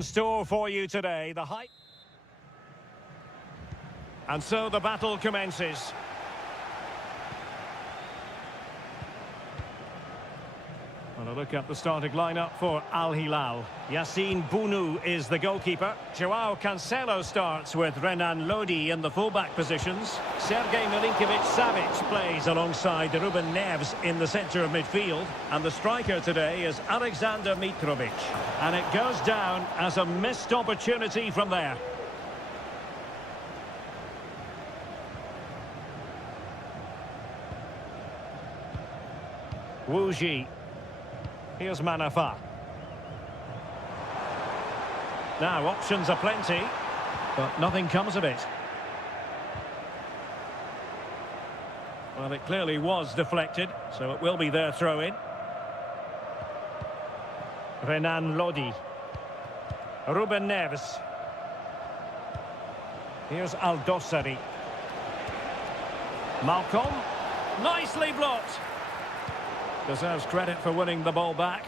Store for you today, the hype. And so the battle commences. And a look at the starting lineup for Al Hilal. Yassine Bounou is the goalkeeper. Joao Cancelo starts with Renan Lodi in the fullback positions. Sergej Milinkovic-Savic plays alongside Ruben Neves in the centre of midfield. And the striker today is Alexander Mitrovic. And it goes down as a missed opportunity from there. Wu Ji. Here's Manafa. Now, options are plenty, but nothing comes of it. Well, it clearly was deflected, so it will be their throw-in. Renan Lodi. Ruben Neves. Here's Aldosari. Malcolm. Nicely blocked. Deserves credit for winning the ball back.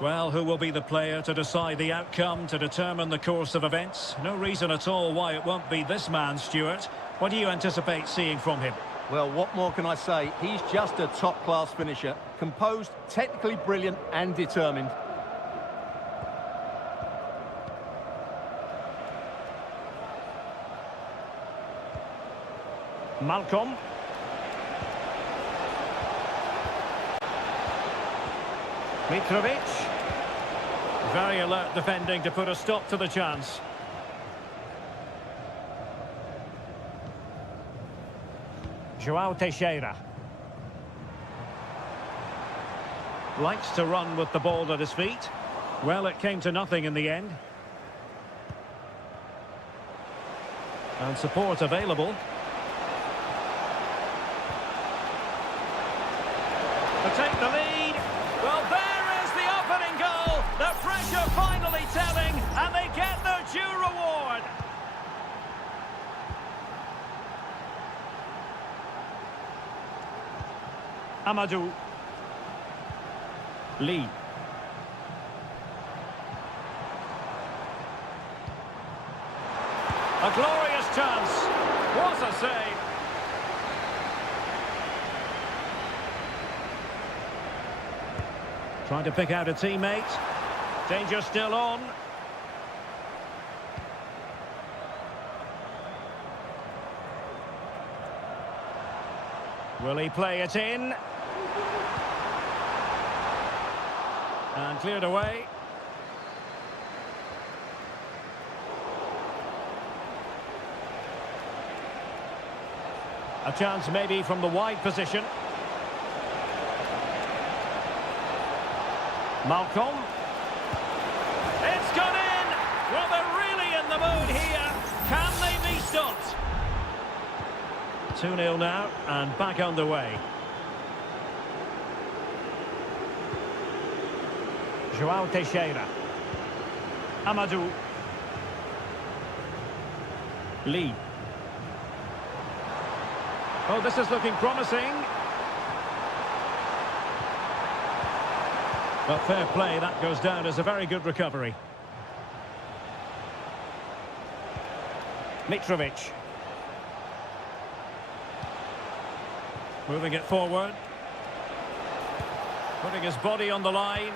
Well, who will be the player to decide the outcome, to determine the course of events? No reason at all why it won't be this man, Stuart. What do you anticipate seeing from him? Well, what more can I say? He's just a top-class finisher. Composed, technically brilliant and determined. Malcolm. Mitrovic. Very alert defending to put a stop to the chance. Joao Teixeira. Likes to run with the ball at his feet. Well, it came to nothing in the end. And support available. To take the lead. Well, there is the opening goal. The pressure finally telling, and they get their due reward. Amadou. Lee. A glorious chance. What a save. Trying to pick out a teammate. Danger still on. Will he play it in? And cleared away. A chance maybe from the wide position. Malcolm. It's gone in! Well, they're really in the mood here. Can they be stopped? 2-0 now, and back underway. Joao Teixeira. Amadou. Lee. Oh, this is looking promising. But fair play, that goes down as a very good recovery. Mitrovic. Moving it forward. Putting his body on the line.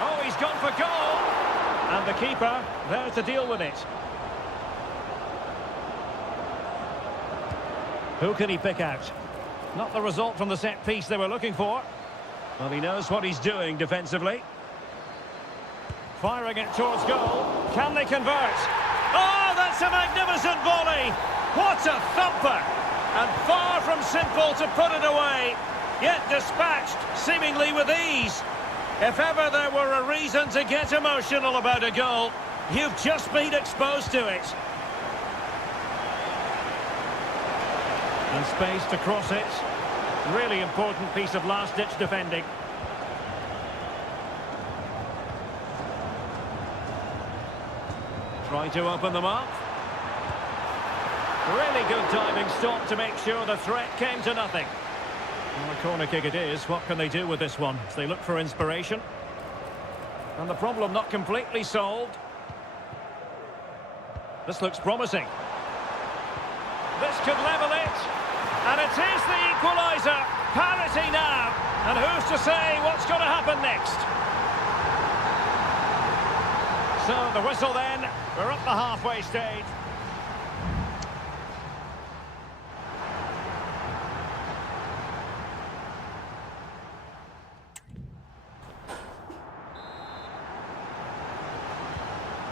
Oh, he's gone for goal. And the keeper there to deal with it. Who can he pick out? Not the result from the set piece they were looking for. Well, he knows what he's doing defensively. Firing it towards goal. Can they convert? Oh, that's a magnificent volley. What a thumper. And far from simple to put it away. Yet dispatched seemingly with ease. If ever there were a reason to get emotional about a goal, you've just been exposed to it. And space to cross it. Really important piece of last-ditch defending. Trying to open them up. Really good diving stop to make sure the threat came to nothing. Well, a corner kick it is. What can they do with this one? As they look for inspiration. And the problem not completely solved. This looks promising. This could level it. And it is the equaliser. Parity now. And who's to say what's going to happen next? So the whistle then. We're up the halfway stage.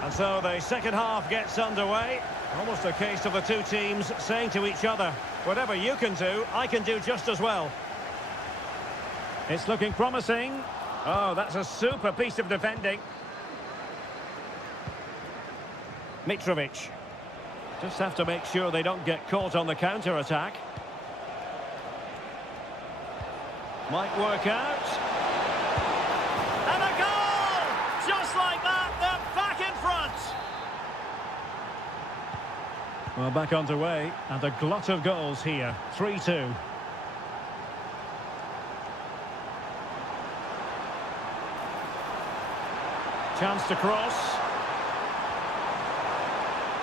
And so the second half gets underway. Almost a case of the two teams saying to each other, whatever you can do, I can do just as well. It's looking promising. Oh, that's a super piece of defending. Mitrovic. Just have to make sure they don't get caught on the counter-attack. Might work out. And a goal! Just like that, they're back in front. Well, back underway, and a glut of goals here. 3-2. Chance to cross.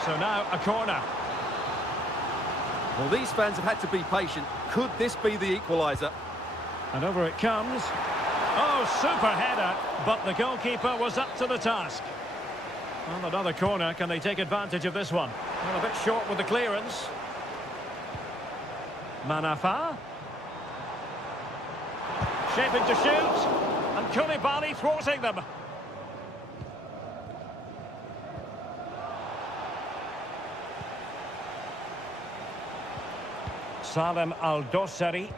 So now a corner. Well, these fans have had to be patient. Could this be the equaliser? And over it comes. Oh, super header, but the goalkeeper was up to the task. Well, another corner. Can they take advantage of this one? Well, a bit short with the clearance. Manafa. Shaping to shoot. And Koulibaly thwarting them. Salem Al-Dossari.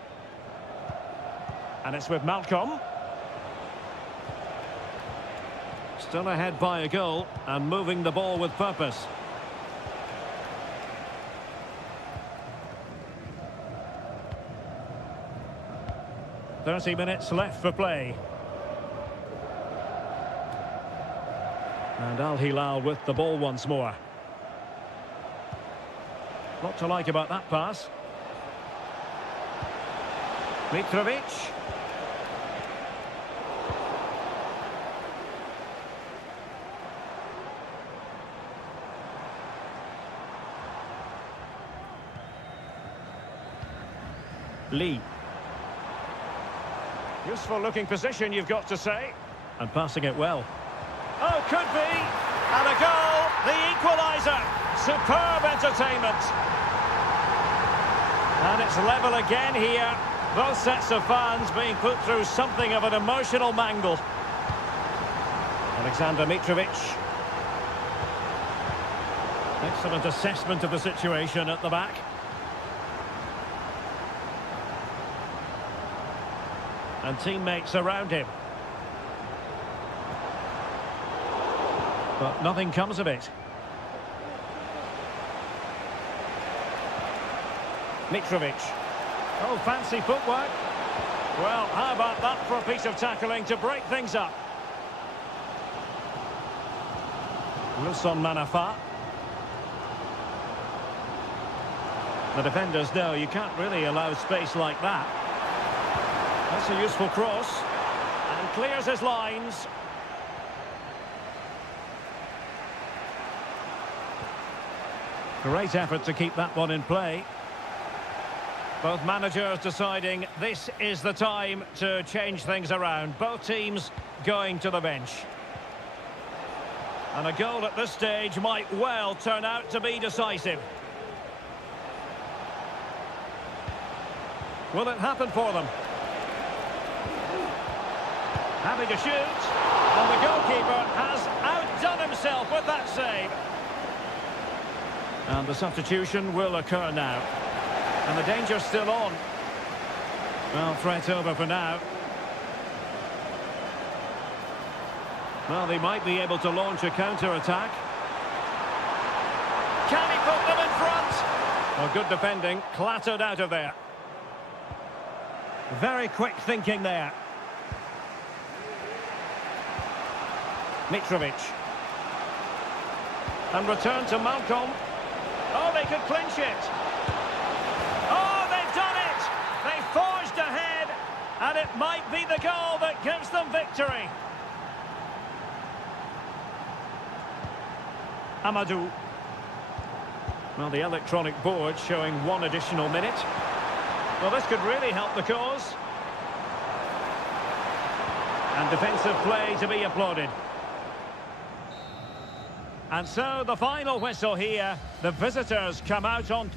And it's with Malcolm. Still ahead by a goal and moving the ball with purpose. "30 minutes left for play. And Al Hilal with the ball once more. Lot to like about that pass. Mitrovic. Lee. Useful looking position, you've got to say. And passing it well. Oh, could be. And a goal, the equaliser. Superb entertainment. And it's level again here. Both sets of fans being put through something of an emotional mangle. Alexander Mitrovic. Excellent assessment of the situation at the back. And teammates around him. But nothing comes of it. Mitrovic. Oh, fancy footwork. Well, how about that for a piece of tackling to break things up? Wilson Manafa. The defenders know you can't really allow space like that. That's a useful cross. And clears his lines. Great effort to keep that one in play. Both managers deciding this is the time to change things around. Both teams going to the bench. And a goal at this stage might well turn out to be decisive. Will it happen for them? Happy to shoot. And the goalkeeper has outdone himself with that save. And the substitution will occur now. And the danger's still on. Well, threat over for now. Well, they might be able to launch a counter-attack. Can he put them in front? Well, good defending, clattered out of there. Very quick thinking there. Mitrovic. And return to Malcolm. Oh, they could clinch it. Oh, they've done it! They forged ahead. might be the goal that gives them victory. Amadou. Well, the electronic board showing 1 additional minute. Well, this could really help the cause. And defensive play to be applauded. And so the final whistle here. The visitors come out on...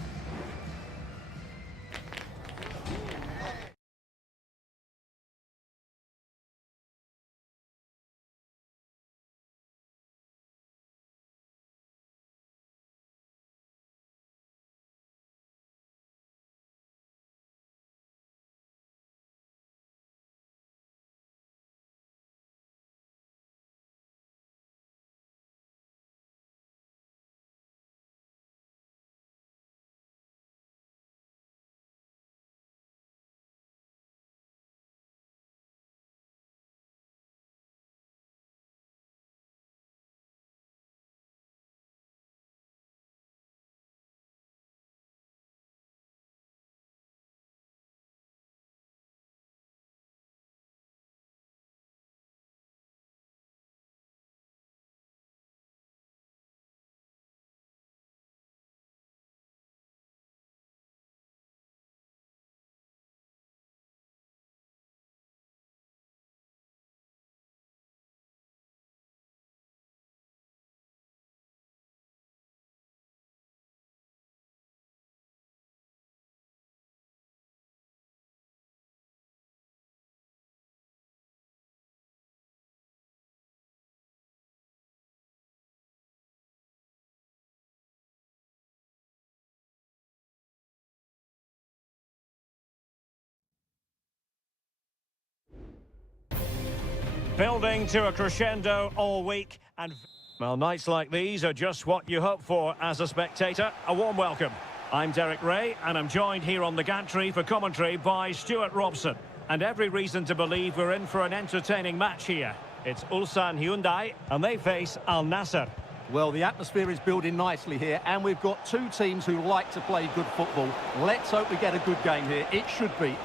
Building to a crescendo all week, and well, nights like these are just what you hope for as a spectator. A warm welcome. I'm Derek Ray, and I'm joined here on the gantry for commentary by Stuart Robson. And every reason to believe we're in for an entertaining match here. It's Ulsan Hyundai, and they face Al Nassr. Well, the atmosphere is building nicely here, and we've got 2 teams who like to play good football. Let's hope we get a good game here. It should be.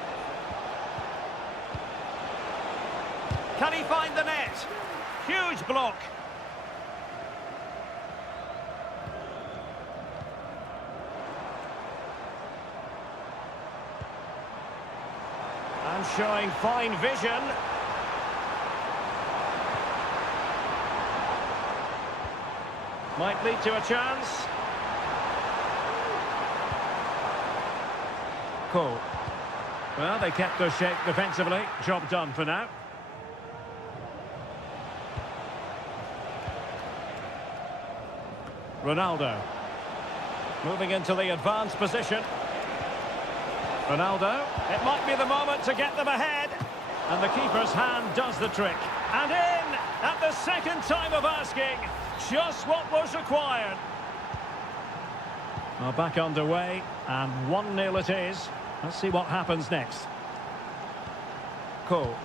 Can he find the net? Huge block. And showing fine vision. Might lead to a chance. Cool. Well, they kept their shape defensively. Job done for now. Ronaldo. Moving into the advanced position. Ronaldo. It might be the moment to get them ahead. And the keeper's hand does the trick. And in at the second time of asking. Just what was required. Well, back underway. And 1-0 it is. Let's see what happens next. Cole.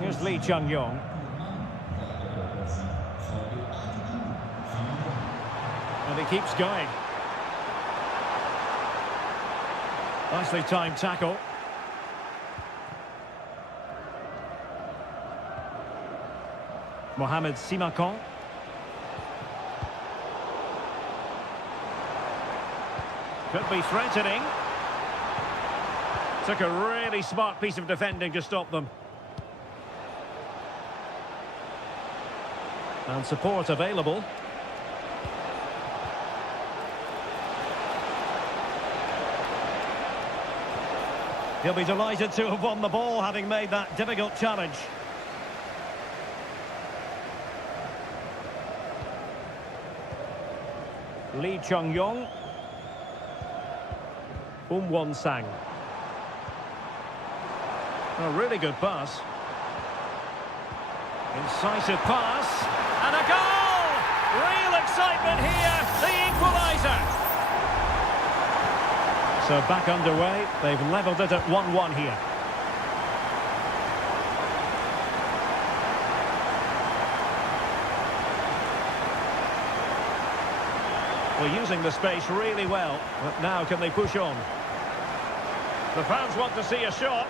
Here's Lee Chung-yong. And he keeps going. Nicely timed tackle. Mohamed Simakon. Could be threatening. Took a really smart piece of defending to stop them. And support available. He'll be delighted to have won the ball, having made that difficult challenge. Lee Chung-yong. Won-sang. A really good pass. Incisive pass. And a goal! Real excitement here. The equaliser. So back underway. They've levelled it at 1-1 here. Well, using the space really well, but now can they push on? The fans want to see a shot.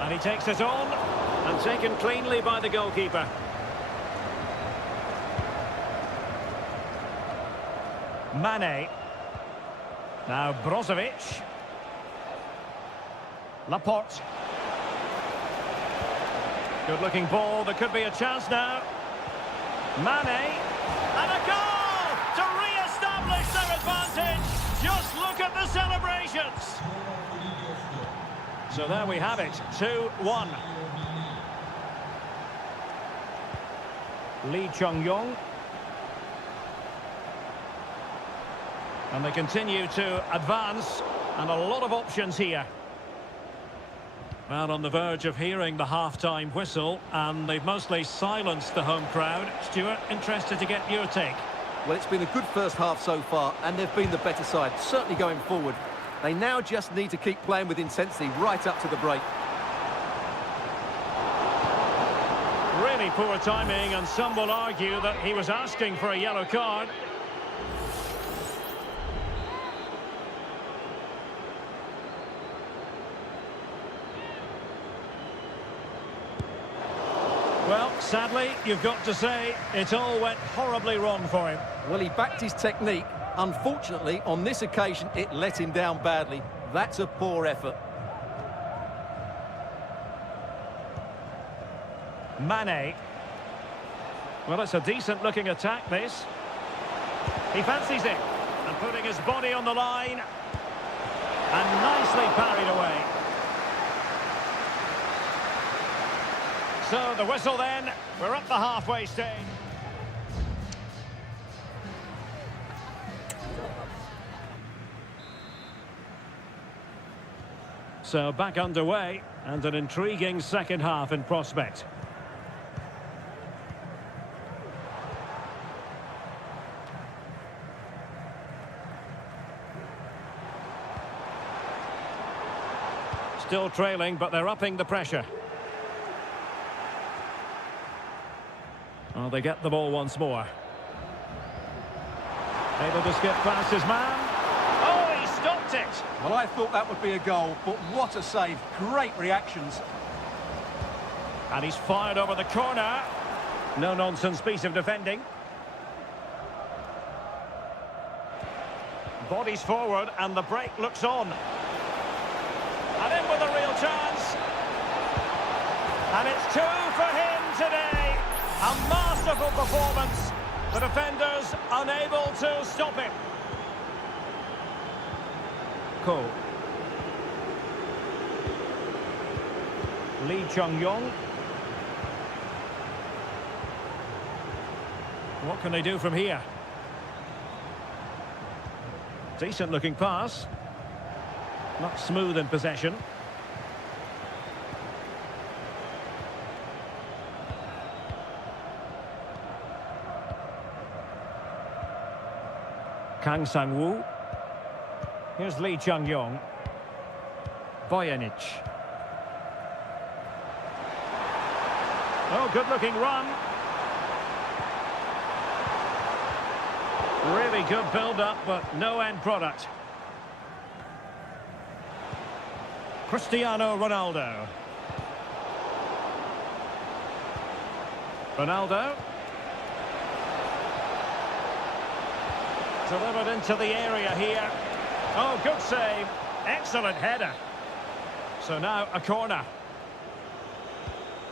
And he takes it on, and taken cleanly by the goalkeeper. Mane. Now Brozovic. Laporte. Good-looking ball. There could be a chance now. Mane. And a goal to re-establish their advantage. Just look at the celebrations. So there we have it. 2-1. Lee Chung-yong. And they continue to advance, and a lot of options here. Well, on the verge of hearing the half-time whistle, and they've mostly silenced the home crowd. Stuart, interested to get your take. Well, it's been a good first half so far, and they've been the better side, certainly going forward. They now just need to keep playing with intensity right up to the break. Really poor timing, and some will argue that he was asking for a yellow card. Well, sadly, you've got to say, it all went horribly wrong for him. Well, he backed his technique. Unfortunately, on this occasion, it let him down badly. That's a poor effort. Mane. Well, it's a decent-looking attack, this. He fancies it, and putting his body on the line. And nicely parried away. So, the whistle then. We're up the halfway stage. So, back underway, and an intriguing second half in prospect. Still trailing, but they're upping the pressure. Well, they get the ball once more. Able to skip past his man. Oh, he stopped it! Well, I thought that would be a goal, but what a save. Great reactions. And he's fired over the corner. No-nonsense piece of defending. Bodies forward, and the break looks on. And in with a real chance. And it's 2 for him today. A masterful performance. The defenders unable to stop him. Ko. Lee Chung-yong. What can they do from here? Decent looking pass. Not smooth in possession. Kang Sang-woo. Here's Lee Chung-yong. Bojanic. Oh, good-looking run. Really good build-up, but no end product. Cristiano Ronaldo. Ronaldo. Delivered into the area here. Oh, good save. Excellent header. So now a corner.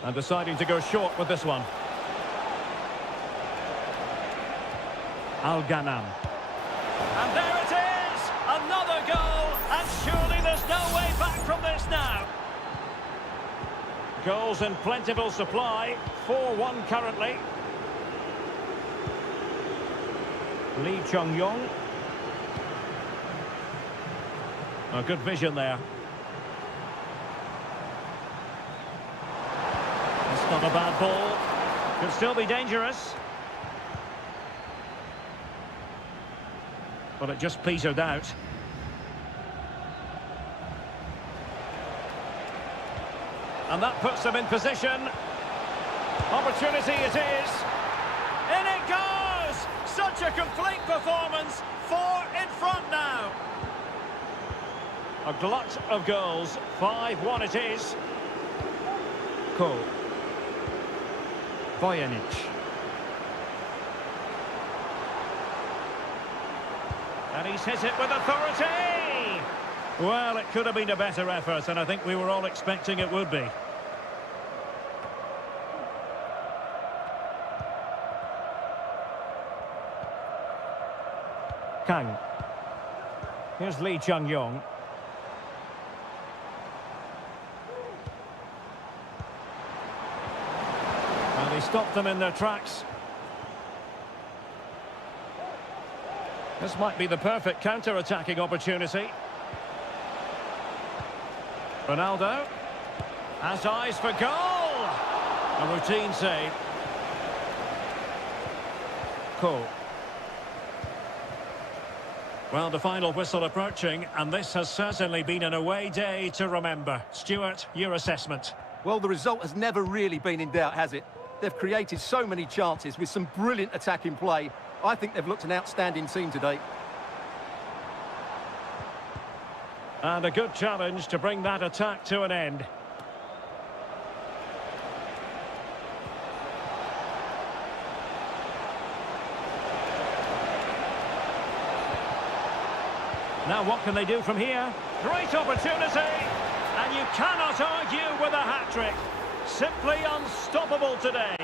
And deciding to go short with this one. Al-Ghanam. And there it is! Another goal! And surely there's no way back from this now. Goals in plentiful supply. 4-1 currently. Lee Chung-yong. Oh, good vision there. That's not a bad ball. Could still be dangerous. But it just petered out. And that puts them in position. Opportunity it is. In it goes! Such a complete performance. 4 in front now. A glut of goals. 5-1 it is. Cole. Vojanic. And he's hit it with authority! Well, it could have been a better effort, and I think we were all expecting it would be. Kang. Here's Lee Chung-yong. And he stopped them in their tracks. This might be the perfect counter-attacking opportunity. Ronaldo has eyes for goal. A routine save. Cole. Well, the final whistle approaching, and this has certainly been an away day to remember. Stuart, your assessment. Well, the result has never really been in doubt, has it? They've created so many chances with some brilliant attacking play. I think they've looked an outstanding team today. And a good challenge to bring that attack to an end. Now what can they do from here? Great opportunity! And you cannot argue with a hat-trick. Simply unstoppable today.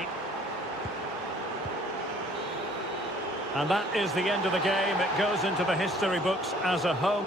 And that is the end of the game. It goes into the history books as a home.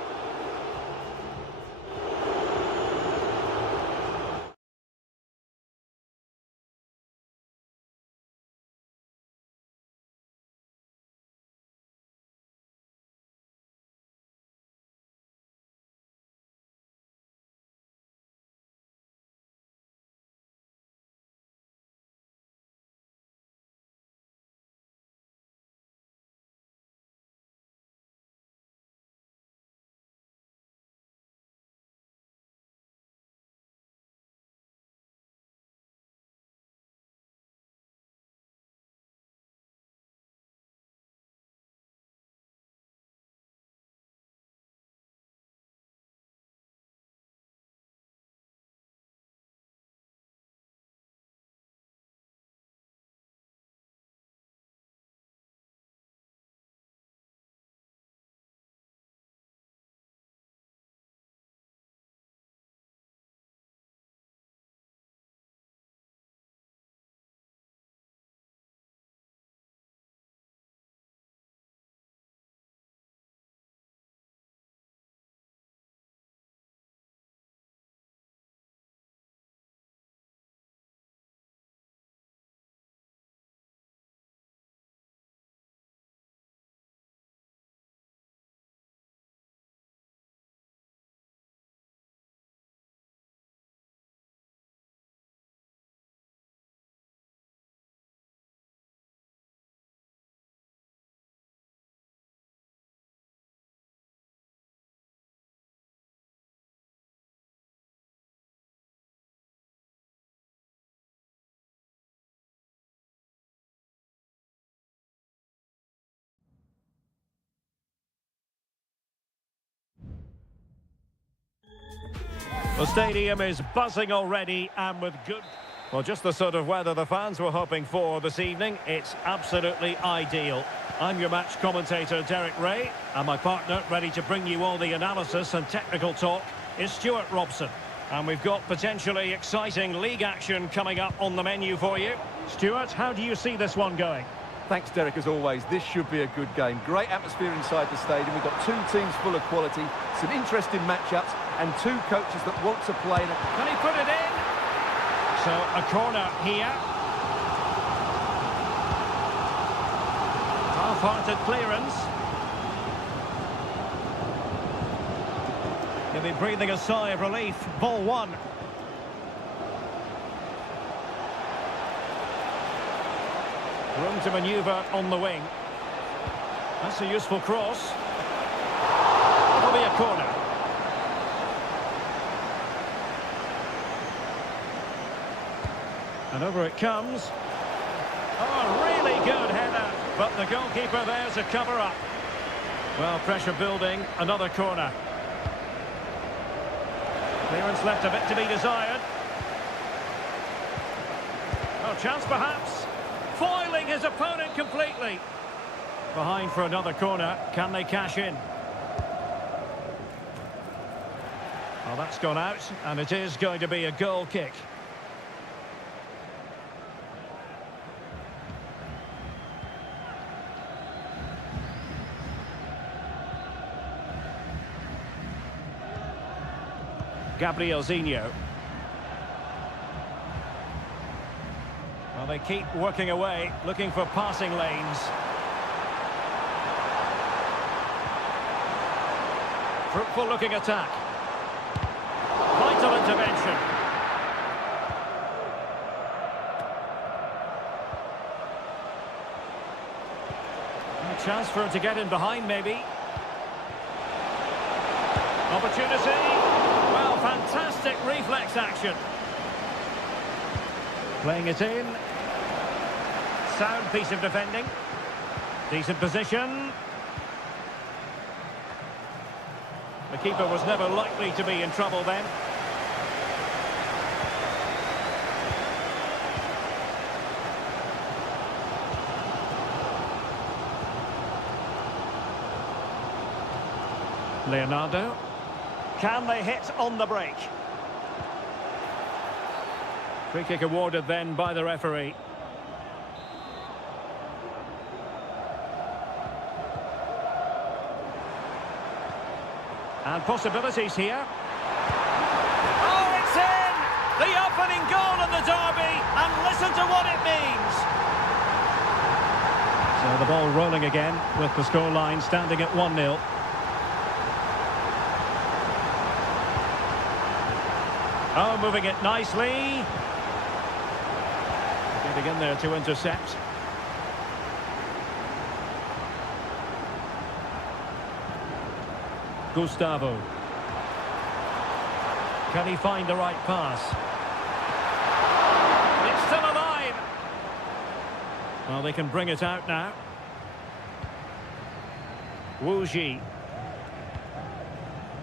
The stadium is buzzing already, and with good... Well, just the sort of weather the fans were hoping for this evening. It's absolutely ideal. I'm your match commentator, Derek Ray, and my partner, ready to bring you all the analysis and technical talk, is Stuart Robson. And we've got potentially exciting league action coming up on the menu for you. Stuart, how do you see this one going? Thanks, Derek, as always. This should be a good game. Great atmosphere inside the stadium. We've got two teams full of quality, some interesting matchups, and two coaches that want to play. Can he put it in? So, a corner here. Half-hearted clearance. He'll be breathing a sigh of relief. Ball one. Room to manoeuvre on the wing. That's a useful cross. It'll be a corner. And over it comes. Oh, really good header. But the goalkeeper there to cover up. Well, pressure building, another corner. Clearance left a bit to be desired. Oh, chance perhaps. Foiling his opponent completely. Behind for another corner. Can they cash in? Well, that's gone out, and it is going to be a goal kick. Gabrielzinho. Well, they keep working away, looking for passing lanes. Fruitful looking attack. Vital intervention. A chance for him to get in behind, maybe. Opportunity. Well, fantastic reflex action. Playing it in. Sound piece of defending. Decent position. The keeper was never likely to be in trouble then. Leonardo. Can they hit on the break? Free kick awarded then by the referee. And possibilities here. Oh, it's in! The opening goal of the derby, and listen to what it means. So the ball rolling again, with the scoreline standing at 1-0. Oh, moving it nicely. Getting in there to intercept. Gustavo. Can he find the right pass? It's still alive. Well, they can bring it out now. Wu Ji.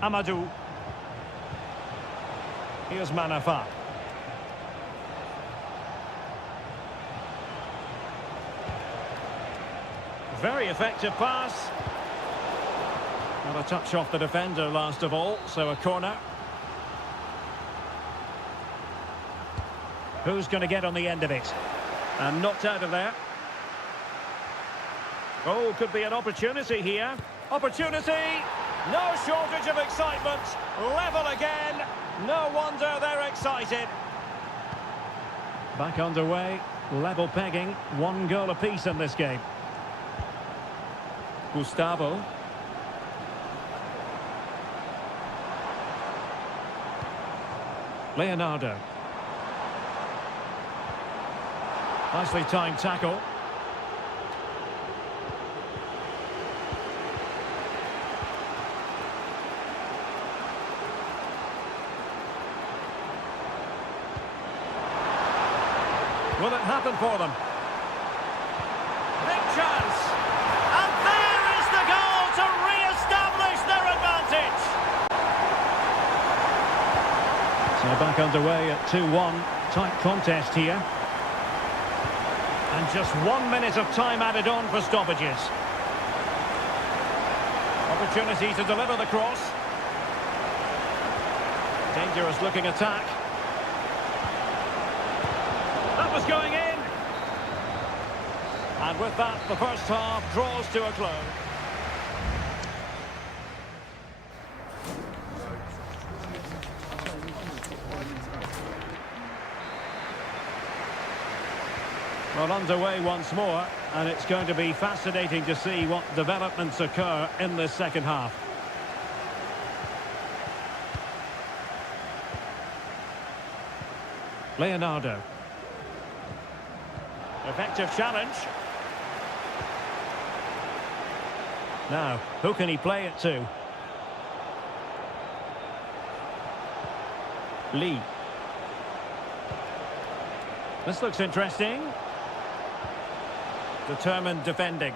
Amadou. Here's Manafa. Very effective pass. Not a touch off the defender last of all, so a corner. Who's going to get on the end of it? And knocked out of there. Oh, could be an opportunity here. Opportunity! No shortage of excitement. Level again. No wonder they're excited. Back underway. Level pegging. 1 goal apiece in this game. Gustavo. Leonardo. Nicely timed tackle. Will it happen for them? Big chance. And there is the goal to re-establish their advantage. So back underway at 2-1. Tight contest here. And just 1 minute of time added on for stoppages. Opportunity to deliver the cross. Dangerous looking attack. That was going in. And with that, the first half draws to a close. Well, underway once more, and it's going to be fascinating to see what developments occur in this second half. Leonardo. Effective challenge. Now, who can he play it to? Lee. This looks interesting. Determined defending.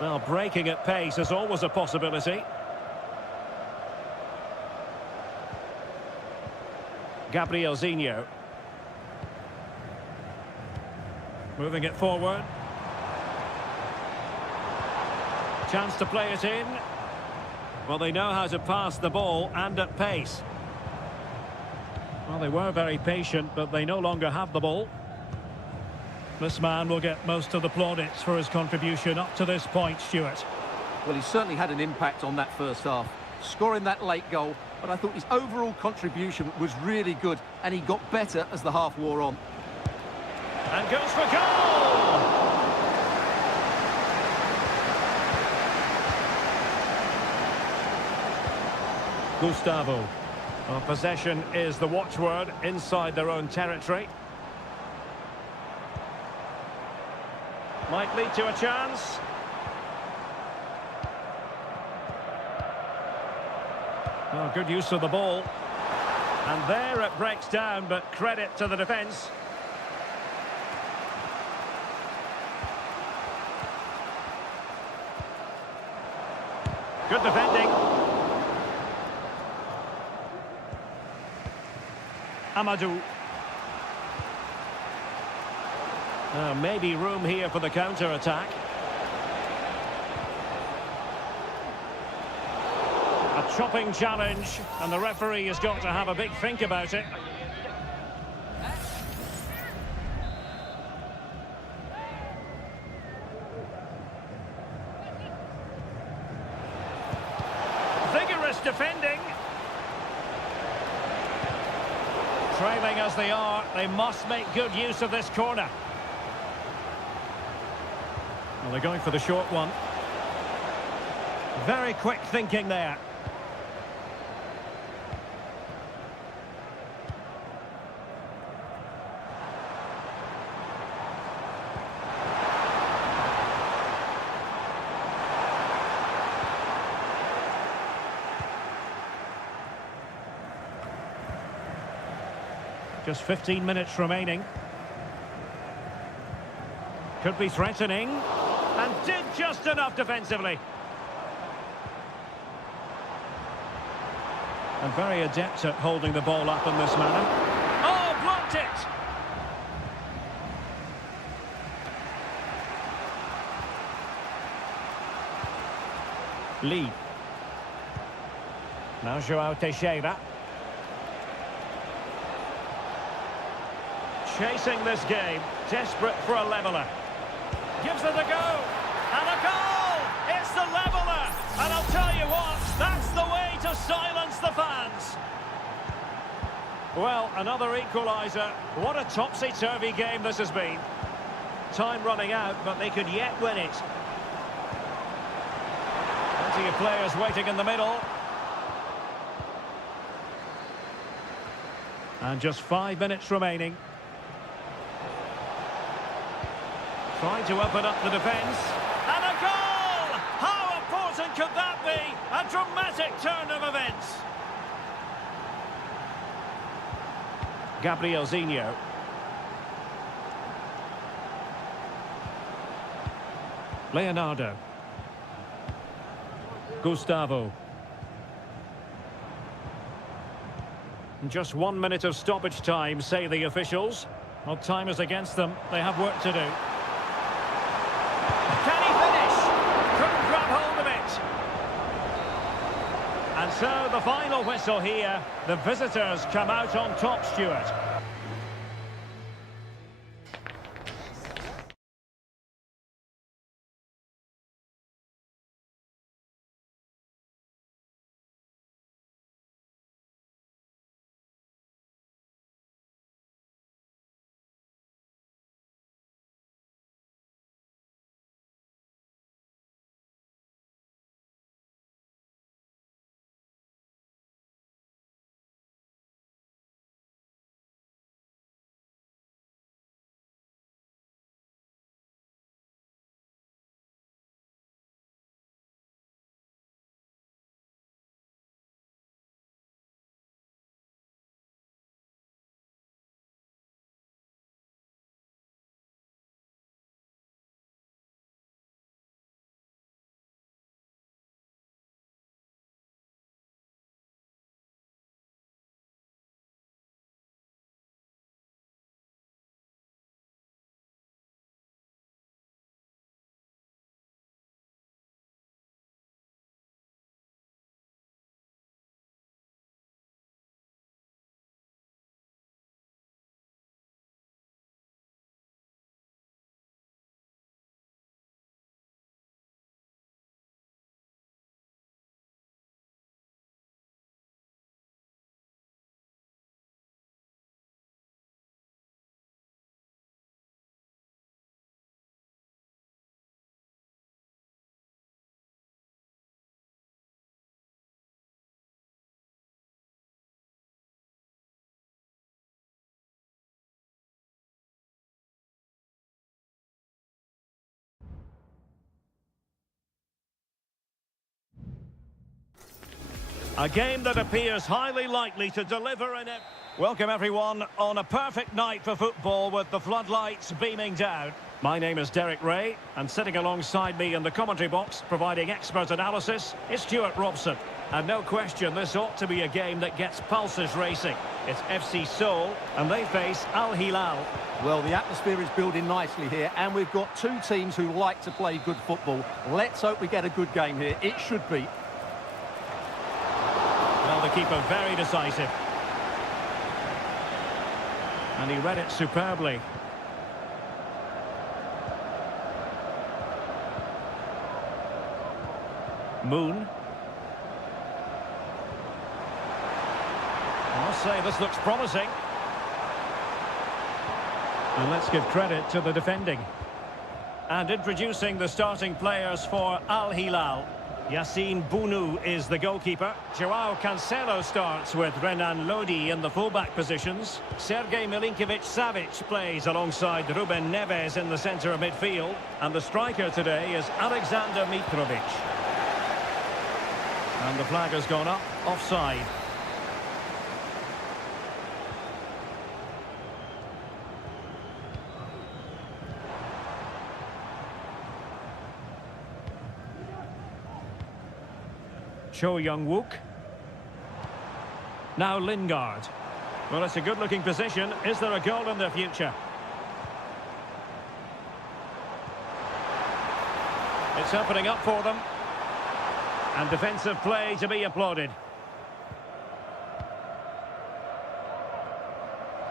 Well, breaking at pace is always a possibility. Gabriel Zinho. Moving it forward. Chance to play it in. Well, they know how to pass the ball and at pace. Well, they were very patient, but they no longer have the ball. This man will get most of the plaudits for his contribution up to this point, Stuart. Well, he certainly had an impact on that first half, scoring that late goal, but I thought his overall contribution was really good, and he got better as the half wore on. And goes for goal! Gustavo. Well, possession is the watchword inside their own territory. Might lead to a chance. Oh, good use of the ball. And there it breaks down, but credit to the defence. Good defending. Amadou. Maybe room here for the counter-attack. A chopping challenge, and the referee has got to have a big think about it. Vigorous defending. Trailing as they are, they must make good use of this corner. Well, they're going for the short one. Very quick thinking there. Just 15 minutes remaining. Could be threatening. And did just enough defensively. And very adept at holding the ball up in this manner. Oh, blocked it! Lee. Now João Teixeira. Chasing this game, desperate for a leveller. Gives it a go, and a goal! It's the leveller! And I'll tell you what, that's the way to silence the fans. Well, another equaliser. What a topsy-turvy game this has been. Time running out, but they could yet win it. Plenty of players waiting in the middle. And just 5 minutes remaining. Trying to open up the defence. And a goal! How important could that be? A dramatic turn of events. Gabriel Zinho. Leonardo. Gustavo. Just 1 minute of stoppage time, say the officials. Well, time is against them. They have work to do. Can he finish? Couldn't grab hold of it. And so the final whistle here. The visitors come out on top, Stuart. A game that appears highly likely to deliver in it. Welcome everyone on a perfect night for football with the floodlights beaming down. My name is Derek Ray, and sitting alongside me in the commentary box, providing expert analysis, is Stuart Robson. And no question, this ought to be a game that gets pulses racing. It's FC Seoul, and they face Al Hilal. Well, the atmosphere is building nicely here, and we've got two teams who like to play good football. Let's hope we get a good game here. It should be. Well, the keeper very decisive. And he read it superbly. Moon. I must say, this looks promising. And let's give credit to the defending. And introducing the starting players for Al Hilal. Yassine Bounou is the goalkeeper. Joao Cancelo starts with Renan Lodi in the fullback positions. Sergej Milinkovic-Savic plays alongside Ruben Neves in the centre of midfield. And the striker today is Alexander Mitrovic. And the flag has gone up, offside. Cho Young-wook. Now Lingard. Well, it's a good-looking position. Is there a goal in the future? It's opening up for them. And defensive play to be applauded.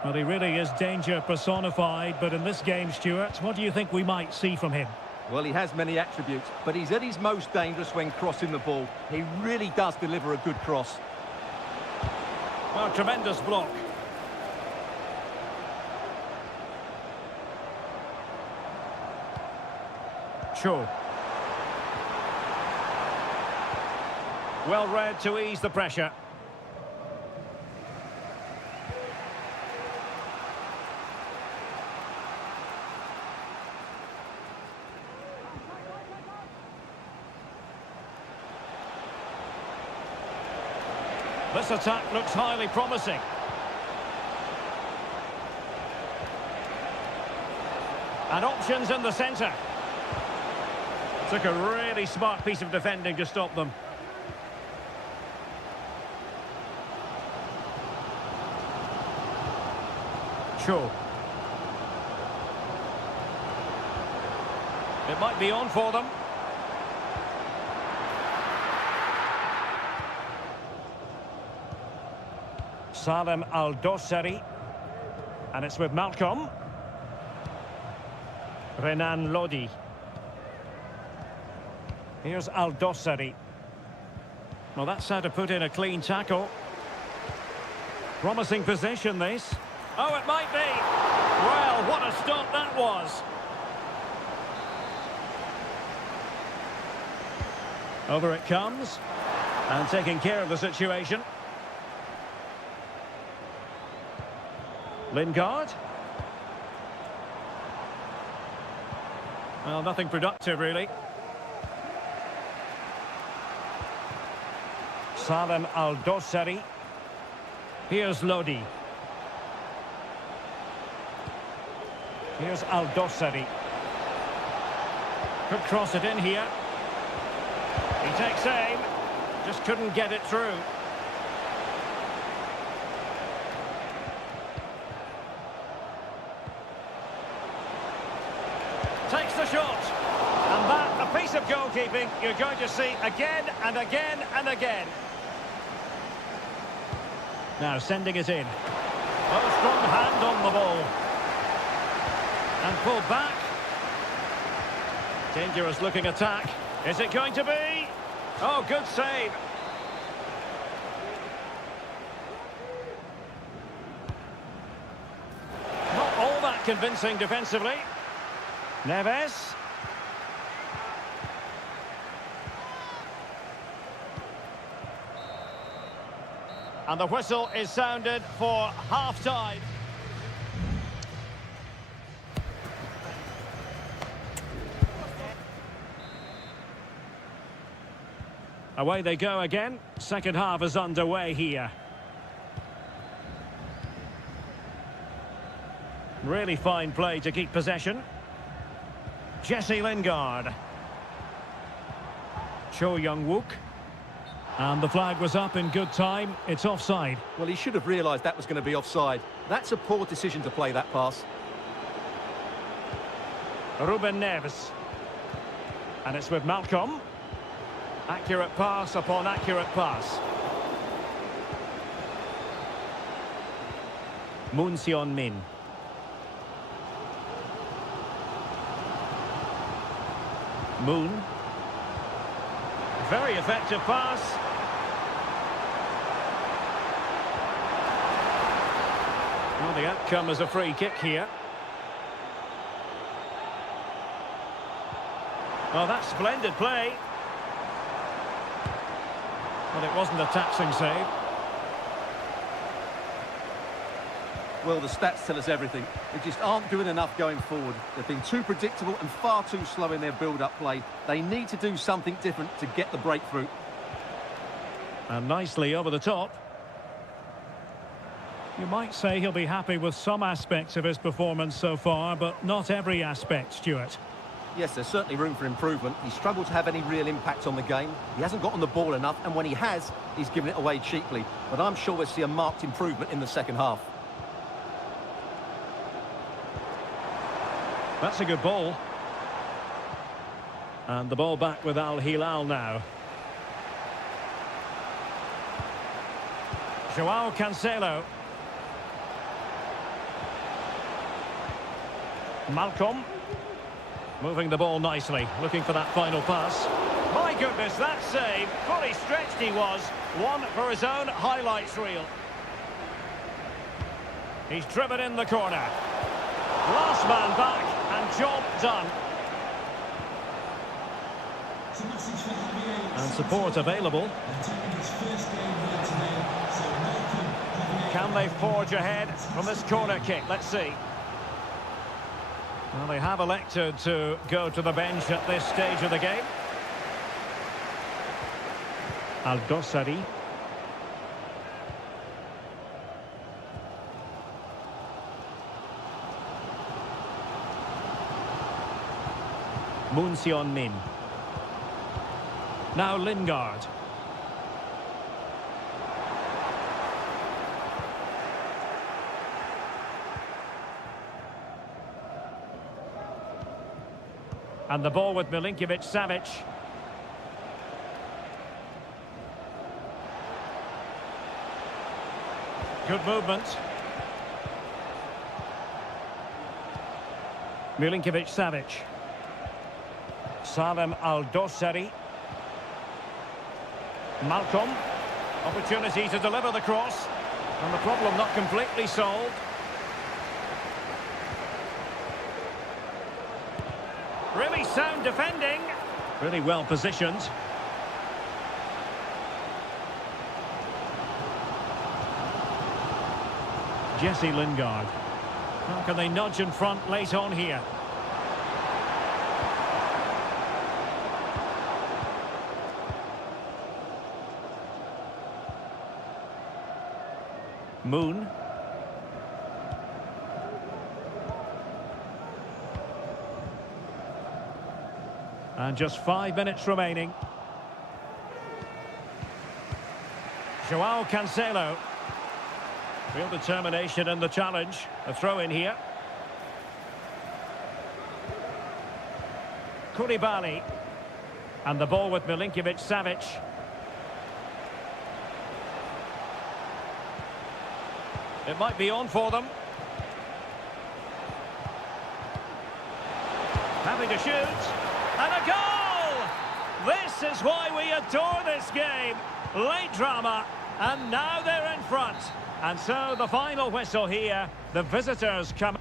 Well, he really is danger personified, but in this game, Stuart, what do you think we might see from him? Well, he has many attributes, but he's at his most dangerous when crossing the ball. He really does deliver a good cross. Oh, tremendous block. Cho. Well read to ease the pressure. This attack looks highly promising. And options in the centre. Took a really smart piece of defending to stop them. Cho. It might be on for them. Salem Al-Dossari. And it's with Malcolm. Renan Lodi. Here's Al-Dossari. Well, that's how to put in a clean tackle. Promising position, this. Oh, it might be. Well, what a stop that was. Over it comes. And taking care of the situation. Lingard. Well, nothing productive, really. Salem Al-Dossari. Here's Lodi. Here's Al-Dossari. Could cross it in here. He takes aim. Just couldn't get it through. Takes the shot. And that, a piece of goalkeeping you're going to see again and again and again. Now sending it in. Oh, strong hand on the ball. And pulled back. Dangerous looking attack. Is it going to be? Oh, good save. Not all that convincing defensively. Neves. And the whistle is sounded for half-time. Away they go again. Second half is underway here. Really fine play to keep possession. Jesse Lingard. Cho Young-wook. And the flag was up in good time. It's offside. Well, he should have realised that was going to be offside. That's a poor decision to play that pass. Ruben Neves. And it's with Malcolm. Accurate pass upon accurate pass. Moon Seon-min. Moon. Very effective pass. Well, the outcome is a free kick here. Oh, that's splendid play. Well, it wasn't a taxing save. Well, the stats tell us everything. They just aren't doing enough going forward. They've been too predictable and far too slow in their build-up play. They need to do something different to get the breakthrough. And nicely over the top. You might say he'll be happy with some aspects of his performance so far, but not every aspect, Stuart. Yes, there's certainly room for improvement. He's struggled to have any real impact on the game. He hasn't got on the ball enough, and when he has, he's given it away cheaply. But I'm sure we'll see a marked improvement in the second half. That's a good ball. And the ball back with Al Hilal now. Joao Cancelo. Malcolm. Moving the ball nicely, looking for that final pass. My goodness, that save. Fully stretched he was. One for his own highlights reel. He's driven in the corner. Last man back, and job done. And support available. Can they forge ahead from this corner kick? Let's see. Well, they have elected to go to the bench at this stage of the game. Al-Dossari. Moon Seon-min. Now Lingard. And the ball with Milinkovic-Savic. Good movement. Milinkovic-Savic. Salem Al-Dossari. Malcolm. Opportunity to deliver the cross. And the problem not completely solved. Really sound defending. Really well positioned. Jesse Lingard. How can they nudge in front late on here? Moon. And just 5 minutes remaining. Joao Cancelo. Real determination in the challenge. A throw in here. Koulibaly. And the ball with Milinkovic-Savic. It might be on for them. Happy to shoot. And a goal! This is why we adore this game. Late drama, and now they're in front. And so the final whistle here. The visitors come.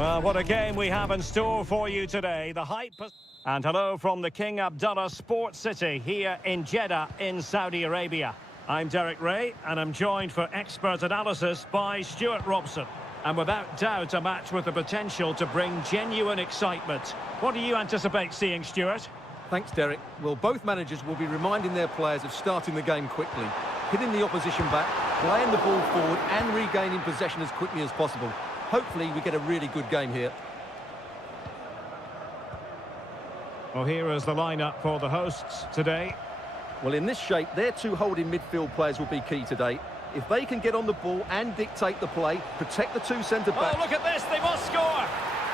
Well, what a game we have in store for you today. The hype... And hello from the King Abdullah Sports City here in Jeddah in Saudi Arabia. I'm Derek Ray and I'm joined for expert analysis by Stuart Robson. And without doubt, a match with the potential to bring genuine excitement. What do you anticipate seeing, Stuart? Thanks, Derek. Well, both managers will be reminding their players of starting the game quickly, hitting the opposition back, playing the ball forward and regaining possession as quickly as possible. Hopefully we get a really good game here. Well, here is the lineup for the hosts today. Well, in this shape, their two holding midfield players will be key today. If they can get on the ball and dictate the play, protect the two centre-backs... Oh, look at this, they must score!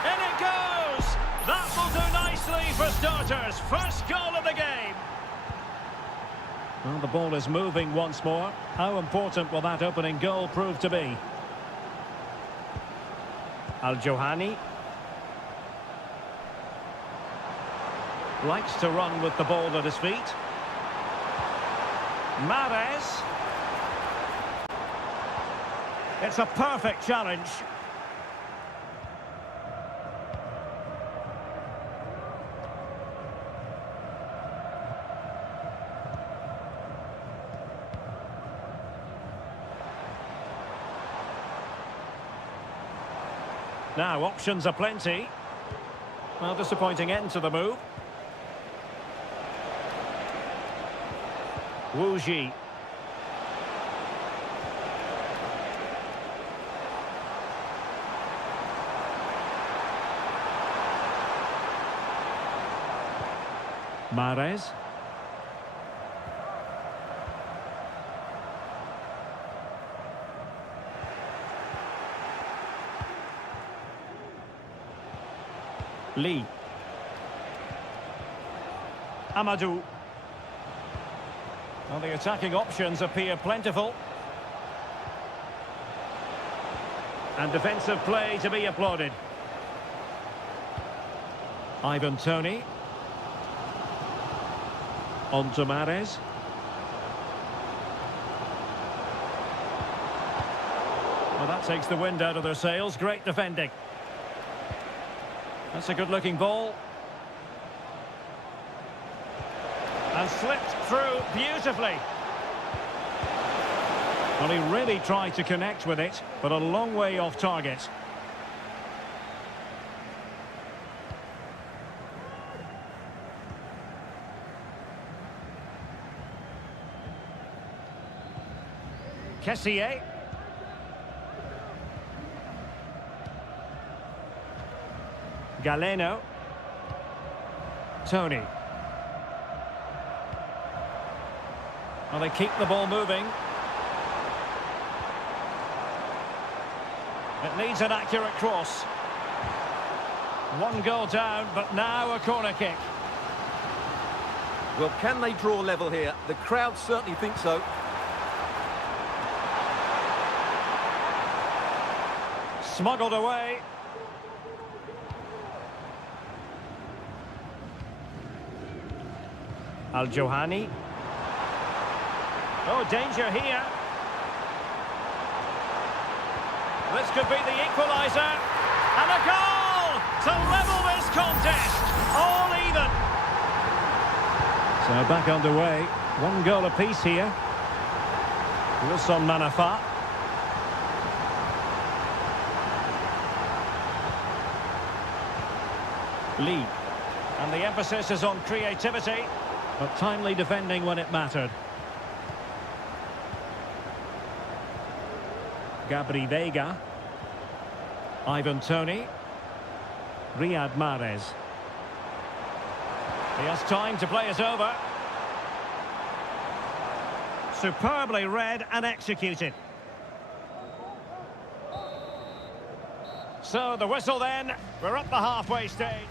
In it goes! That will do nicely for starters. First goal of the game. Well, the ball is moving once more. How important will that opening goal prove to be? Al-Johani. Likes to run with the ball at his feet. Mahrez. It's a perfect challenge. Now, options are plenty. Well, disappointing end to the move. Wu Ji. Mahrez. Lee. Amadou. Well, the attacking options appear plentiful. And defensive play to be applauded. Ivan Toney. On to Mahrez. Well, that takes the wind out of their sails. Great defending. That's a good-looking ball. And slipped through beautifully. Well, he really tried to connect with it, but a long way off target. Kessié. Galeno. Tony. Well, they keep the ball moving. It needs an accurate cross. One goal down, but now a corner kick. Well, can they draw level here? The crowd certainly think so. Smuggled away. Al-Johani. Oh, danger here. This could be the equaliser. And a goal to level this contest. All even. So back underway. One goal apiece here. Wilson Manafa. Lee. And the emphasis is on creativity, but timely defending when it mattered. Gabri Veiga. Ivan Toney. Riyad Mahrez. He has time to play it over. Superbly read and executed. So the whistle then. We're at the halfway stage.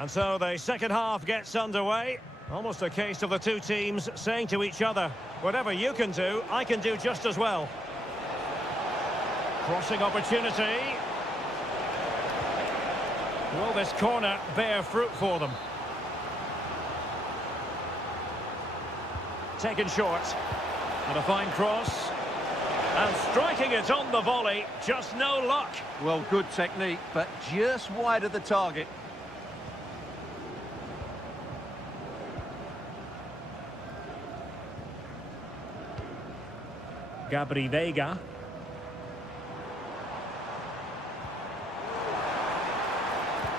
And so the second half gets underway. Almost a case of the two teams saying to each other, whatever you can do, I can do just as well. Crossing opportunity. Will this corner bear fruit for them? Taken short. And a fine cross. And striking it on the volley. Just no luck. Well, good technique, but just wide of the target. Gabri Veiga.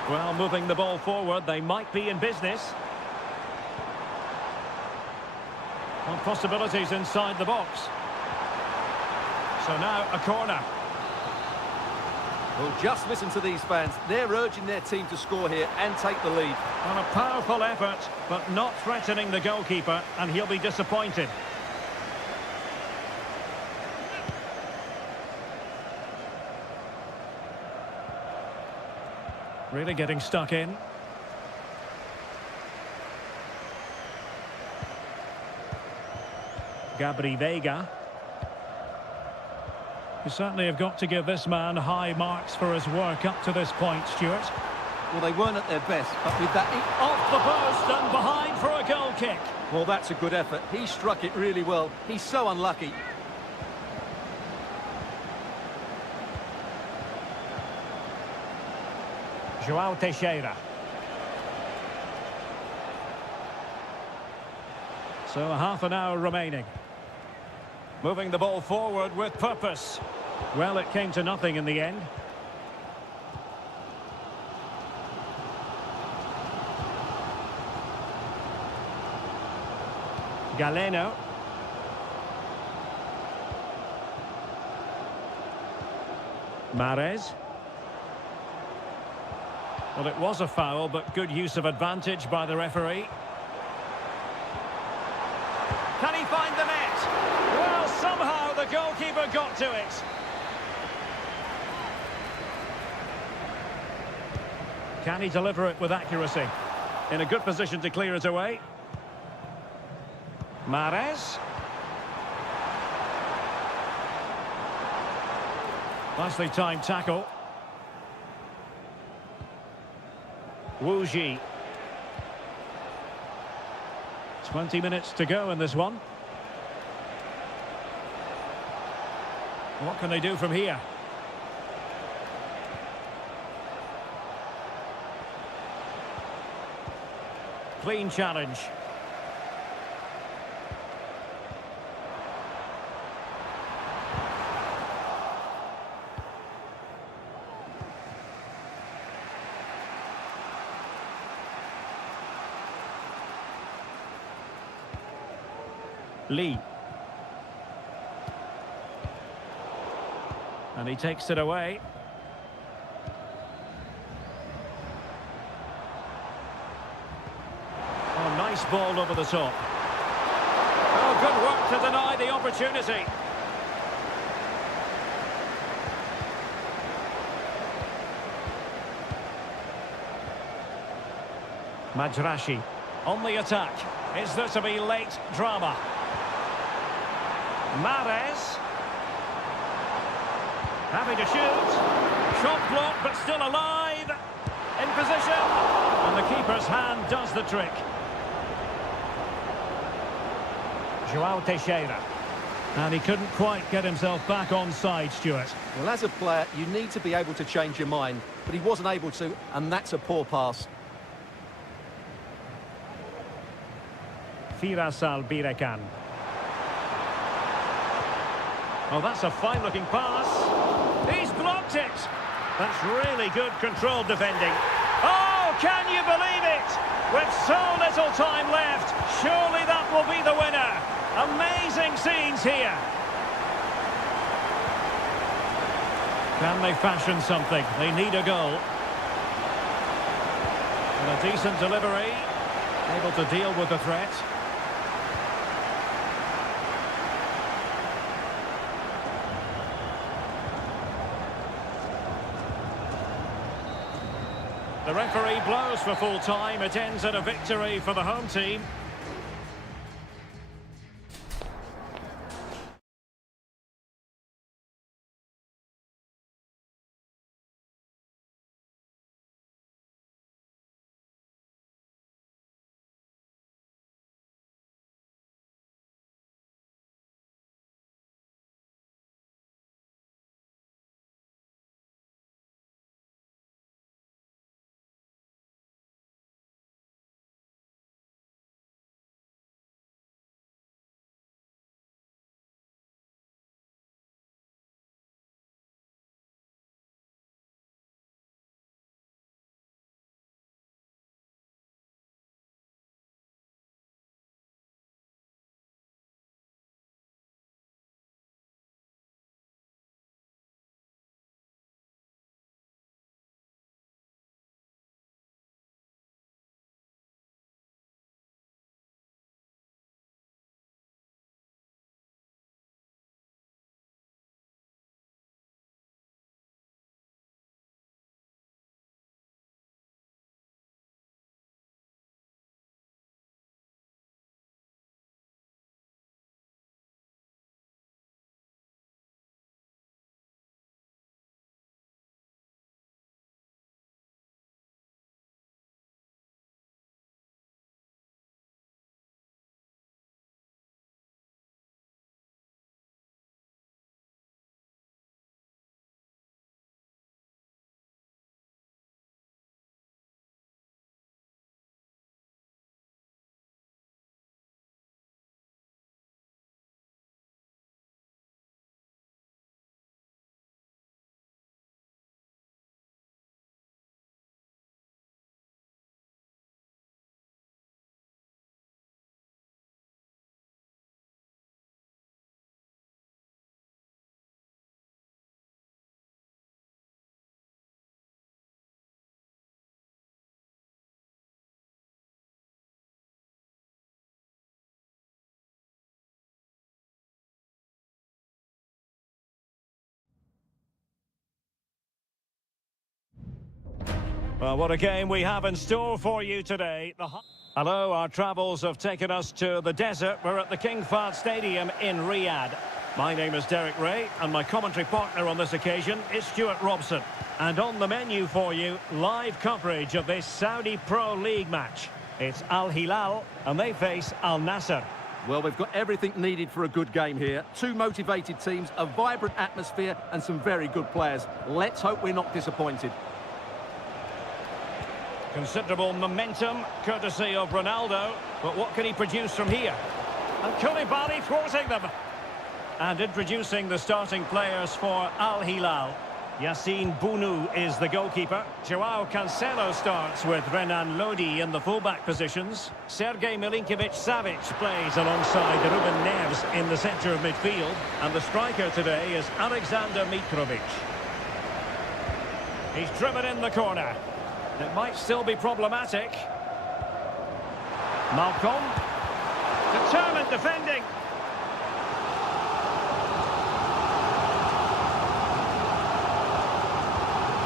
Well, moving the ball forward, they might be in business. Well, possibilities inside the box. So now a corner. Well, just listen to these fans. They're urging their team to score here and take the lead. On a powerful effort, but not threatening the goalkeeper, and he'll be disappointed. Really getting stuck in. Gabri Veiga. You certainly have got to give this man high marks for his work up to this point, Stuart. Well, they weren't at their best, but with that... Off the post and behind for a goal kick. Well, that's a good effort. He struck it really well. He's so unlucky. João Teixeira. So half an hour remaining. Moving the ball forward with purpose. Well, it came to nothing in the end. Galeno. Mahrez. Well, it was a foul, but good use of advantage by the referee. Can he find the net? Well, somehow the goalkeeper got to it. Can he deliver it with accuracy? In a good position to clear it away. Mahrez. Nicely timed tackle. Wu Ji. 20 minutes to go in this one. What can they do from here? Clean challenge. Lee. And he takes it away. Oh, nice ball over the top. Oh, good work to deny the opportunity. Majrashi on the attack. Is there to be late drama? Mahrez. Happy to shoot. Shot blocked, but still alive. In position. And the keeper's hand does the trick. João Teixeira. And he couldn't quite get himself back on side, Stuart. Well, as a player, you need to be able to change your mind, but he wasn't able to, and that's a poor pass. Firas Albirekan. Oh, that's a fine-looking pass. He's blocked it. That's really good controlled defending. Oh, can you believe it? With so little time left, surely that will be the winner. Amazing scenes here. Can they fashion something? They need a goal. And a decent delivery. Able to deal with the threat. The referee blows for full time. It ends in a victory for the home team. Well, what a game we have in store for you today. Hello, our travels have taken us to the desert. We're at the King Fahd Stadium in Riyadh. My name is Derek Ray, and my commentary partner on this occasion is Stuart Robson. And on the menu for you, live coverage of this Saudi Pro League match. It's Al Hilal, and they face Al Nassr. Well, we've got everything needed for a good game here. Two motivated teams, a vibrant atmosphere, and some very good players. Let's hope we're not disappointed. Considerable momentum, courtesy of Ronaldo. But what can he produce from here? And CONMEBOL thwarting them. And introducing the starting players for Al Hilal. Yassine Bounou is the goalkeeper. Joao Cancelo starts with Renan Lodi in the fullback positions. Sergej Milinkovic-Savic plays alongside Ruben Neves in the centre of midfield. And the striker today is Alexander Mitrovic. He's driven in the corner. It might still be problematic. Malcolm. Determined defending.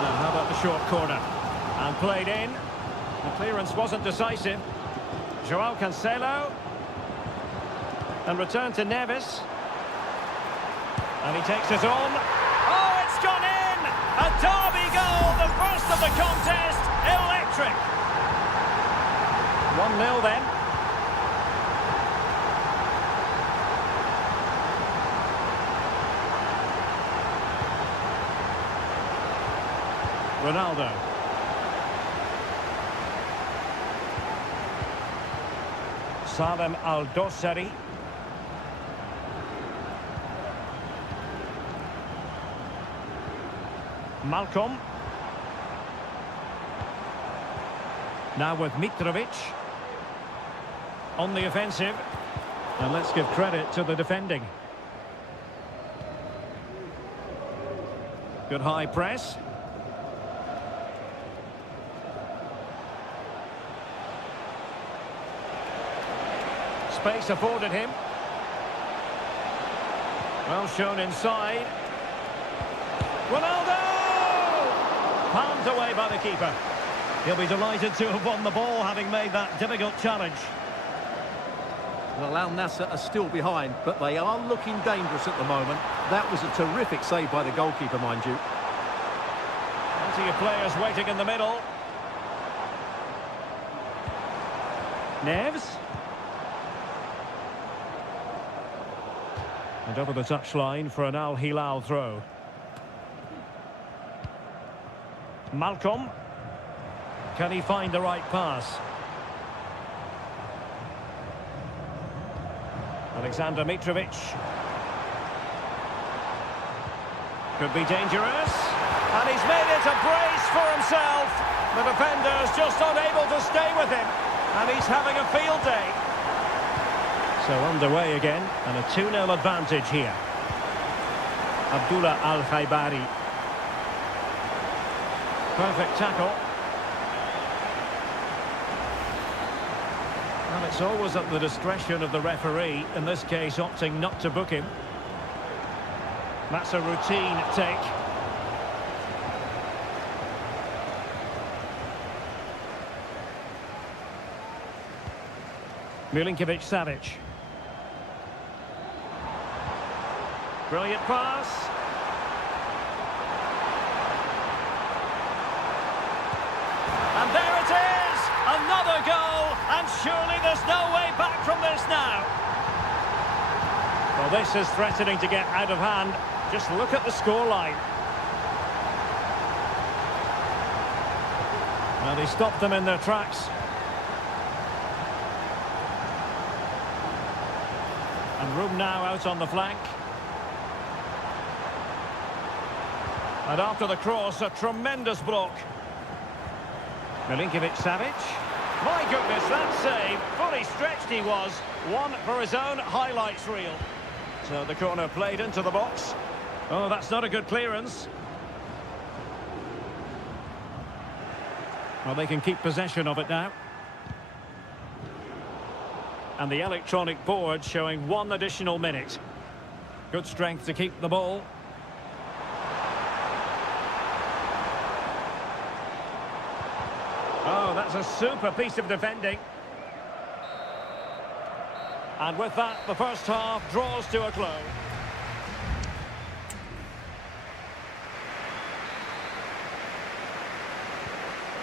Now, how about the short corner? And played in. The clearance wasn't decisive. Joao Cancelo. And returned to Neves. And he takes it on. Oh, it's gone in! A derby goal, the first of the contest. Electric. 1-0 then. Ronaldo. Salem Al-Dossari. Malcolm. Now with Mitrovic. On the offensive. And let's give credit to the defending. Good high press. Space afforded him. Well shown inside. Ronaldo! Palmed away by the keeper. He'll be delighted to have won the ball, having made that difficult challenge. Well, Al Nassr are still behind, but they are looking dangerous at the moment. That was a terrific save by the goalkeeper, mind you. Plenty of players waiting in the middle. Neves. And over the touchline for an Al Hilal throw. Malcolm. Can he find the right pass? Alexander Mitrovic. Could be dangerous. And he's made it a brace for himself. The defender's just unable to stay with him. And he's having a field day. So underway again, and a 2-0 advantage here. Abdullah Al-Khaibari. Perfect tackle. Well, it's always at the discretion of the referee, in this case opting not to book him. That's a routine take. Milinkovic-Savic. Brilliant pass. And there it is! Another goal! And surely there's no way back from this now. Well, this is threatening to get out of hand. Just look at the scoreline. Well, they stopped them in their tracks. And room now out on the flank. And after the cross, a tremendous block. Milinkovic-Savic. My goodness, that save. Fully stretched he was. One for his own highlights reel. So the corner played into the box. Oh, that's not a good clearance. Well, they can keep possession of it now. And the electronic board showing 1 additional minute. Good strength to keep the ball. Oh, that's a super piece of defending. And with that, the first half draws to a close.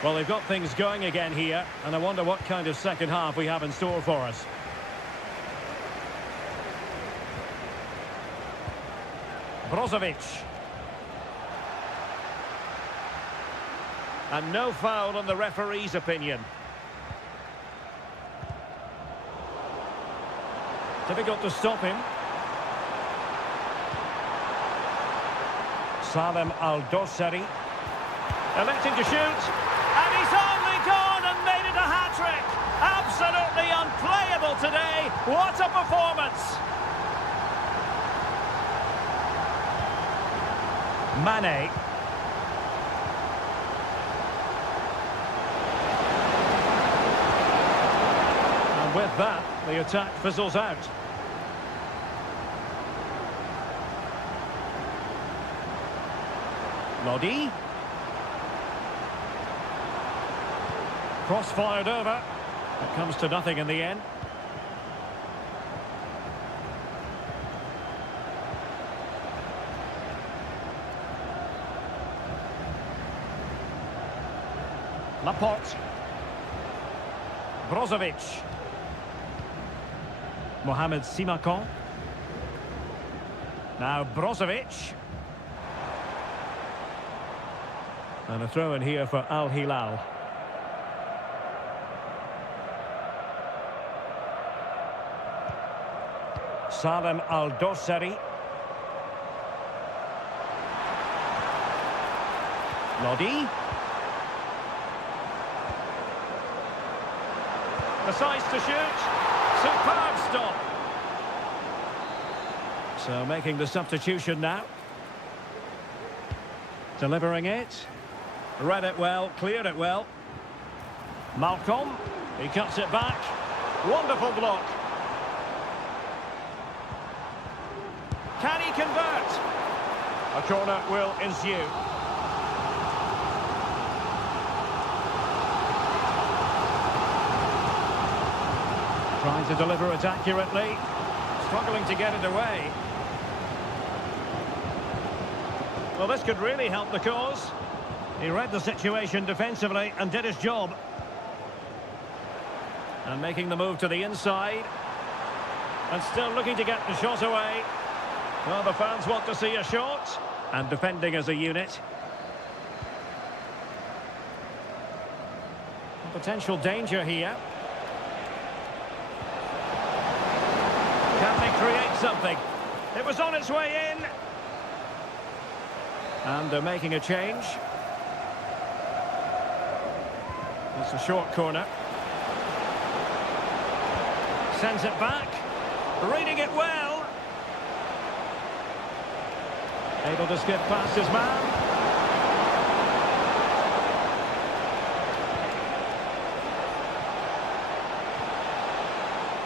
Well, they've got things going again here, and I wonder what kind of second half we have in store for us. Brozovic. And no foul on the referee's opinion. Difficult to stop him. Salem Al-Dossari. Electing to shoot. And he's only gone and made it a hat-trick. Absolutely unplayable today. What a performance. Mane. And with that, the attack fizzles out. Lodi. Cross fired over. It comes to nothing in the end. Laporte. Brozovic. Mohamed Simakon. Now Brozovic. And a throw in here for Al Hilal. Salem Al-Dossari. Lodi. Decides to shoot. Superb stop. So making the substitution now. Delivering it. Read it well, cleared it well. Malcolm. He cuts it back. Wonderful block. Can he convert? A corner will ensue. Trying to deliver it accurately. Struggling to get it away. Well, this could really help the cause. He read the situation defensively and did his job. And making the move to the inside. And still looking to get the shot away. Well, the fans want to see a shot. And defending as a unit. Potential danger here. Can they create something? It was on its way in. And they're making a change. It's a short corner. Sends it back. Reading it well. Able to skip past his man.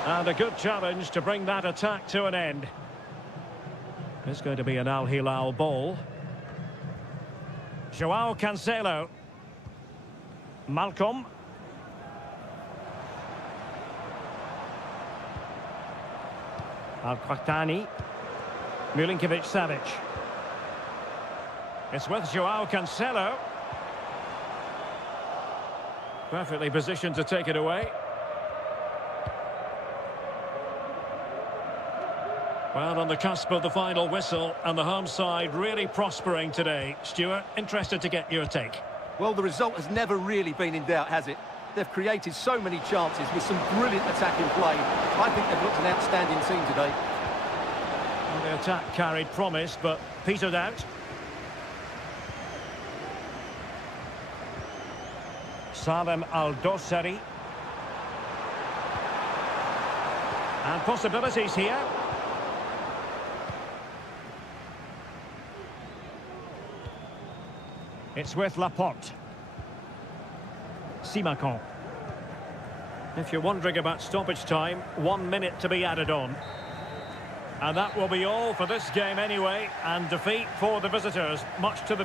And a good challenge to bring that attack to an end. It's going to be an Al Hilal ball. Joao Cancelo. Malcolm. Al-Qahtani. Milinkovic-Savic. It's with Joao Cancelo. Perfectly positioned to take it away. Well, on the cusp of the final whistle, and the home side really prospering today. Stuart, interested to get your take. Well, the result has never really been in doubt, has it? They've created so many chances with some brilliant attacking play. I think they've looked an outstanding team today. Well, the attack carried promise, but petered out. Salem Al-Dossari. And possibilities here. It's with Laporte. Simakon. If you're wondering about stoppage time, 1 minute to be added on. And that will be all for this game anyway, and defeat for the visitors, much to the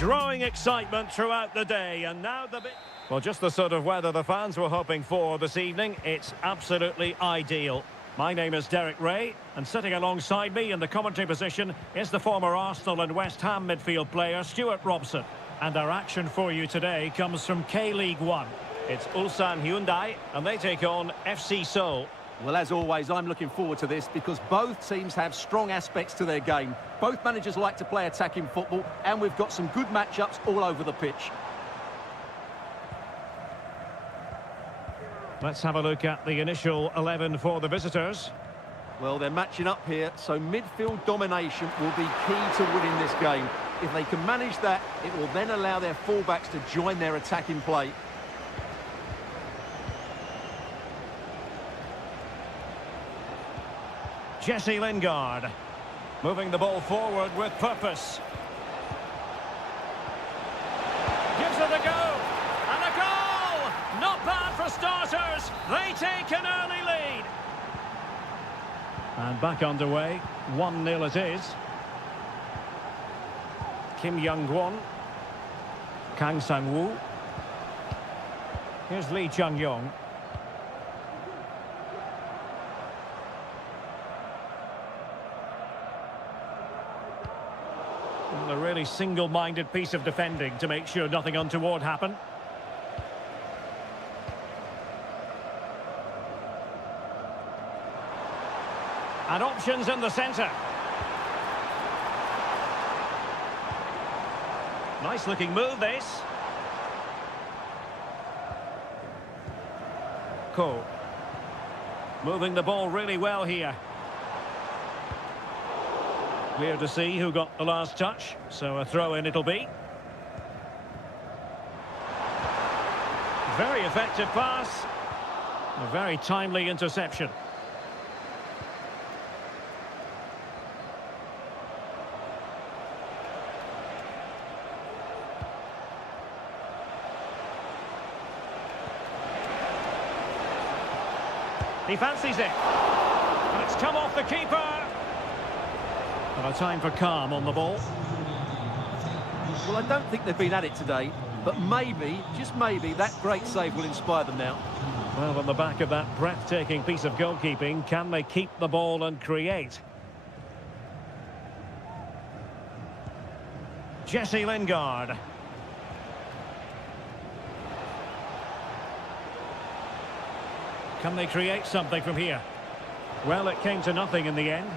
Growing excitement throughout the day, and now the bit... Well, just the sort of weather the fans were hoping for this evening. It's absolutely ideal. My name is Derek Ray, and sitting alongside me in the commentary position is the former Arsenal and West Ham midfield player Stuart Robson. And our action for you today comes from K-League 1. It's Ulsan Hyundai, and they take on FC Seoul. Well, as always, I'm looking forward to this because both teams have strong aspects to their game. Both managers like to play attacking football, and we've got some good matchups all over the pitch. Let's have a look at the initial 11 for the visitors. Well, they're matching up here, so midfield domination will be key to winning this game. If they can manage that, it will then allow their fullbacks to join their attacking play. Jesse Lingard, moving the ball forward with purpose. Gives it a go, and a goal! Not bad for starters, they take an early lead. And back underway, 1-0 it is. Kim Young-won, Kang Sang-woo. Here's Lee Chung-yong. A really single-minded piece of defending to make sure nothing untoward happened. And options in the centre. Nice-looking move, this. Ko. Moving the ball really well here. Clear to see who got the last touch, so a throw-in it'll be. Very effective pass. A very timely interception. He fancies it. And it's come off the keeper. And a time for calm on the ball. Well, I don't think they've been at it today, but maybe, just maybe, that great save will inspire them now. Well, on the back of that breathtaking piece of goalkeeping, can they keep the ball and create? Jesse Lingard. Can they create something from here? Well, it came to nothing in the end.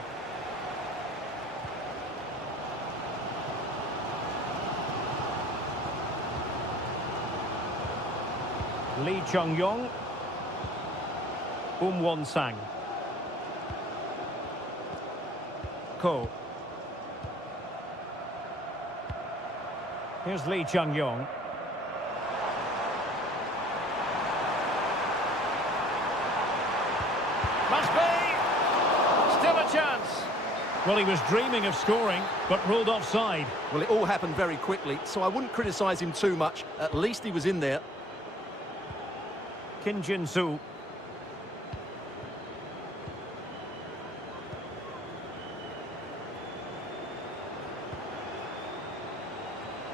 Lee Chung-yong, Won-sang, Ko. Here's Lee Chung-yong. Must be! Still a chance. Well, he was dreaming of scoring, but ruled offside. Well, it all happened very quickly, so I wouldn't criticise him too much. At least he was in there. Kim Jin-soo.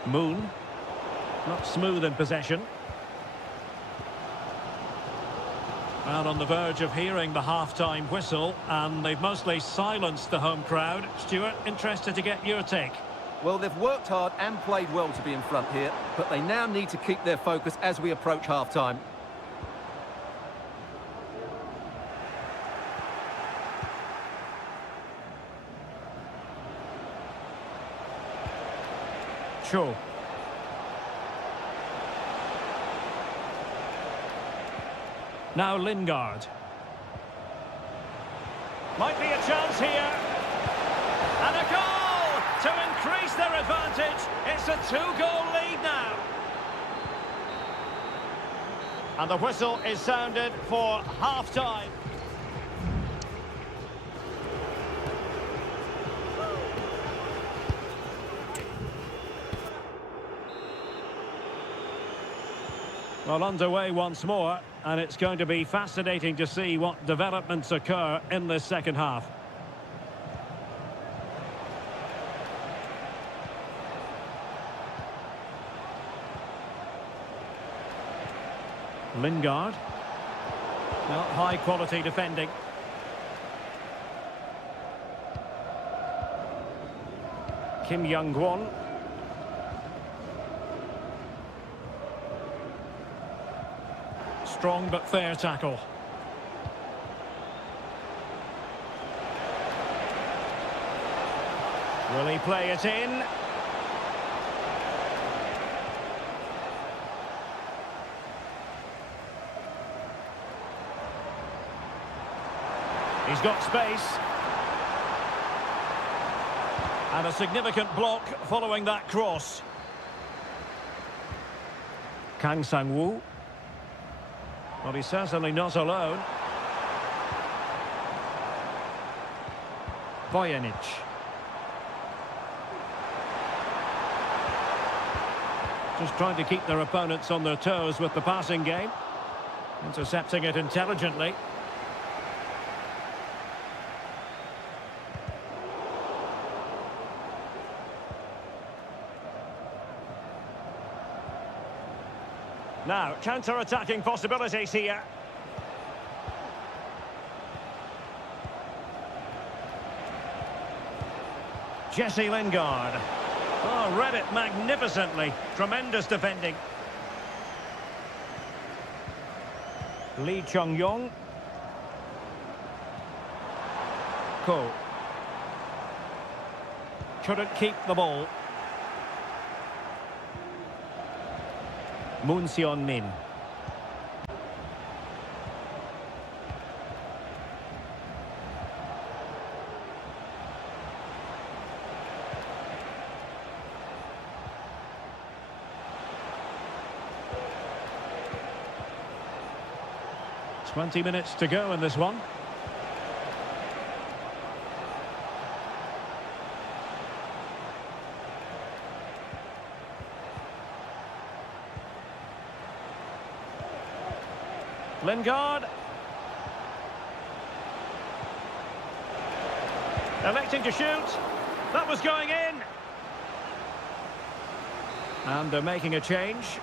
Moon. Not smooth in possession. Well, on the verge of hearing the half-time whistle, and they've mostly silenced the home crowd. Stuart, interested to get your take. Well, they've worked hard and played well to be in front here, but they now need to keep their focus as we approach half-time. Cho. Now Lingard. Might be a chance here. And a goal to increase their advantage. It's a 2-goal lead now. And the whistle is sounded for half-time. Well, underway once more, and it's going to be fascinating to see what developments occur in this second half. Lingard. Not high quality defending. Kim Young-won. Strong but fair tackle. Will he play it in? He's got space. And a significant block following that cross. Kang Sang-woo. Well, he's certainly not alone. Vojanic. Just trying to keep their opponents on their toes with the passing game. Intercepting it intelligently. Now, counter-attacking possibilities here. Jesse Lingard. Oh, read it magnificently. Tremendous defending. Lee Chung-yong. Ko. Couldn't keep the ball. Moon Seon-min. "20 minutes to go in this one. Lingard. Electing to shoot. That was going in. And they're making a change.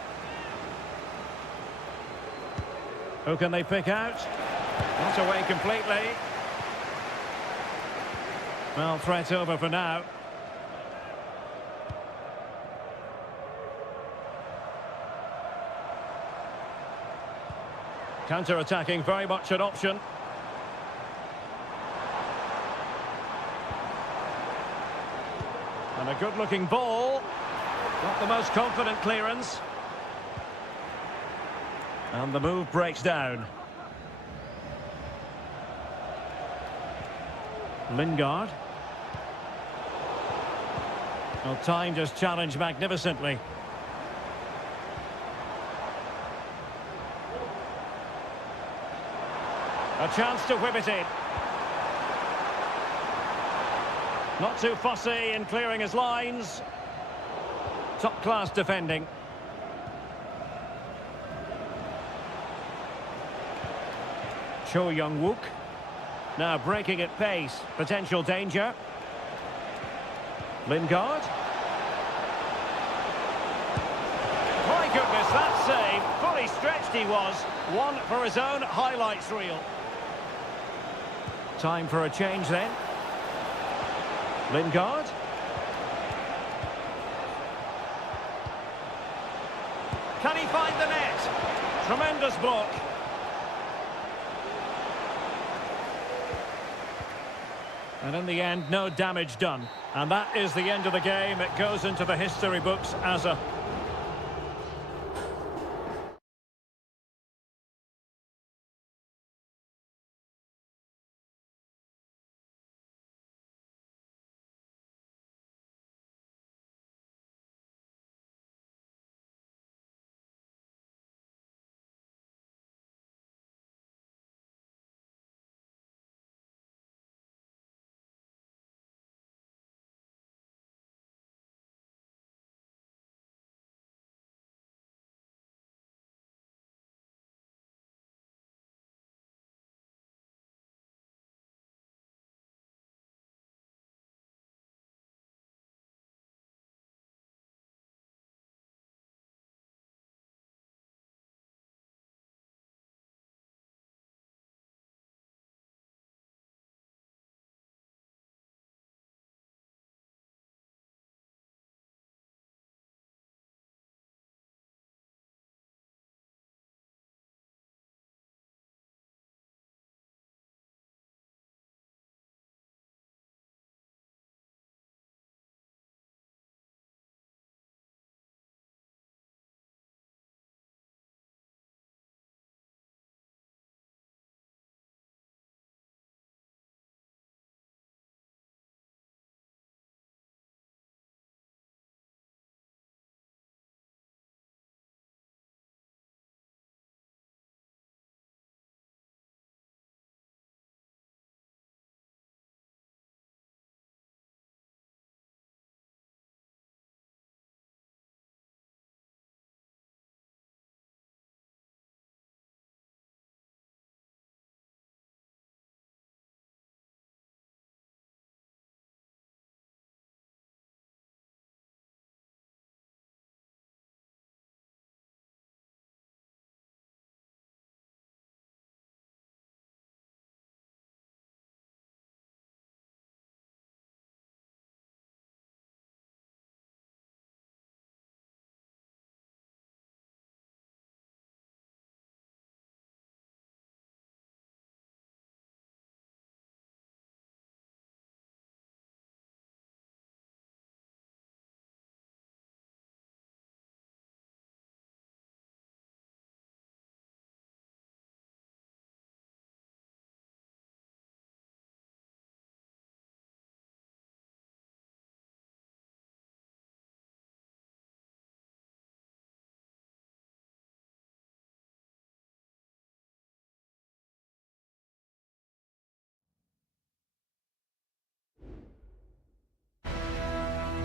Who can they pick out? Not away completely. Well, threat over for now. Counter-attacking, very much an option. And a good-looking ball. Not the most confident clearance. And the move breaks down. Lingard. Well, timed his challenge magnificently. A chance to whip it in. Not too fussy in clearing his lines. Top-class defending. Cho Young-wook. Now breaking at pace. Potential danger. Lingard. My goodness, that save. Fully stretched he was. One for his own highlights reel. Time for a change then. Lingard. Can he find the net? Tremendous block. And in the end, no damage done. And that is the end of the game. It goes into the history books as a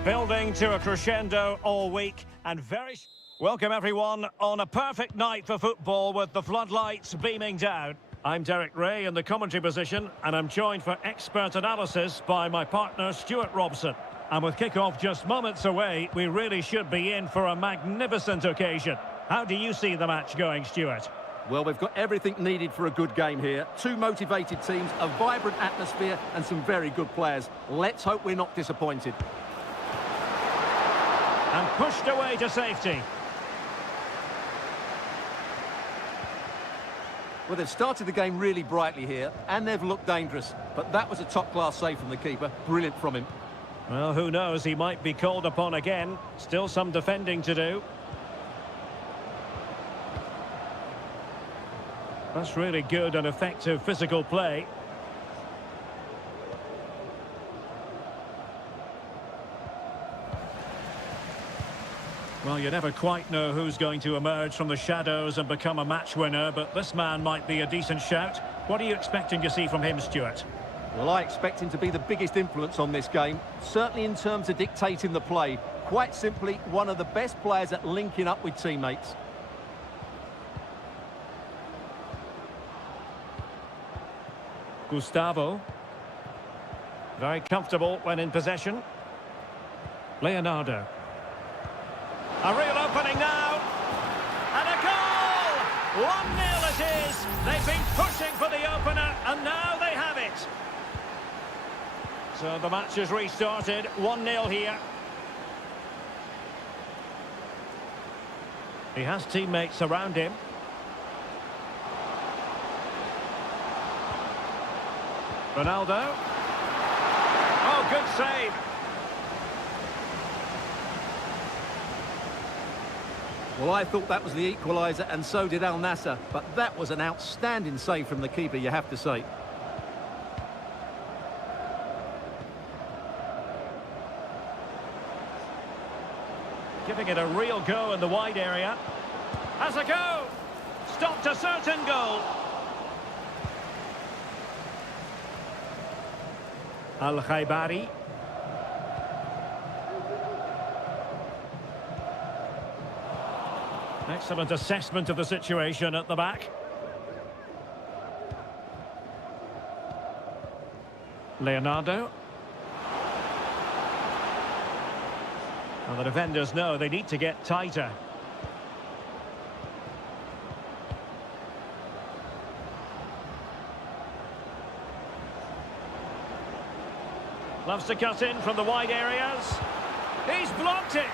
Building to a crescendo all week and very... Welcome everyone on a perfect night for football with the floodlights beaming down. I'm Derek Ray in the commentary position and I'm joined for expert analysis by my partner Stuart Robson. And with kick-off just moments away, we really should be in for a magnificent occasion. How do you see the match going, Stuart? Well, we've got everything needed for a good game here. Two motivated teams, a vibrant atmosphere and some very good players. Let's hope we're not disappointed. And pushed away to safety. Well, they've started the game really brightly here, and they've looked dangerous. But that was a top-class save from the keeper. Brilliant from him. Well, who knows? He might be called upon again. Still some defending to do. That's really good and effective physical play. Well, you never quite know who's going to emerge from the shadows and become a match winner, but this man might be a decent shout. What are you expecting to see from him, Stuart? Well, I expect him to be the biggest influence on this game, certainly in terms of dictating the play. Quite simply, one of the best players at linking up with teammates. Gustavo. Very comfortable when in possession. Leonardo. A real opening now. And a goal! 1-0 it is. They've been pushing for the opener, and now they have it. So the match has restarted. 1-0 here. He has teammates around him. Ronaldo. Oh, good save. Well, I thought that was the equaliser, and so did Al Nassr. But that was an outstanding save from the keeper, you have to say. Giving it a real go in the wide area. Has a go. Stopped a certain goal. Al-Khaibari. Excellent assessment of the situation at the back. Leonardo. Well, the defenders know they need to get tighter. Loves to cut in from the wide areas. He's blocked it.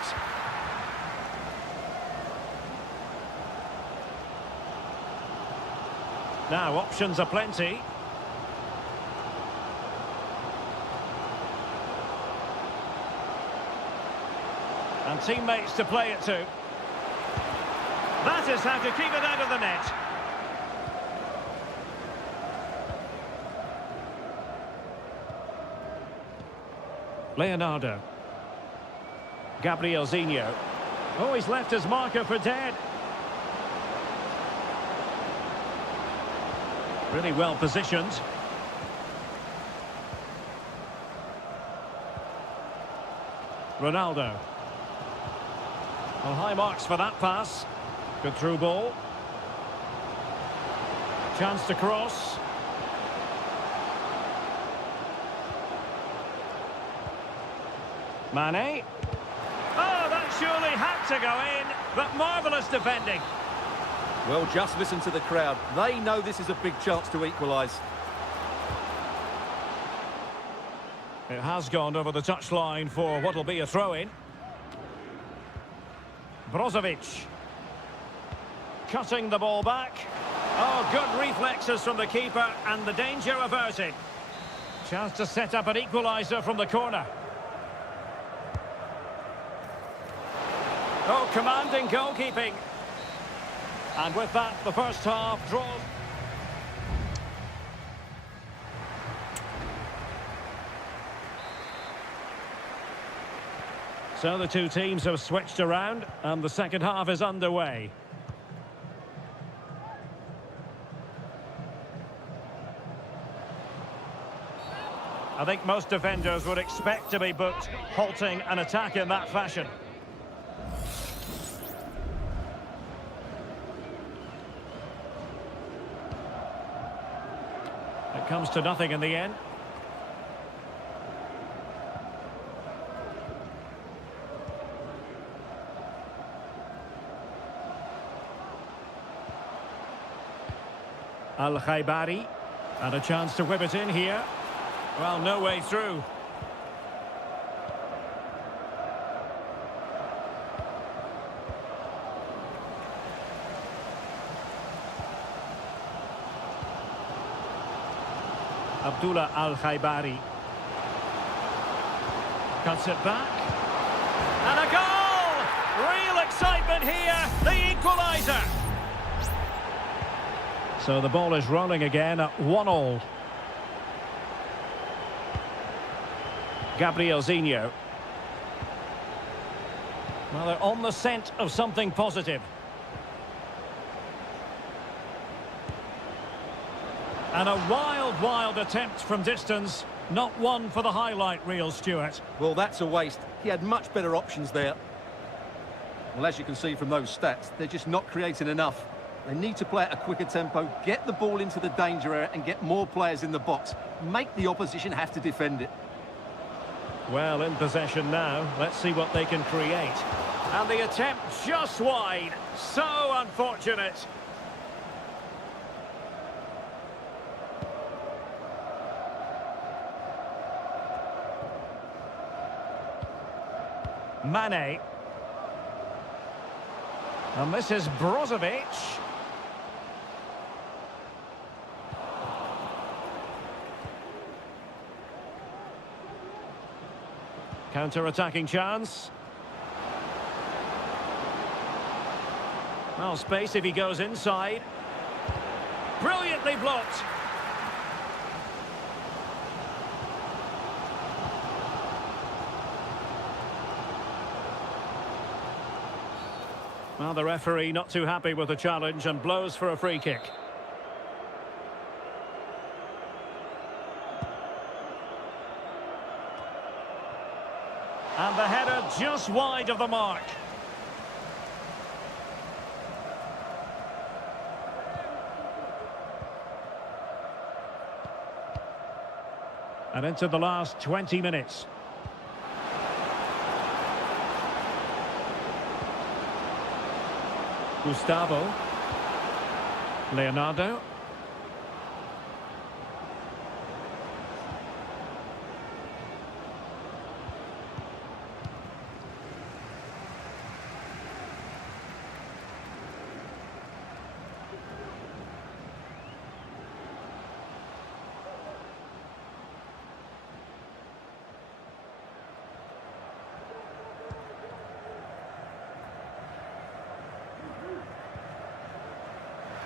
Now, options are plenty. And teammates to play it to. That is how to keep it out of the net. Leonardo. Gabrielzinho. Oh, he's left his marker for dead. Really well positioned. Ronaldo. Well, high marks for that pass. Good through ball. Chance to cross. Mane. Oh, that surely had to go in, but marvellous defending. Well, just listen to the crowd. They know this is a big chance to equalise. It has gone over the touchline for what will be a throw-in. Brozovic. Cutting the ball back. Oh, good reflexes from the keeper and the danger averted. Chance to set up an equaliser from the corner. Oh, commanding goalkeeping. And with that, the first half draws. So the two teams have switched around, and the second half is underway. I think most defenders would expect to be booked, halting an attack in that fashion. It comes to nothing in the end. Al-Khaibari, and a chance to whip it in here. Well, no way through. Abdullah Al-Khaibari cuts it back. And a goal! Real excitement here, the equaliser. So the ball is rolling again at 1-1. Gabriel Zinho. Well, they're on the scent of something positive. And a wild, wild attempt from distance. Not one for the highlight reel, Stuart. Well, that's a waste. He had much better options there. Well, as you can see from those stats, they're just not creating enough. They need to play at a quicker tempo, get the ball into the danger area and get more players in the box. Make the opposition have to defend it. Well, in possession now. Let's see what they can create. And the attempt just wide. So unfortunate. Mane. And this is Brozovic. Counter-attacking chance. Well, space if he goes inside. Brilliantly blocked. Well, the referee not too happy with the challenge and blows for a free kick. And the header just wide of the mark. And into the last 20 minutes. Gustavo. Leonardo.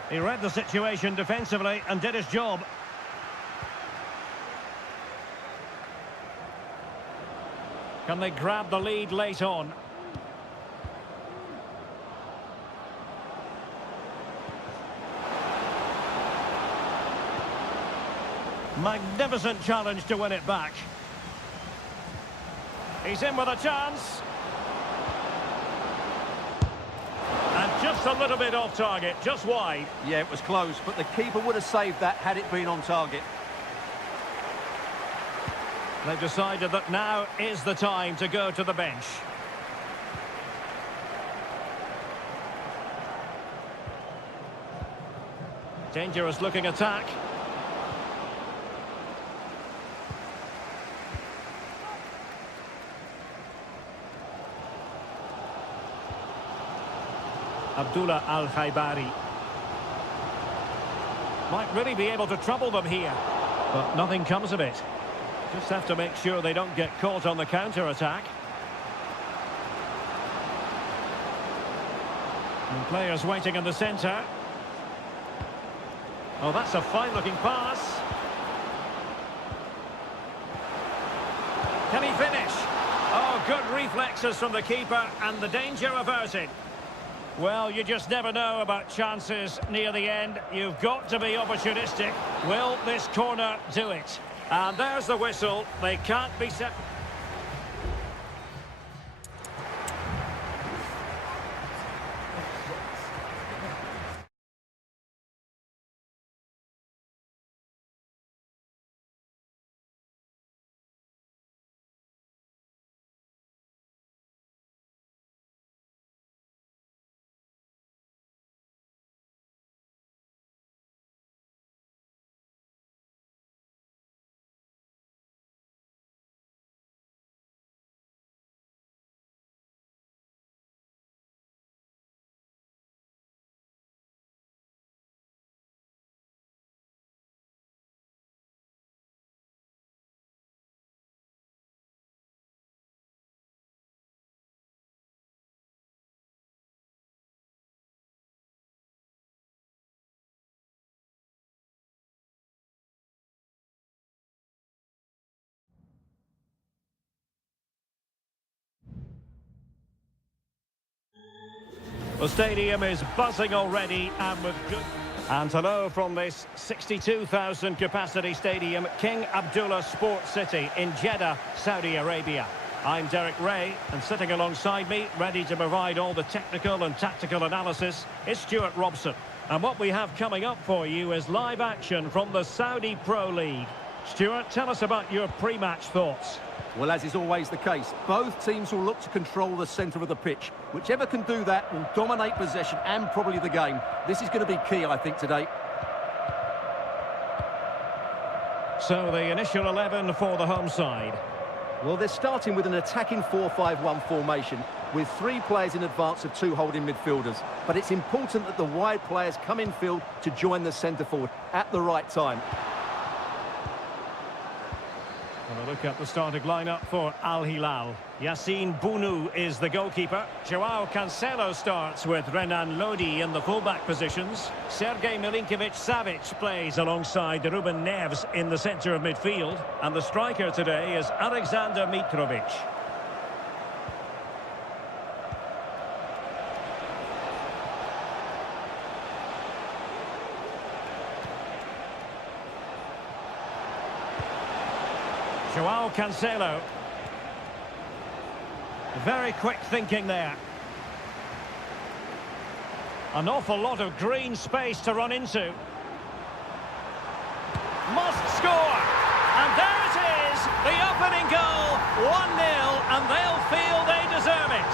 He read the situation defensively and did his job. Can they grab the lead late on? Magnificent challenge to win it back. He's in with a chance. Just a little bit off target, just wide. Yeah, it was close, but the keeper would have saved that had it been on target. They've decided that now is the time to go to the bench. Dangerous looking attack. Abdullah Al-Khaibari. Might really be able to trouble them here, but nothing comes of it. Just have to make sure they don't get caught on the counter-attack. And players waiting in the centre. Oh, that's a fine-looking pass. Can he finish? Oh, good reflexes from the keeper and the danger averted. Well, you just never know about chances near the end. You've got to be opportunistic. Will this corner do it? And there's the whistle. They can't be set. The stadium is buzzing already and with good... And hello from this 62,000 capacity stadium, King Abdullah Sports City in Jeddah, Saudi Arabia. I'm Derek Ray, and sitting alongside me, ready to provide all the technical and tactical analysis, is Stuart Robson. And what we have coming up for you is live action from the Saudi Pro League. Stuart, tell us about your pre-match thoughts. Well, as is always the case, both teams will look to control the centre of the pitch. Whichever can do that will dominate possession and probably the game. This is going to be key, I think, today. So the initial 11 for the home side. Well, they're starting with an attacking 4-5-1 formation with 3 players in advance of 2 holding midfielders. But it's important that the wide players come in field to join the centre forward at the right time. Well, a look at the starting lineup for Al Hilal. Yassine Bounou is the goalkeeper. Joao Cancelo starts with Renan Lodi in the fullback positions. Sergej Milinkovic-Savic plays alongside Ruben Neves in the centre of midfield. And the striker today is Alexander Mitrovic. Joao Cancelo. Very quick thinking there. An awful lot of green space to run into. Must score! And there it is! The opening goal! 1-0, and they'll feel they deserve it.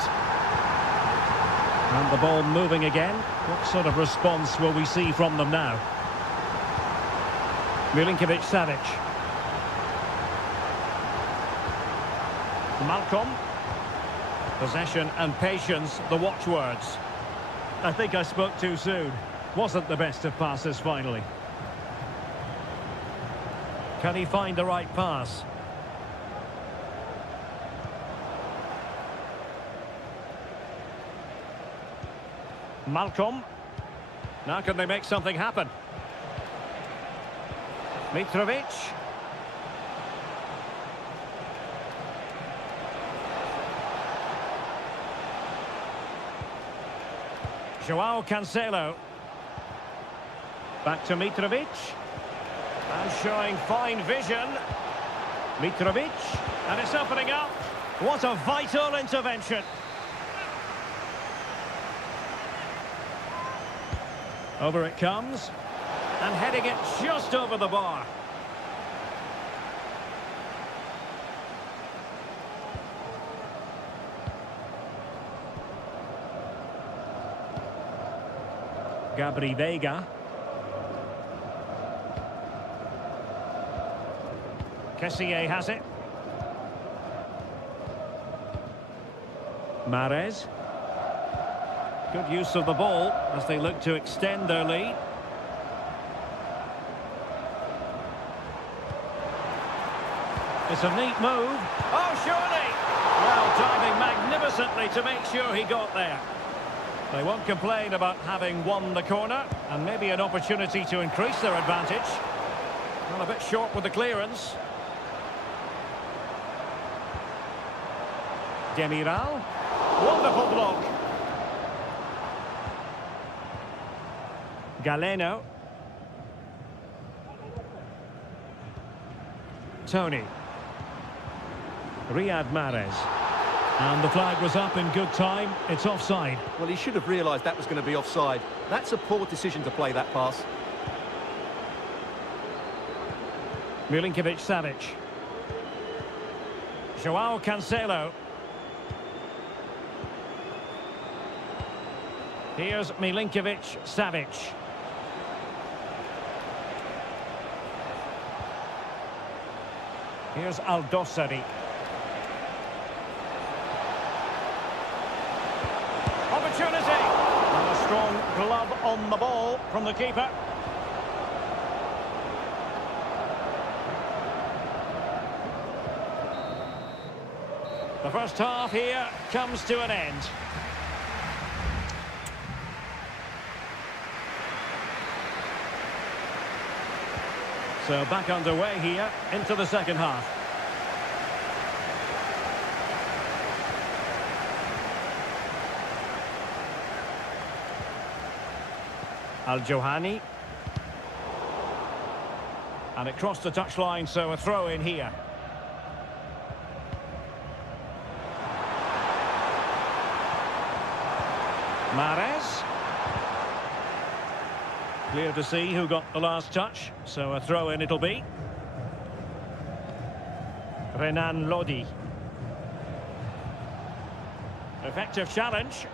And the ball moving again. What sort of response will we see from them now? Milinkovic-Savic. Malcolm. Possession and patience, the watchwords. I think I spoke too soon. Wasn't the best of passes finally. Can he find the right pass? Malcolm. Now can they make something happen? Mitrovic. Joao Cancelo. Back to Mitrovic. And showing fine vision. Mitrovic. And it's opening up. What a vital intervention. Over it comes. And heading it just over the bar. Gabri Veiga. Kessié has it. Mahrez. Good use of the ball as they look to extend their lead. It's a neat move. Oh, surely! Well, diving magnificently to make sure he got there. They won't complain about having won the corner, and maybe an opportunity to increase their advantage. Well, a bit short with the clearance. Demiral. Wonderful block. Galeno. Tony. Riyad Mahrez. And the flag was up in good time. It's offside. Well, he should have realised that was going to be offside. That's a poor decision to play that pass. Milinkovic-Savic. Joao Cancelo. Here's Milinkovic-Savic. Here's Aldosari. Opportunity! And a strong glove on the ball from the keeper. The first half here comes to an end. So back underway here into the second half. Al-Johani. And it crossed the touchline, so a throw in here. Mahrez. Clear to see who got the last touch, so a throw in it'll be. Renan Lodi. Effective challenge.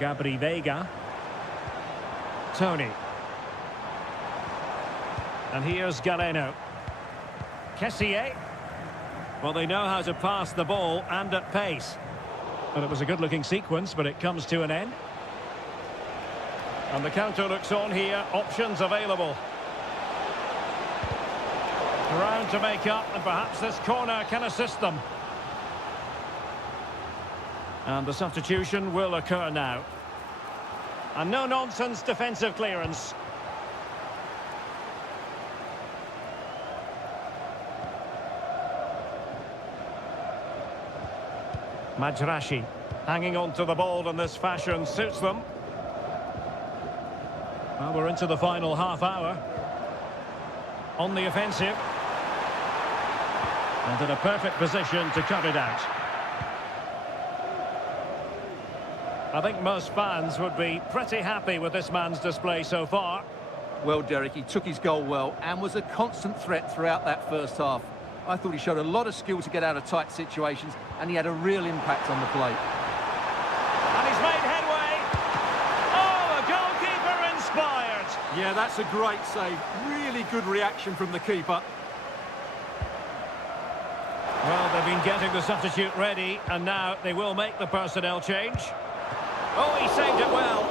Gabri Veiga. Tony. And here's Galeno. Kessié. Well, they know how to pass the ball and at pace. Well, it was a good-looking sequence, but it comes to an end. And the counter looks on here. Options available. Ground to make up, and perhaps this corner can assist them. And the substitution will occur now. And no-nonsense defensive clearance. Majrashi hanging on to the ball in this fashion suits them. Well, we're into the final half hour. On the offensive. And in a perfect position to cut it out. I think most fans would be pretty happy with this man's display so far. Well, Derek, he took his goal well and was a constant threat throughout that first half. I thought he showed a lot of skill to get out of tight situations, and he had a real impact on the play. And he's made headway. Oh, the goalkeeper inspired. Yeah, that's a great save. Really good reaction from the keeper. Well, they've been getting the substitute ready, and now they will make the personnel change. Oh, he saved it well.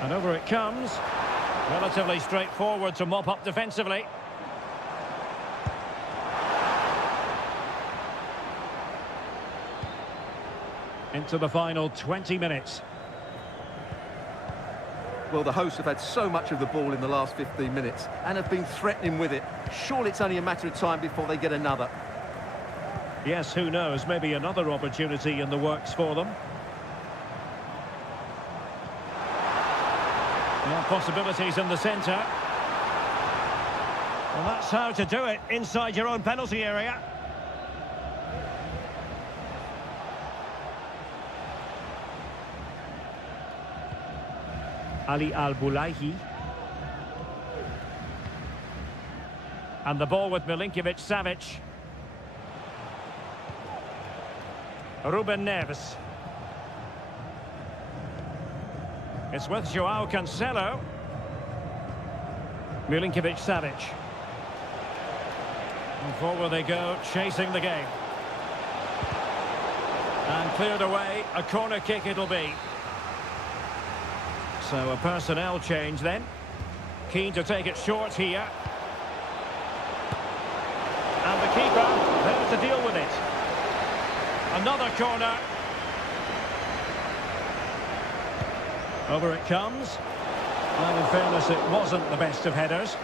And over it comes. Relatively straightforward to mop up defensively. Into the final 20 minutes. Well, the hosts have had so much of the ball in the last 15 minutes and have been threatening with it. Surely it's only a matter of time before they get another. Yes, who knows? Maybe another opportunity in the works for them. Well, possibilities in the centre. Well, that's how to do it inside your own penalty area. Ali Al-Bulaihi. And the ball with Milinkovic-Savic. Ruben Neves. It's with Joao Cancelo. Milinkovic-Savic. And forward they go, chasing the game. And cleared away, a corner kick it'll be. So a personnel change then. Keen to take it short here. And the keeper there to deal with it. Another corner. Over it comes. Well, in fairness, it wasn't the best of headers.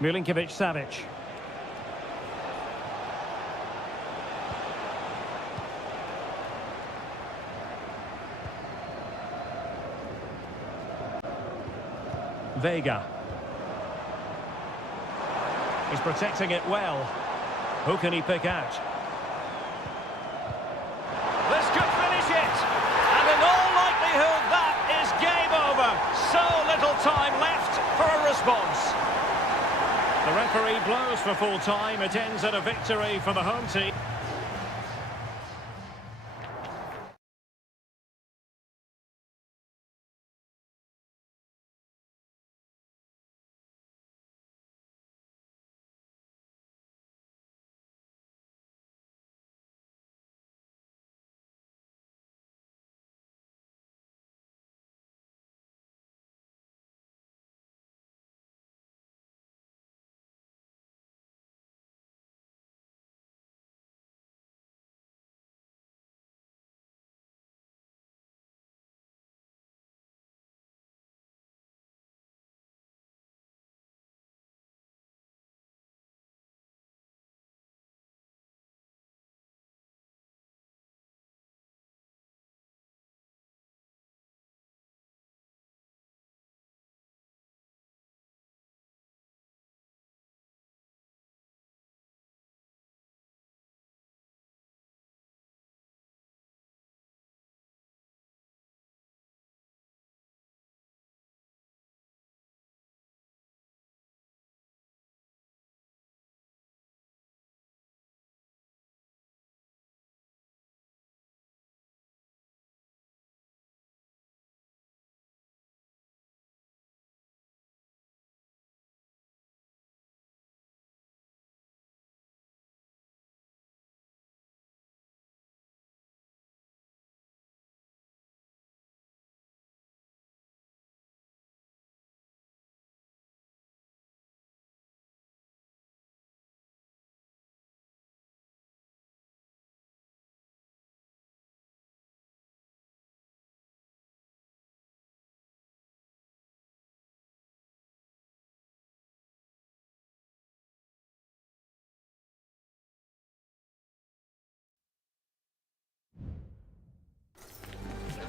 Milinkovic-Savic. Vega. He's protecting it well. Who can he pick out? This could finish it. And in all likelihood, that is game over. So little time left for a response. The referee blows for full time. It ends in a victory for the home team.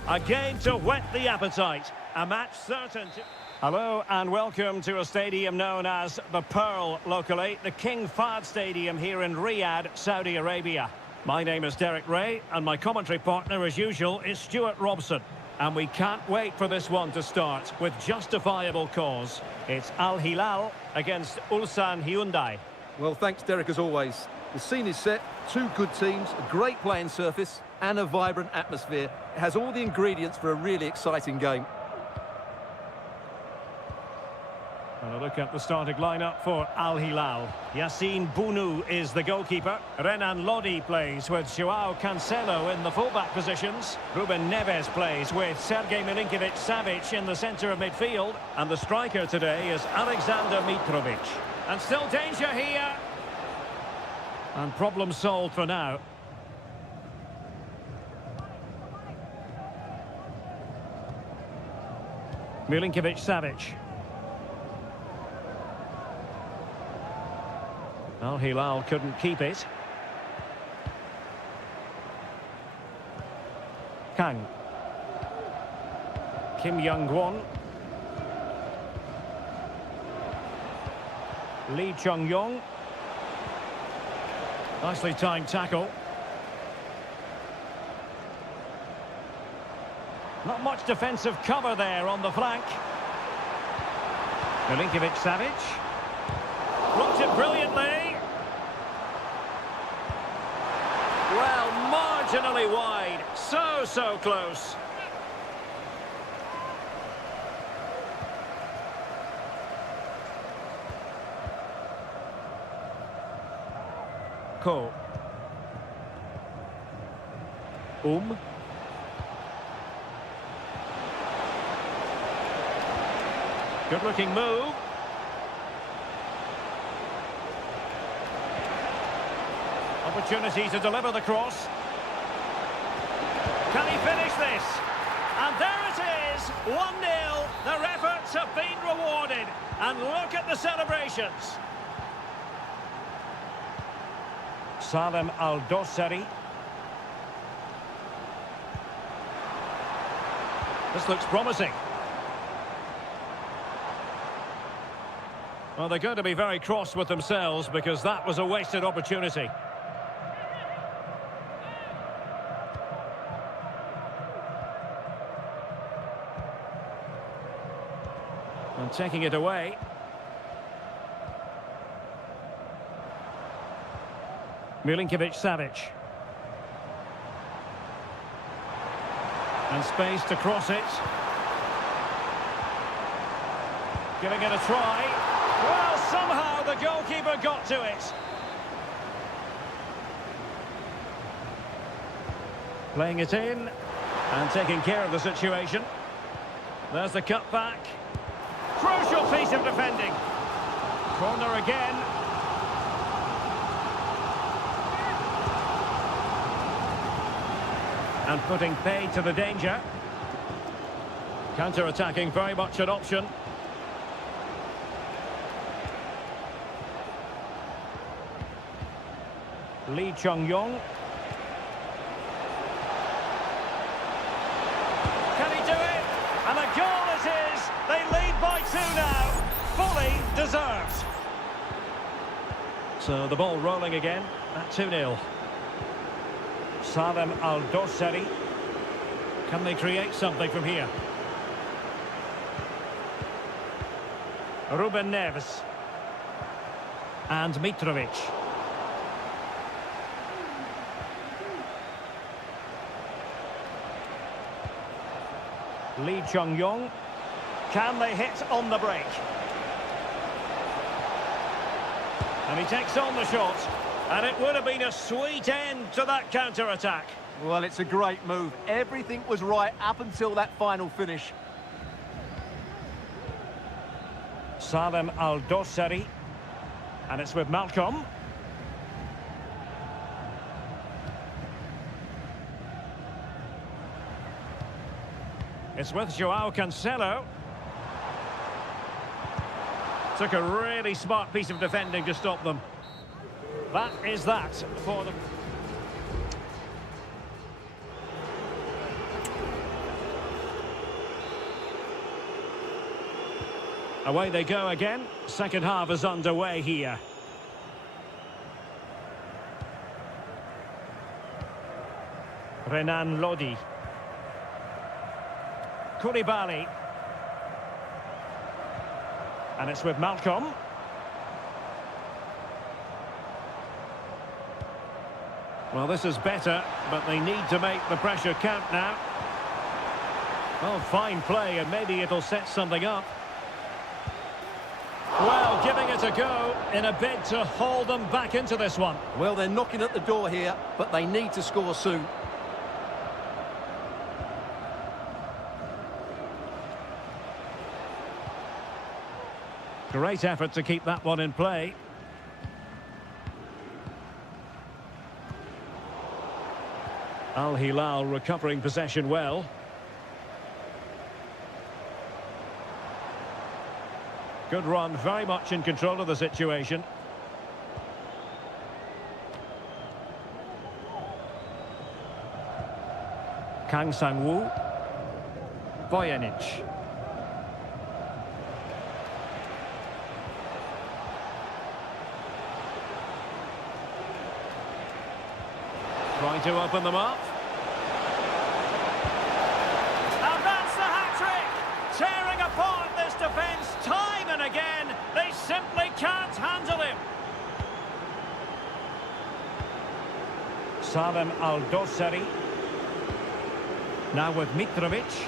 A game to whet the appetite. A match certain to... Hello and welcome to a stadium known as the Pearl locally, the King Fahd Stadium here in Riyadh, Saudi Arabia. My name is Derek Ray and my commentary partner as usual is Stuart Robson. And we can't wait for this one to start with justifiable cause. It's Al Hilal against Ulsan Hyundai. Well, thanks, Derek, as always. The scene is set, two good teams, a great playing surface and a vibrant atmosphere. It has all the ingredients for a really exciting game. And a look at the starting lineup for Al Hilal. Yassine Bounou is the goalkeeper. Renan Lodi plays with Joao Cancelo in the fullback positions. Ruben Neves plays with Sergej Milinkovic-Savic in the centre of midfield. And the striker today is Alexander Mitrovic. And still danger here. And problem solved for now. Milinkovic-Savic. Al Hilal couldn't keep it. Kang. Kim Young-won. Lee Chung-yong. Nicely timed tackle. Not much defensive cover there on the flank. Milinkovic-Savic. Blocked it brilliantly. Well, marginally wide. So close. Ko. Good-looking move. Opportunity to deliver the cross. Can he finish this? And there it is, 1-0. Their efforts efforts have been rewarded. And look at the celebrations. Salem Al-Dossari. This looks promising. Well, they're going to be very cross with themselves because that was a wasted opportunity. And taking it away. Milinkovic-Savic. And space to cross it. Giving it a try. Well, somehow the goalkeeper got to it. Playing it in and taking care of the situation. There's the cutback. Crucial piece of defending. Corner again. And putting paid to the danger. Counter-attacking, very much an option. Lee Chung-yong. Can he do it? And a goal it is! They lead by 2 now. Fully deserved. So the ball rolling again at 2-0. Salem Al-Dossari. Can they create something from here? Ruben Neves. And Mitrovic. Lee Chung-yong. Can they hit on the break? And he takes on the shot. And it would have been a sweet end to that counter-attack. Well, it's a great move. Everything was right up until that final finish. Salem Al-Dossari. And it's with Malcolm. It's with Joao Cancelo. Took a really smart piece of defending to stop them. That is that for them. Away they go again. Second half is underway here. Renan Lodi. Koulibaly. And it's with Malcolm. Well, this is better, but they need to make the pressure count now. Well, fine play, and maybe it'll set something up. Well, giving it a go in a bid to hold them back into this one. Well, they're knocking at the door here, but they need to score soon. Great effort to keep that one in play. Al Hilal recovering possession well. Good run, very much in control of the situation. Kang Sang-woo. Bojanic. Trying to open them up. And that's the hat-trick! Tearing apart this defence time and again. They simply can't handle him. Salem Al-Dossari. Now with Mitrovic.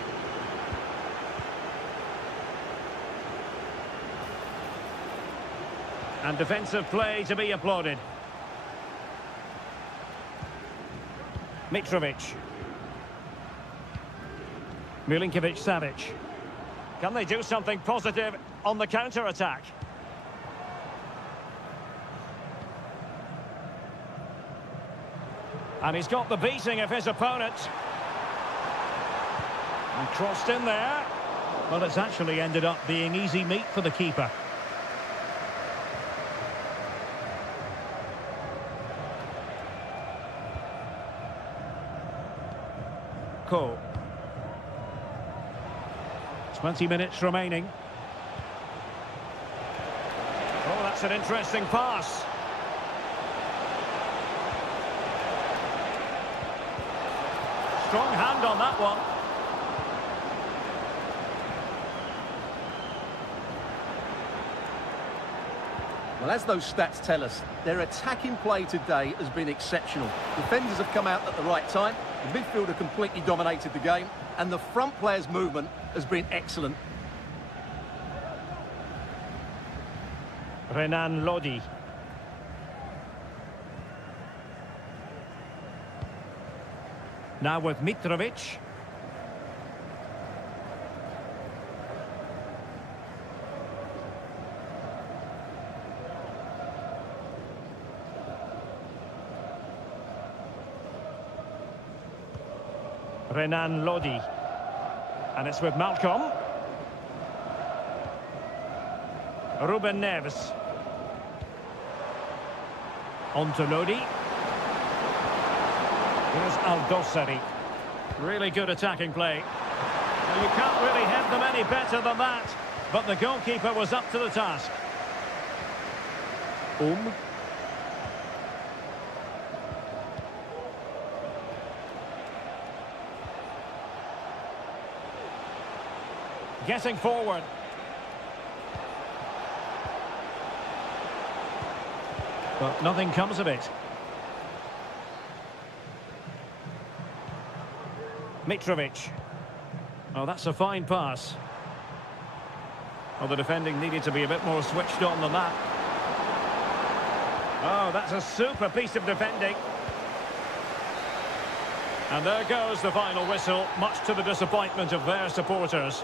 And defensive play to be applauded. Mitrovic. Milinkovic-Savic. Can they do something positive on the counter-attack? And he's got the beating of his opponent. And crossed in there. Well, it's actually ended up being easy meat for the keeper. Cole. 20 minutes remaining. Oh, that's an interesting pass. Strong hand on that one. Well, as those stats tell us, their attacking play today has been exceptional. Defenders have come out at the right time, the midfielder completely dominated the game, and the front player's movement has been excellent. Renan Lodi. Now with Mitrovic. Renan Lodi. And it's with Malcolm. Ruben Neves. On to Lodi. Here's Aldosari. Really good attacking play. Well, you can't really hit them any better than that. But the goalkeeper was up to the task. Getting forward. But nothing comes of it. Mitrovic. Oh, that's a fine pass. Well, the defending needed to be a bit more switched on than that. Oh, that's a super piece of defending. And there goes the final whistle, much to the disappointment of their supporters.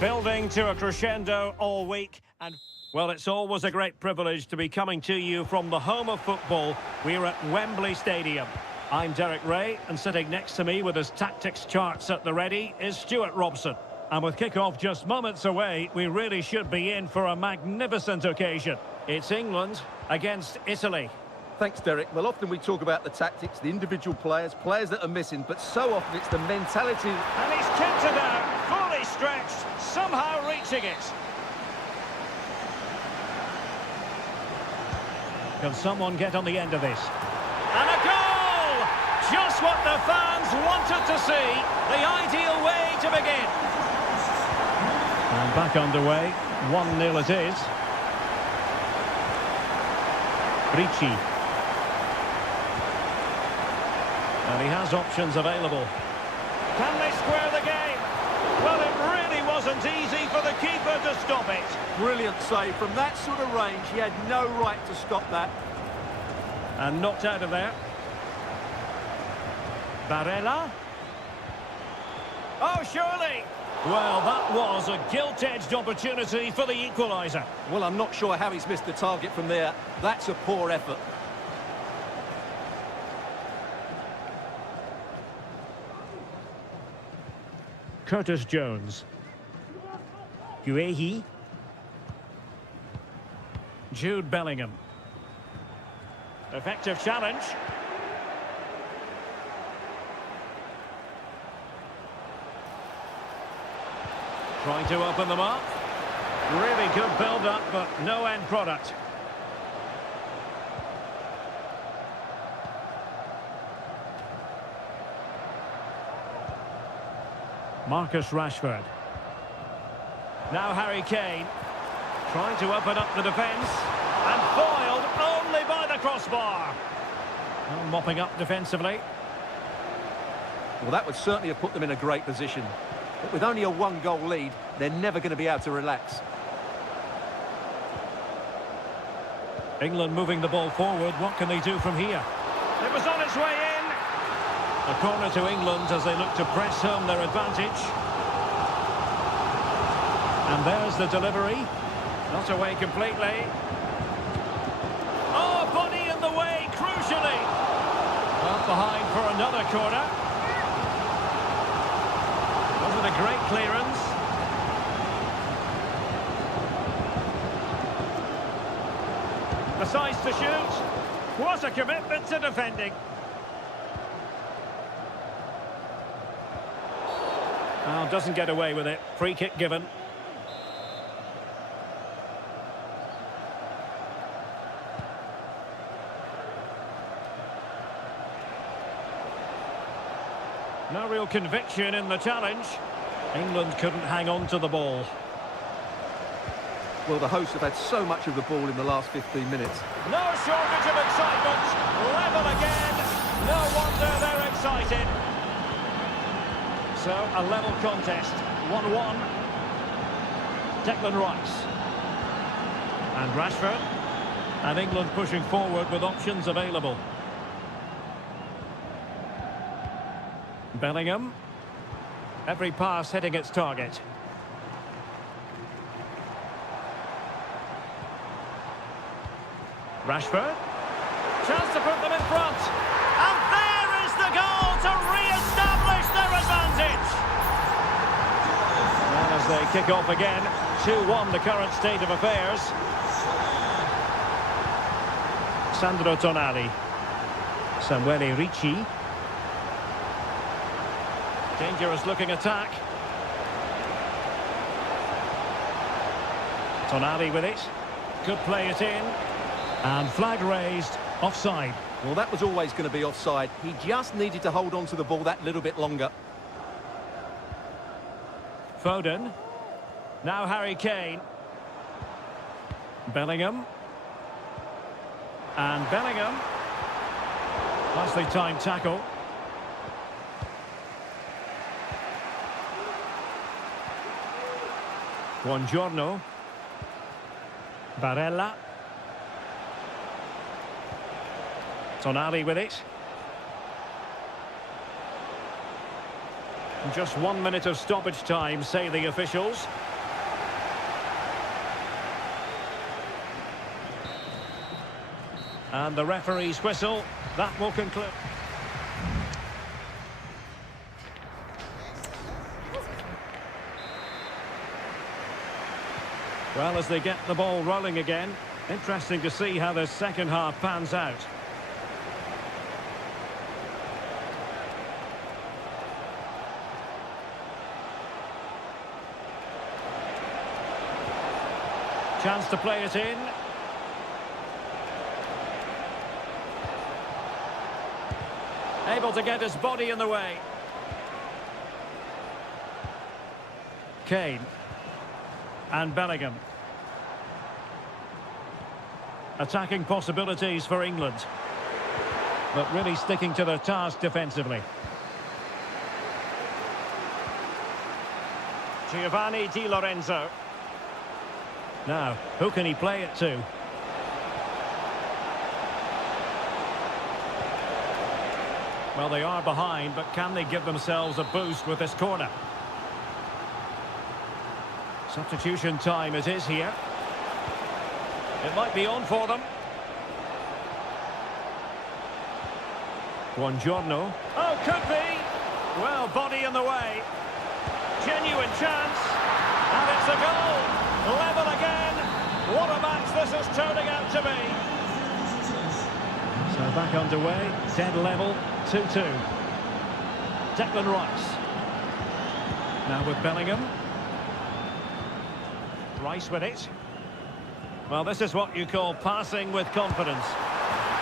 Building to a crescendo all week, and well, it's always a great privilege to be coming to you from the home of football. We're at Wembley Stadium. I'm Derek Ray, and sitting next to me with his tactics charts at the ready is Stuart Robson. And with kick-off just moments away, we really should be in for a magnificent occasion. It's England against Italy. Thanks, Derek. Well, often we talk about the tactics, the individual players that are missing, but so often it's the mentality. And he's kicked it out, fully stretched, somehow reaching it. Can someone get on the end of this? And a goal! Just what the fans wanted to see. The ideal way to begin. And back underway. 1-0 it is. Ricci. And he has options available. Can they square the game? Well, it really wasn't easy for the keeper to stop it. Brilliant save. From that sort of range, he had no right to stop that. And knocked out of there. Barella. Oh, surely. Well, that was a gilt-edged opportunity for the equaliser. Well, I'm not sure how he's missed the target from there. That's a poor effort. Curtis Jones. Guehi. Jude Bellingham. Effective challenge. Trying to open them up. Really good build-up, but no end product. Marcus Rashford. Now Harry Kane. Trying to open up the defence. And foiled only by the crossbar. Well, mopping up defensively. Well, that would certainly have put them in a great position. But with only a one-goal lead, they're never going to be able to relax. England moving the ball forward. What can they do from here? It was on its way in. A corner to England as they look to press home their advantage. And there's the delivery. Not away completely. Oh, body in the way, crucially. Up behind for another corner. Wasn't a great clearance. Decides to shoot. What a commitment to defending. Oh, doesn't get away with it. Free kick given. No real conviction in the challenge. England couldn't hang on to the ball. Well, the hosts have had so much of the ball in the last 15 minutes. No shortage of excitement. Level again. No wonder they're excited. So, a level contest. 1-1. Declan Rice. And Rashford. And England pushing forward with options available. Bellingham. Every pass hitting its target. Rashford. Chance to put them in front. And there is the goal to re-establish their advantage. And as they kick off again, 2-1 the current state of affairs. Sandro Tonali. Samuele Ricci. Dangerous looking attack. Tonali with it. Could play it in. And flag raised, offside. Well, that was always going to be offside. He just needed to hold on to the ball that little bit longer. Foden. Now Harry Kane. Bellingham. And Bellingham. Nicely timed tackle. Buongiorno. Barella. Tonali with it. Just 1 minute of stoppage time, say the officials. And the referee's whistle, that will conclude. Well, as they get the ball rolling again, interesting to see how the second half pans out. Chance to play it in. Able to get his body in the way. Kane. And Bellingham. Attacking possibilities for England. But really sticking to their task defensively. Giovanni Di Lorenzo. Now, who can he play it to? Well, they are behind, but can they give themselves a boost with this corner? Substitution time it is here. It might be on for them. Buongiorno. Oh, could be. Well, body in the way. Genuine chance. And it's a goal. Level again. What a match this is turning out to be. So back underway. Dead level. 2-2. Declan Rice. Now with Bellingham. Rice with it. Well, this is what you call passing with confidence.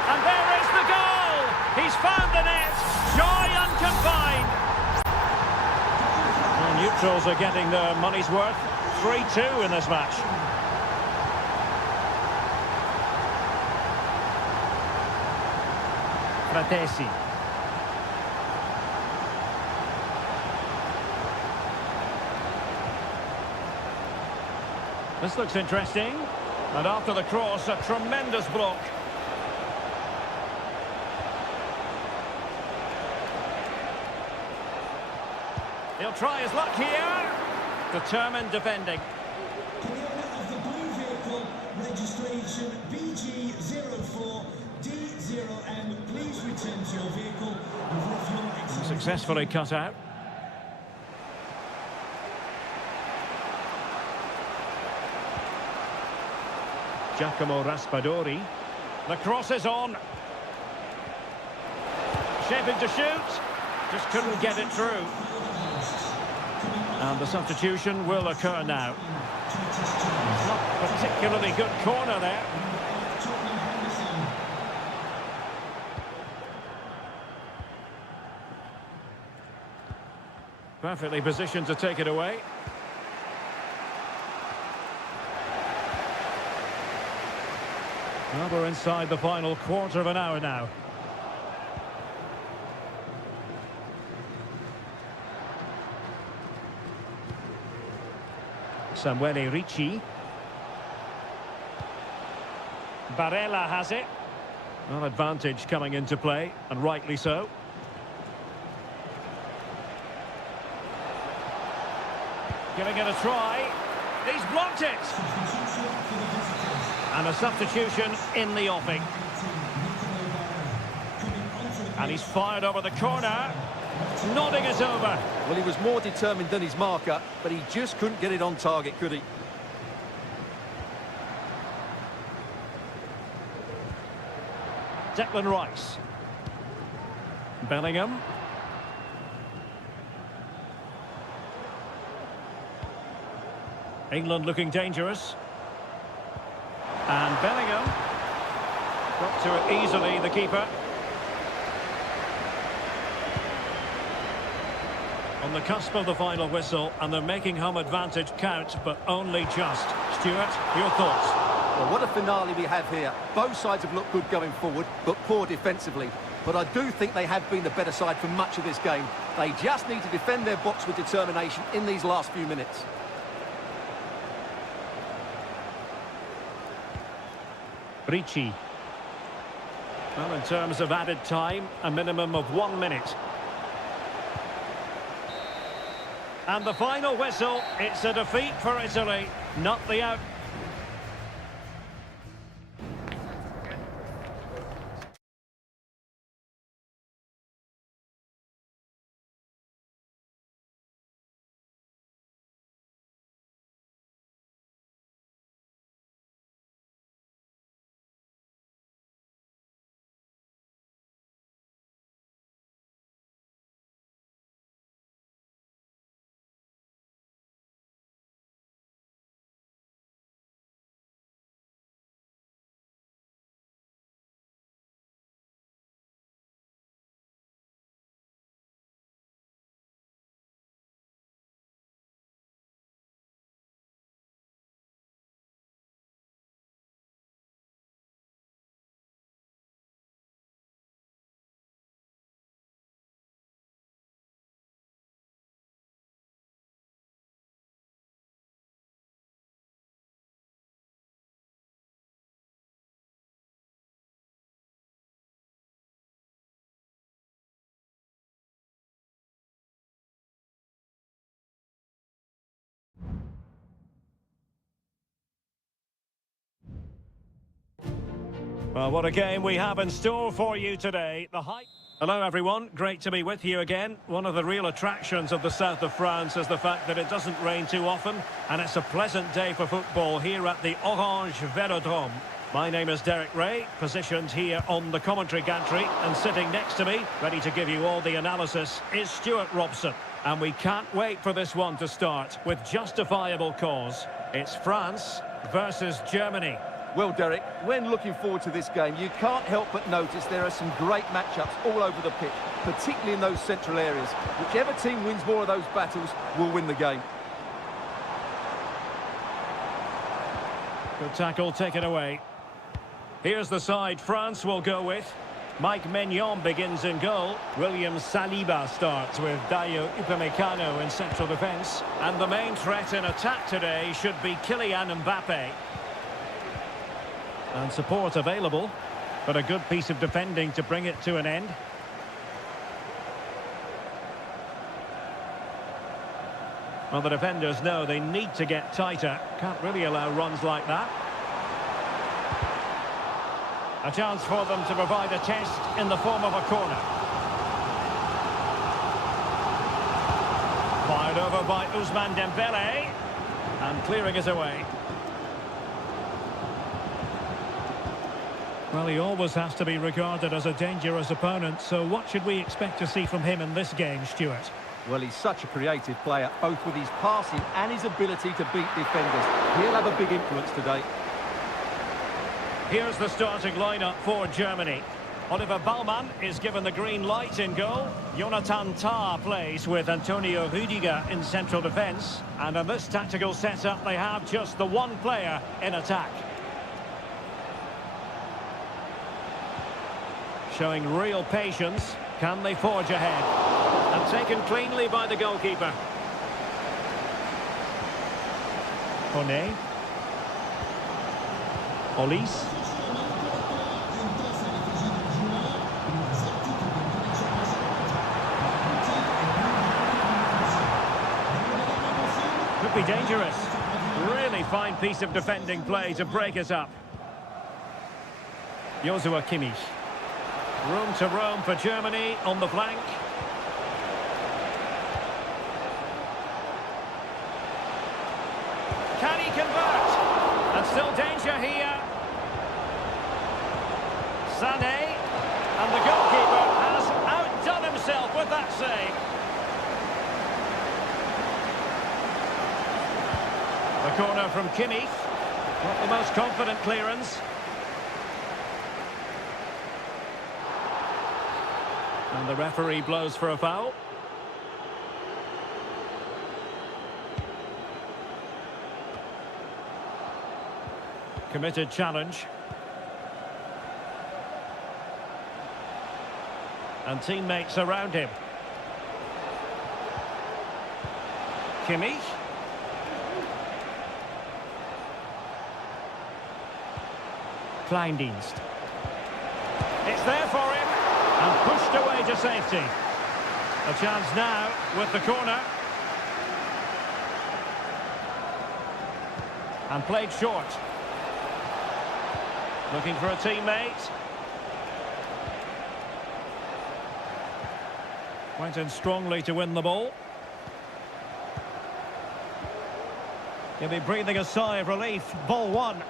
And there is the goal! He's found the net! Joy unconfined! The neutrals are getting their money's worth. 3-2 in this match. Fratesi. This looks interesting. And after the cross, a tremendous block. He'll try his luck here. Determined defending. Of the blue vehicle, registration BG04D0M. Please return to your vehicle and lift your exit. Successfully cut out. Giacomo Raspadori. The cross is on. Shaping to shoot. Just couldn't get it through. And the substitution will occur now. Not particularly good corner there. Perfectly positioned to take it away. Well, we're inside the final quarter of an hour now. Samuele Ricci. Barella has it. Well, advantage coming into play, and rightly so. Giving it a try. He's blocked it. And a substitution in the offing. And he's fired over the corner. Nodding it over. Well, he was more determined than his marker, but he just couldn't get it on target, could he? Declan Rice. Bellingham. England looking dangerous. And Bellingham got to it easily, the keeper. On the cusp of the final whistle, and they're making home advantage count, but only just. Stuart, your thoughts? Well, what a finale we have here. Both sides have looked good going forward, but poor defensively. But I do think they have been the better side for much of this game. They just need to defend their box with determination in these last few minutes. Ricci. Well, in terms of added time, a minimum of 1 minute. And the final whistle, it's a defeat for Italy, not the out. Well, what a game we have in store for you today. Hello, everyone. Great to be with you again. One of the real attractions of the south of France is the fact that it doesn't rain too often, and it's a pleasant day for football here at the Orange Velodrome. My name is Derek Ray, positioned here on the commentary gantry, and sitting next to me, ready to give you all the analysis, is Stuart Robson. And we can't wait for this one to start with justifiable cause. It's France versus Germany. Well, Derek, when looking forward to this game, you can't help but notice there are some great matchups all over the pitch, particularly in those central areas. Whichever team wins more of those battles will win the game. Good tackle taken away. Here's the side France will go with. Mike Maignan begins in goal. William Saliba starts with Dayo Upamecano in central defence. And the main threat in attack today should be Kylian Mbappe. And support available, but a good piece of defending to bring it to an end. Well, the defenders know they need to get tighter. Can't really allow runs like that. A chance for them to provide a test in the form of a corner. Fired over by Ousmane Dembele. And clearing it away. Well, he always has to be regarded as a dangerous opponent, so what should we expect to see from him in this game, Stuart? Well, he's such a creative player, both with his passing and his ability to beat defenders. He'll have a big influence today. Here's the starting lineup for Germany. Oliver Baumann is given the green light in goal. Jonathan Tah plays with Antonio Rüdiger in central defence. And in this tactical setup, they have just the one player in attack. Showing real patience. Can they forge ahead? And taken cleanly by the goalkeeper. Kone. Olis. Could be dangerous. Really fine piece of defending play to break it up. Joshua Kimmich. Room to roam for Germany on the flank. Can he convert? And still danger here. Sané. And the goalkeeper has outdone himself with that save. The corner from Kimmich. Not the most confident clearance. And the referee blows for a foul. Committed challenge. And teammates around him. Kimmich. Kleindienst. It's there for him. And pushed away to safety. A chance now with the corner. And played short. Looking for a teammate. Went in strongly to win the ball. He'll be breathing a sigh of relief. Ball one.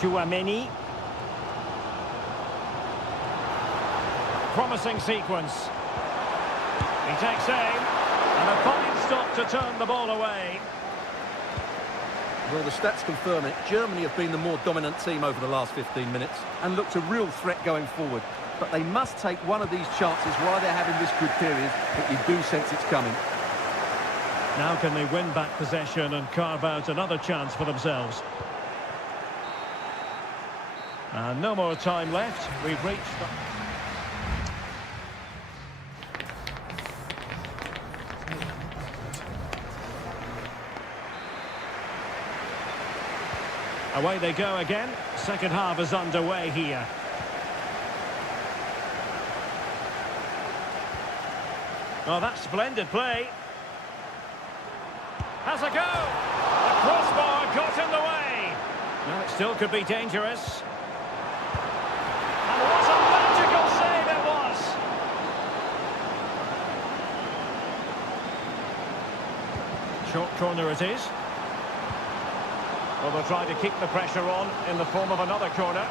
Chouameni. Promising sequence. He takes aim, and a fine stop to turn the ball away. Well, the stats confirm it. Germany have been the more dominant team over the last 15 minutes and looked a real threat going forward. But they must take one of these chances while they're having this good period, but you do sense it's coming. Now can they win back possession and carve out another chance for themselves? And no more time left. We've reached... Away they go again. Second half is underway here. Oh, that's splendid play. Has a go. The crossbar got in the way. Now it still could be dangerous. And what a magical save it was! Short corner it is. Well, they'll try to keep the pressure on in the form of another corner.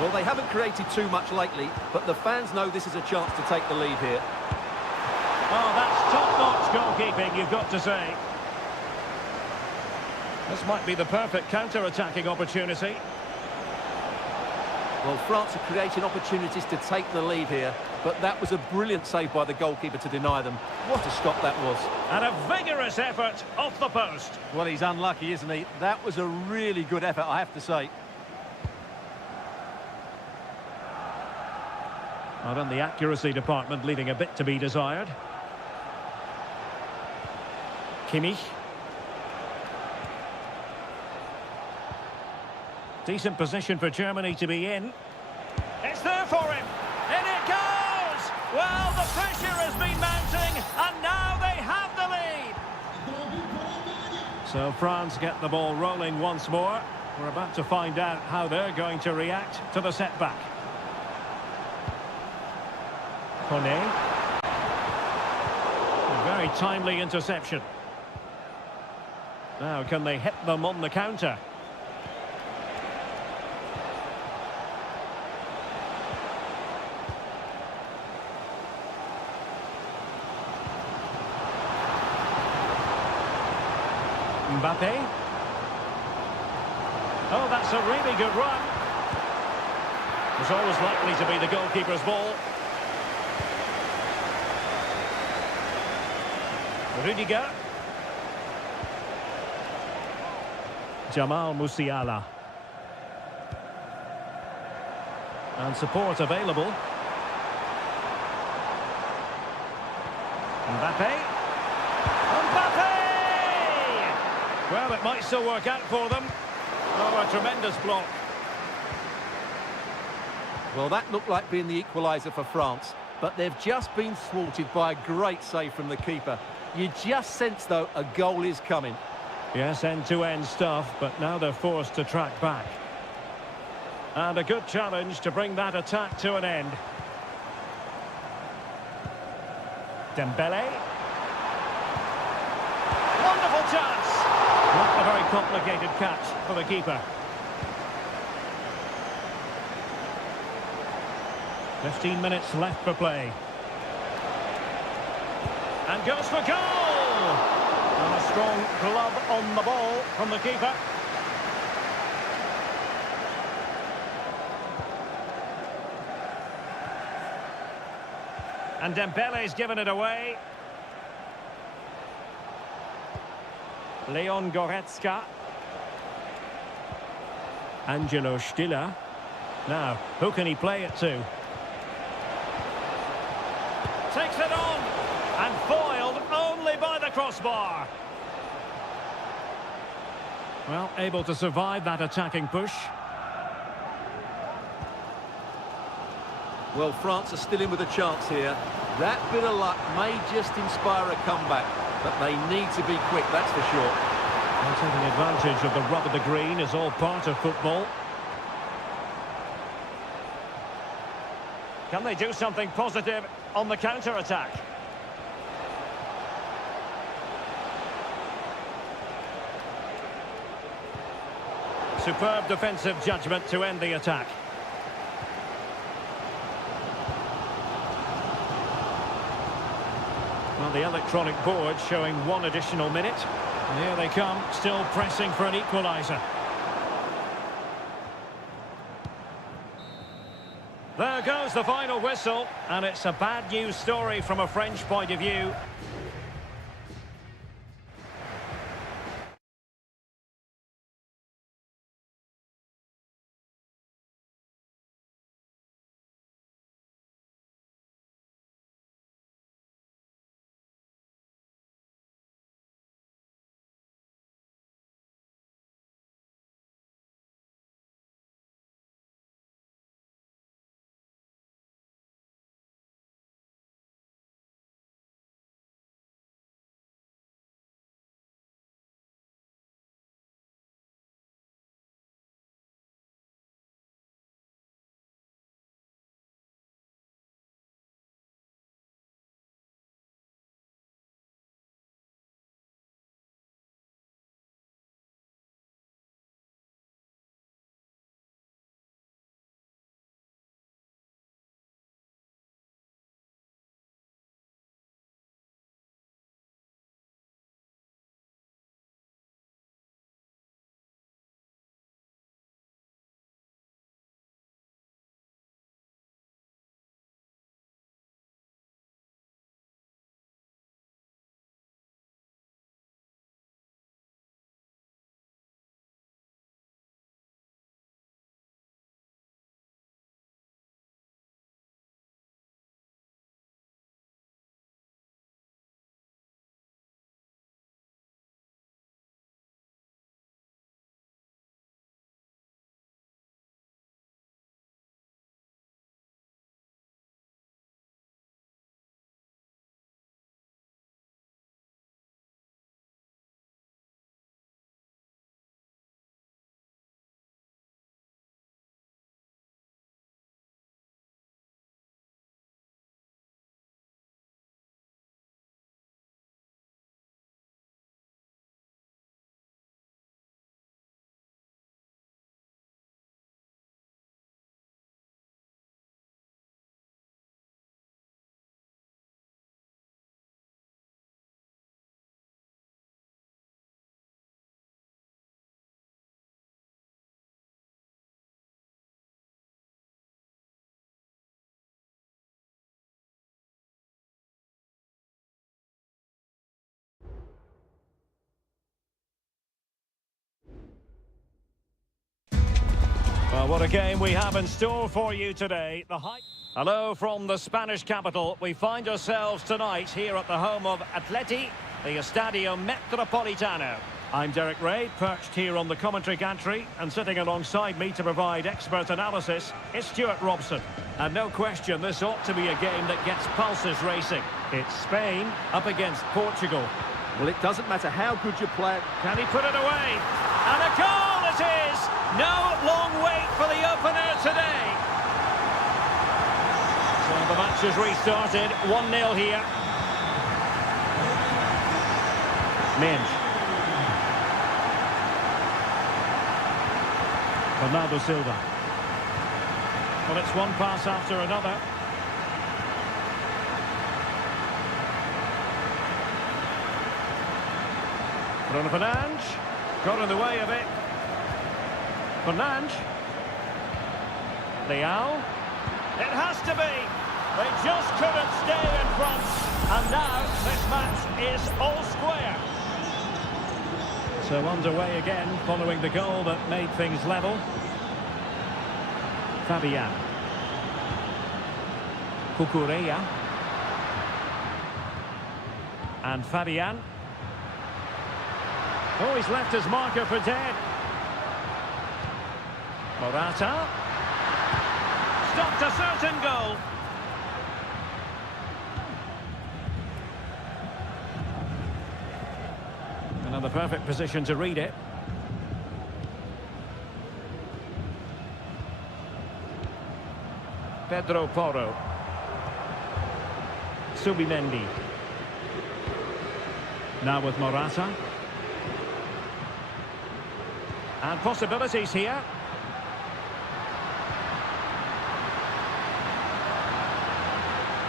Well, they haven't created too much lately, but the fans know this is a chance to take the lead here. Oh, that's top-notch goalkeeping, you've got to say. This might be the perfect counter-attacking opportunity. Well, France are creating opportunities to take the lead here, but that was a brilliant save by the goalkeeper to deny them. What a stop that was. And a vigorous effort off the post. Well, he's unlucky, isn't he? That was a really good effort, I have to say. Not in the accuracy department, leaving a bit to be desired. Kimmich. Decent position for Germany to be in. It's there for him. In it goes! Well, the pressure has been mounting, and now they have the lead. So France get the ball rolling once more. We're about to find out how they're going to react to the setback. Kone. A very timely interception. Now, can they hit them on the counter? Mbappe. Oh, that's a really good run. It's always likely to be the goalkeeper's ball. Rudiger. Jamal Musiala. And support available. Mbappe. Mbappe! Well, it might still work out for them. Oh, a tremendous block. Well, that looked like being the equaliser for France, but they've just been thwarted by a great save from the keeper. You just sense, though, a goal is coming. Yes, end-to-end stuff, but now they're forced to track back. And a good challenge to bring that attack to an end. Dembele. Wonderful chance! Not a very complicated catch for the keeper. 15 minutes left for play. And goes for goal! And a strong glove on the ball from the keeper. And Dembele's given it away. Leon Goretzka. Angelo Stiller. Now, who can he play it to? Takes it on. And foiled only by the crossbar. Well, able to survive that attacking push. Well, France are still in with a chance here. That bit of luck may just inspire a comeback, but they need to be quick, that's for sure. And taking advantage of the rub of the green is all part of football. Can they do something positive on the counter-attack? Superb defensive judgment to end the attack. Well, the electronic board showing one additional minute. And here they come, still pressing for an equaliser. There goes the final whistle, and it's a bad news story from a French point of view. Well, what a game we have in store for you today. Hello from the Spanish capital. We find ourselves tonight here at the home of Atleti, the Estadio Metropolitano. I'm Derek Ray, perched here on the commentary gantry, and sitting alongside me to provide expert analysis is Stuart Robson. And no question, this ought to be a game that gets pulses racing. It's Spain up against Portugal. Well, it doesn't matter how good you play. Can he put it away? And a goal it is! No long wait for the opener today. So the match has restarted, 1-0 here. Minge. Bernardo Silva. Well, it's one pass after another. Bruno Fernandes got in the way of it. Fernandes. Leal. It has to be. They just couldn't stay in front. And now this match is all square. So underway again following the goal that made things level. Fabian. Cucurella. And Fabian. Oh, he's left his marker for dead. Morata. Stopped a certain goal. Another perfect position to read it. Pedro Porro. Subimendi. Now with Morata. And possibilities here.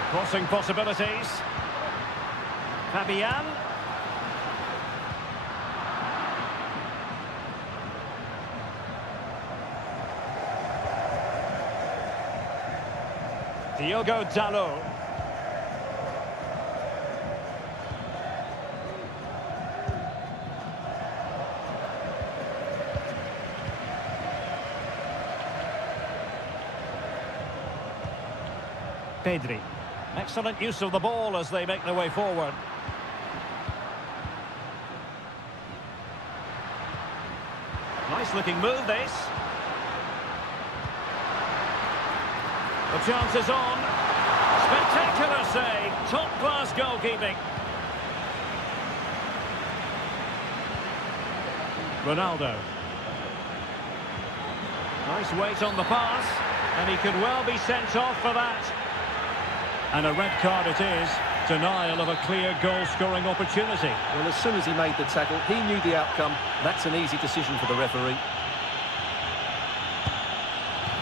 Crossing possibilities. Fabian. Diogo Dalot. Pedri. Excellent use of the ball as they make their way forward. Nice looking move this. The chance is on. Spectacular save. Top class goalkeeping. Ronaldo. Nice weight on the pass. And he could well be sent off for that. And a red card it is. Denial of a clear goal-scoring opportunity. Well, as soon as he made the tackle, he knew the outcome. That's an easy decision for the referee.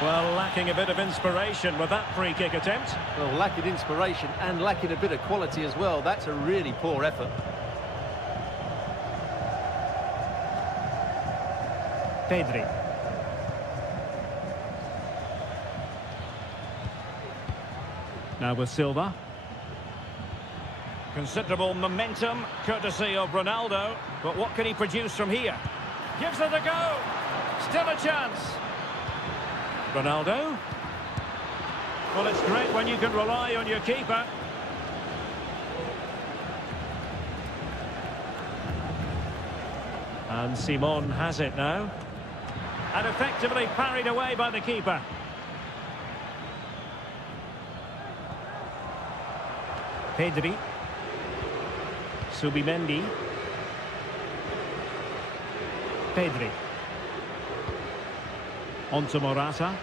Well, lacking a bit of inspiration with that free kick attempt. Well, lacking inspiration and lacking a bit of quality as well. That's a really poor effort. Pedri. Now with Silva. Considerable momentum, courtesy of Ronaldo. But what can he produce from here? Gives it a go. Still a chance. Ronaldo. Well, it's great when you can rely on your keeper. And Simon has it now. And effectively parried away by the keeper. Pedri. Subimendi. Pedri. On to Morata.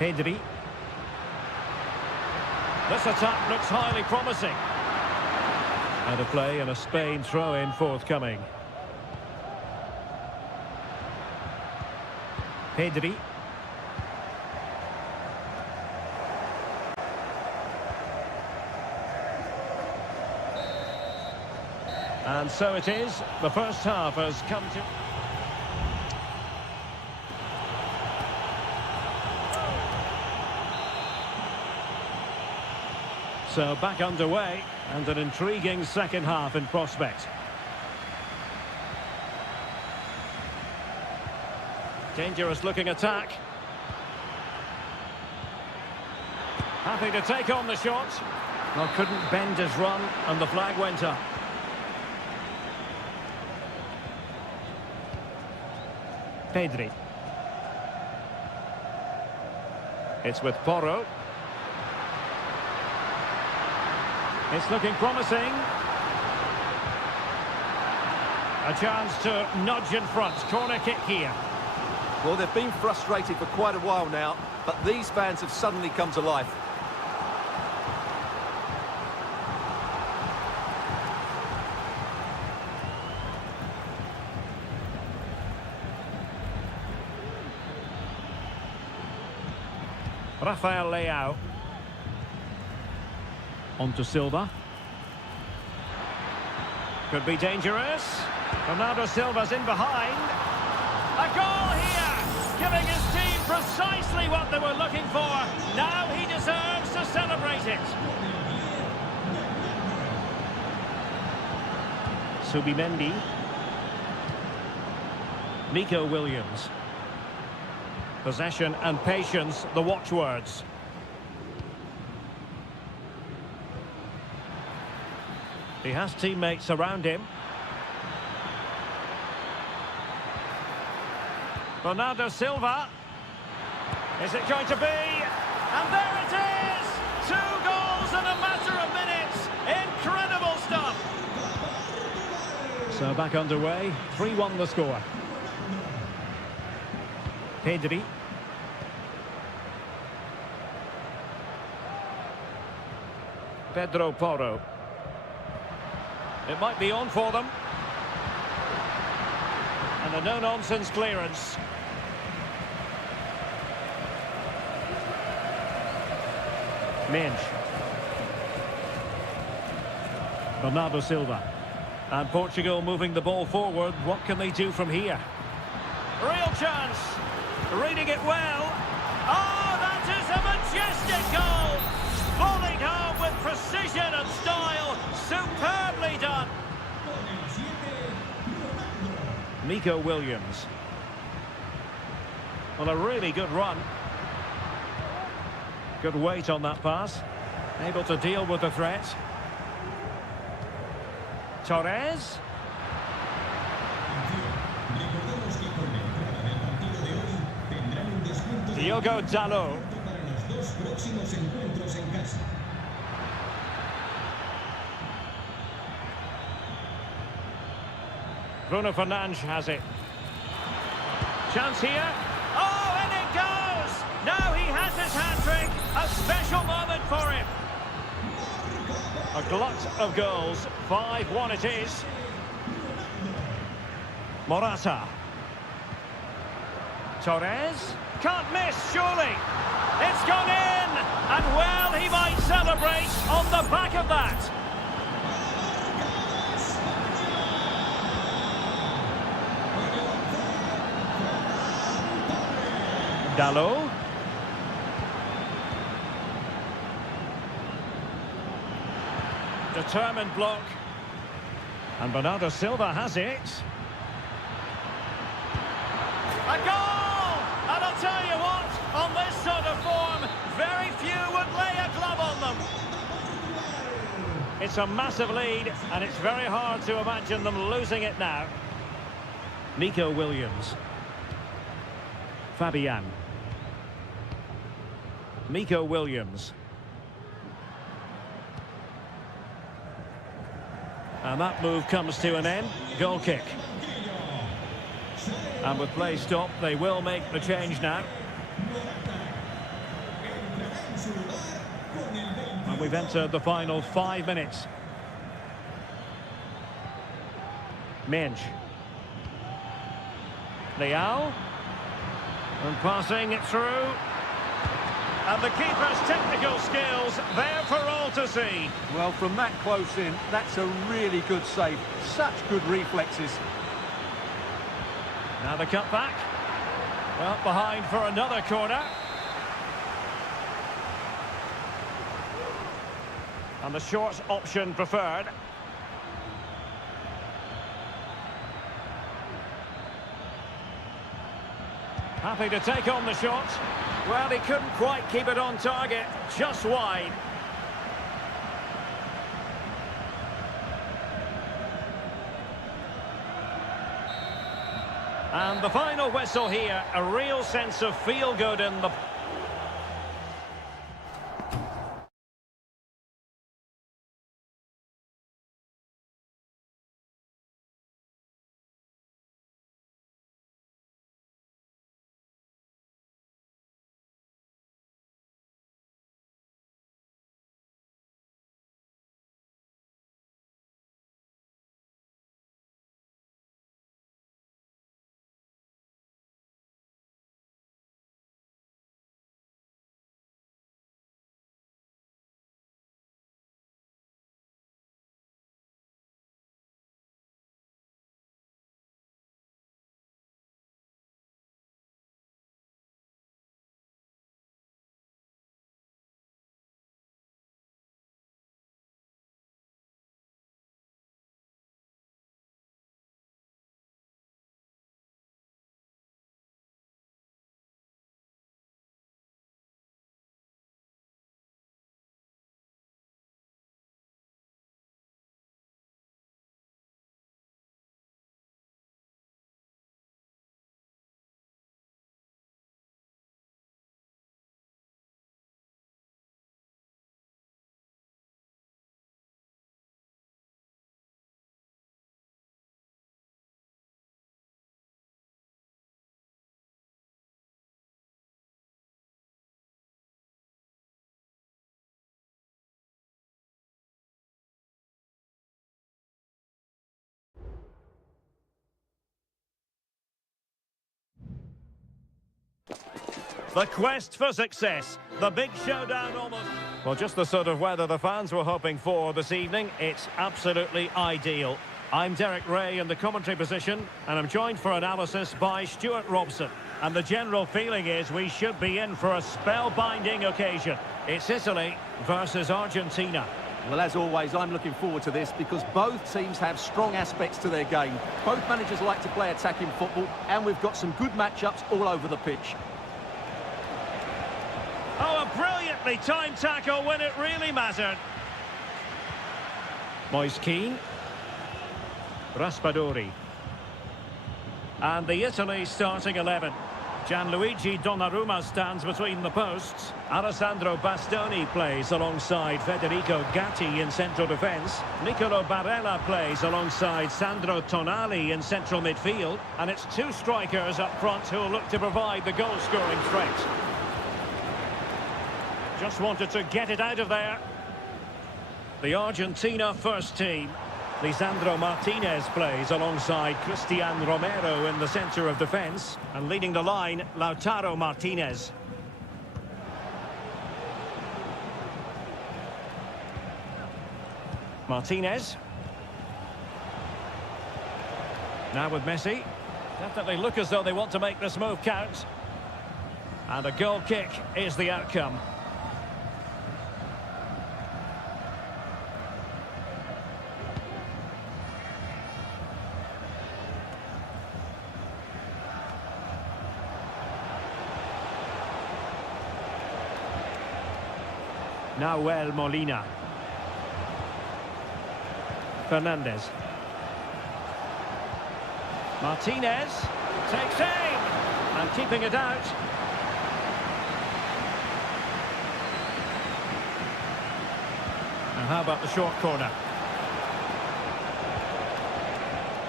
Pedri. This attack looks highly promising. Out of play and a Spain throw-in forthcoming. Pedri. And so it is. The first half has come to... So back underway, and an intriguing second half in prospect. Dangerous looking attack. Happy to take on the shot. Well, couldn't bend his run and the flag went up. Pedri. It's with Porro. It's looking promising. A chance to nudge in front. Corner kick here. Well, they've been frustrated for quite a while now, but these fans have suddenly come to life. Rafael Leao. On to Silva. Could be dangerous. Bernardo Silva's in behind. A goal here! Giving his team precisely what they were looking for. Now he deserves to celebrate it. Subimendi. Nico Williams. Possession and patience, the watchwords. He has teammates around him. Bernardo Silva. Is it going to be? And there it is! 2 goals in a matter of minutes. Incredible stuff. So back underway. 3-1 the score. Pedri. Pedro Porro. It might be on for them. And a no-nonsense clearance. Minge. Bernardo Silva. And Portugal moving the ball forward. What can they do from here? Real chance. Reading it well. Oh, that is a majestic goal. Volleyed home with precision and style. Superbly done. Nico Williams. Well, a really good run. Good weight on that pass. Able to deal with the threat. Torres. Diogo Dalot. Bruno Fernandes has it. Chance here. Oh, and it goes! Now he has his hat-trick. A special moment for him. A glut of goals. 5-1 it is. Morata. Torres. Can't miss, surely. It's gone in. And well, he might celebrate on the back of that. Dalot. Determined block. And Bernardo Silva has it. A goal! And I'll tell you what, on this sort of form, very few would lay a glove on them. It's a massive lead, and it's very hard to imagine them losing it now. Nico Williams. Fabian. Nico Williams. And that move comes to an end. Goal kick. And with play stopped, they will make the change now. And we've entered the final 5 minutes. Minge. Leao. And passing it through. And the keeper's technical skills there for all to see. Well, from that close in, that's a really good save. Such good reflexes. Now the cut back. Well, behind for another corner. And the short option preferred. Happy to take on the shot. Well, he couldn't quite keep it on target, just wide. And the final whistle here, a real sense of feel-good in the... The quest for success, the big showdown almost... Well, just the sort of weather the fans were hoping for this evening. It's absolutely ideal. I'm Derek Ray in the commentary position, and I'm joined for analysis by Stuart Robson. And the general feeling is we should be in for a spellbinding occasion. It's Italy versus Argentina. Well, as always, I'm looking forward to this because both teams have strong aspects to their game. Both managers like to play attacking football, and we've got some good matchups all over the pitch. Oh, a brilliantly timed tackle when it really mattered. Moise Keane. Raspadori. And the Italy starting 11. Gianluigi Donnarumma stands between the posts. Alessandro Bastoni plays alongside Federico Gatti in central defence. Nicolo Barella plays alongside Sandro Tonali in central midfield. And it's two strikers up front who will look to provide the goal-scoring threat. Just wanted to get it out of there. The Argentina first team. Lisandro Martinez plays alongside Cristian Romero in the centre of defence. And leading the line, Lautaro Martinez. Martinez. Now with Messi. Definitely look as though they want to make this move count. And a goal kick is the outcome. Nahuel Molina. Fernandez. Martinez takes aim and keeping it out. And how about the short corner?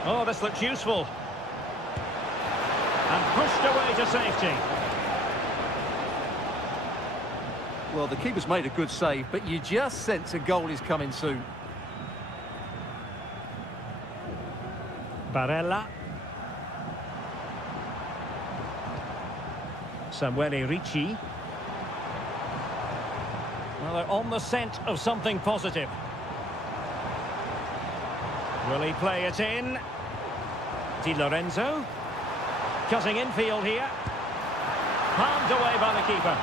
Oh, this looks useful. And pushed away to safety. Well, the keeper's made a good save, but you just sense a goal is coming soon. Barella. Samuele Ricci. Well, they're on the scent of something positive. Will he play it in? Di Lorenzo. Cutting infield here. Palmed away by the keeper.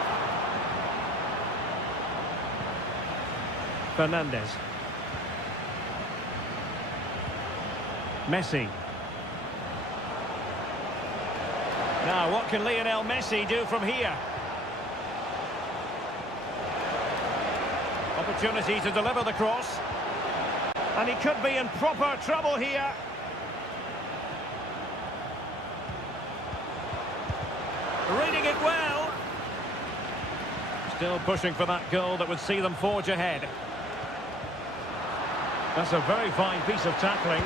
Fernandez. Messi. Now, what can Lionel Messi do from here? Opportunity to deliver the cross. And he could be in proper trouble here. Reading it well. Still pushing for that goal that would see them forge ahead. That's a very fine piece of tackling.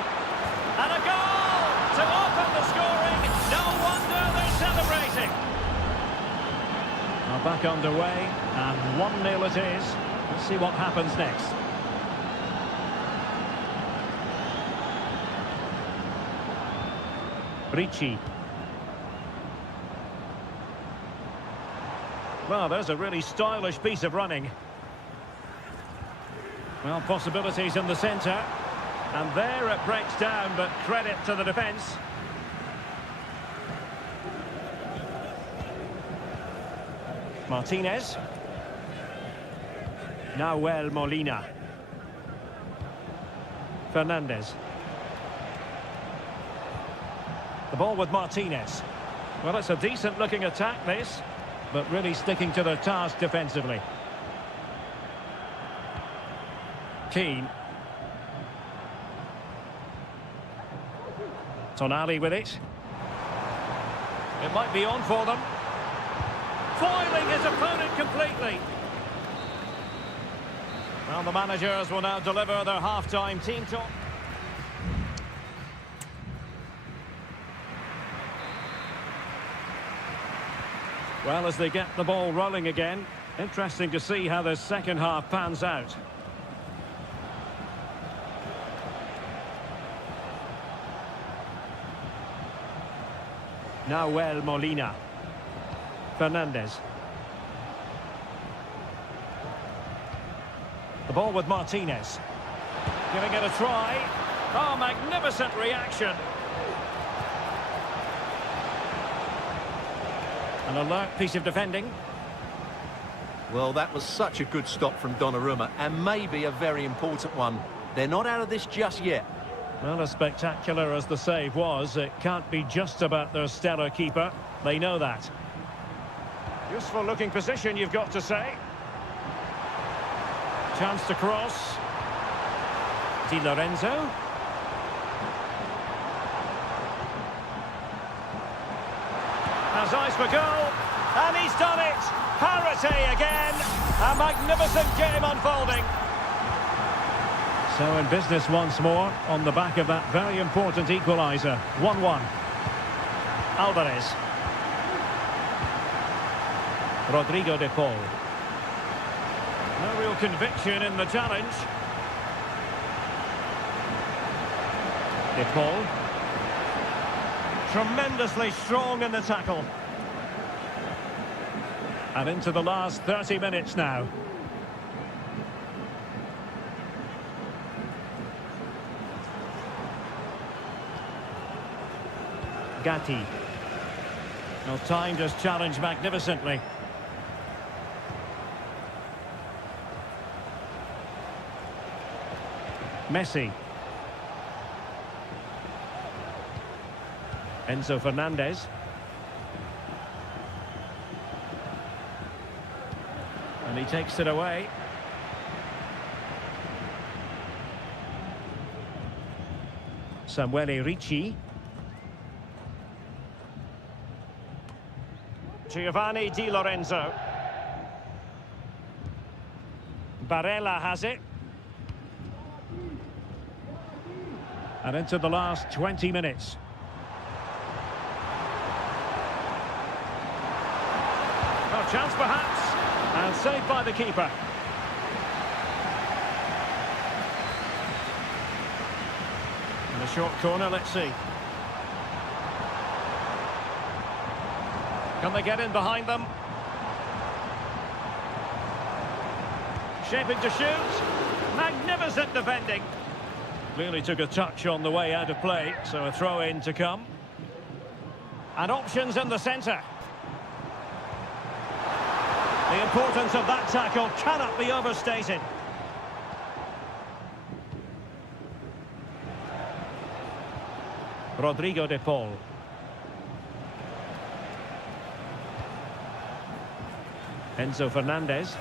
And a goal to open the scoring. No wonder they're celebrating. Now back underway, and 1-0 it is. Let's see what happens next. Ricci. Well, there's a really stylish piece of running. Well, possibilities in the centre. And there it breaks down, but credit to the defence. Martinez. Nahuel Molina. Fernandez. The ball with Martinez. Well, it's a decent-looking attack, this, but really sticking to their task defensively. Keane. Tonali with it. It might be on for them. Foiling his opponent completely. Well, the managers will now deliver their half-time team talk. Well, as they get the ball rolling again, interesting to see how the second half pans out. Nahuel Molina. Fernandez. The ball with Martinez. Giving it a try. Oh, magnificent reaction. An alert piece of defending. Well, that was such a good stop from Donnarumma, and maybe a very important one. They're not out of this just yet. Well, as spectacular as the save was, it can't be just about their stellar keeper. They know that. Useful looking position, you've got to say. Chance to cross. Di Lorenzo. Has eyes for goal, and he's done it! Parity again! A magnificent game unfolding. So in business once more, on the back of that very important equaliser. 1-1. Alvarez. Rodrigo de Paul. No real conviction in the challenge. De Paul. Tremendously strong in the tackle. And into the last 30 minutes now. Gatti. Well, timed his challenge magnificently. Messi. Enzo Fernandez. And he takes it away. Samuele Ricci. Giovanni Di Lorenzo. Barella has it. And into the last 20 minutes. Oh, chance perhaps. And saved by the keeper. In a short corner, let's see. Can they get in behind them? Shaping to shoot. Magnificent defending. Clearly took a touch on the way out of play, so a throw-in to come. And options in the centre. The importance of that tackle cannot be overstated. Rodrigo de Paul. Enzo Fernandez.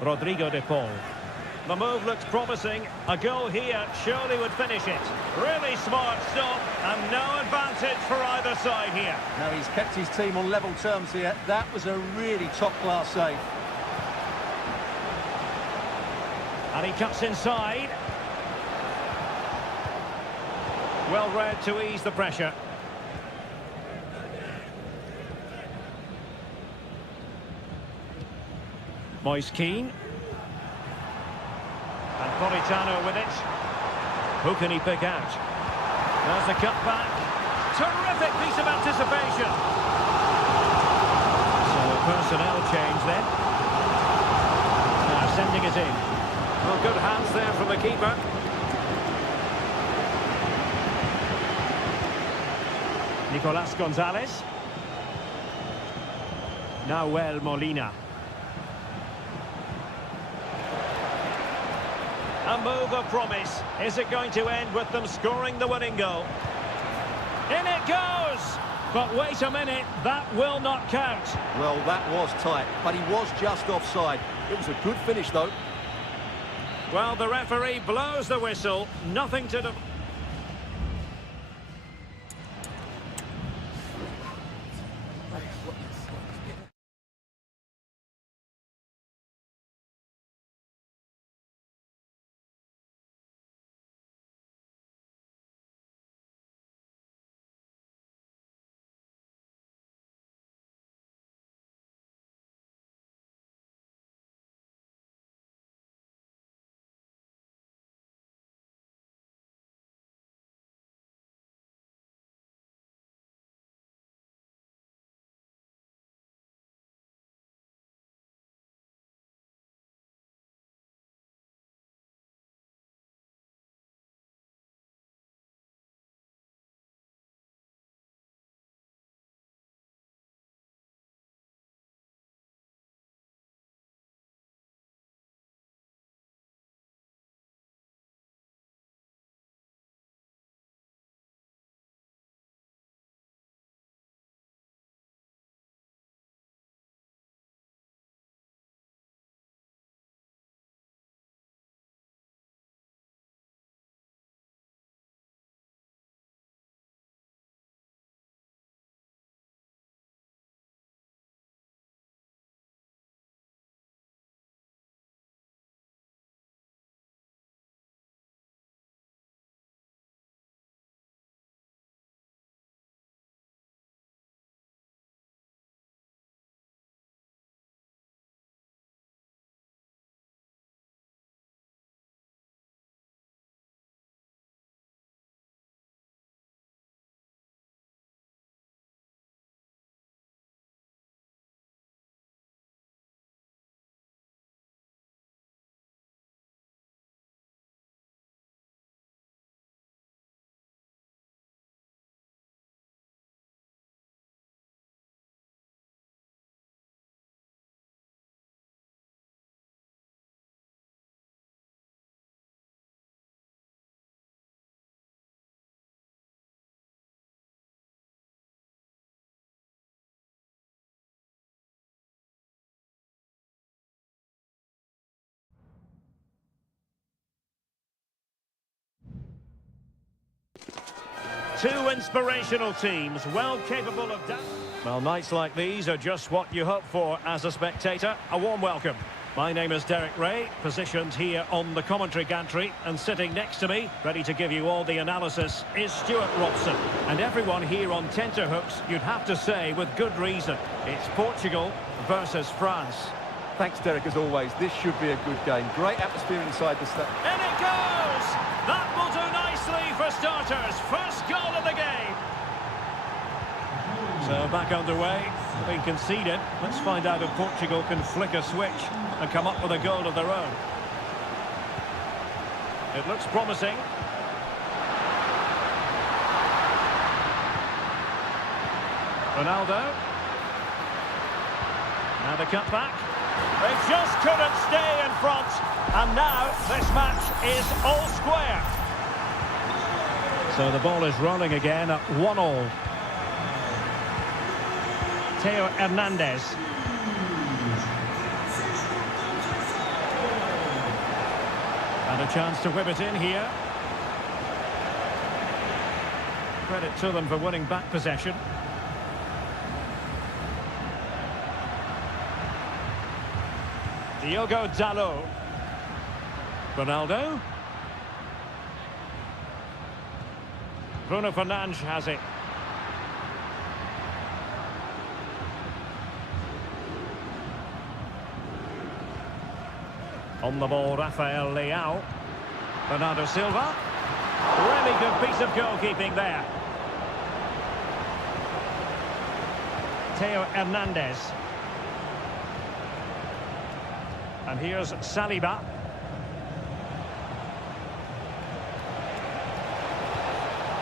Rodrigo de Paul. The move looks promising. A goal here surely would finish it. Really smart stop and no advantage for either side here. Now he's kept his team on level terms here. That was a really top-class save. And he cuts inside. Well read to ease the pressure. Moise Keane. And Politano with it. Who can he pick out? There's the cut back. Terrific piece of anticipation. So a personnel change then. Now sending it in. Well, good hands there from the keeper. Nicolas Gonzalez. Nahuel Molina. A move of promise. Is it going to end with them scoring the winning goal? In it goes! But wait a minute, that will not count. Well, that was tight, but he was just offside. It was a good finish, though. Well, the referee blows the whistle. Nothing to do. Two inspirational teams, well capable of... Well, nights like these are just what you hope for as a spectator. A warm welcome. My name is Derek Ray, positioned here on the commentary gantry, and sitting next to me, ready to give you all the analysis, is Stuart Robson. And everyone here on tenterhooks, you'd have to say with good reason. It's Portugal versus France. Thanks, Derek, as always. This should be a good game. Great atmosphere inside the stadium. In it goes! That will do nicely for starters. First goal of the game. So back underway, being conceded. Let's find out if Portugal can flick a switch and come up with a goal of their own. It looks promising. Ronaldo. Now the cutback. They just couldn't stay in front. And now this match is all square. So the ball is rolling again at 1-1. Theo Hernandez. And a chance to whip it in here. Credit to them for winning back possession. Diogo Dalot. Ronaldo. Bruno Fernandes has it. On the ball, Rafael Leao. Bernardo Silva. Really good piece of goalkeeping there. Theo Hernandez. And here's Saliba.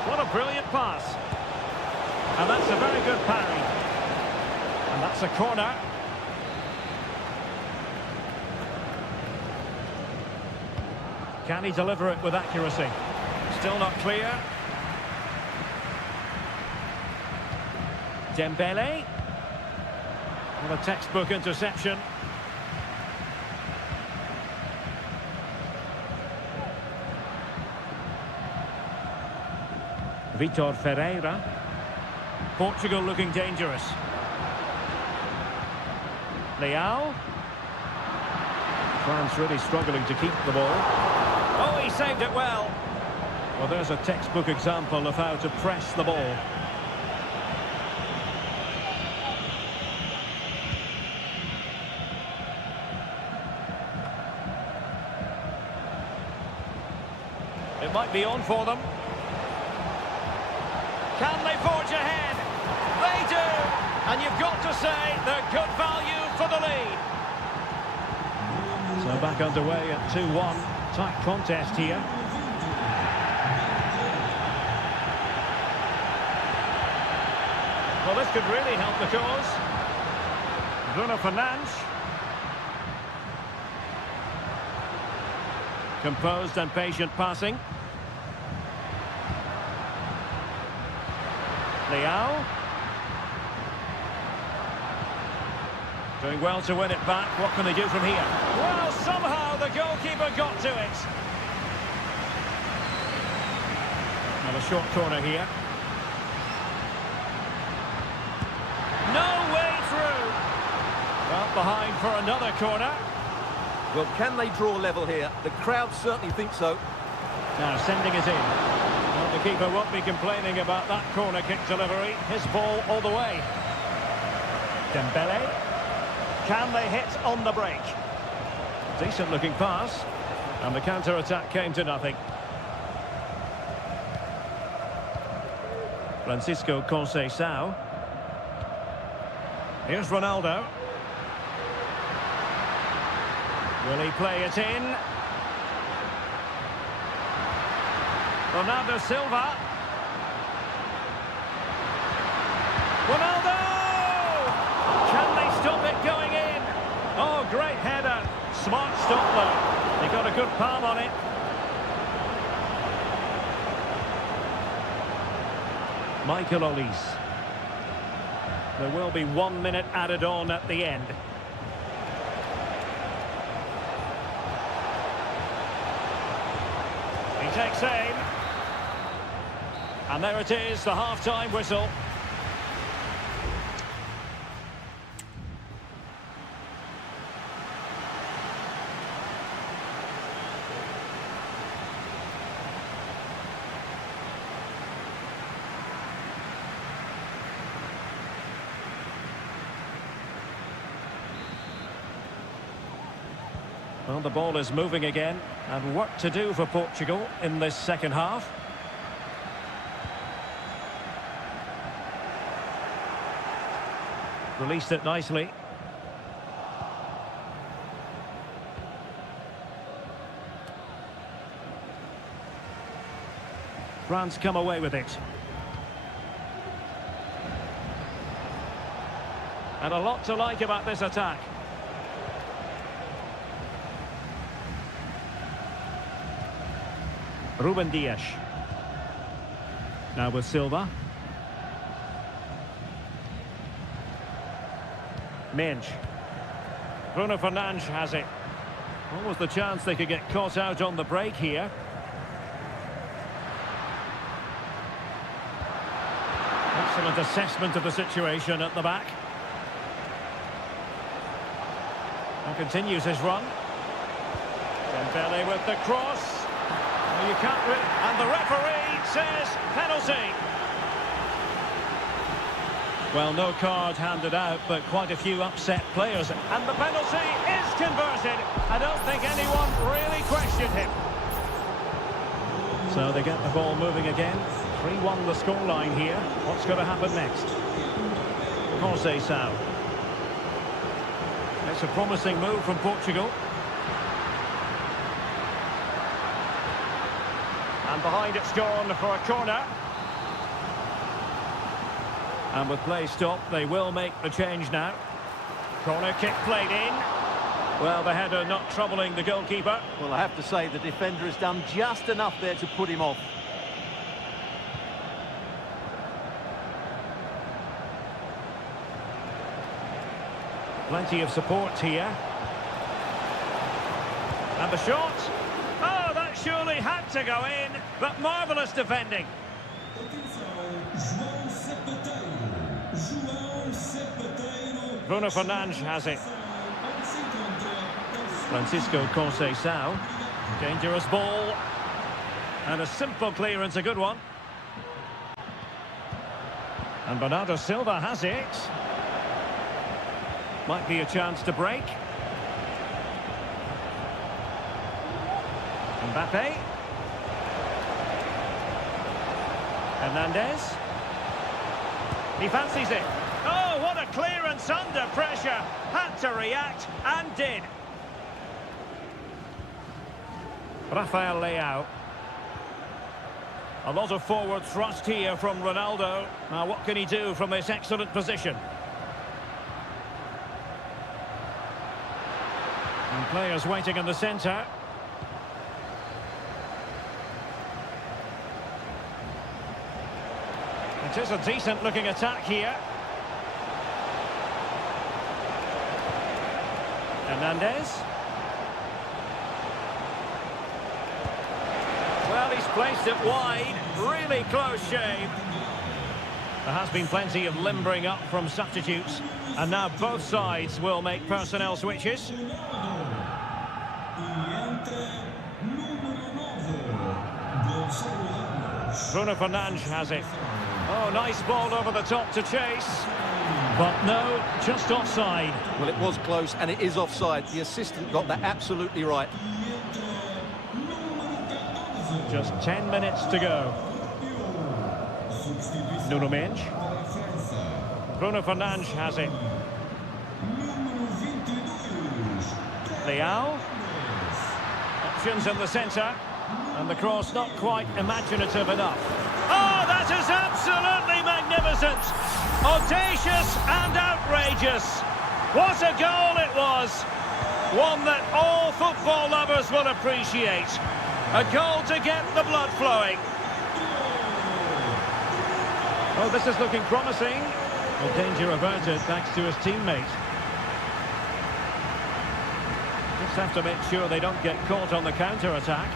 What a brilliant pass. And that's a very good parry. And that's a corner. Can he deliver it with accuracy? Still not clear. Dembele. What a textbook interception. Vitor Ferreira. Portugal looking dangerous. Leao. France really struggling to keep the ball. Oh, he saved it well. Well, there's a textbook example of how to press the ball. It might be on for them. Can they forge ahead? They do! And you've got to say they're good value for the lead. So back underway at 2-1. Tight contest here. Well, this could really help the cause. Bruno Fernandes. Composed and patient passing. Leao. Doing well to win it back. What can they do from here? Well, somehow the goalkeeper got to it. And a short corner here. No way through. Well, behind for another corner. Well, can they draw level here? The crowd certainly think so. Now sending it in. Well, the keeper won't be complaining about that corner kick delivery. His ball all the way. Dembele. Can they hit on the break? Decent looking pass. And the counter-attack came to nothing. Francisco Conceição. Here's Ronaldo. Will he play it in? Bernardo Silva. Ronaldo! Can they stop it going in? Oh, great header. Smart stop though. He got a good palm on it. Michael Olise. There will be 1 minute added on at the end. He takes aim. And there it is, the half-time whistle. Well, the ball is moving again, and work to do for Portugal in this second half. Released it nicely. France come away with it. And a lot to like about this attack. Ruben Dias. Now with Silva. Minge. Bruno Fernandes has it. What was the chance they could get caught out on the break here? Excellent assessment of the situation at the back. And continues his run. Dembele with the cross. You can't and the referee says penalty. Well, no card handed out, but quite a few upset players. And the penalty is converted. I don't think anyone really questioned him. So they get the ball moving again. 3-1 the scoreline here. What's going to happen next? Conceição. It's a promising move from Portugal. And behind it's gone for a corner. And with play stopped, they will make the change now. Corner kick played in. Well, the header not troubling the goalkeeper. Well, I have to say the defender has done just enough there to put him off. Plenty of support here. And the shot. Oh, that surely had to go in, but marvellous defending. Bruno Fernandes has it. Francisco Conceição. Dangerous ball. And a simple clearance, a good one. And Bernardo Silva has it. Might be a chance to break. Mbappe. Hernandez. He fancies it. Oh, what a clearance under pressure. Had to react and did. Rafael Leao. A lot of forward thrust here from Ronaldo. Now what can he do from this excellent position? And players waiting in the centre. It is a decent looking attack here. Hernandez. Well, he's placed it wide. Really close shave. There has been plenty of limbering up from substitutes. And now both sides will make personnel switches. Bruno Fernandes has it. Oh, nice ball over the top to chase. But no, just offside. Well, it was close and it is offside. The assistant got that absolutely right. Just 10 minutes to go. Nuno Mendes. Bruno Fernandes has it. Leao. Options in the centre. And the cross not quite imaginative enough. Oh, that is absolutely magnificent. Audacious and outrageous. What a goal it was. One that all football lovers will appreciate. A goal to get the blood flowing. Oh, this is looking promising. Well, danger averted thanks to his teammate. Just have to make sure they don't get caught on the counter-attack.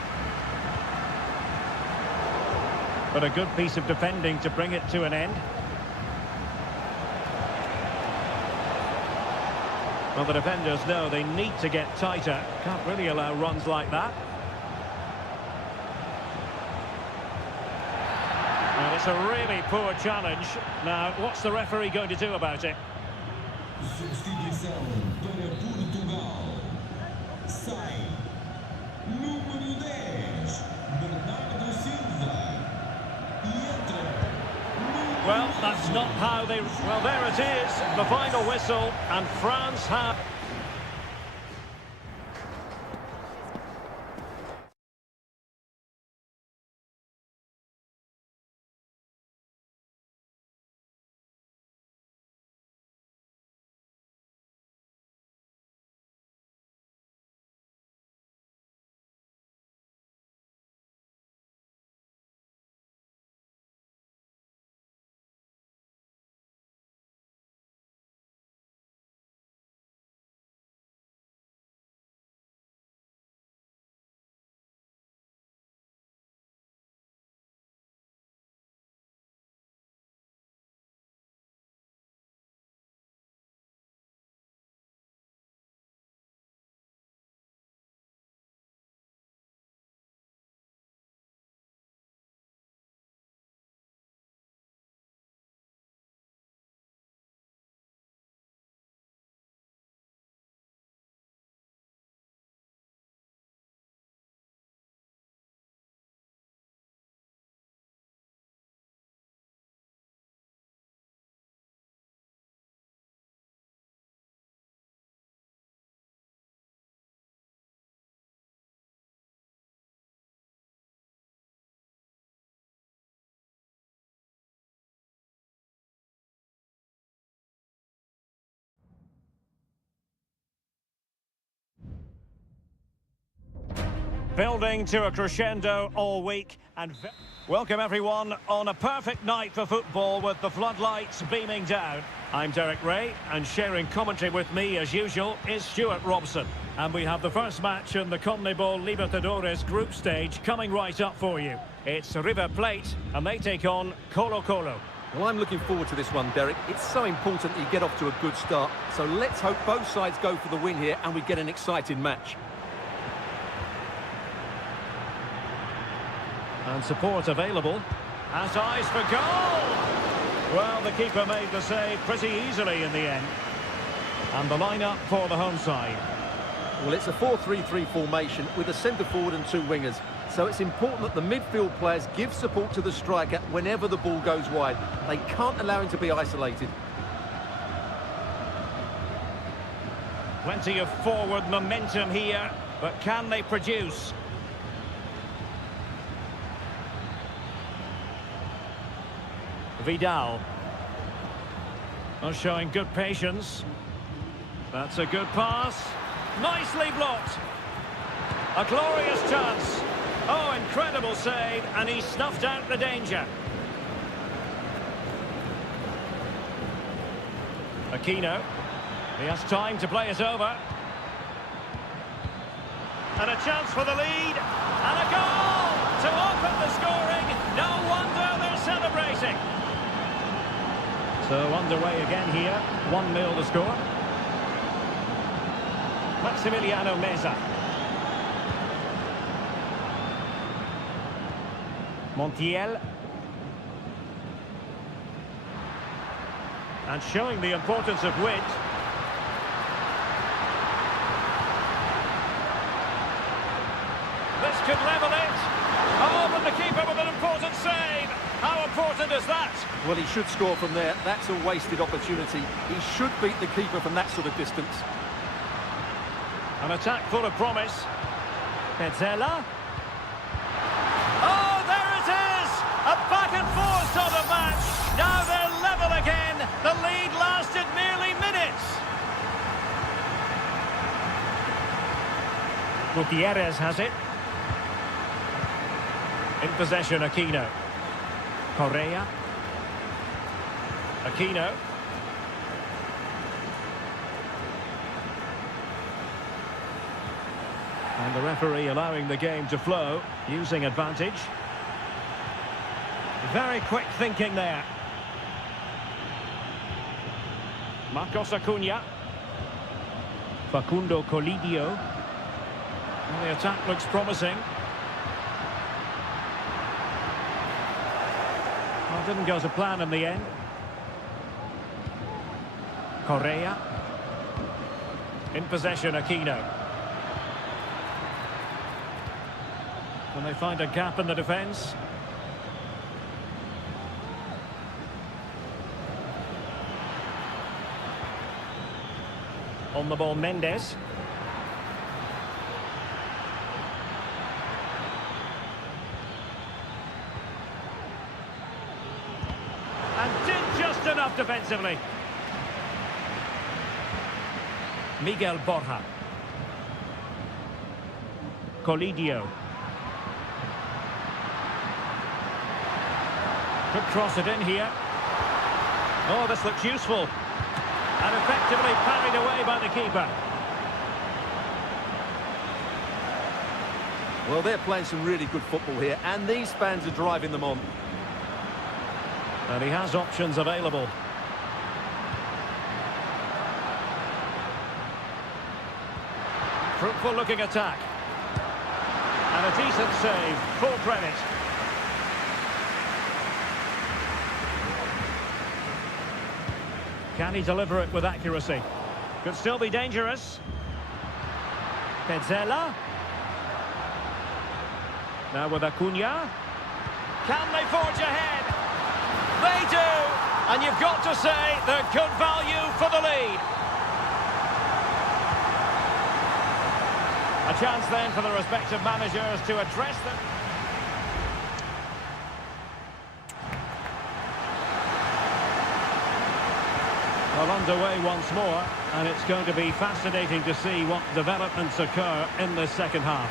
But a good piece of defending to bring it to an end. Well, the defenders know they need to get tighter. Can't really allow runs like that. And it's a really poor challenge. Now, what's the referee going to do about it? Substituição para Portugal. Sai. Número 10. Bernardo Silva. Well, that's not how they... Well, there it is, the final whistle, and France have... Building to a crescendo all week and welcome everyone on a perfect night for football with the floodlights beaming down. I'm Derek Ray and sharing commentary with me as usual is Stuart Robson. And we have the first match in the CONMEBOL Libertadores group stage coming right up for you. It's River Plate and they take on Colo Colo. Well, I'm looking forward to this one, Derek. It's so important that you get off to a good start. So let's hope both sides go for the win here and we get an exciting match. And support available. Has eyes for goal! Well, the keeper made the save pretty easily in the end. And the lineup for the home side. Well, it's a 4-3-3 formation with a centre forward and two wingers. So it's important that the midfield players give support to the striker whenever the ball goes wide. They can't allow him to be isolated. Plenty of forward momentum here, but can they produce? Vidal. Showing good patience. That's a good pass. Nicely blocked. A glorious chance. Oh, incredible save, and he snuffed out the danger. Aquino. He has time to play it over. And a chance for the lead. And a goal to open the scoring. No wonder they're celebrating. So underway again here. 1-0 to score. Maximiliano Meza. Montiel. And showing the importance of wit. This could level it. Oh, but the keeper with an important save. How important is that? Well, he should score from there. That's a wasted opportunity. He should beat the keeper from that sort of distance. An attack full of promise. Petzela. Oh, there it is! A back and forth sort of match. Now they're level again. The lead lasted merely minutes. Gutierrez has it. In possession, Aquino. Correa. Aquino. And the referee allowing the game to flow, using advantage. Very quick thinking there. Marcos Acuna. Facundo Colidio. And the attack looks promising. Well, didn't go to plan in the end. Correa. In possession, Aquino. Can they find a gap in the defence? On the ball, Mendes. And did just enough defensively. Miguel Borja. Colidio. Could cross it in here. Oh, this looks useful. And effectively parried away by the keeper. Well, they're playing some really good football here, and these fans are driving them on. And he has options available. Fruitful looking attack. And a decent save. Full credit. Can he deliver it with accuracy? Could still be dangerous. Petzela. Now with Acuna. Can they forge ahead? They do! And you've got to say they're good value for the lead. A chance then for the respective managers to address them. Well, underway once more, and it's going to be fascinating to see what developments occur in the second half.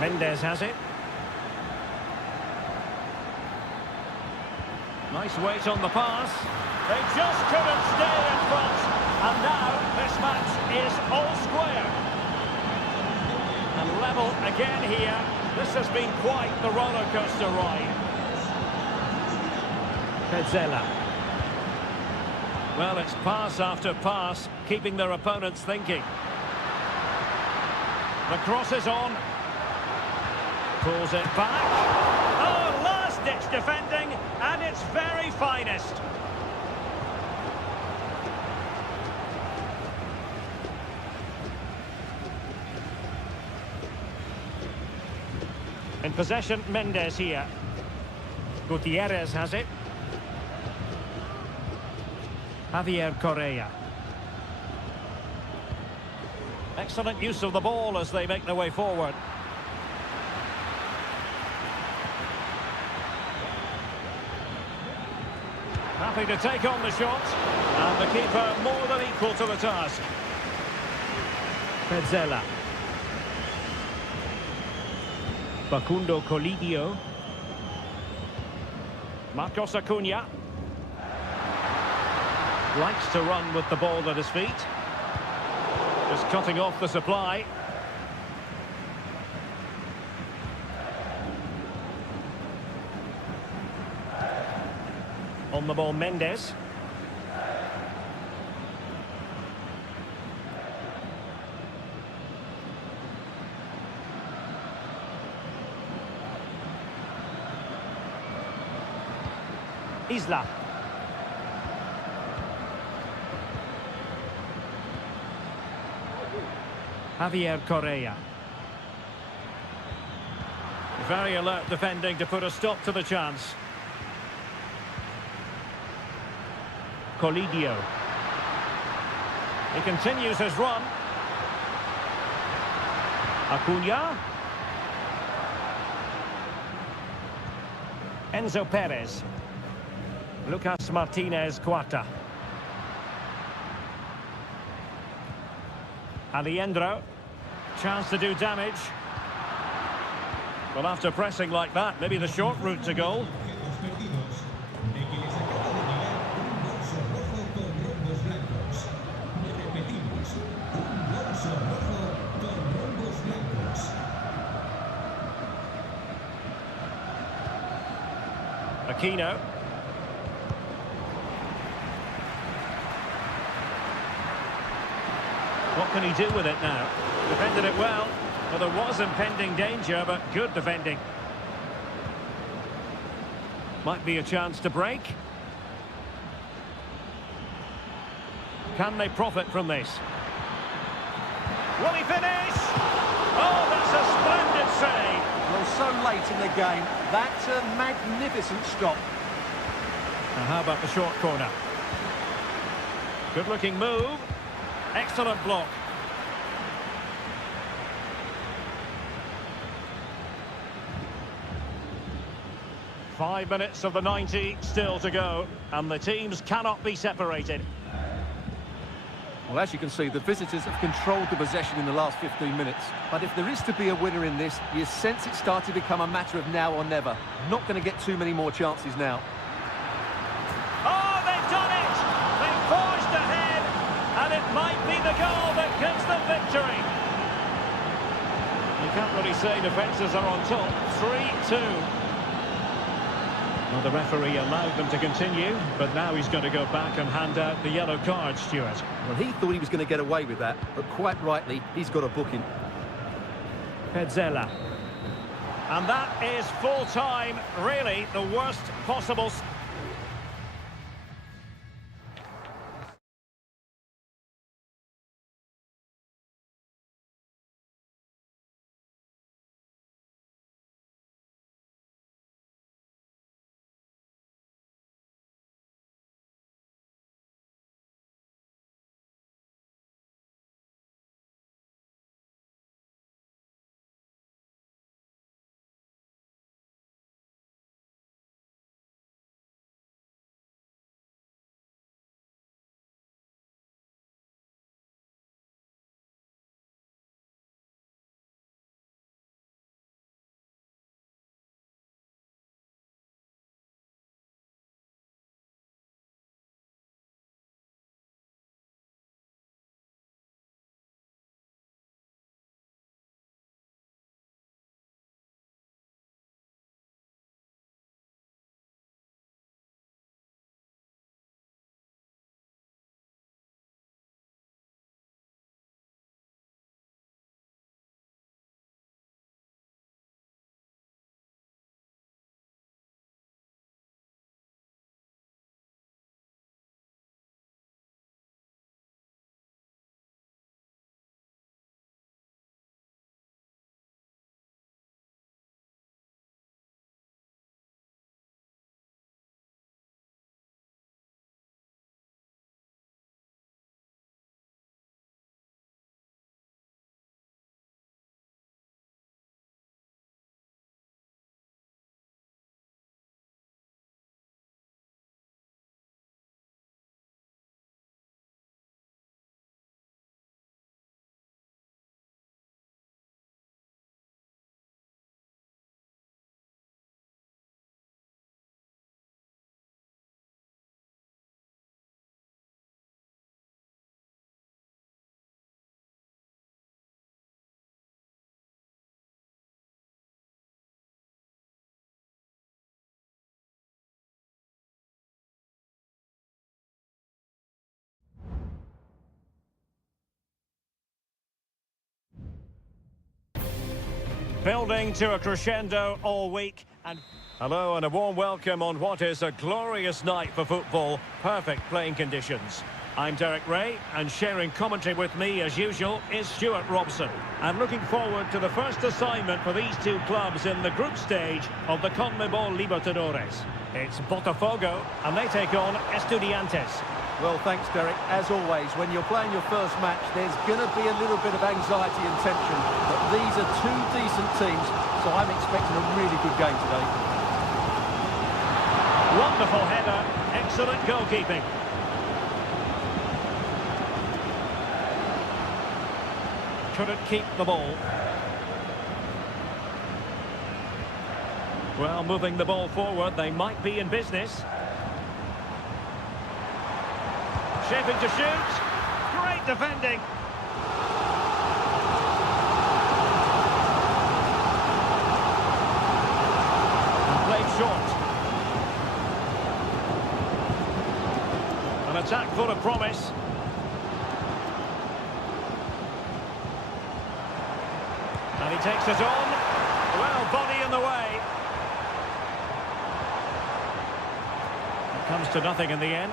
Mendes has it. Nice weight on the pass. They just couldn't stay in front. And now this match is all square. And level again here. This has been quite the roller coaster ride. Petzela. Well, it's pass after pass, keeping their opponents thinking. The cross is on. Pulls it back. Oh, last-ditch defending, and its very finest. In possession, Mendes here. Gutierrez has it. Javier Correa. Excellent use of the ball as they make their way forward. Happy to take on the shot. And the keeper more than equal to the task. Petzela. Facundo Colidio. Marcos Acuna. Likes to run with the ball at his feet. Just cutting off the supply. On the ball, Mendes. Isla. Javier Correa. Very alert defending to put a stop to the chance. Colidio. He continues his run. Acuna. Enzo Perez. Lucas Martinez Cuarta. Alejandro. Chance to do damage. Well, after pressing like that, maybe the short route to goal. Aquino. What can he do with it now? Defended it well. Well, there was impending danger, but good defending. Might be a chance to break. Can they profit from this? Will he finish? Oh, that's a splendid save. Well, so late in the game. That's a magnificent stop. And how about the short corner? Good-looking move. Excellent block. Five minutes of the 90 still to go, and the teams cannot be separated. Well, as you can see, the visitors have controlled the possession in the last 15 minutes. But if there is to be a winner in this, you sense it's starting to become a matter of now or never. Not going to get too many more chances now. Oh, they've done it! They've forged ahead, and it might be the goal that gives them victory. You can't really say defences are on top. 3-2. Well, the referee allowed them to continue, but now he's going to go back and hand out the yellow card, Stuart. Well, he thought he was going to get away with that, but quite rightly, he's got a booking. Petzela. And that is full time, really the worst possible... Building to a crescendo all week. And hello and a warm welcome on what is a glorious night for football. Perfect playing conditions. I'm Derek Ray, and sharing commentary with me, as usual, is Stuart Robson. And looking forward to the first assignment for these two clubs in the group stage of the CONMEBOL Libertadores. It's Botafogo, and they take on Estudiantes. Well, thanks, Derek. As always, when you're playing your first match, there's going to be a little bit of anxiety and tension. But these are two decent teams, so I'm expecting a really good game today. Wonderful header, excellent goalkeeping. Couldn't keep the ball. Well, moving the ball forward, they might be in business. Shaping to shoot. Great defending. And played short. An attack full of promise. And he takes it on. Well, body in the way. It comes to nothing in the end.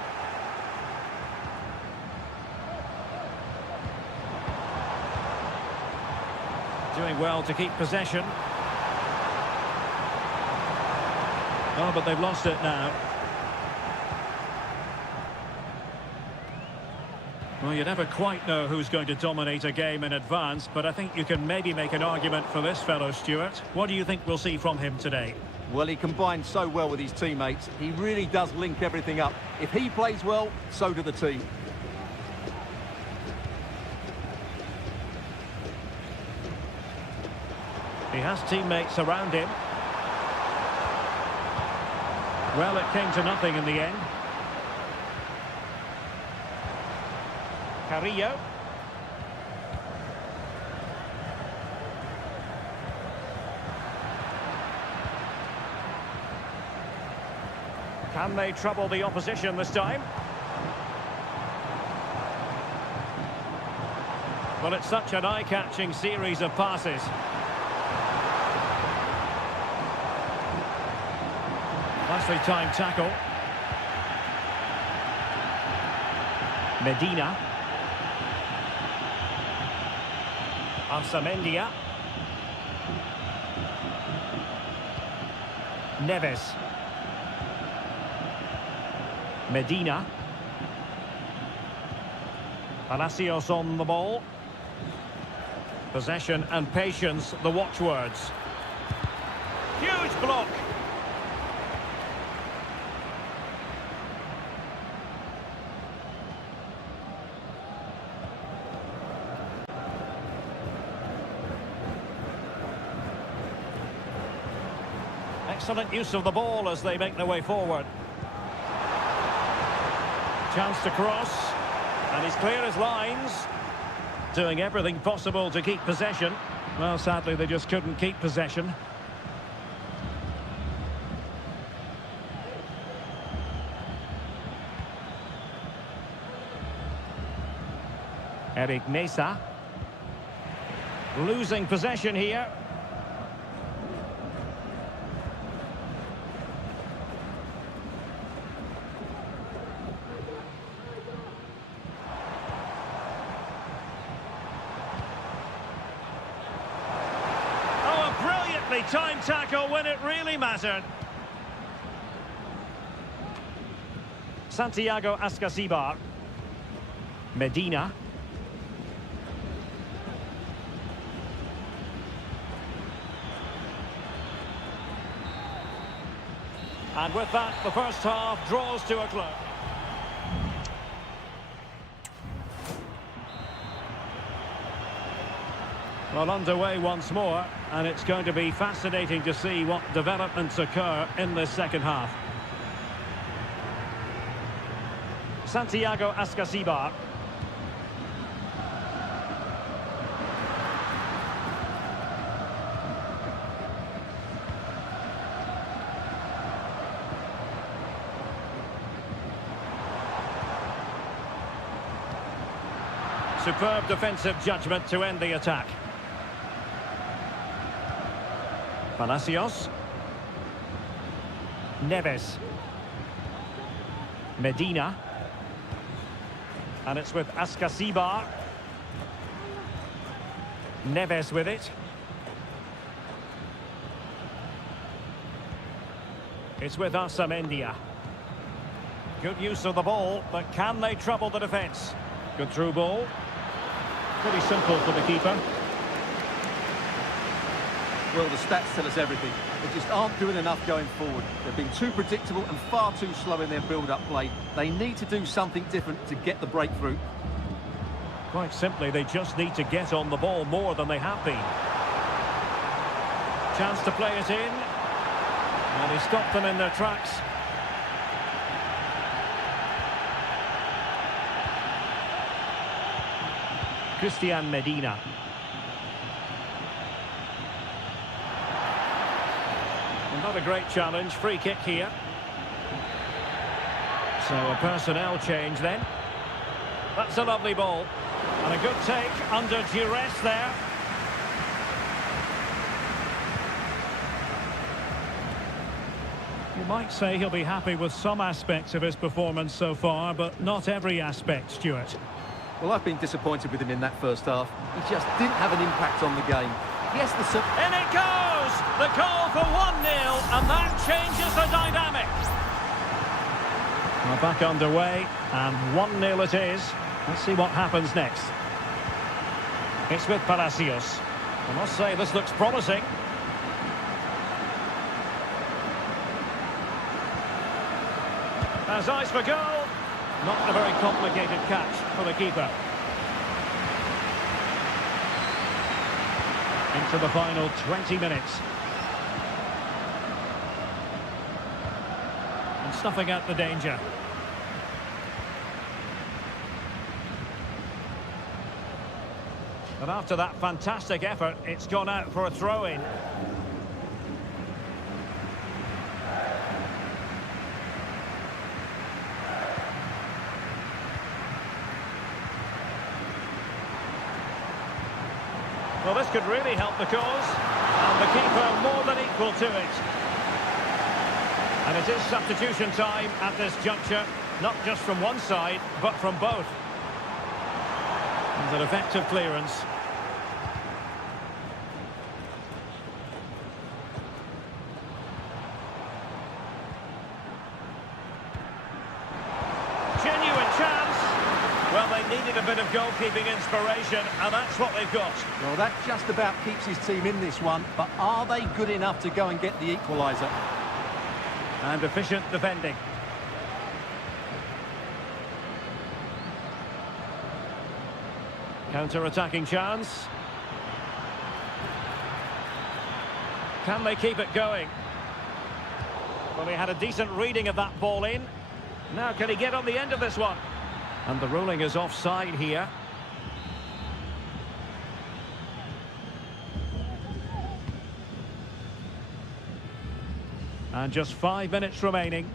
Doing well to keep possession. Oh, but they've lost it now. Well, you never quite know who's going to dominate a game in advance, but I think you can maybe make an argument for this fellow, Stuart. What do you think we'll see from him today? Well, he combines so well with his teammates. He really does link everything up. If he plays well, so do the team. He has teammates around him. Well, it came to nothing in the end. Carrillo. Can they trouble the opposition this time? Well, it's such an eye-catching series of passes. Nicely timed tackle. Medina. Arsamendia. Neves. Medina. Palacios on the ball. Possession and patience, the watchwords. Huge block. Excellent use of the ball as they make their way forward. Chance to cross. And he's clear as lines. Doing everything possible to keep possession. Well, sadly, they just couldn't keep possession. Eric Mesa. Losing possession here. Time tackle when it really mattered. Santiago Ascasibar. Medina. And with that, the first half draws to a close. Well, underway once more, and it's going to be fascinating to see what developments occur in this second half. Santiago Ascasibar. Superb defensive judgment to end the attack. Palacios. Neves. Medina. And it's with Ascasibar. Neves with it. It's with Arsamendia. Good use of the ball, but can they trouble the defence? Good through ball. Pretty simple for the keeper. Well, the stats tell us everything. They just aren't doing enough going forward. They've been too predictable and far too slow in their build-up play. They need to do something different to get the breakthrough. Quite simply, they just need to get on the ball more than they have been. Chance to play it in. And he stopped them in their tracks. Christian Medina. Not a great challenge, free kick here. So a personnel change then. That's a lovely ball. And a good take under duress there. You might say he'll be happy with some aspects of his performance so far, but not every aspect, Stuart. Well, I've been disappointed with him in that first half. He just didn't have an impact on the game. Yes, in it goes! The goal for 1-0, and that changes the dynamic. Well, back underway, and 1-0 it is. Let's see what happens next. It's with Palacios. I must say, this looks promising. Has eyes for goal. Not a very complicated catch for the keeper. Into the final 20 minutes. And snuffing out the danger. And after that fantastic effort, it's gone out for a throw-in. Well, this could really help the cause. And the keeper more than equal to it. And it is substitution time at this juncture. Not just from one side, but from both. And an effective clearance. Genuine chance. Well, they needed a bit of goalkeeping inspiration, and that's what they've got. Well, that just about keeps his team in this one, but are they good enough to go and get the equaliser? And efficient defending. Counter-attacking chance. Can they keep it going? Well, he had a decent reading of that ball in. Now, can he get on the end of this one? And the ruling is offside here. And just 5 minutes remaining.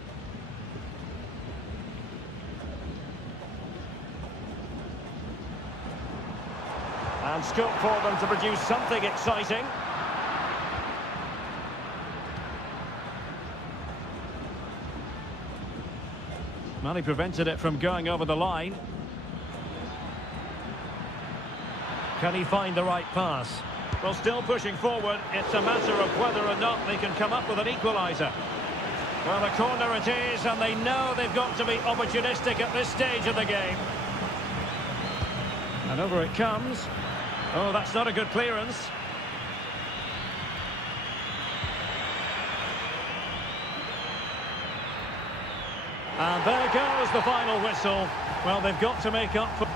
And scope for them to produce something exciting. Well, he prevented it from going over the line. Can he find the right pass? Well, still pushing forward. It's a matter of whether or not they can come up with an equaliser. Well, a corner it is, and they know they've got to be opportunistic at this stage of the game. And over it comes. Oh, that's not a good clearance. And there goes the final whistle. Well, they've got to make up for...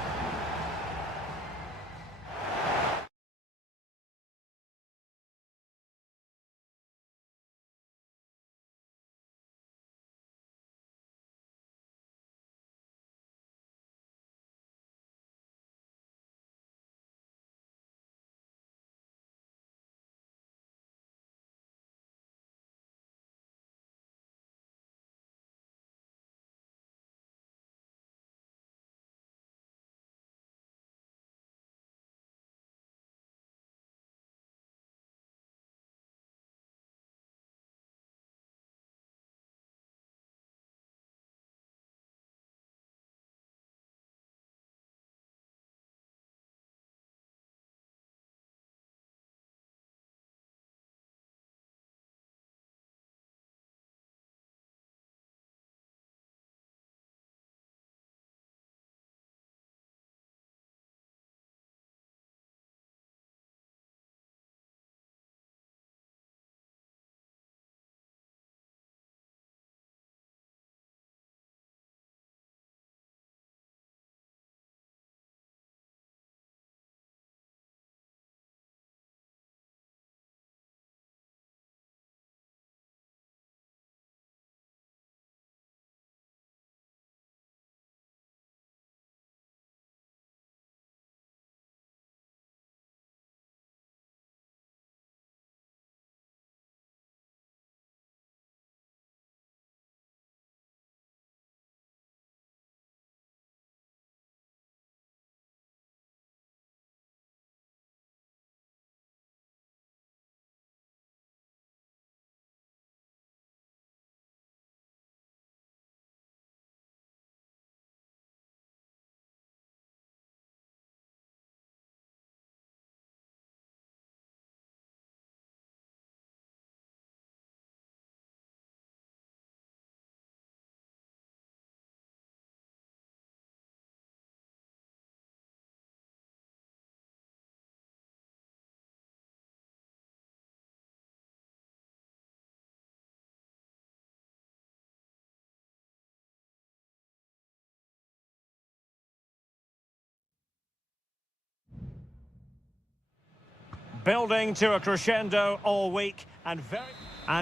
Building to a crescendo all week and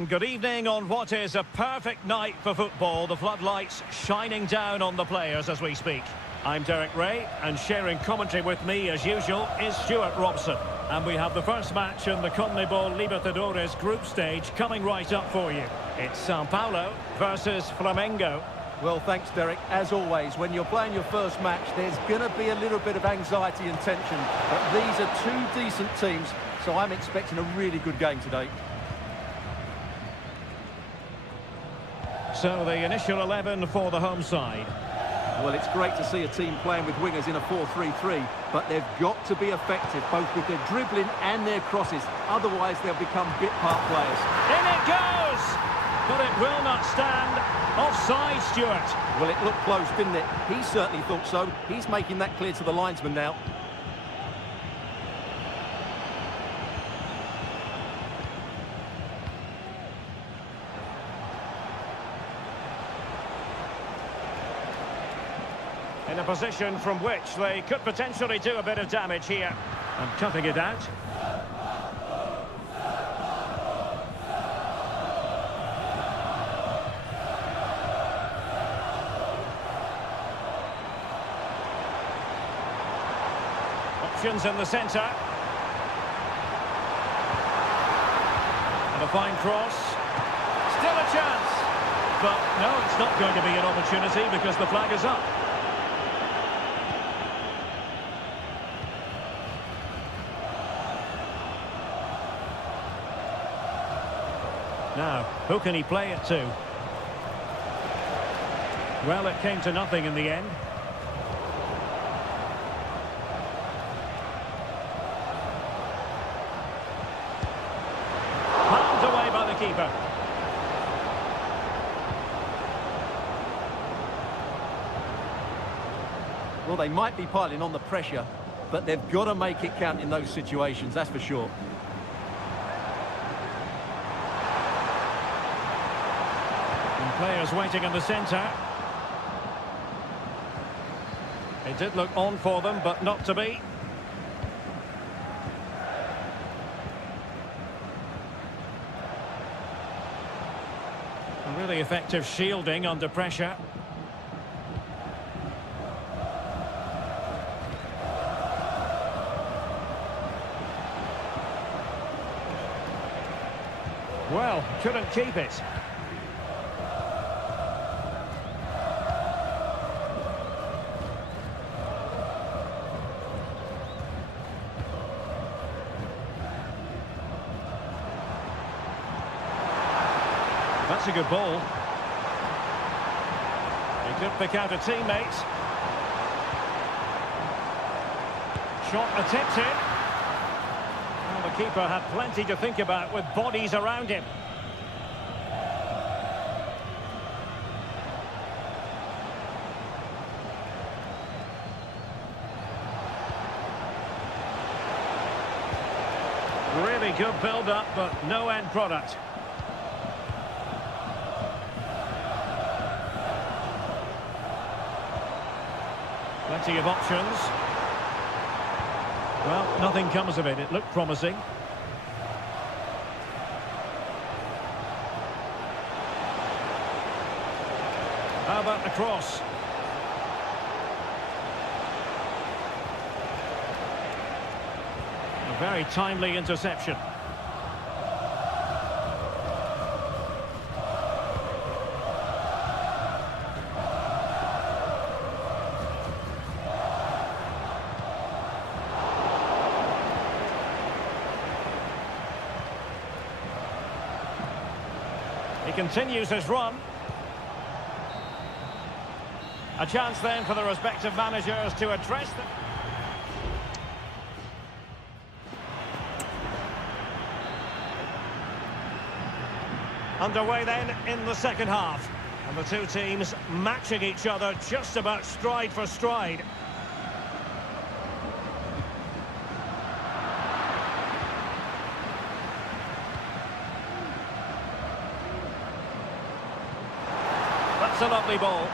good evening on what is a perfect night for football. The floodlights shining down on the players as we speak. I'm Derek Ray, and sharing commentary with me as usual is Stuart Robson. And we have the first match in the CONMEBOL Libertadores group stage coming right up for you. It's Sao Paulo versus Flamengo. Well, thanks, Derek. As always, when you're playing your first match, there's going to be a little bit of anxiety and tension. But these are two decent teams, so I'm expecting a really good game today. So the initial 11 for the home side. Well, it's great to see a team playing with wingers in a 4-3-3, but they've got to be effective, both with their dribbling and their crosses. Otherwise, they'll become bit-part players. In it goes! But it will not stand. Offside, Stuart. Well, it looked close, didn't it? He certainly thought so. He's making that clear to the linesman now. In a position from which they could potentially do a bit of damage here. And cutting it out. Options in the centre. And a fine cross. Still a chance. But no, it's not going to be an opportunity because the flag is up. Now, who can he play it to? Well, it came to nothing in the end. Palmed away by the keeper. Well, they might be piling on the pressure, but they've got to make it count in those situations, that's for sure. Players waiting in the centre. It did look on for them, but not to be. A really effective shielding under pressure. Well, couldn't keep it. That's a good ball. He could pick out a teammate. Shot attempted. Well, the keeper had plenty to think about with bodies around him. Really good build-up, but no end product. Plenty of options. Well, nothing comes of it. It looked promising. How about the cross? A very timely interception. He continues his run. A chance then for the respective managers to address them. Underway then in the second half. And the two teams matching each other just about stride for stride. That's a lovely ball.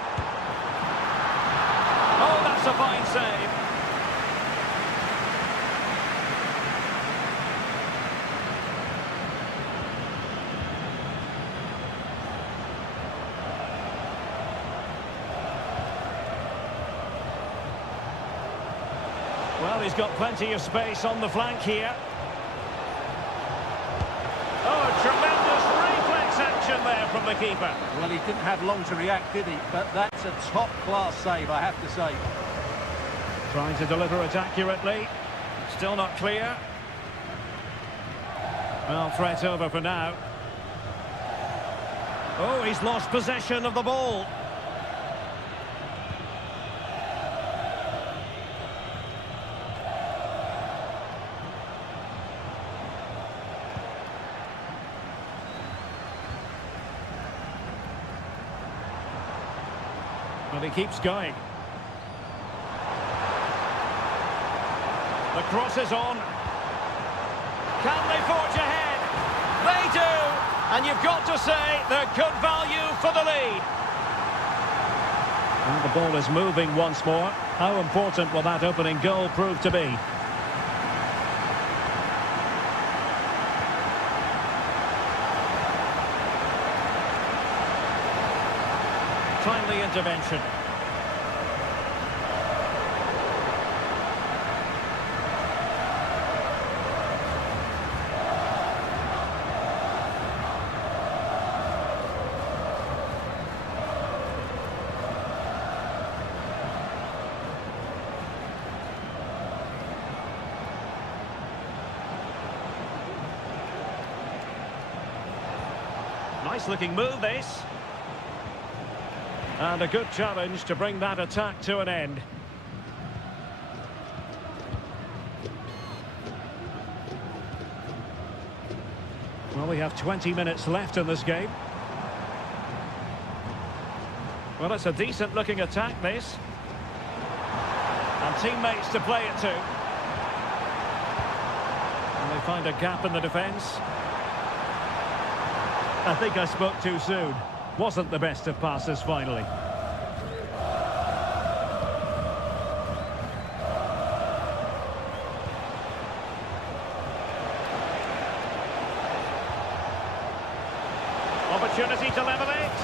Oh, that's a fine save. Well, he's got plenty of space on the flank here. Oh, tremendous reflex action there from the keeper. Well, he didn't have long to react, did he? But that's a top-class save, I have to say. Trying to deliver it accurately. Still not clear. Well, threat over for now. Oh, he's lost possession of the ball. And he keeps going. The cross is on. Can they forge ahead? They do! And you've got to say they're good value for the lead. And the ball is moving once more. How important will that opening goal prove to be? Timely intervention. Nice looking move, this. And a good challenge to bring that attack to an end. Well, we have 20 minutes left in this game. Well, it's a decent looking attack, this. And teammates to play it to. And they find a gap in the defence. I think I spoke too soon. Wasn't the best of passes finally. Opportunity to level it.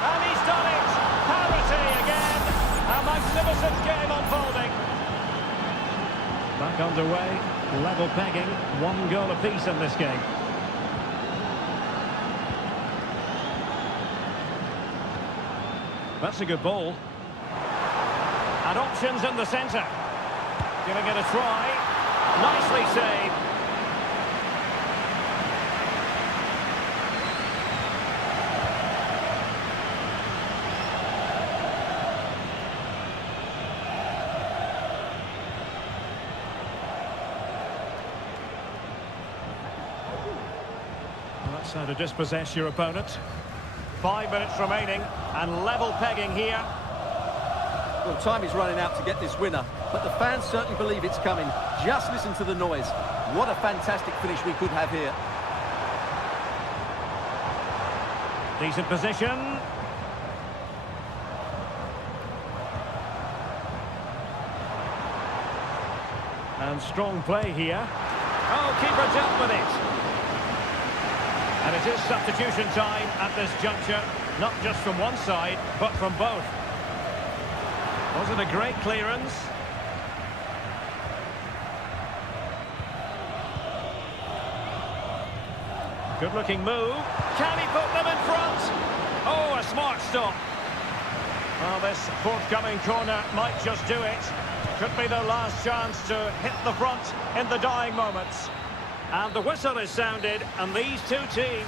And he's done it. Parity again. A magnificent game unfolding. Back underway. Level pegging. 1 goal apiece in this game. That's a good ball. And options in the centre. Giving it a try. Nicely saved. Well, that's how to dispossess your opponent. 5 minutes remaining, and level pegging here. Well, time is running out to get this winner, but the fans certainly believe it's coming. Just listen to the noise. What a fantastic finish we could have here. Decent position. And strong play here. Oh, keeper dealt with it. And it is substitution time at this juncture, not just from one side, but from both. Was it a great clearance? Good-looking move. Can he put them in front? Oh, a smart stop. Well, this forthcoming corner might just do it. Could be their last chance to hit the front in the dying moments. And the whistle is sounded, and these two teams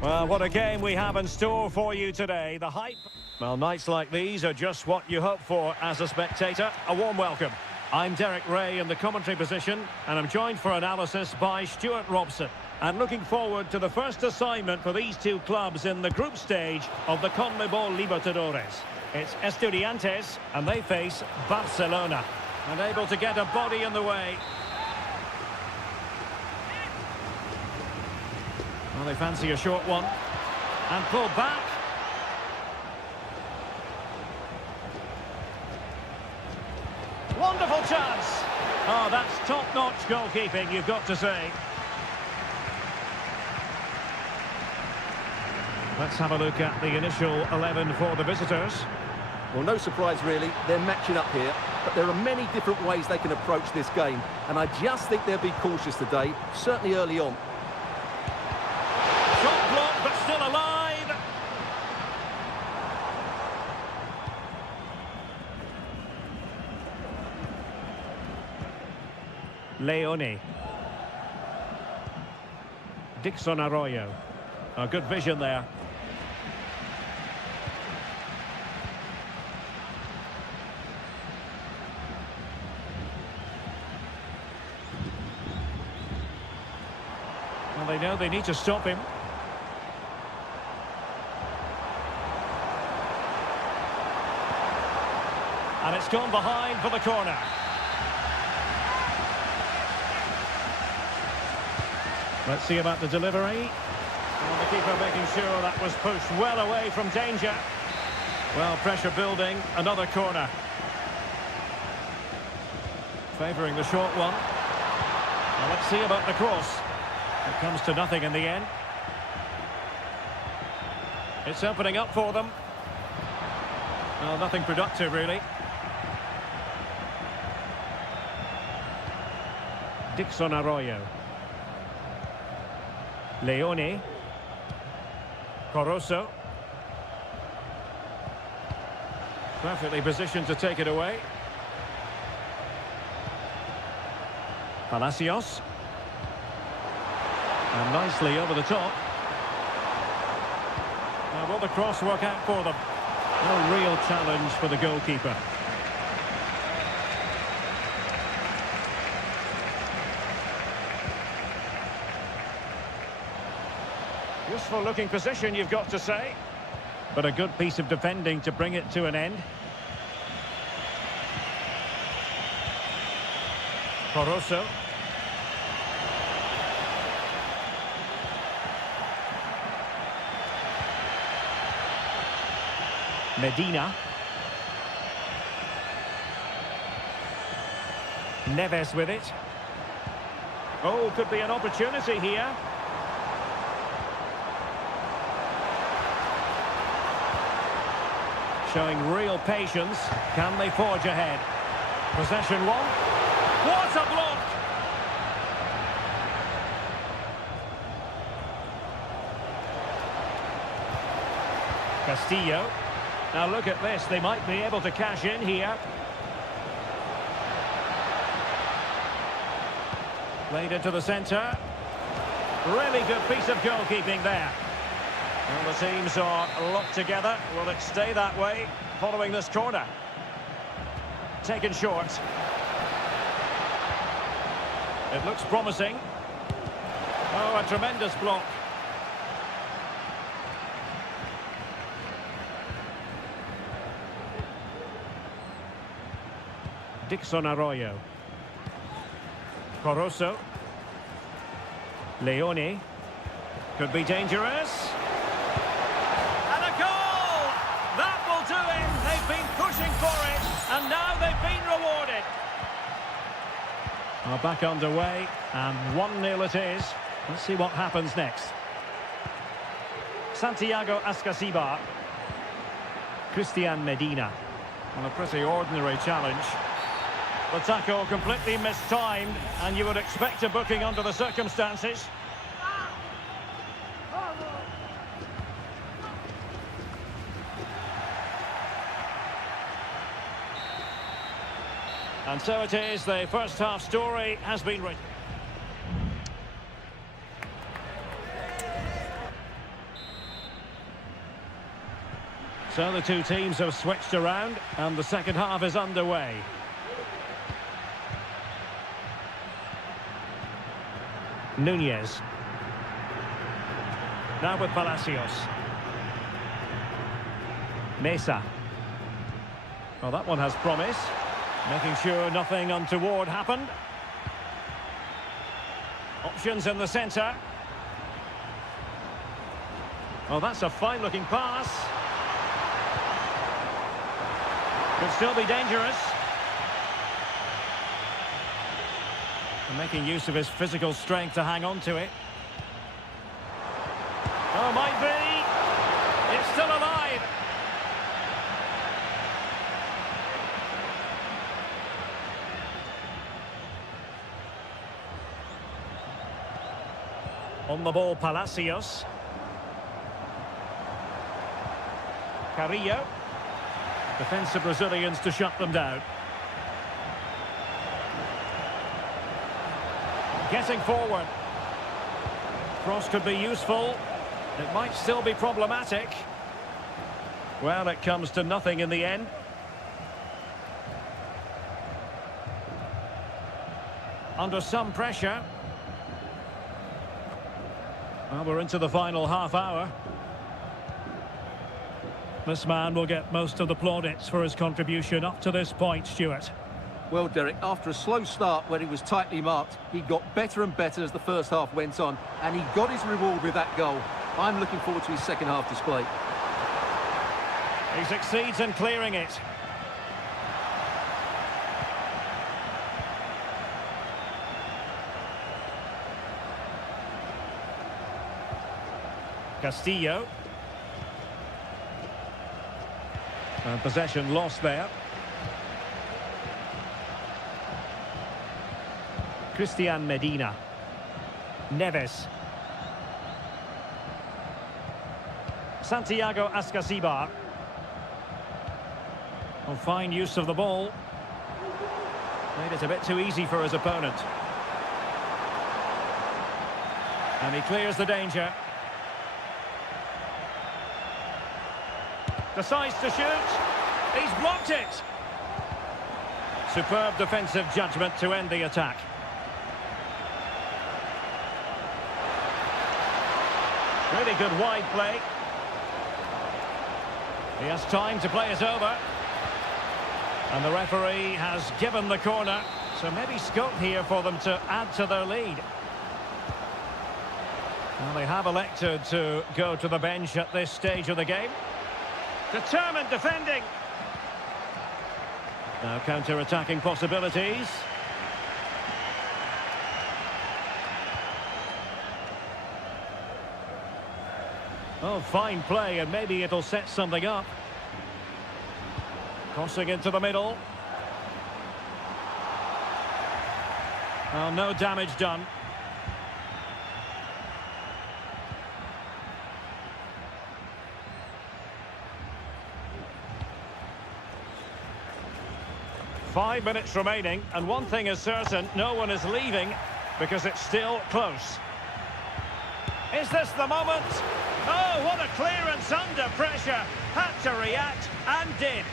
Well, what a game we have in store for you today. The hype. Well, nights like these are just what you hope for as a spectator. A warm welcome. I'm Derek Ray in the commentary position, and I'm joined for analysis by Stuart Robson. And looking forward to the first assignment for these two clubs in the group stage of the CONMEBOL Libertadores. It's Estudiantes, and they face Barcelona. Unable to get a body in the way. Well, they fancy a short one. And pull back. Wonderful chance. Oh, that's top-notch goalkeeping, you've got to say. Let's have a look at the initial 11 for the visitors. Well, no surprise really, they're matching up here, but there are many different ways they can approach this game, and I just think they'll be cautious today, certainly early on. Shot blocked, but still alive. Leone. Dixon Arroyo. A good vision there. Well, they know they need to stop him. And it's gone behind for the corner. Let's see about the delivery. Well, the keeper making sure that was pushed well away from danger. Well, pressure building, another corner. Favouring the short one. Well, let's see about the cross. It comes to nothing in the end. It's opening up for them. Well, nothing productive, really. Dixon Arroyo. Leone. Corozo. Perfectly positioned to take it away. Palacios. And nicely over the top. Now will the cross work out for them? No real challenge for the goalkeeper. Useful looking position, you've got to say. But a good piece of defending to bring it to an end. Corozo. Medina. Neves with it. Oh, could be an opportunity here. Showing real patience. Can they forge ahead? Possession one. What a block! Castillo. Now look at this. They might be able to cash in here. Played into the centre. Really good piece of goalkeeping there. Well, the teams are locked together. Will it stay that way following this corner? Taken short. It looks promising. Oh, a tremendous block. Dixon Arroyo. Corozo. Leone. Could be dangerous. Pushing for it, and now they've been rewarded. Well, back underway, and 1-0 it is. Let's see what happens next. Santiago Ascasibar. Christian Medina. Well, a pretty ordinary challenge. The tackle completely mistimed, and you would expect a booking under the circumstances. And so it is, the first half story has been written. So the two teams have switched around and the second half is underway. Nunez. Now with Palacios. Mesa. Well, that one has promise. Making sure nothing untoward happened. Options in the centre. Well, that's a fine-looking pass. Could still be dangerous. And making use of his physical strength to hang on to it. Oh, might be. It's still alive. On the ball, Palacios. Carrillo. Defensive Brazilians to shut them down. Getting forward. Cross could be useful. It might still be problematic. Well, it comes to nothing in the end. Under some pressure. Well, we're into the final half hour. This man will get most of the plaudits for his contribution up to this point, Stuart. Well, Derek, after a slow start where he was tightly marked, he got better and better as the first half went on, and he got his reward with that goal. I'm looking forward to his second half display. He succeeds in clearing it. Castillo. And possession lost there. Christian Medina. Neves. Santiago Ascasibar. Oh, fine use of the ball. Made it a bit too easy for his opponent. And he clears the danger. Decides to shoot. He's blocked it. Superb defensive judgment to end the attack. Really good wide play. He has time to play it over. And the referee has given the corner. So maybe scope here for them to add to their lead. Well, they have elected to go to the bench at this stage of the game. Determined defending. Now counter-attacking possibilities. Oh, fine play, and maybe it'll set something up. Crossing into the middle. Oh, no damage done. Five minutes remaining, and one thing is certain, no one is leaving because it's still close. Is this the moment? Oh, what a clearance under pressure. Had to react and did.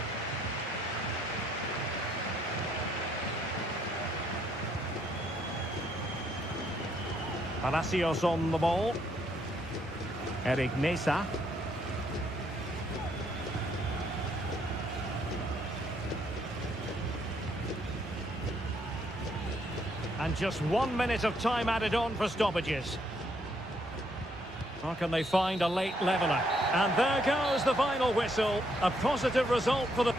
Palacios on the ball. Eric Mesa. And just 1 minute of time added on for stoppages. Or can they find a late leveller? And there goes the final whistle. A positive result for the...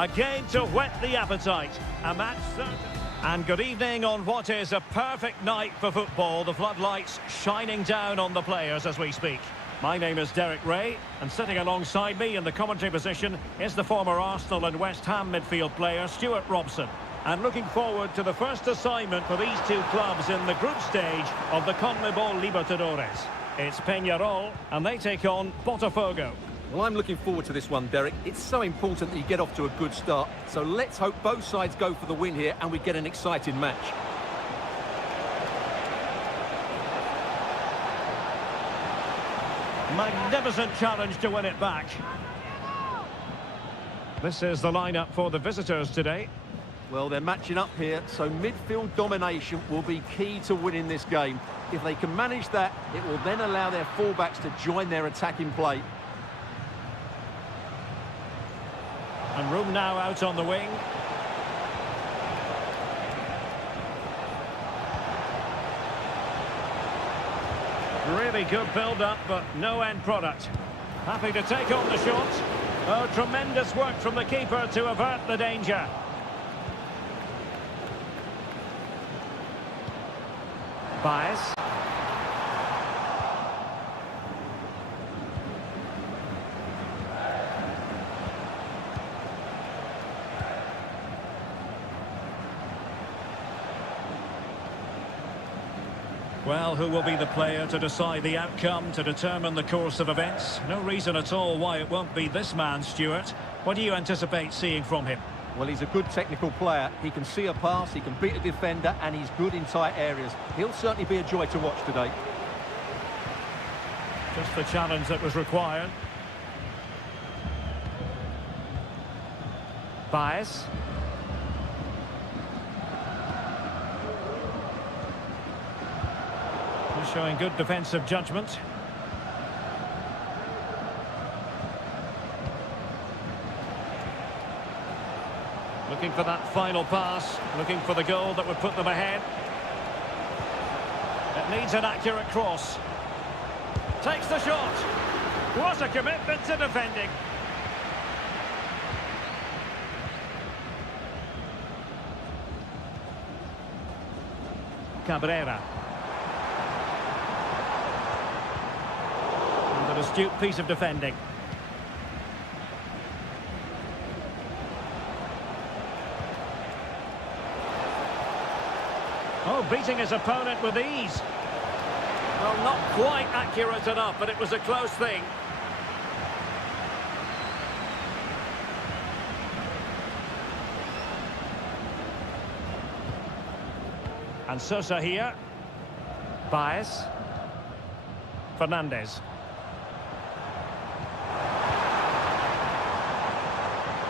Again to whet the appetite. A match certain. And good evening on what is a perfect night for football. The floodlights shining down on the players as we speak. My name is Derek Ray, and sitting alongside me in the commentary position is the former Arsenal and West Ham midfield player Stuart Robson. And looking forward to the first assignment for these two clubs in the group stage of the CONMEBOL Libertadores. It's Peñarol, and they take on Botafogo. Well, I'm looking forward to this one, Derek. It's so important that you get off to a good start. So let's hope both sides go for the win here and we get an exciting match. Magnificent challenge to win it back. This is the lineup for the visitors today. Well, they're matching up here, so midfield domination will be key to winning this game. If they can manage that, it will then allow their fullbacks to join their attacking play. And room now out on the wing. Really good build-up, but no end product. Happy to take on the shot. Oh, tremendous work from the keeper to avert the danger. Baez. Well, who will be the player to decide the outcome, to determine the course of events? No reason at all why it won't be this man, Stuart. What do you anticipate seeing from him? Well, he's a good technical player. He can see a pass, he can beat a defender, and he's good in tight areas. He'll certainly be a joy to watch today. Just the challenge that was required. Baez. He's showing good defensive judgment. Looking for that final pass, looking for the goal that would put them ahead. It needs an accurate cross. Takes the shot. What a commitment to defending. Cabrera. And an astute piece of defending. Oh, beating his opponent with ease. Well, not quite accurate enough, but it was a close thing. And Sosa here. Baez. Fernandez.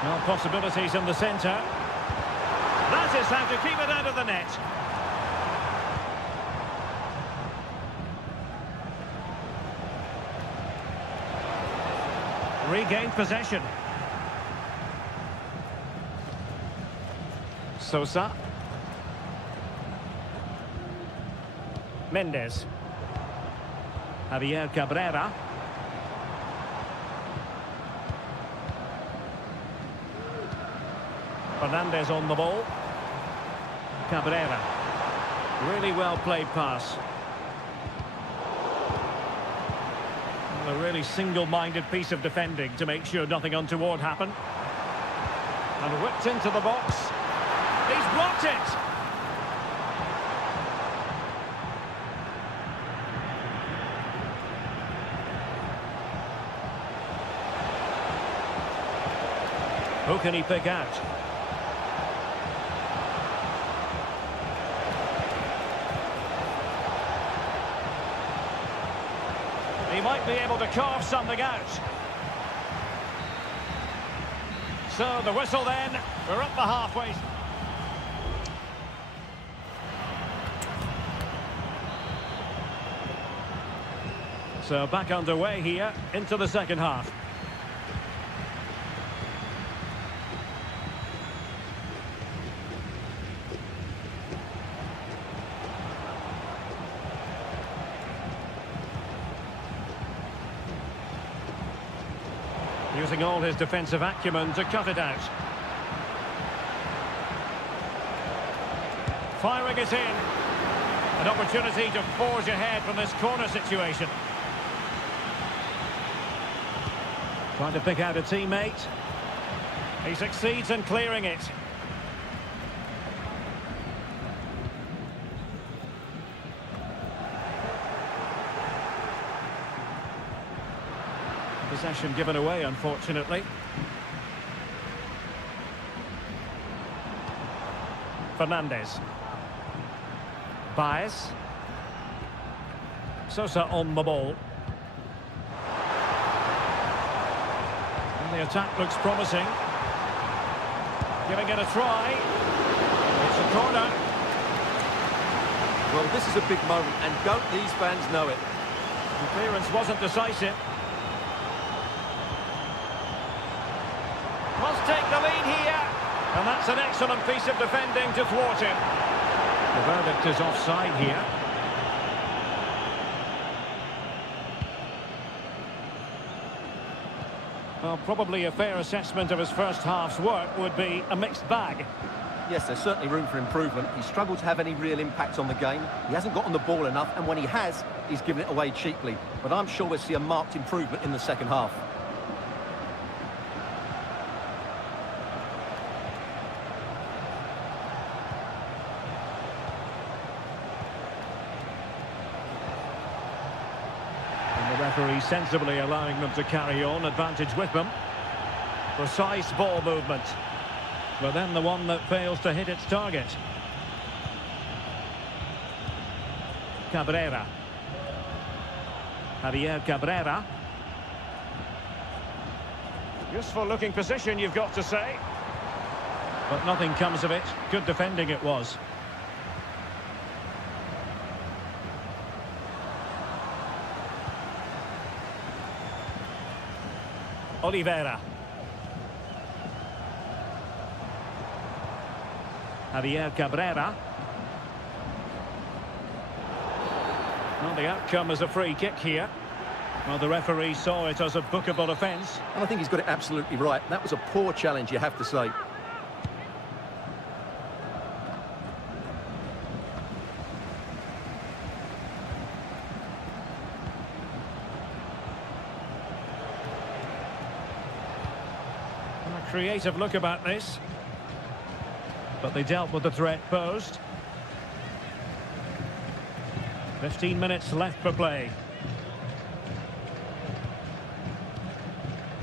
No possibilities in the centre. That is how to keep it out of the net. Regained possession. Sosa. Mendes. Javier Cabrera. Fernandez on the ball. Cabrera. Really well played pass. A really single-minded piece of defending to make sure nothing untoward happened. And whipped into the box. He's blocked it! Who can he pick out? He might be able to carve something out. So the whistle then, we're up the halfway. So back underway here into the second half. Using all his defensive acumen to cut it out. Firing it in. An opportunity to forge ahead from this corner situation. Trying to pick out a teammate. He succeeds in clearing it. Possession given away, unfortunately. Fernandez. Baez. Sosa on the ball. And the attack looks promising. Giving it a try. It's a corner. Well, this is a big moment, and don't these fans know it? The clearance wasn't decisive. Must take the lead here. And that's an excellent piece of defending to thwart him. The verdict is offside here. Well, probably a fair assessment of his first half's work would be a mixed bag. Yes, there's certainly room for improvement. He struggled to have any real impact on the game. He hasn't got on the ball enough, and when he has, he's given it away cheaply. But I'm sure we'll see a marked improvement in the second half. The referee sensibly allowing them to carry on, advantage with them. Precise ball movement, but then the one that fails to hit its target. Cabrera. Javier Cabrera. Useful looking position, you've got to say. But nothing comes of it. Good defending it was. Oliveira. Javier Cabrera. Well, the outcome is a free kick here. Well, the referee saw it as a bookable offence. And I think he's got it absolutely right. That was a poor challenge, you have to say. Creative look about this, but they dealt with the threat posed. 15 minutes left for play.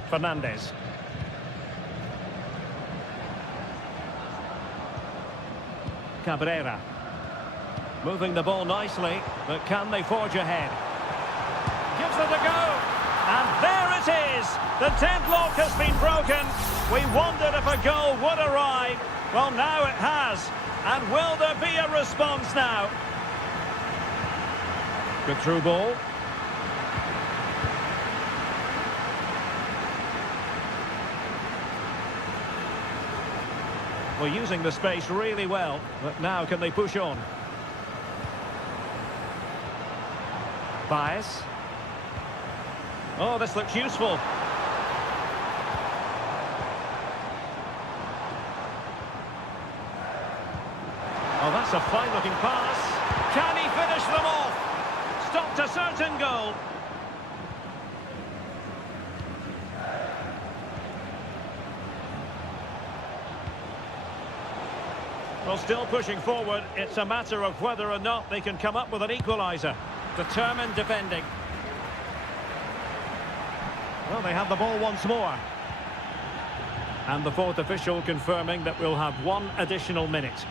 Fernandez. Cabrera. Moving the ball nicely, but can they forge ahead? Gives it a go, and there it is! The deadlock has been broken. We wondered if a goal would arrive. Well, now it has. And will there be a response now? Good through ball. Well, using the space really well. But now can they push on? Baez. Oh, this looks useful. Oh, that's a fine-looking pass. Can he finish them off? Stopped a certain goal. Well, still pushing forward. It's a matter of whether or not they can come up with an equaliser. Determined defending. Well, they have the ball once more. And the fourth official confirming that we'll have one additional minute.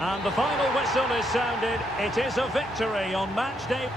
And the final whistle is sounded. It is a victory on match day.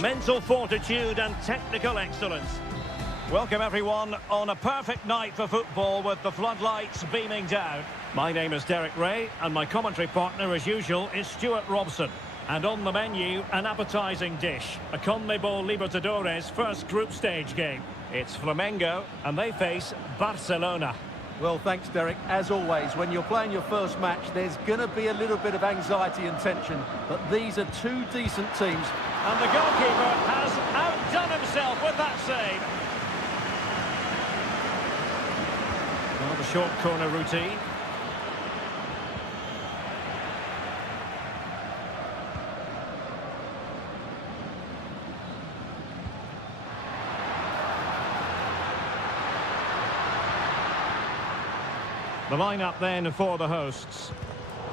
mental fortitude and technical excellence. Welcome everyone on a perfect night for football with the floodlights beaming down. My name is Derek Ray and my commentary partner as usual is Stuart Robson. And on the menu, an appetising dish, a CONMEBOL Libertadores first group stage game. It's Flamengo and they face Barcelona. Well, thanks, Derek. As always, when you're playing your first match, there's going to be a little bit of anxiety and tension. But these are two decent teams. And the goalkeeper has outdone himself with that save. Well, the short corner routine. The lineup then for the hosts.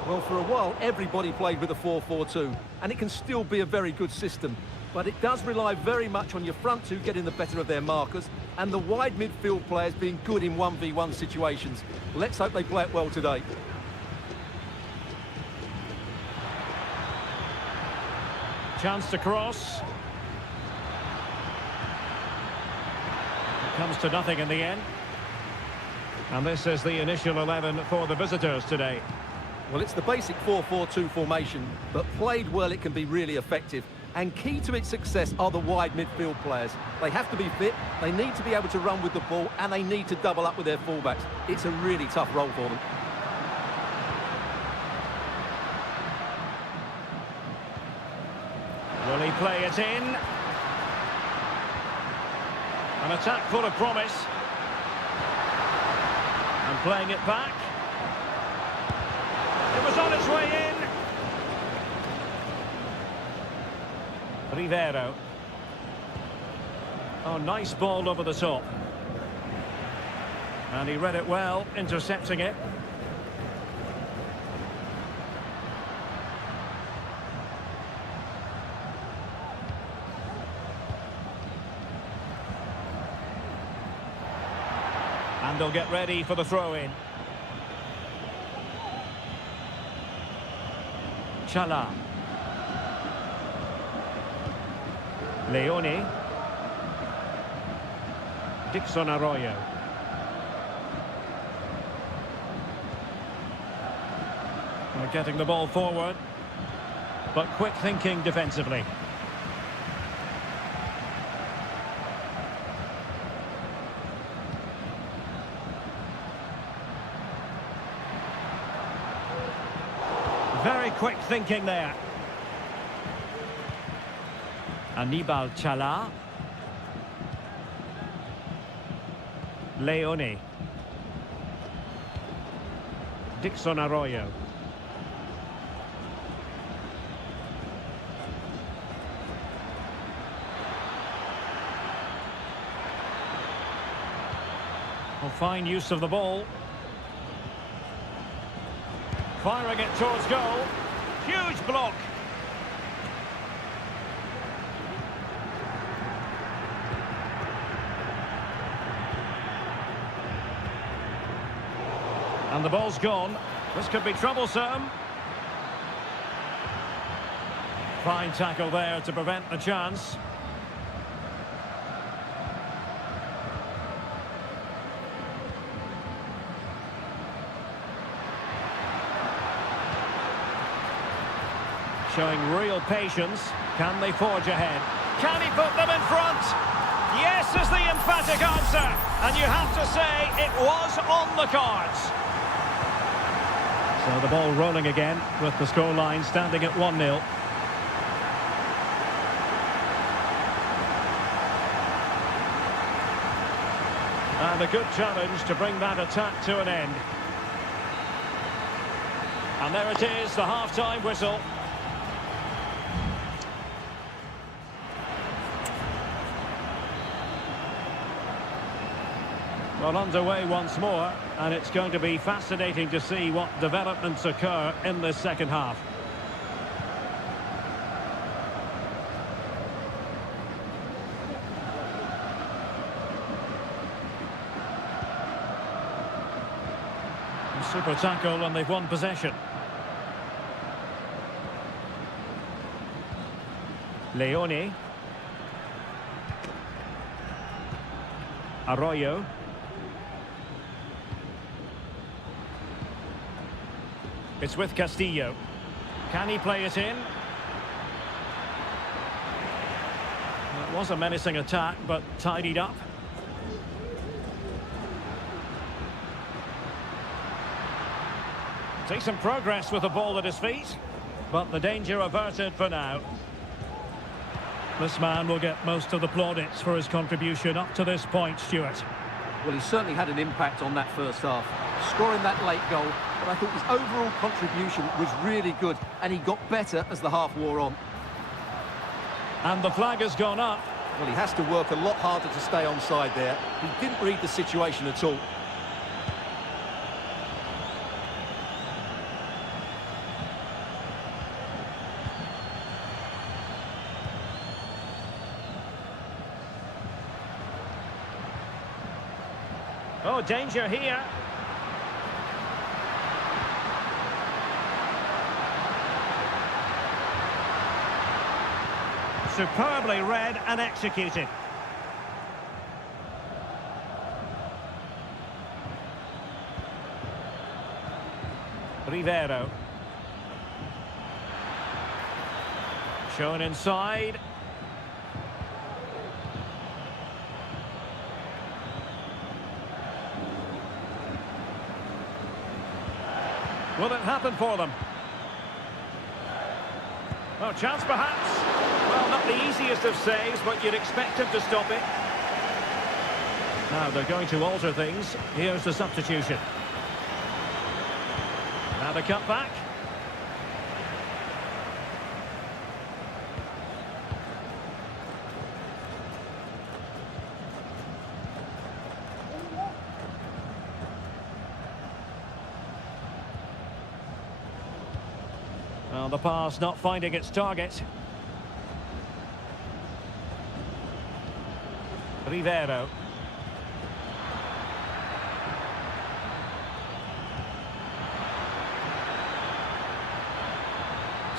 Well, for a while, everybody played with a 4-4-2, and it can still be a very good system. But it does rely very much on your front two getting the better of their markers, and the wide midfield players being good in 1v1 situations. Let's hope they play it well today. Chance to cross. It comes to nothing in the end. And this is the initial 11 for the visitors today. Well, it's the basic 4-4-2 formation, but played well it can be really effective. And key to its success are the wide midfield players. They have to be fit, they need to be able to run with the ball, and they need to double up with their fullbacks. It's a really tough role for them. Will he play it in? An attack full of promise. And playing it back. It was on its way in. Rivero. Oh, nice ball over the top. And he read it well, intercepting it. And they'll get ready for the throw-in. Chala. Leone. Dixon Arroyo. They're getting the ball forward, but quick thinking defensively. Very quick thinking there. Anibal Chala. Leone. Dixon Arroyo. Well, fine use of the ball. Firing it towards goal. Huge block. And the ball's gone. This could be troublesome. Fine tackle there to prevent the chance. Showing real patience. Can they forge ahead? Can he put them in front? Yes is the emphatic answer. And you have to say it was on the cards. So the ball rolling again with the scoreline standing at 1-0. And a good challenge to bring that attack to an end. And there it is, the half-time whistle. Well, underway once more, and it's going to be fascinating to see what developments occur in this second half. Super tackle, and they've won possession. Leone. Arroyo. It's with Castillo. Can he play it in? It was a menacing attack, but tidied up. Decent progress with the ball at his feet, but the danger averted for now. This man will get most of the plaudits for his contribution up to this point, Stuart. Well, he certainly had an impact on that first half, scoring that late goal, but I thought his overall contribution was really good, and he got better as the half wore on. And the flag has gone up. Well, he has to work a lot harder to stay onside there. He didn't read the situation at all. Oh, danger here. Superbly read and executed. Rivero. Shown inside. Will it happen for them? Oh, chance perhaps. Well, not the easiest of saves, but you'd expect him to stop it. Now they're going to alter things. Here's the substitution. Now the cut back. Well, the pass not finding its target. Rivero.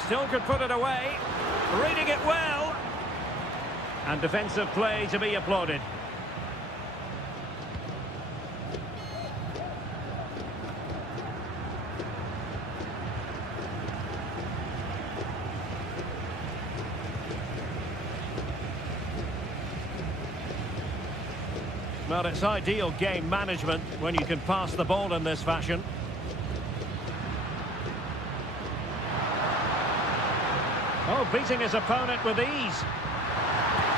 Still could put it away. Reading it well. And defensive play to be applauded. Well, it's ideal game management when you can pass the ball in this fashion. Oh, beating his opponent with ease.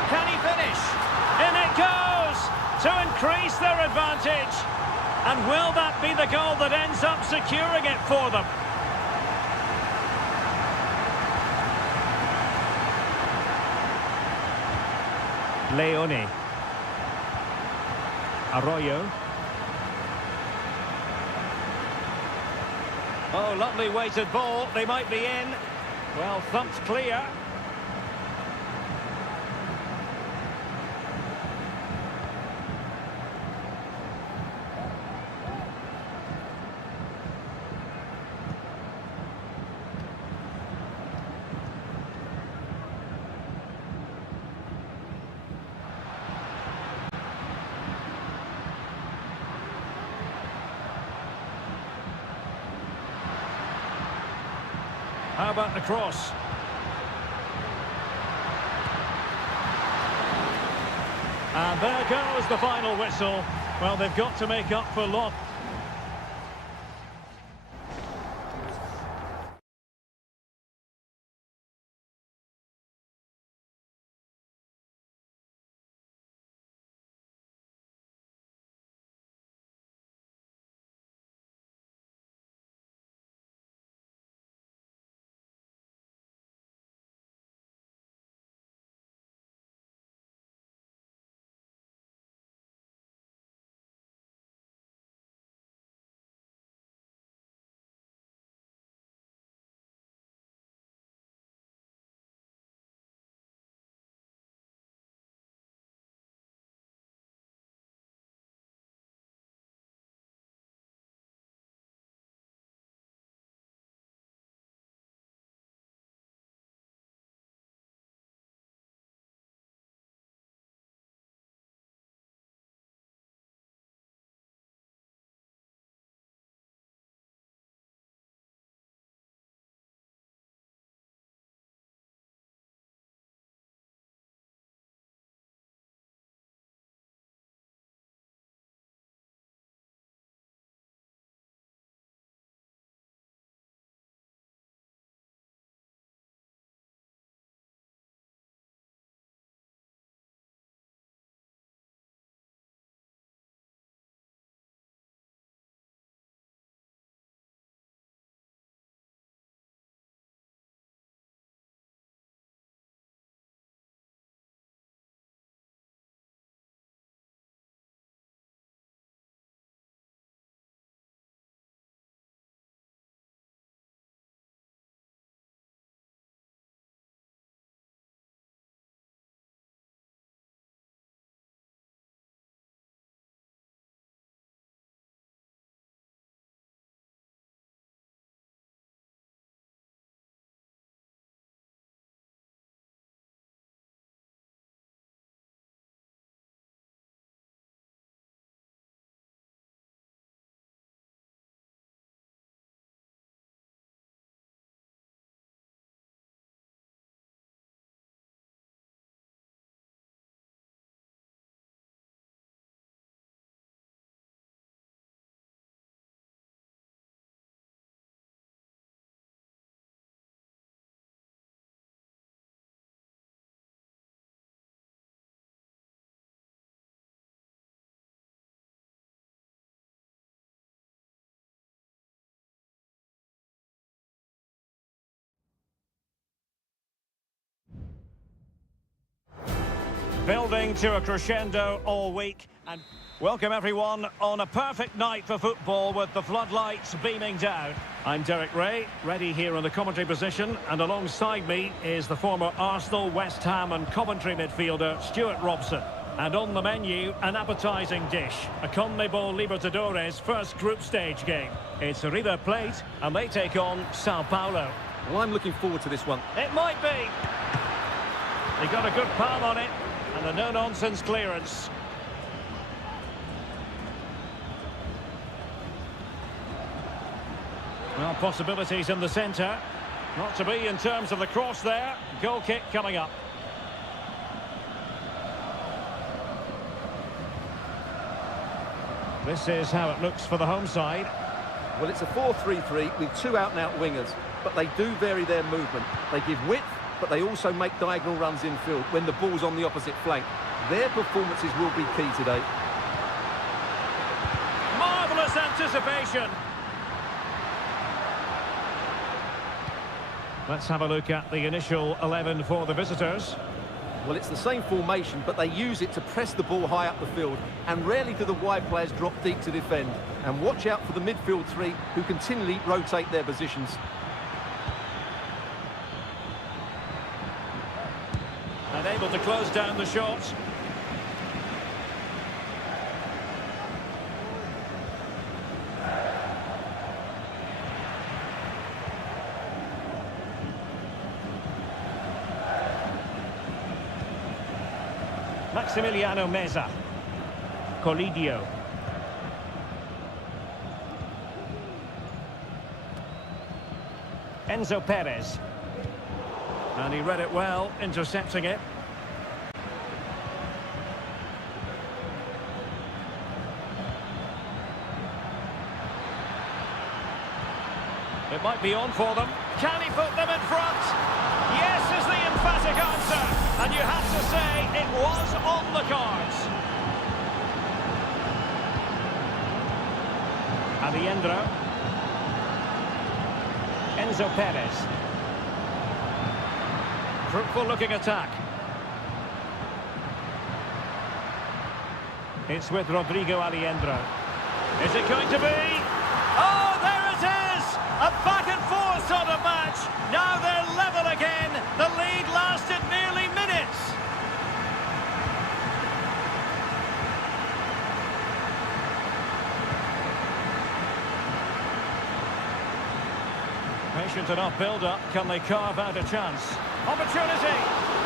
Can he finish? In it goes to increase their advantage. And will that be the goal that ends up securing it for them? Leone. Arroyo. Oh, lovely weighted ball. They might be in. Well, thumped clear. How about the cross? And there goes the final whistle. Well, they've got to make up for loss. Building to a crescendo all week. And welcome everyone on a perfect night for football with the floodlights beaming down. I'm Derek Ray, ready here in the commentary position, and alongside me is the former Arsenal, West Ham and Coventry midfielder Stuart Robson. And on the menu, an appetising dish, a CONMEBOL Libertadores first group stage game. It's River Plate, and they take on Sao Paulo. Well, I'm looking forward to this one. It might be. He got a good palm on it, and a no-nonsense clearance. Well, possibilities in the centre. Not to be in terms of the cross there. Goal kick coming up. This is how it looks for the home side. Well, it's a 4-3-3 with two out-and-out wingers, but they do vary their movement. They give width, but they also make diagonal runs infield when the ball's on the opposite flank. Their performances will be key today. Marvellous anticipation. Let's have a look at the initial 11 for the visitors. Well, it's the same formation, but they use it to press the ball high up the field, and rarely do the wide players drop deep to defend. And watch out for the midfield three, who continually rotate their positions. And able to close down the shot. Maximiliano Meza. Colidio. Enzo Perez. And he read it well, intercepting it. It might be on for them. Can he put them in front? Yes is the emphatic answer. And you have to say it was on the cards. Aliendro. Enzo Perez. Fruitful looking attack. It's with Rodrigo Aliendro. Is it going to be? Oh, there it is! A back and forth sort of match. Now they're level again. The lead lasted nearly minutes. Patient enough build-up. Can they carve out a chance? Opportunity!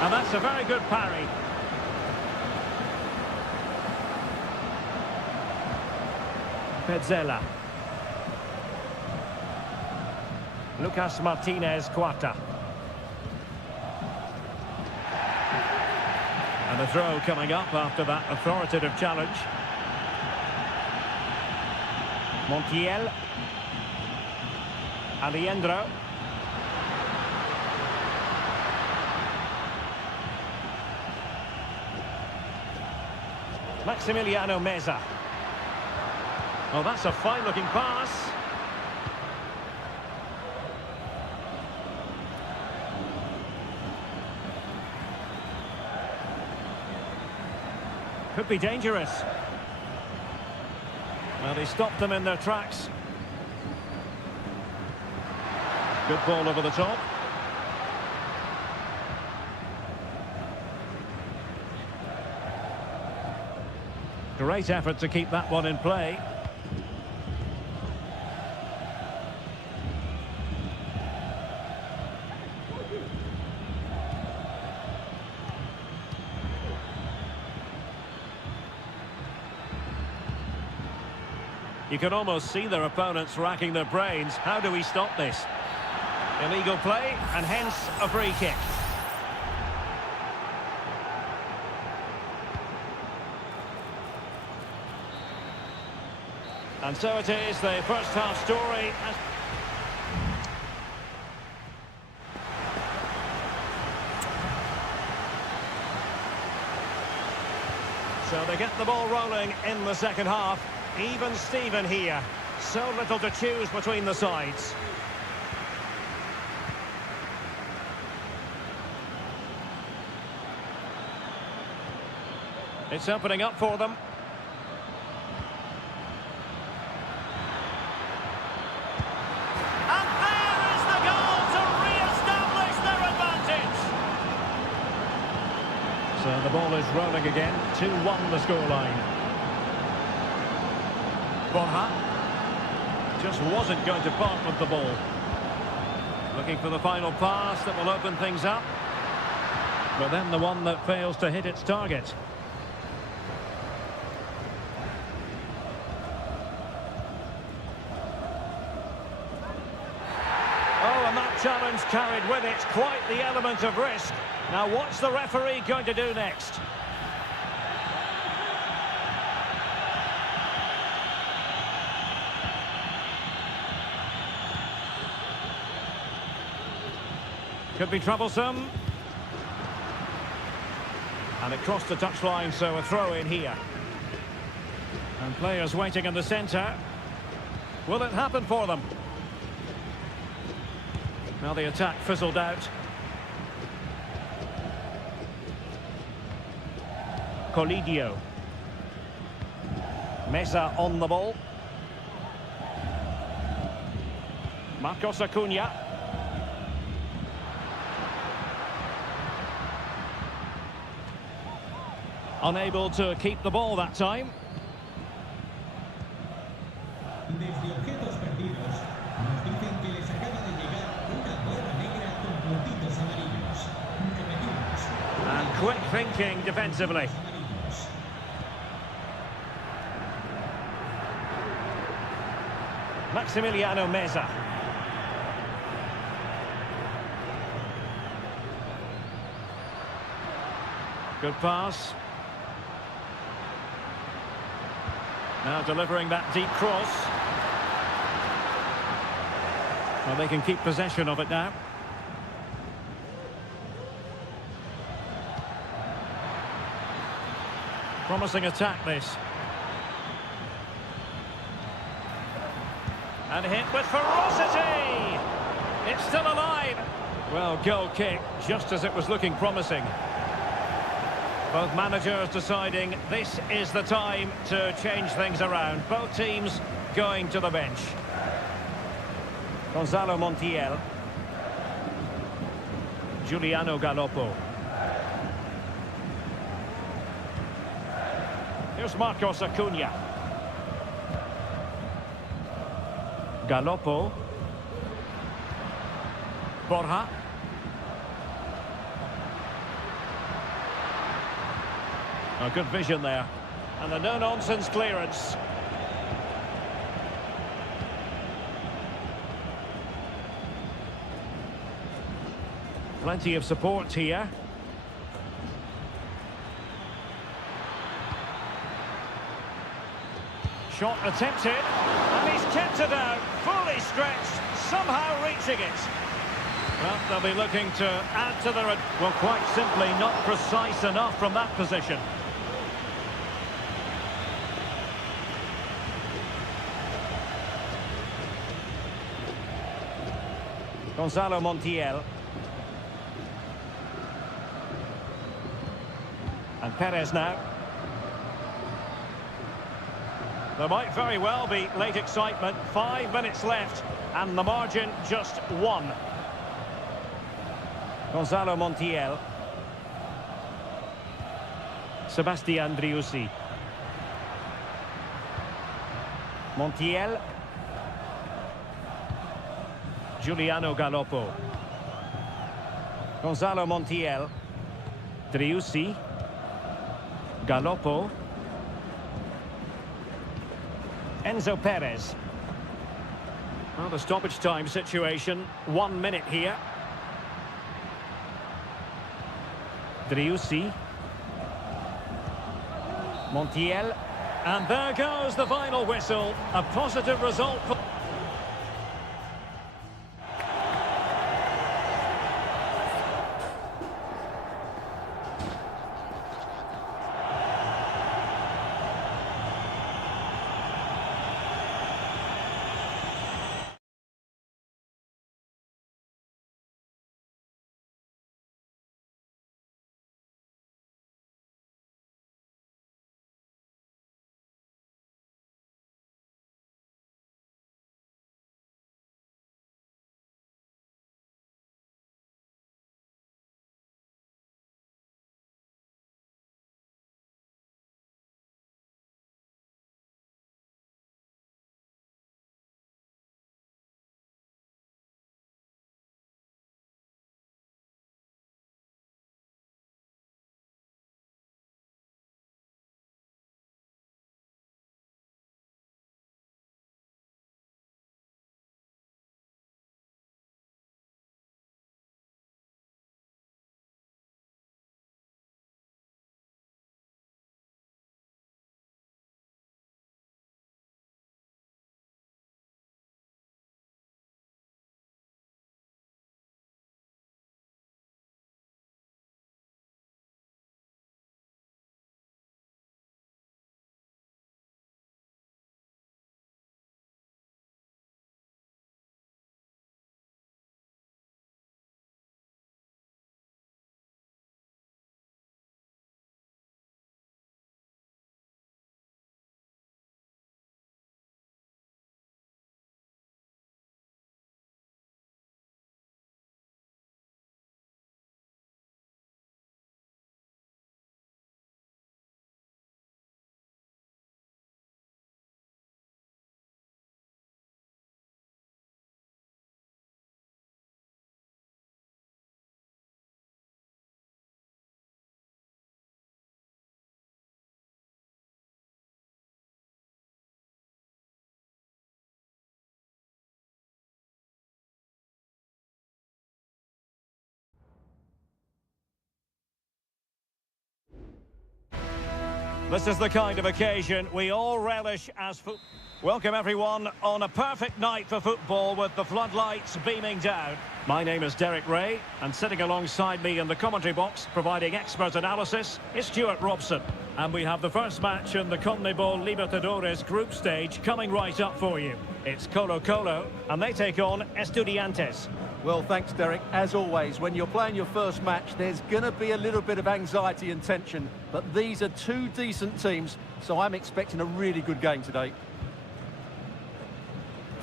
And that's a very good parry. Pezzella. Lucas Martinez Quarta. And a throw coming up after that authoritative challenge. Montiel. Aliendro. Maximiliano Meza. Oh, that's a fine-looking pass. Could be dangerous. Well, he stopped them in their tracks. Good ball over the top. Great effort to keep that one in play. You can almost see their opponents racking their brains. How do we stop this? Illegal play, and hence a free kick. And so it is, the first half story. So they get the ball rolling in the second half. Even Steven here. So little to choose between the sides. It's opening up for them. And there is the goal to re-establish their advantage. So the ball is rolling again. 2-1 the scoreline. Borja just wasn't going to part with the ball. Looking for the final pass that will open things up. But then the one that fails to hit its target. Oh, and that challenge carried with it quite the element of risk. Now what's the referee going to do next? Could be troublesome. And it crossed the touchline, so a throw in here. And players waiting in the centre. Will it happen for them? Now the attack fizzled out. Colidio. Mesa on the ball. Marcos Acuna. Unable to keep the ball that time. Desde objetos perdidos, nos dicen que les acaba de llegar una barra negra con puntitos amarillos. Repetimos. And quick thinking defensively. Amarillos. Maximiliano Meza. Good pass. Now delivering that deep cross. Well, they can keep possession of it now. Promising attack, this. And hit with ferocity! It's still alive! Well, goal kick, just as it was looking promising. Both managers deciding this is the time to change things around. Both teams going to the bench. Gonzalo Montiel. Giuliano Galoppo. Here's Marcos Acuna. Galoppo. Borja. A good vision there. And the no-nonsense clearance. Plenty of support here. Shot attempted. And he's kept it out. Fully stretched. Somehow reaching it. Well, they'll be looking to add to their... Well, quite simply not precise enough from that position. Gonzalo Montiel. And Perez now. There might very well be late excitement. 5 minutes left. And the margin just 1. Gonzalo Montiel. Sebastian Driussi. Montiel. Giuliano Galoppo. Gonzalo Montiel. Driussi. Galoppo. Enzo Perez. Well, the stoppage time situation. 1 minute here. Driussi. Montiel. And there goes the final whistle. A positive result for... This is the kind of occasion we all relish as football. Welcome everyone on a perfect night for football with the floodlights beaming down. My name is Derek Ray, and sitting alongside me in the commentary box, providing expert analysis, is Stuart Robson. And we have the first match in the CONMEBOL Libertadores group stage coming right up for you. It's Colo-Colo, and they take on Estudiantes. Well, thanks, Derek. As always, when you're playing your first match, there's going to be a little bit of anxiety and tension. But these are two decent teams, so I'm expecting a really good game today.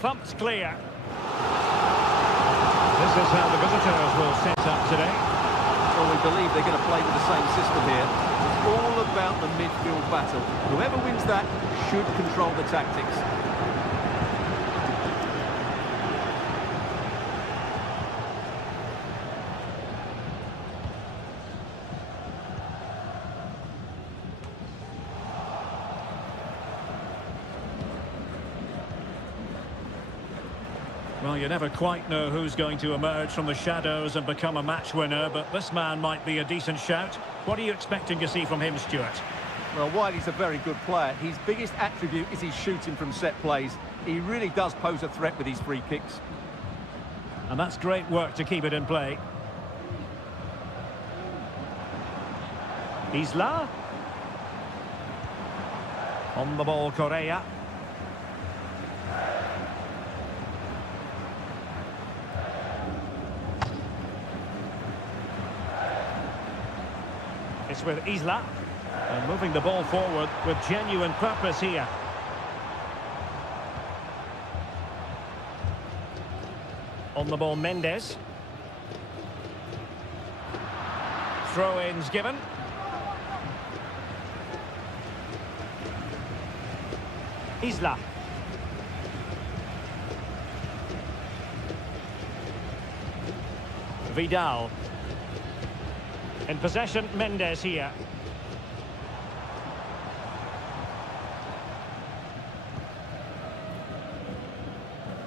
Thumped clear. This is how the visitors will set up today. Well, we believe they're going to play with the same system here. It's all about the midfield battle. Whoever wins that should control the tactics. Well, you never quite know who's going to emerge from the shadows and become a match winner, but this man might be a decent shout. What are you expecting to see from him, Stuart? Well, while he's a very good player, his biggest attribute is his shooting from set plays. He really does pose a threat with his free kicks. And that's great work to keep it in play. Isla. On the ball, Correa. It's with Isla, and moving the ball forward with genuine purpose here. On the ball, Mendes. Throw-ins given. Isla. Vidal. In possession, Mendes here.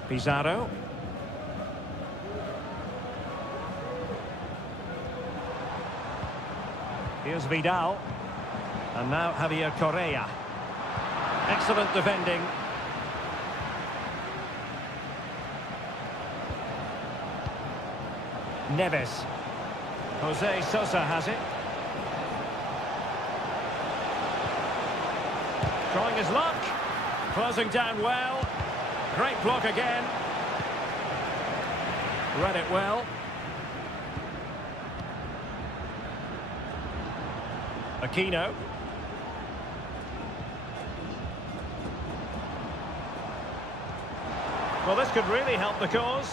Pizarro. Here's Vidal. And now Javier Correa. Excellent defending. Neves. Jose Sosa has it. Trying his luck. Closing down well. Great block again. Read it well. Aquino. Well, this could really help the cause.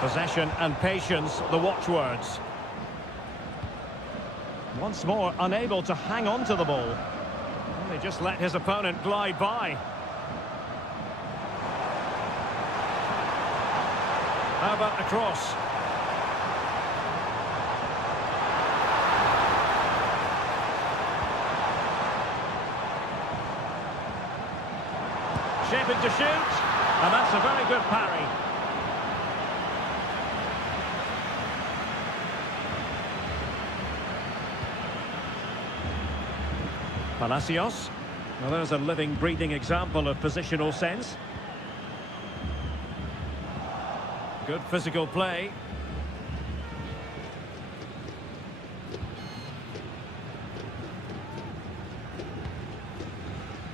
Possession and patience, the watchwords. Once more, unable to hang on to the ball. Well, he just let his opponent glide by. How about the cross? Shaping to shoot, and that's a very good parry. Palacios. Well, there's a living, breathing example of positional sense. Good physical play.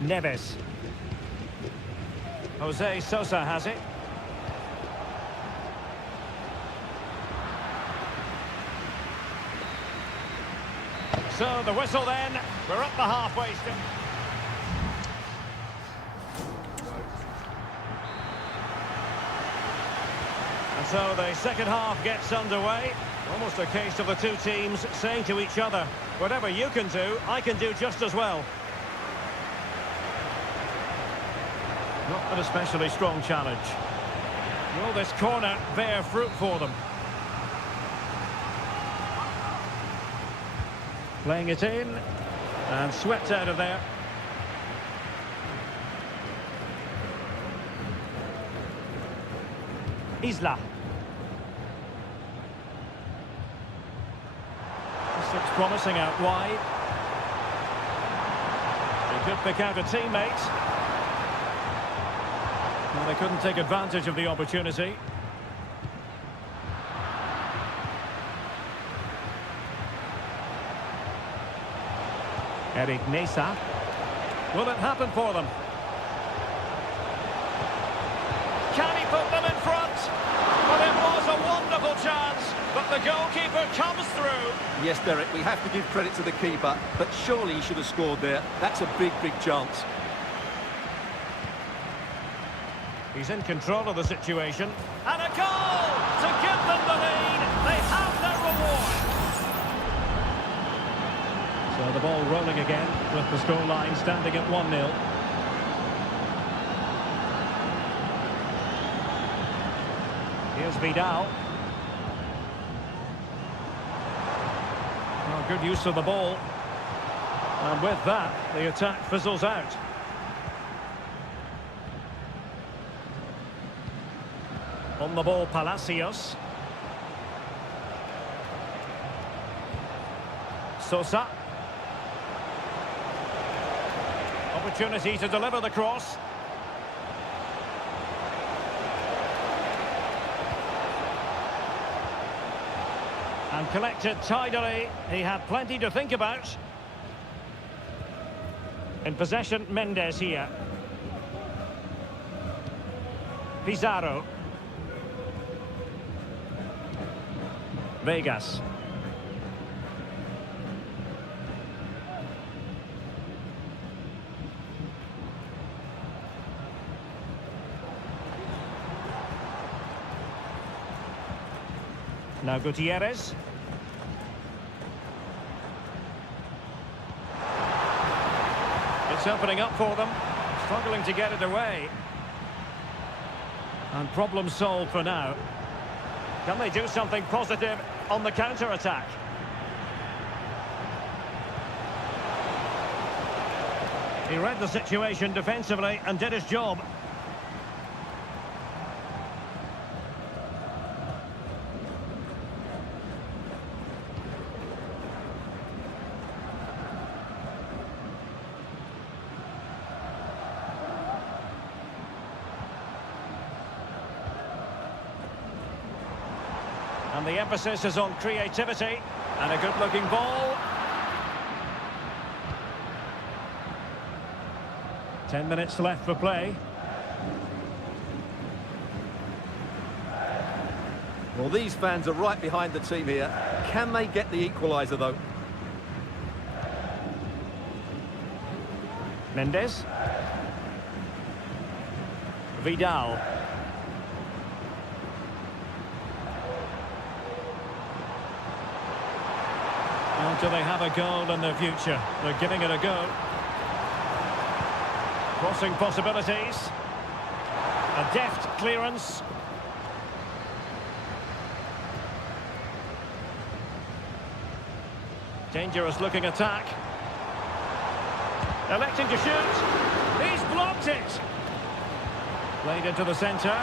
Neves. Jose Sosa has it. So the whistle then, we're up the halfway stick. And so the second half gets underway. Almost a case of the two teams saying to each other, whatever you can do, I can do just as well. Not an especially strong challenge. Will this corner bear fruit for them? Playing it in, and swept out of there. Isla. promising out wide. He could pick out a teammate. Well, they couldn't take advantage of the opportunity. Eric Nesa. Will it happen for them? Can he put them in front? Well, it was a wonderful chance, but the goalkeeper comes through. Yes, Derek, we have to give credit to the keeper, but surely he should have scored there. That's a big, big chance. He's in control of the situation. And a goal to give them the lead. They have their reward. So the ball rolling again with the scoreline standing at 1-0. Here's Vidal. Oh, good use of the ball. And with that, the attack fizzles out. On the ball, Palacios. Sosa. Opportunity to deliver the cross. And collected tidily. He had plenty to think about. In possession, Mendes here. Pizarro. Vegas. Now Gutierrez. It's opening up for them. Struggling to get it away. And problem solved for now. Can they do something positive on the counter-attack? He read the situation defensively and did his job. And the emphasis is on creativity. And a good-looking ball. 10 minutes left for play. Well, these fans are right behind the team here. Can they get the equaliser, though? Mendes. Vidal. Well, do they have a goal in their future? They're giving it a go. Crossing possibilities. A deft clearance. Dangerous looking attack. Electing to shoot. He's blocked it. Played into the centre.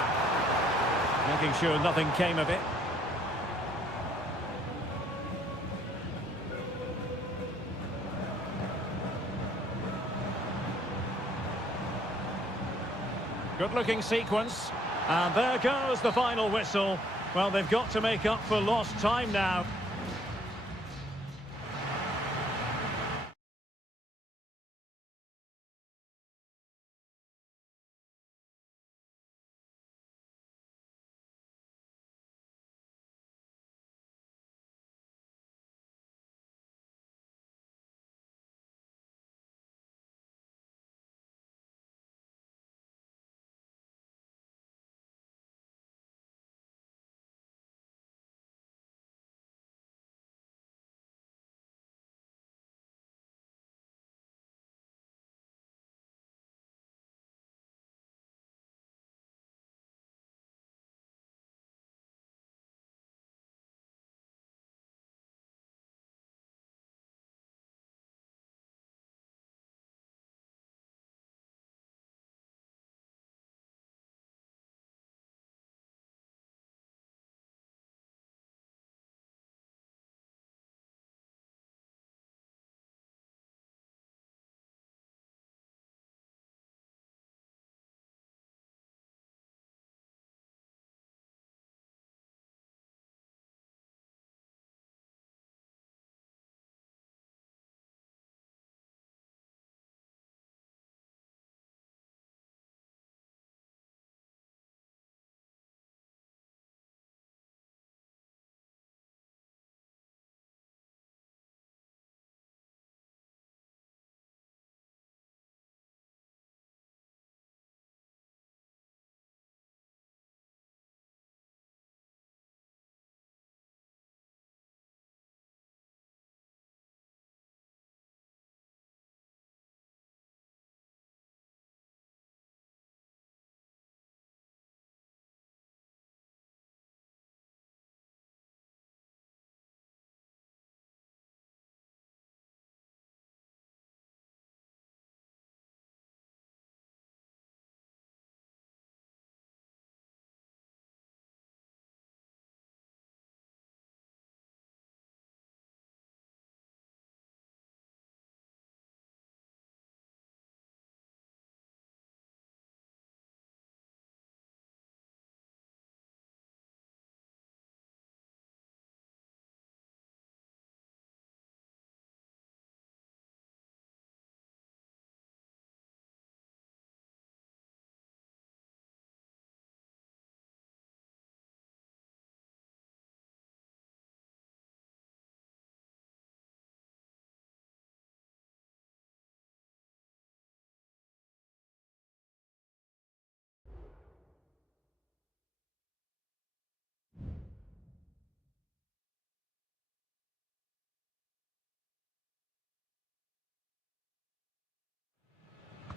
Making sure nothing came of it. Good-looking sequence. And there goes the final whistle. Well, they've got to make up for lost time now.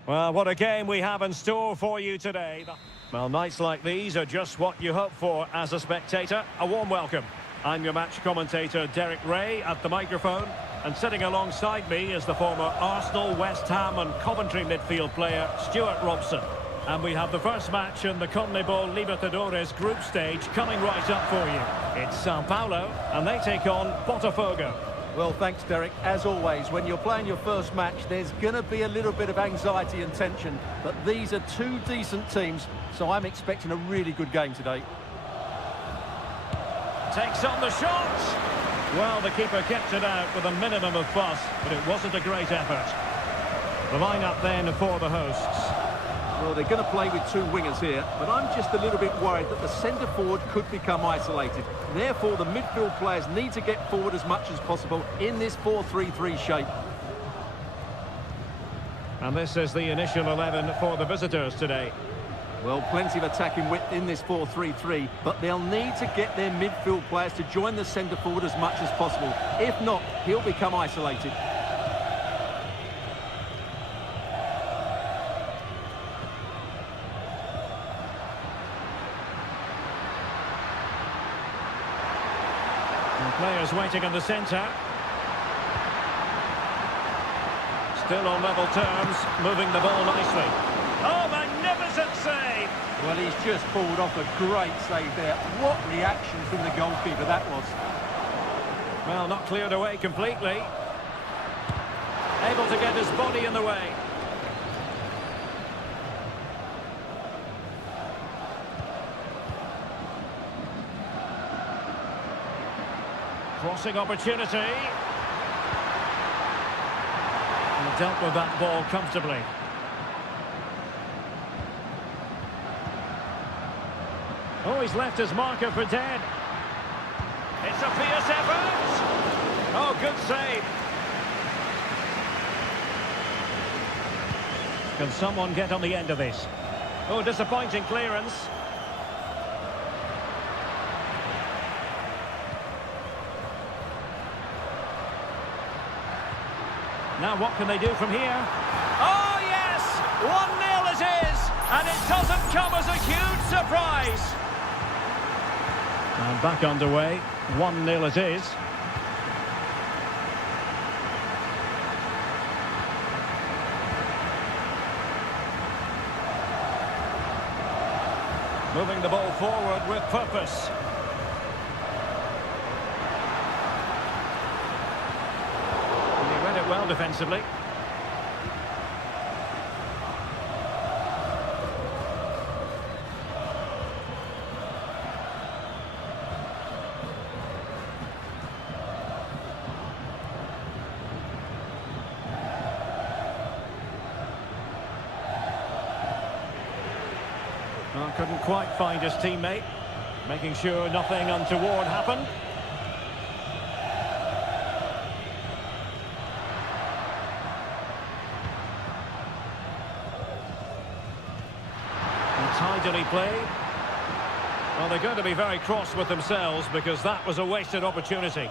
Well, what a game we have in store for you today. Well, nights like these are just what you hope for as a spectator. A warm welcome. I'm your match commentator, Derek Ray, at the microphone. And sitting alongside me is the former Arsenal, West Ham and Coventry midfield player, Stuart Robson. And we have the first match in the CONMEBOL Libertadores group stage coming right up for you. It's Sao Paulo, and they take on Botafogo. Well, thanks, Derek. As always, when you're playing your first match, there's going to be a little bit of anxiety and tension. But these are two decent teams, so I'm expecting a really good game today. Takes on the shot. Well, the keeper kept it out with a minimum of fuss, but it wasn't a great effort. The lineup then for the hosts. Well, they're going to play with two wingers here, but I'm just a little bit worried that the centre-forward could become isolated. Therefore, the midfield players need to get forward as much as possible in this 4-3-3 shape. And this is the initial 11 for the visitors today. Well, plenty of attacking width in this 4-3-3, but they'll need to get their midfield players to join the centre-forward as much as possible. If not, he'll become isolated. Players waiting in the centre. Still on level terms, moving the ball nicely. Oh, magnificent save! Well, he's just pulled off a great save there. What reaction from the goalkeeper that was. Well, not cleared away completely. Able to get his body in the way. Crossing opportunity. And dealt with that ball comfortably. Oh, he's left his marker for dead. It's a fierce effort. Oh, good save. Can someone get on the end of this? Oh, disappointing clearance. Now what can they do from here? Oh, yes! 1-0 it is! And it doesn't come as a huge surprise! And back underway. 1-0 it is. Moving the ball forward with purpose. Well defensively. Well, couldn't quite find his teammate, making sure nothing untoward happened. Tidily played. Well, they're going to be very cross with themselves because that was a wasted opportunity.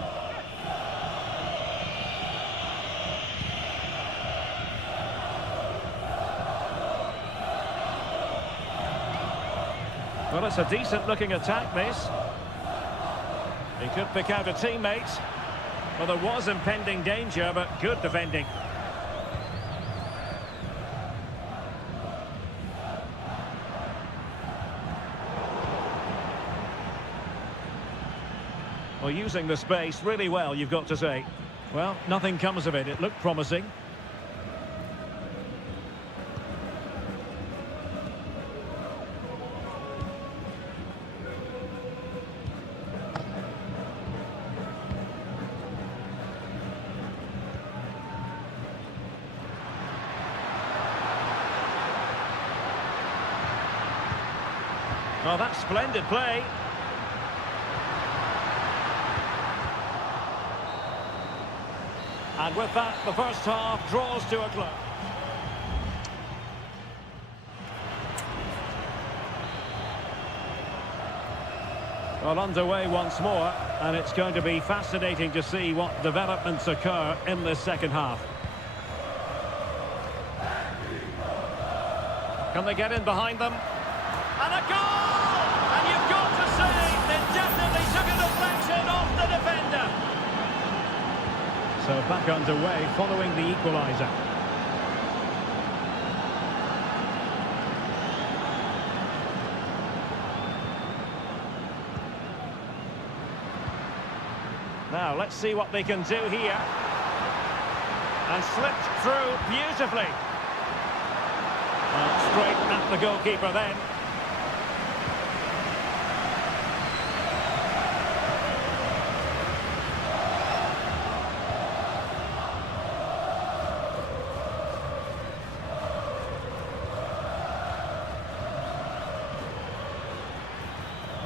Well, it's a decent-looking attack, this. He could pick out a teammate. Well, there was impending danger, but good defending. Well, using the space really well, you've got to say. Well, nothing comes of it. It looked promising. Oh, that's splendid play. And with that, the first half draws to a close. Well, underway once more, and it's going to be fascinating to see what developments occur in this second half. Can they get in behind them? And a goal! And you've got to say, they definitely took a deflection off the defender. So back underway following the equaliser. Now, let's see what they can do here. And slipped through beautifully. Straight at the goalkeeper then.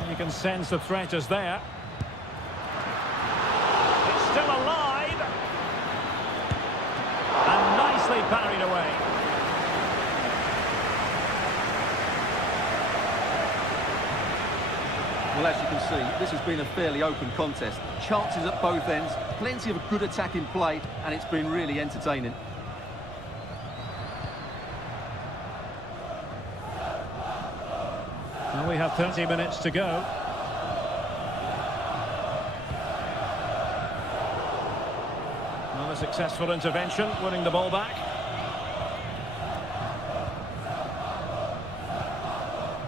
You can sense the threat is there. Still alive, and nicely parried away. Well, as you can see, this has been a fairly open contest. Chances at both ends, plenty of good attacking play, and it's been really entertaining. Well, we have 30 minutes to go. A successful intervention, winning the ball back.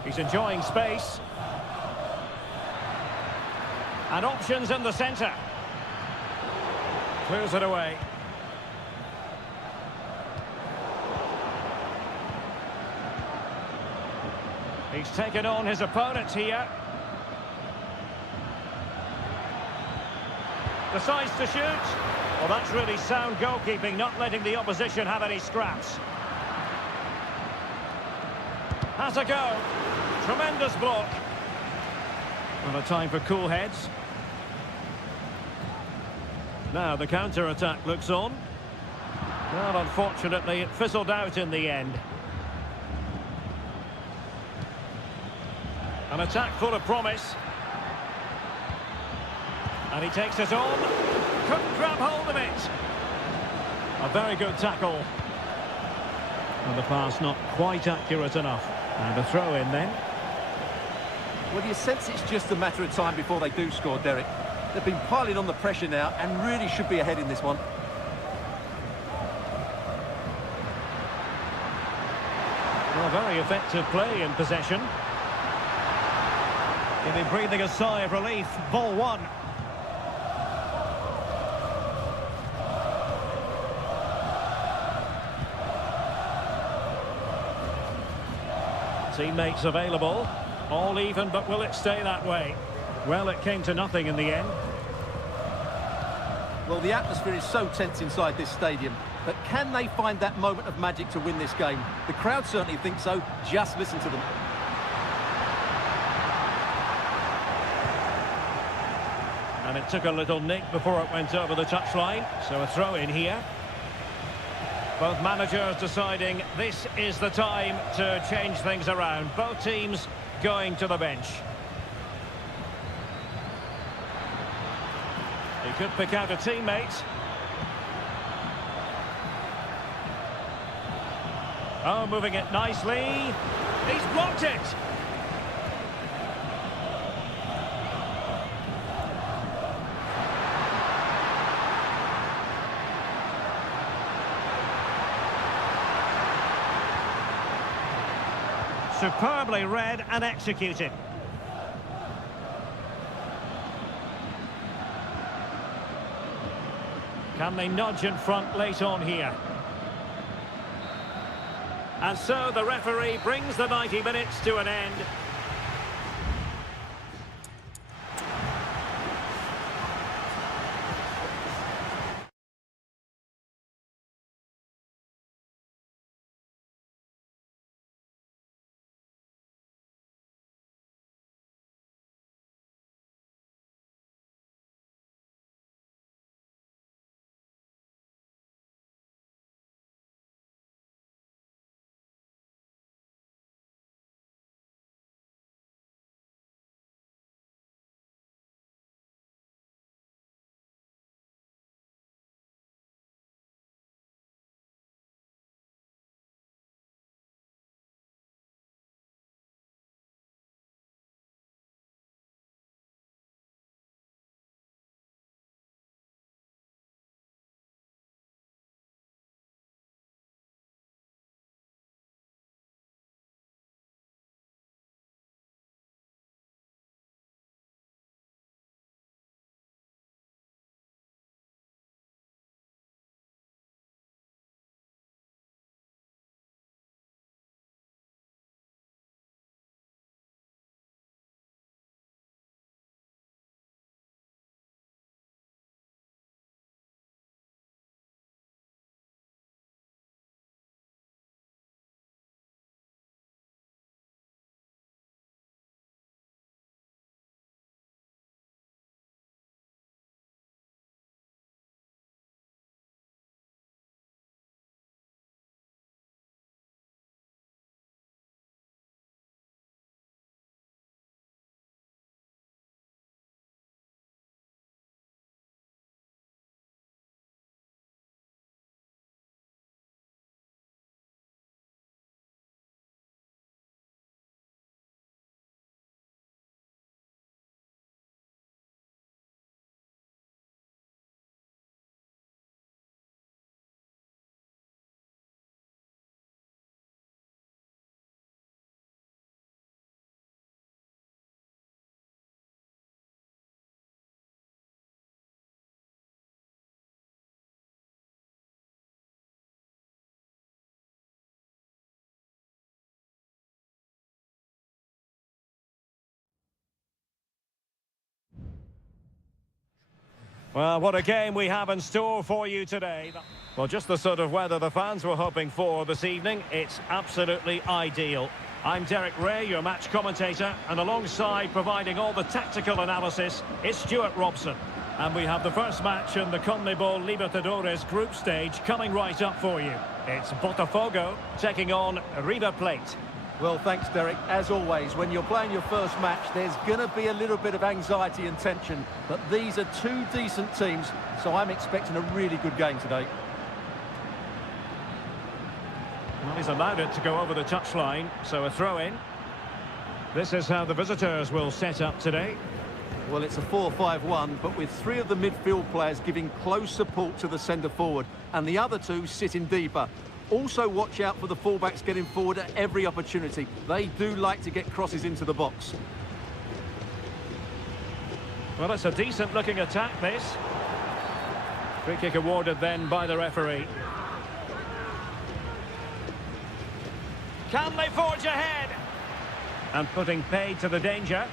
He's enjoying space. And options in the centre. Clears it away. He's taken on his opponent here. Decides to shoot. Well, that's really sound goalkeeping, not letting the opposition have any scraps. Has a go. Tremendous block. Well, a time for cool heads. Now the counter-attack looks on. Well, unfortunately, it fizzled out in the end. An attack full of promise. And he takes it on. Couldn't grab hold of it. A very good tackle. And the pass not quite accurate enough. And a throw in then. Well, you sense it's just a matter of time before they do score, Derek. They've been piling on the pressure now and really should be ahead in this one. Well, very effective play in possession. He'll be breathing a sigh of relief. Ball one. Teammates available. All even, but will it stay that way? Well, it came to nothing in the end. Well, the atmosphere is so tense inside this stadium, but can they find that moment of magic to win this game? The crowd certainly think so. Just listen to them. And it took a little nick before it went over the touchline, so a throw in here. Both managers deciding this is the time to change things around. Both teams going to the bench. He could pick out a teammate. Oh, moving it nicely. He's blocked it. Superbly read and executed. Can they nudge in front late on here? And so the referee brings the 90 minutes to an end. Well, what a game we have in store for you today. Well, just the sort of weather the fans were hoping for this evening. It's absolutely ideal. I'm Derek Ray, your match commentator, and alongside providing all the tactical analysis is Stuart Robson. And we have the first match in the CONMEBOL Libertadores group stage coming right up for you. It's Botafogo taking on River Plate. Well, thanks, Derek. As always, when you're playing your first match, there's going to be a little bit of anxiety and tension. But these are two decent teams, so I'm expecting a really good game today. Well, he's allowed it to go over the touchline, so a throw-in. This is how the visitors will set up today. Well, it's a 4-5-1, but with three of the midfield players giving close support to the centre-forward, and the other two sitting deeper. Also watch out for the fullbacks getting forward at every opportunity. They do like to get crosses into the box. Well, it's a decent-looking attack, this. Free kick awarded then by the referee. Can they forge ahead? And putting paid to the danger.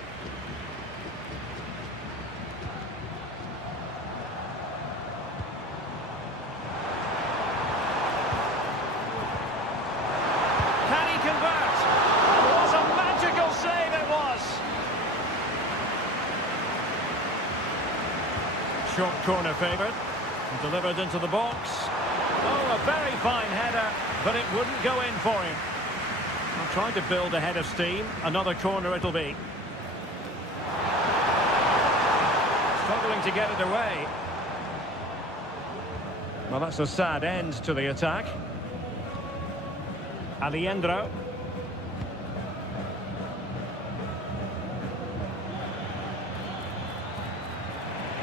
Can he convert? What a magical save it was! Short corner favoured. Delivered into the box. Oh, a very fine header, but it wouldn't go in for him. I'm trying to build a head of steam. Another corner it'll be. Struggling to get it away. Well, that's a sad end to the attack. Aliendro.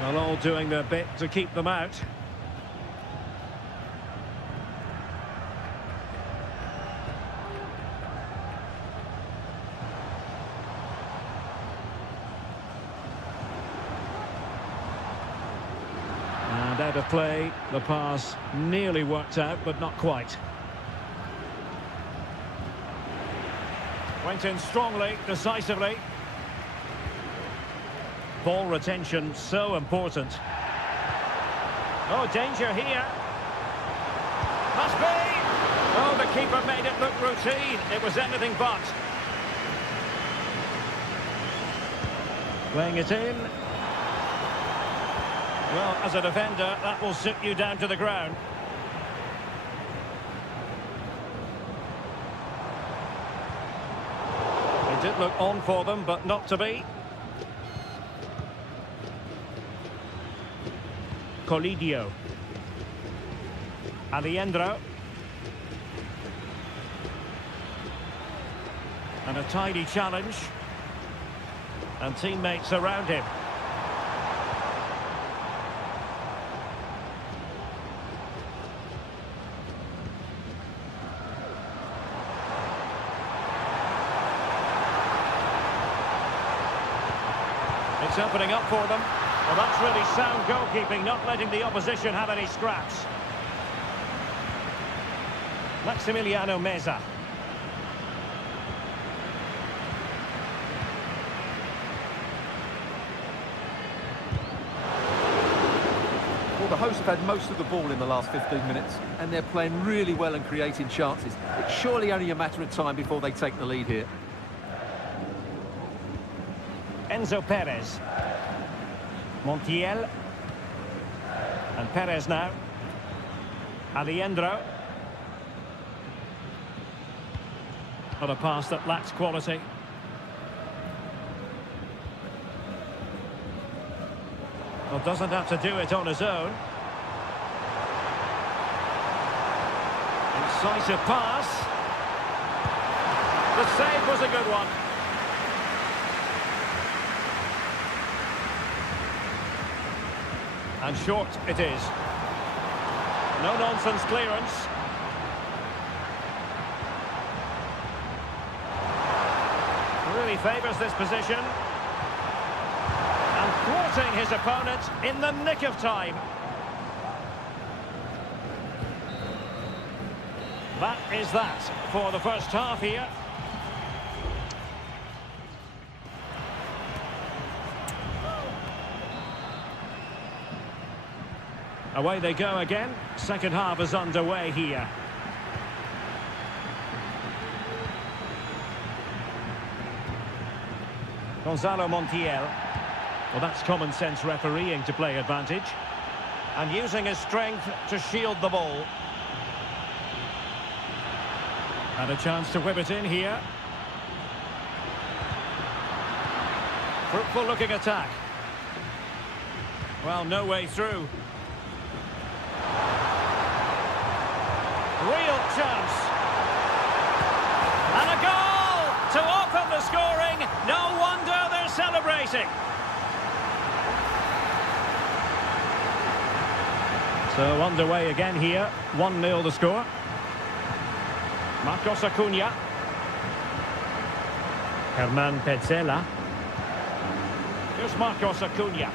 Well, all doing their bit to keep them out. And out of play, the pass nearly worked out, but not quite. Went in strongly, decisively. Ball retention so important. Oh, danger here. Must be! Oh, the keeper made it look routine. It was anything but. Playing it in. Well, as a defender, that will sit you down to the ground. It did look on for them, but not to be. Colidio. Aliendro. And a tidy challenge. And teammates around him. It's opening up for them. Well, that's really sound goalkeeping, not letting the opposition have any scraps. Maximiliano Meza. Well, the hosts have had most of the ball in the last 15 minutes, and they're playing really well and creating chances. It's surely only a matter of time before they take the lead here. Enzo Perez. Montiel. And Perez now. Aliendro. Not a pass that lacks quality. Well, doesn't have to do it on his own. Incisive pass. The save was a good one. And short it is. No-nonsense clearance. Really favours this position. And thwarting his opponent in the nick of time. That is that for the first half here. Away they go again. Second half is underway here. Gonzalo Montiel. Well, that's common sense refereeing to play advantage. And using his strength to shield the ball. Had a chance to whip it in here. Fruitful looking attack. Well, no way through. Real chance. And a goal to open the scoring. No wonder they're celebrating. So underway again here. 1-0 the score. Marcos Acuna. Herman Petzela. Here's Marcos Acuna.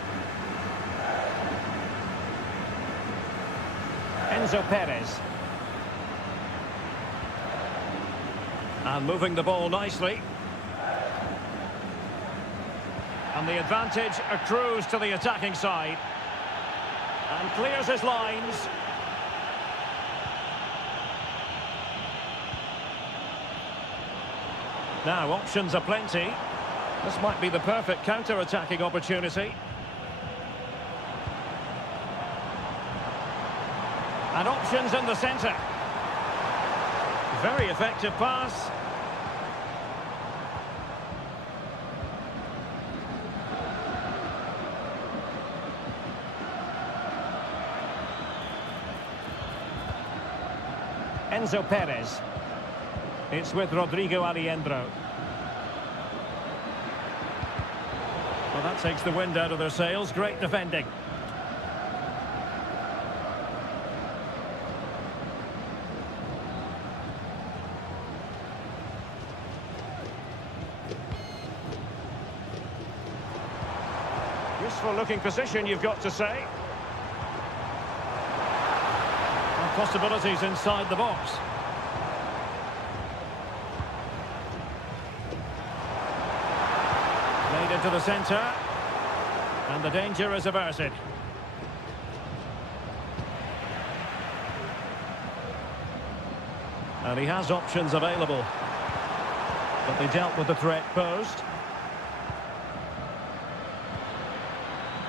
Enzo Perez. And moving the ball nicely. And the advantage accrues to the attacking side. And clears his lines. Now, options are plenty. This might be the perfect counter-attacking opportunity. And options in the centre. Very effective pass. Enzo Perez. It's with Rodrigo Alejandro. Well, that takes the wind out of their sails. Great defending. Useful looking position, you've got to say. And possibilities inside the box. Played into the centre. And the danger is averted. And he has options available. But they dealt with the threat posed.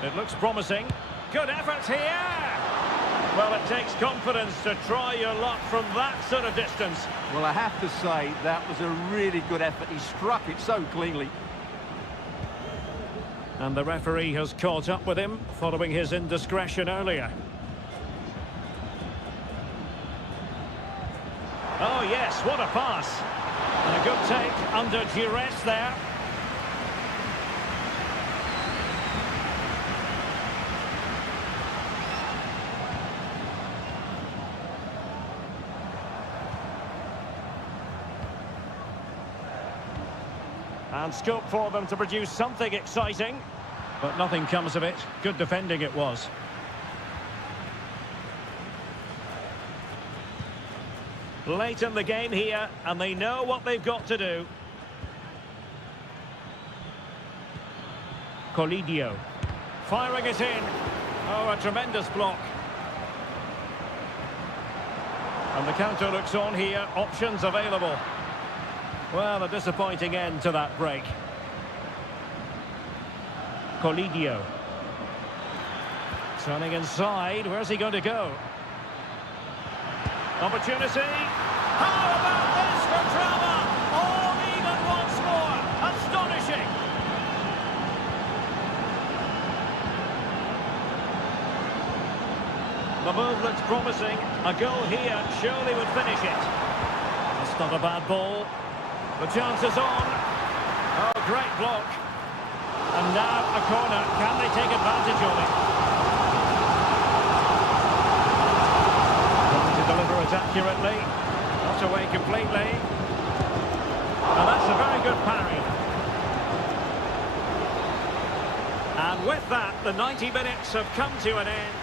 It looks promising. Good effort here! Well, it takes confidence to try your luck from that sort of distance. Well, I have to say, that was a really good effort. He struck it so cleanly. And the referee has caught up with him following his indiscretion earlier. Oh, yes, what a pass. And a good take under duress there. And scope for them to produce something exciting. But nothing comes of it. Good defending it was. Late in the game here, and they know what they've got to do. Colidio. Firing it in. Oh, a tremendous block. And the counter looks on here. Options available. Well, a disappointing end to that break. Colidio. Turning inside. Where's he going to go? Opportunity. How about this for drama? All even once more. Astonishing. The move looks promising. A goal here surely would finish it. That's not a bad ball. The chance is on. Oh, great block. And now a corner. Can they take advantage of it? Trying to deliver it accurately. Not away completely. And that's a very good parry. And with that, the 90 minutes have come to an end.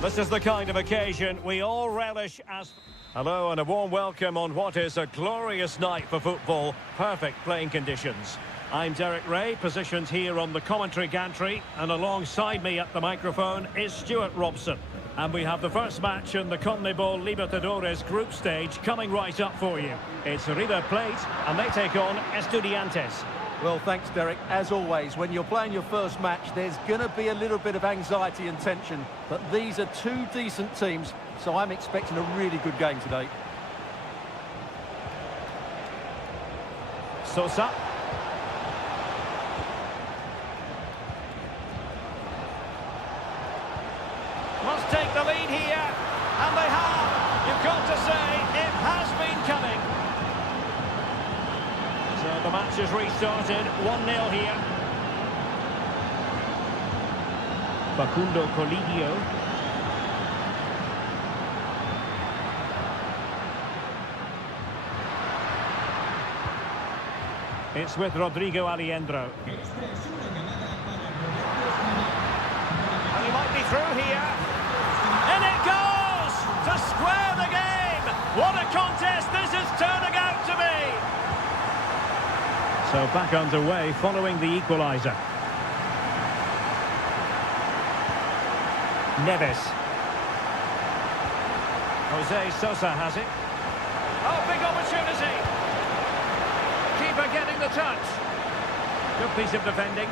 This is the kind of occasion we all relish as... Hello and a warm welcome on what is a glorious night for football. Perfect playing conditions. I'm Derek Ray, positioned here on the commentary gantry, and alongside me at the microphone is Stuart Robson. And we have the first match in the CONMEBOL Libertadores group stage coming right up for you. It's River Plate, and they take on Estudiantes. Well, thanks, Derek. As always, when you're playing your first match, there's going to be a little bit of anxiety and tension. But these are two decent teams, so I'm expecting a really good game today. Sosa. Must take the lead here, and they have. You've got to say, it has been coming. So the match is restarted, 1-0 here. Facundo Colidio. It's with Rodrigo Aliendro. And he might be through here. And it goes to square the game. What a contest this is turning out to be. So back underway following the equaliser. Neves. Jose Sosa has it. Oh, big opportunity. Keeper getting the touch. Good piece of defending.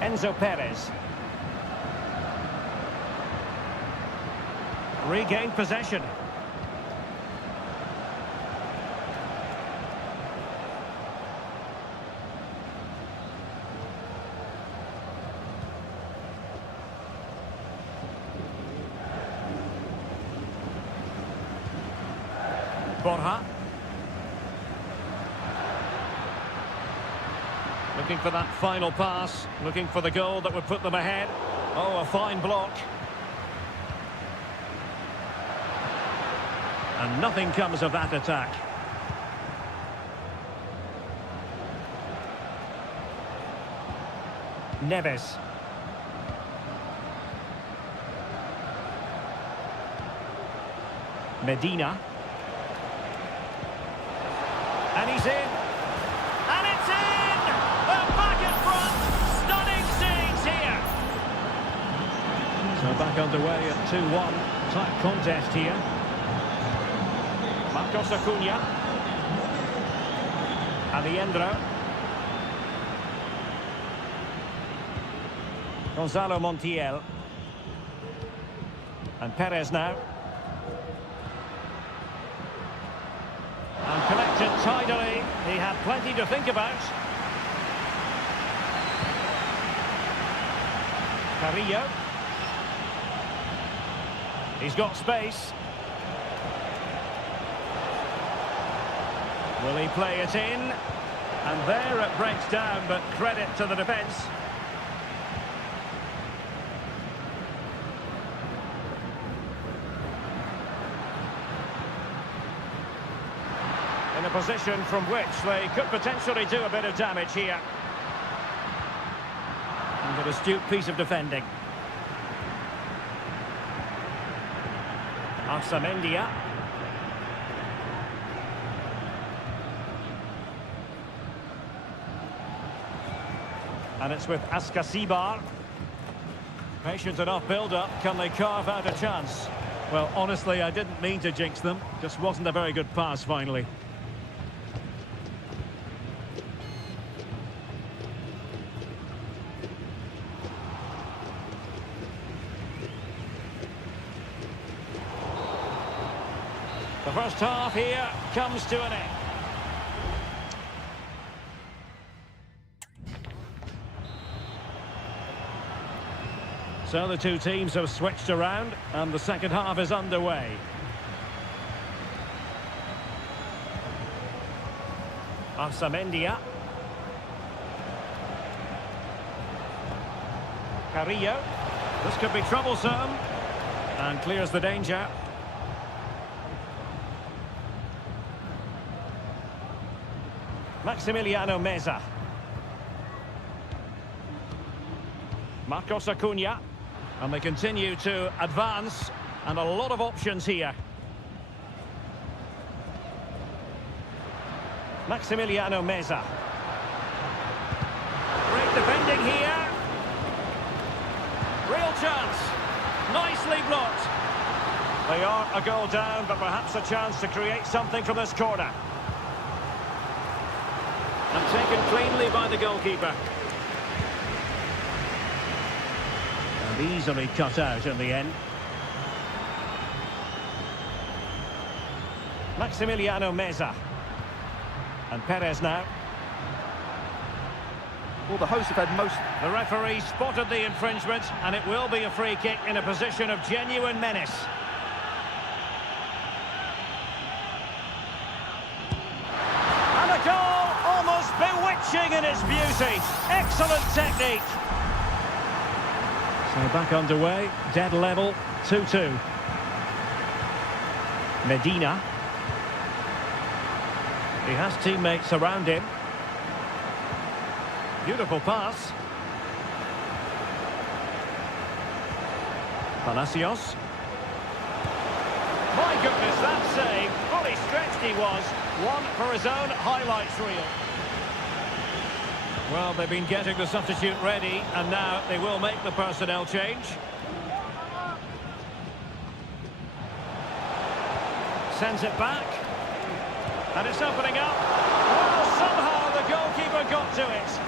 Enzo Perez. Regained possession. Borja. Looking for that final pass, looking for the goal that would put them ahead. Oh, a fine block. And nothing comes of that attack. Neves. Medina. And he's in. And it's in! They're back in front. Stunning scenes here. So back underway at 2-1. Tight contest here. Marcos Acuna. Aliendro. Gonzalo Montiel. And Perez now. And collected tidily. He had plenty to think about. Carrillo. He's got space. Will he play it in? And there it breaks down, but credit to the defence. In a position from which they could potentially do a bit of damage here. And an astute piece of defending. Arsamendia. And it's with Ascasibar. Patient enough build-up. Can they carve out a chance? Well, honestly, I didn't mean to jinx them. Just wasn't a very good pass, finally. The first half here comes to an end. So the two teams have switched around and the second half is underway. Arsamendia. Carrillo. This could be troublesome. And clears the danger. Maximiliano Meza. Marcos Acuna. And they continue to advance. And a lot of options here. Maximiliano Meza. Great defending here. Real chance. Nicely blocked. They are a goal down, but perhaps a chance to create something from this corner. And taken cleanly by the goalkeeper. And easily cut out in the end. Maximiliano Meza. And Perez now. Well, the hosts have had most... The referee spotted the infringement, and it will be a free kick in a position of genuine menace. And a goal almost bewitching in its beauty. Excellent technique. So back underway, dead level, 2-2. Medina. He has teammates around him. Beautiful pass. Palacios. My goodness, that save. Fully stretched he was. One for his own highlights reel. Well, they've been getting the substitute ready, and now they will make the personnel change. Sends it back. And it's opening up. Well, somehow the goalkeeper got to it.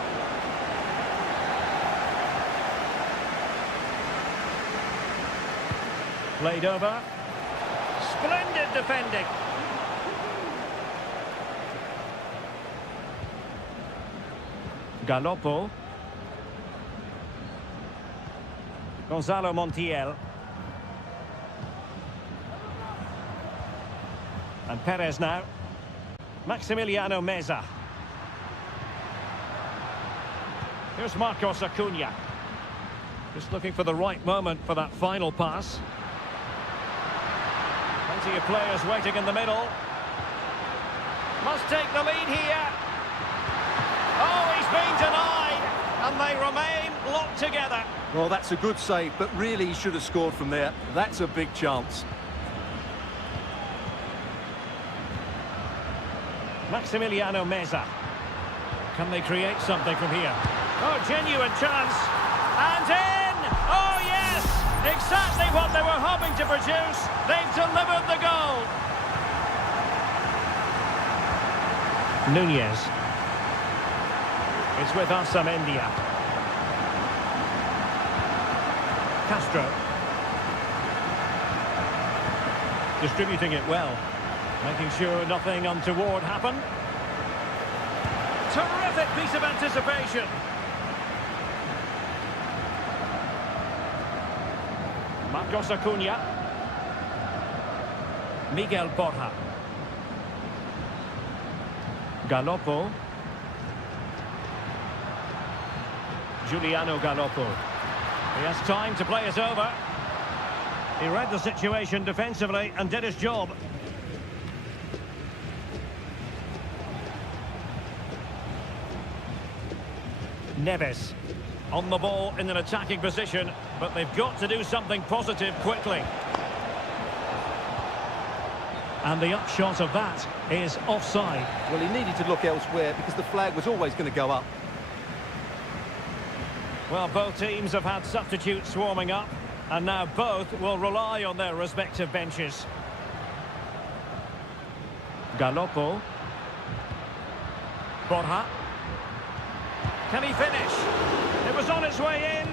Played over. Splendid defending. Galoppo. Gonzalo Montiel. And Perez now. Maximiliano Meza. Here's Marcos Acuna. Just looking for the right moment for that final pass. Plenty of players waiting in the middle. Must take the lead here. Oh, he's been denied. And they remain locked together. Well, that's a good save, but really he should have scored from there. That's a big chance. Maximiliano Meza. Can they create something from here? Oh, genuine chance. And in! Oh, yes! Exactly what they were hoping to produce. They've delivered the goal. Nunez. It's with Amendia. Castro. Distributing it well. Making sure nothing untoward happened. Terrific piece of anticipation. Marcos Acuna. Miguel Borja. Galoppo. Giuliano Galoppo. He has time to play it over. He read the situation defensively and did his job. Neves on the ball in an attacking position, but they've got to do something positive quickly. And the upshot of that is offside. Well, he needed to look elsewhere because the flag was always going to go up. Well, both teams have had substitutes swarming up, and now both will rely on their respective benches. Galoppo. Borja. Can he finish? It was on its way in.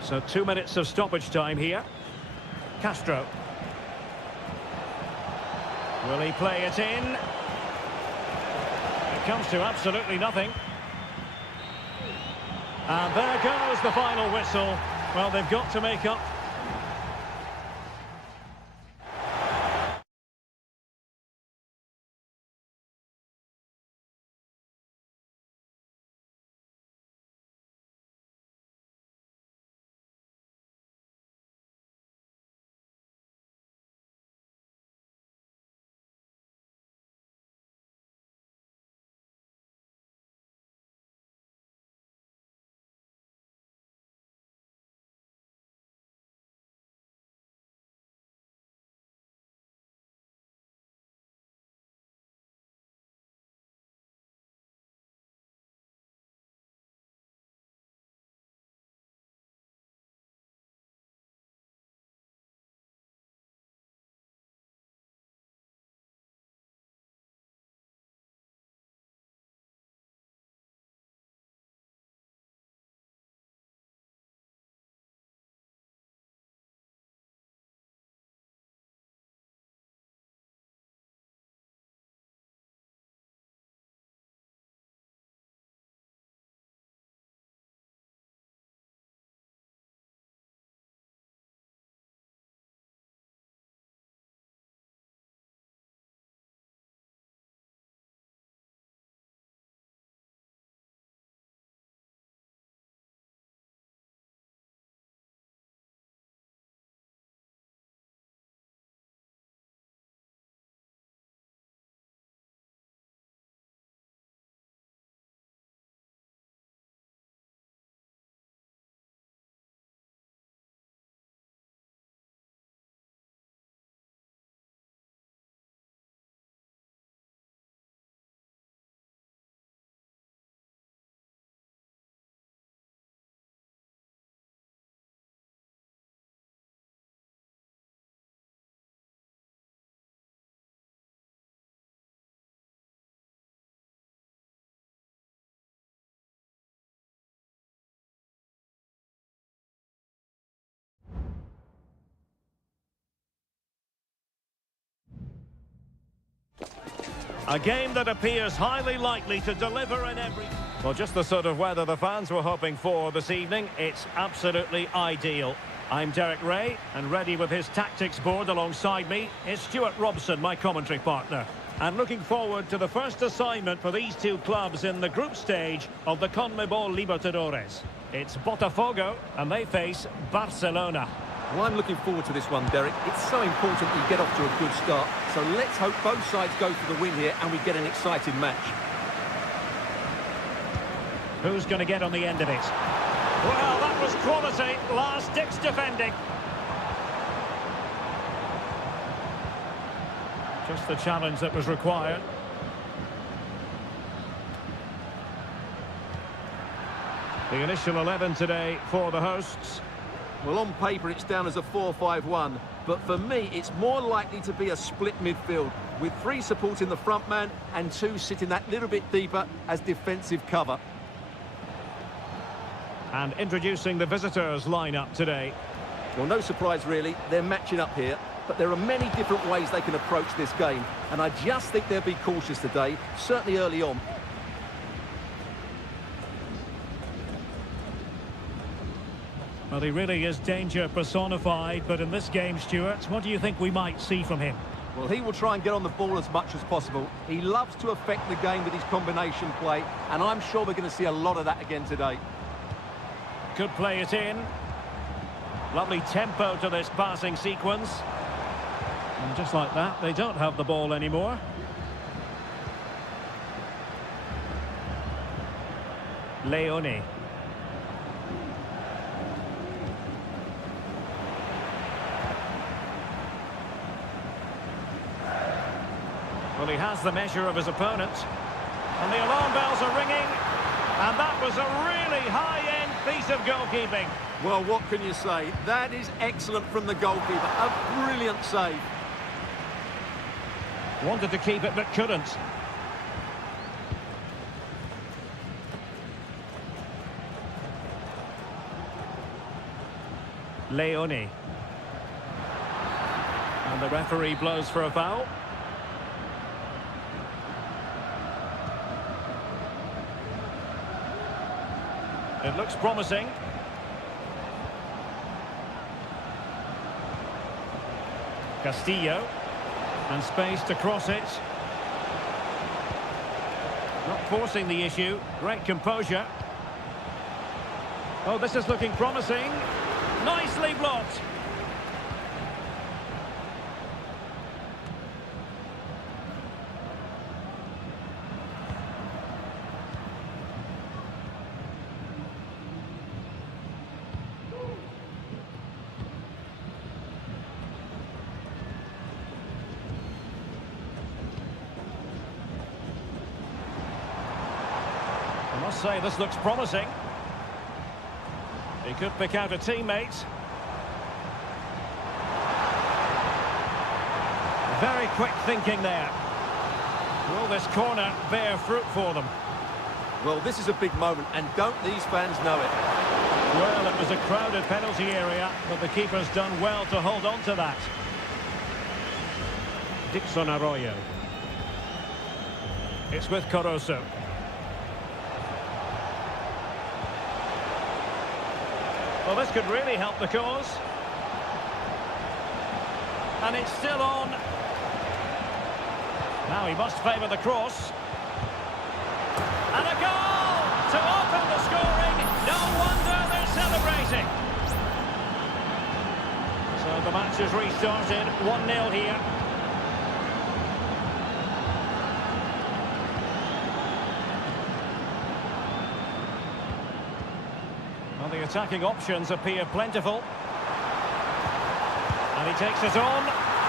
So 2 minutes of stoppage time here. Castro. Will he play it in? It comes to absolutely nothing. And there goes the final whistle. Well, they've got to make up A game that appears highly likely to deliver in every... Well, just the sort of weather the fans were hoping for this evening. It's absolutely ideal. I'm Derek Ray, and ready with his tactics board alongside me is Stuart Robson, my commentary partner. And looking forward to the first assignment for these two clubs in the group stage of the CONMEBOL Libertadores. It's Botafogo, and they face Barcelona. Well, I'm looking forward to this one, Derek. It's so important that you get off to a good start. So let's hope both sides go for the win here and we get an exciting match. Who's going to get on the end of it? Well, that was quality. Last-ditch defending. Just the challenge that was required. The initial 11 today for the hosts. Well, on paper, it's down as a 4-5-1. But for me, it's more likely to be a split midfield, with 3 supporting the front man and 2 sitting that little bit deeper as defensive cover. And introducing the visitors' lineup today. Well, no surprise, really. They're matching up here. But there are many different ways they can approach this game. And I just think they'll be cautious today, certainly early on. Well, he really is danger personified, but in this game, Stuart, what do you think we might see from him? Well, he will try and get on the ball as much as possible. He loves to affect the game with his combination play, and I'm sure we're going to see a lot of that again today. Could play it in. Lovely tempo to this passing sequence. And just like that, they don't have the ball anymore. Leone. Well, he has the measure of his opponent. And the alarm bells are ringing. And that was a really high-end piece of goalkeeping. Well, what can you say? That is excellent from the goalkeeper. A brilliant save. Wanted to keep it, but couldn't. Leone. And the referee blows for a foul. It looks promising. Castillo. And space to cross it. Not forcing the issue. Great composure. Oh, this is looking promising. Nicely blocked. I must say, this looks promising. He could pick out a teammate. Very quick thinking there. Will this corner bear fruit for them? Well, this is a big moment, and don't these fans know it? Well, it was a crowded penalty area, but the keeper's done well to hold on to that. Dixon Arroyo. It's with Caruso. Well, this could really help the cause. And it's still on. Now he must favour the cross. And a goal to open the scoring. No wonder they're celebrating. So the match has restarted. 1-0 here. Well, the attacking options appear plentiful. And he takes it on.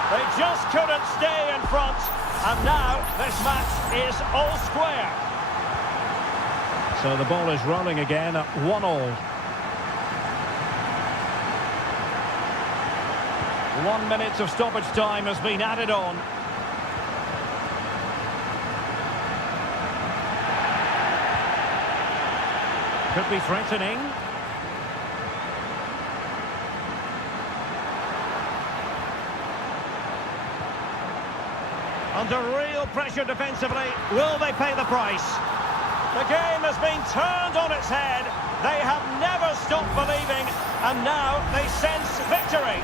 They just couldn't stay in front. And now this match is all square. So the ball is rolling again at 1-1. 1 minute of stoppage time has been added on. Could be threatening. Under real pressure defensively. Will they pay the price? The game has been turned on its head. They have never stopped believing, and now they sense victory.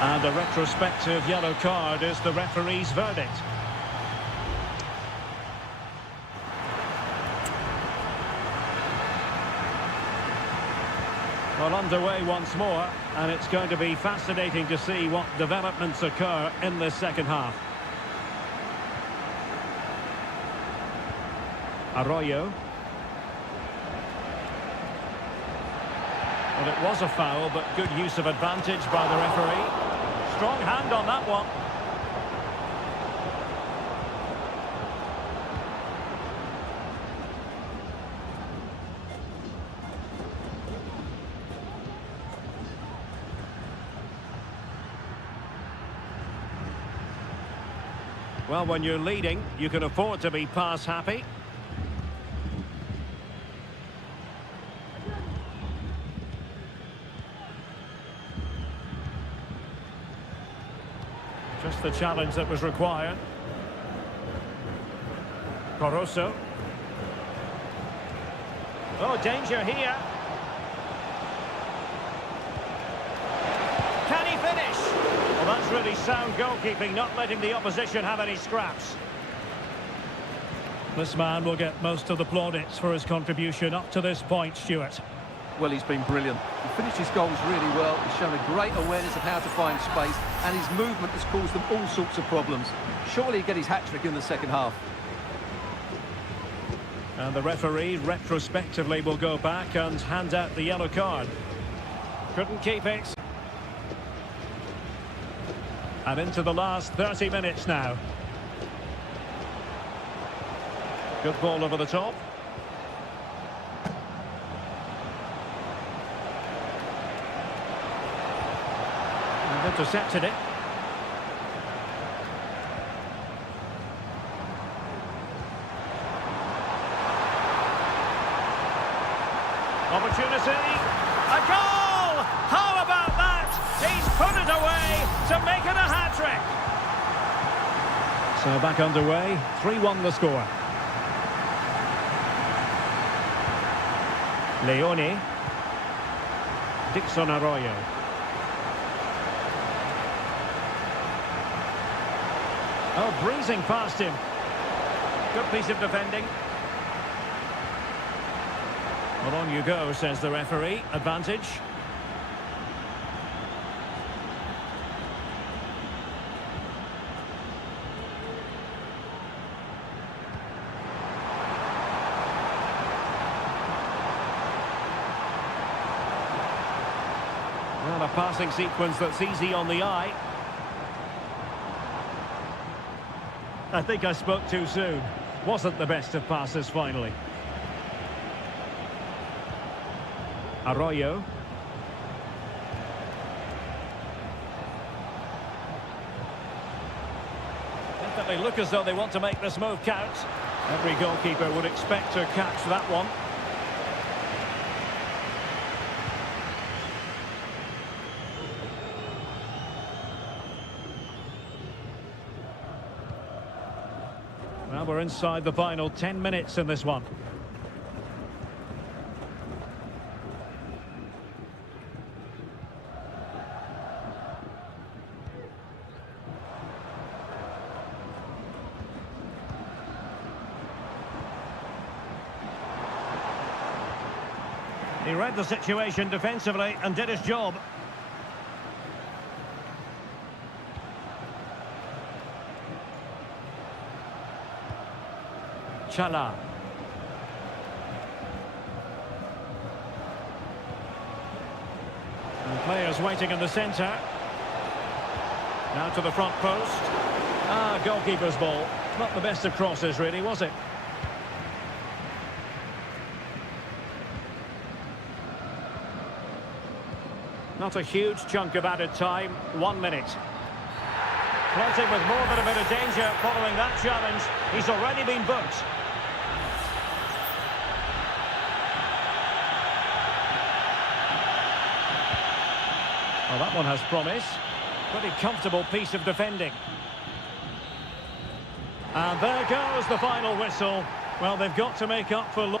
And a retrospective yellow card is the referee's verdict. Well, underway once more, and it's going to be fascinating to see what developments occur in this second half. Arroyo. Well, it was a foul, but good use of advantage by the referee. Strong hand on that one. Well, when you're leading, you can afford to be pass happy. Just the challenge that was required. Coroso. Oh, danger here. Can he finish? Well, that's really sound goalkeeping, not letting the opposition have any scraps. This man will get most of the plaudits for his contribution up to this point, Stuart. Well, he's been brilliant. He finished his goals really well. He's shown a great awareness of how to find space, and his movement has caused them all sorts of problems. Surely he'll get his hat-trick in the second half. And the referee retrospectively will go back and hand out the yellow card. Couldn't keep it. And into the last 30 minutes now. Good ball over the top. And intercepted it. Opportunity. A goal! How about that? He's put it away to make it a hat-trick. So back underway. 3-1 the score. Leone. Dixon Arroyo. Oh, breezing past him. Good piece of defending. Well, on you go, says the referee. Advantage. Well, a passing sequence that's easy on the eye. I think I spoke too soon. Wasn't the best of passes finally. Arroyo. Definitely look as though they want to make this move count. Every goalkeeper would expect to catch that one. Well, we're inside the final 10 minutes in this one. He read the situation defensively and did his job. Chala. And players waiting in the centre. Now to the front post. Ah, goalkeeper's ball. Not the best of crosses, really, was it? Not a huge chunk of added time. 1 minute. Flirting with more than a bit of danger following that challenge. He's already been booked. Well, that one has promise. Pretty comfortable piece of defending. And there goes the final whistle. Well, they've got to make up for...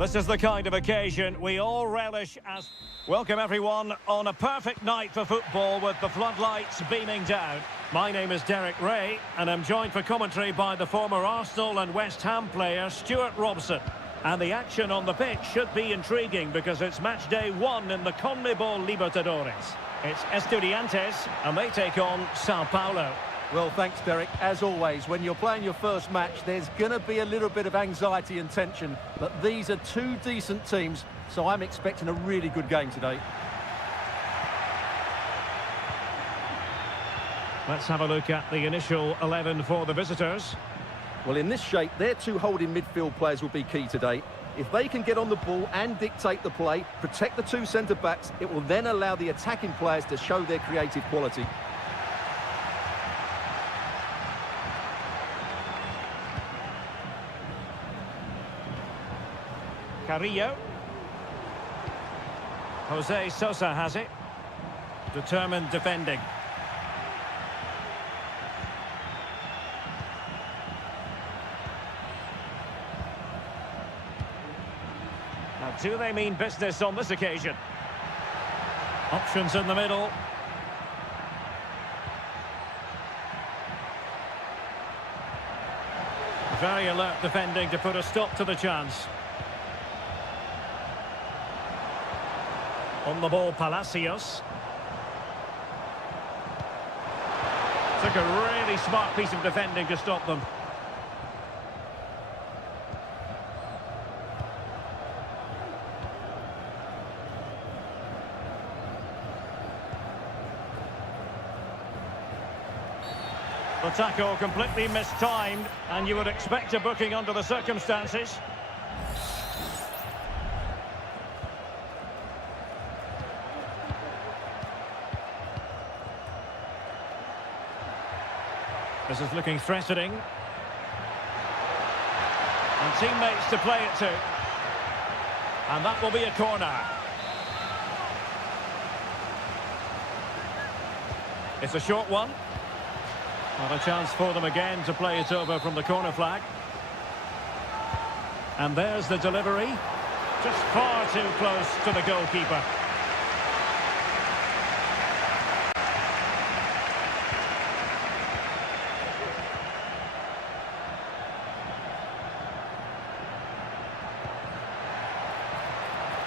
This is the kind of occasion we all relish as... Welcome everyone on a perfect night for football with the floodlights beaming down. My name is Derek Ray and I'm joined for commentary by the former Arsenal and West Ham player Stuart Robson. And the action on the pitch should be intriguing because it's match day 1 in the CONMEBOL Libertadores. It's Estudiantes and they take on Sao Paulo. Well, thanks, Derek. As always, when you're playing your first match, there's going to be a little bit of anxiety and tension. But these are two decent teams, so I'm expecting a really good game today. Let's have a look at the initial 11 for the visitors. Well, in this shape, their two holding midfield players will be key today. If they can get on the ball and dictate the play, protect the two centre-backs, it will then allow the attacking players to show their creative quality. Carrillo. Jose Sosa has it. Determined defending. Now, do they mean business on this occasion? Options in the middle. Very alert defending to put a stop to the chance. On the ball, Palacios. Took a really smart piece of defending to stop them. The tackle completely mistimed, and you would expect a booking under the circumstances. This is looking threatening. And teammates to play it to. And that will be a corner. It's a short one. Not a chance for them again to play it over from the corner flag. And there's the delivery. Just far too close to the goalkeeper.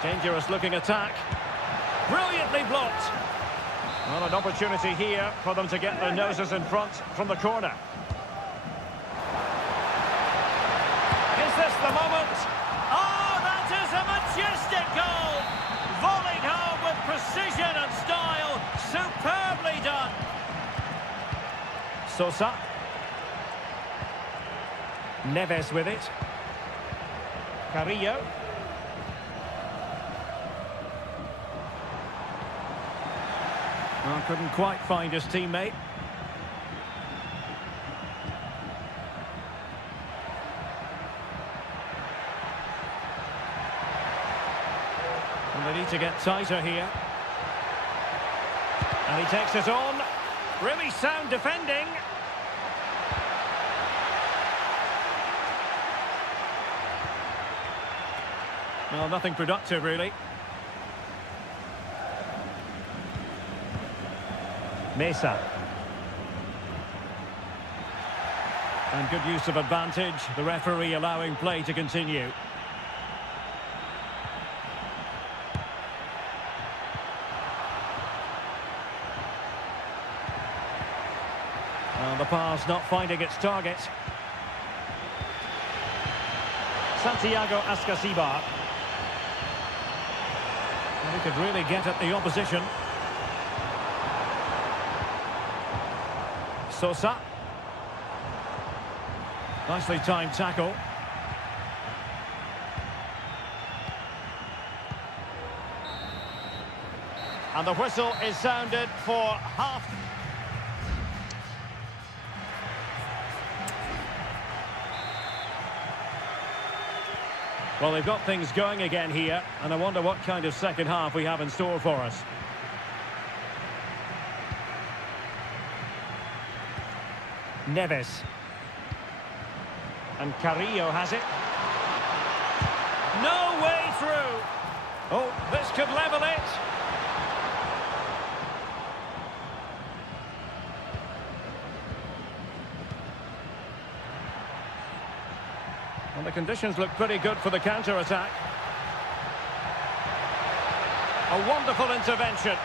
Dangerous looking attack. Brilliantly blocked. Well, an opportunity here for them to get their noses in front from the corner. Is this the moment? Oh, that is a Majestic goal! Volleyed home with precision and style. Superbly done. Sosa. Neves with it. Carrillo. Well, couldn't quite find his teammate. And they need to get tighter here. And he takes it on. Really sound defending. Well, nothing productive, really. Mesa. And good use of advantage. The referee allowing play to continue. And the pass not finding its target. Santiago Ascasibar. He could really get at the opposition. Sosa. Nicely timed tackle. And the whistle is sounded for half. Well, they've got things going again here, and I wonder what kind of second half we have in store for us. Neves. And Carrillo has it. No way through. Oh, this could level it. Well, the conditions look pretty good for the counter-attack. A wonderful intervention.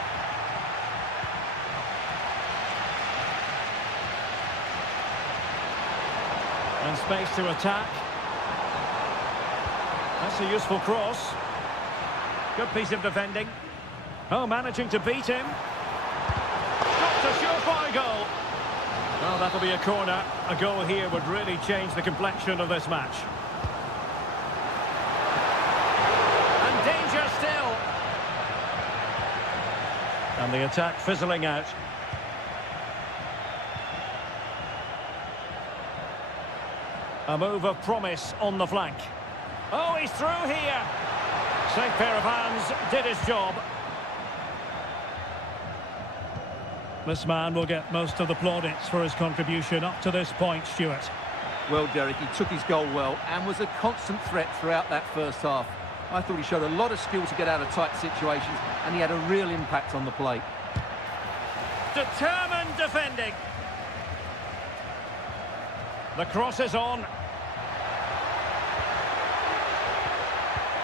And space to attack. That's a useful cross. Good piece of defending. Oh, managing to beat him. Got a surefire goal. Well, that'll be a corner. A goal here would really change the complexion of this match. And danger still. And the attack fizzling out. A move of promise on the flank. Oh, he's through here. Safe pair of hands, did his job. This man will get most of the plaudits for his contribution up to this point, Stuart. Well, Derek, he took his goal well and was a constant threat throughout that first half. I thought he showed a lot of skill to get out of tight situations, and he had a real impact on the plate. Determined defending. The cross is on.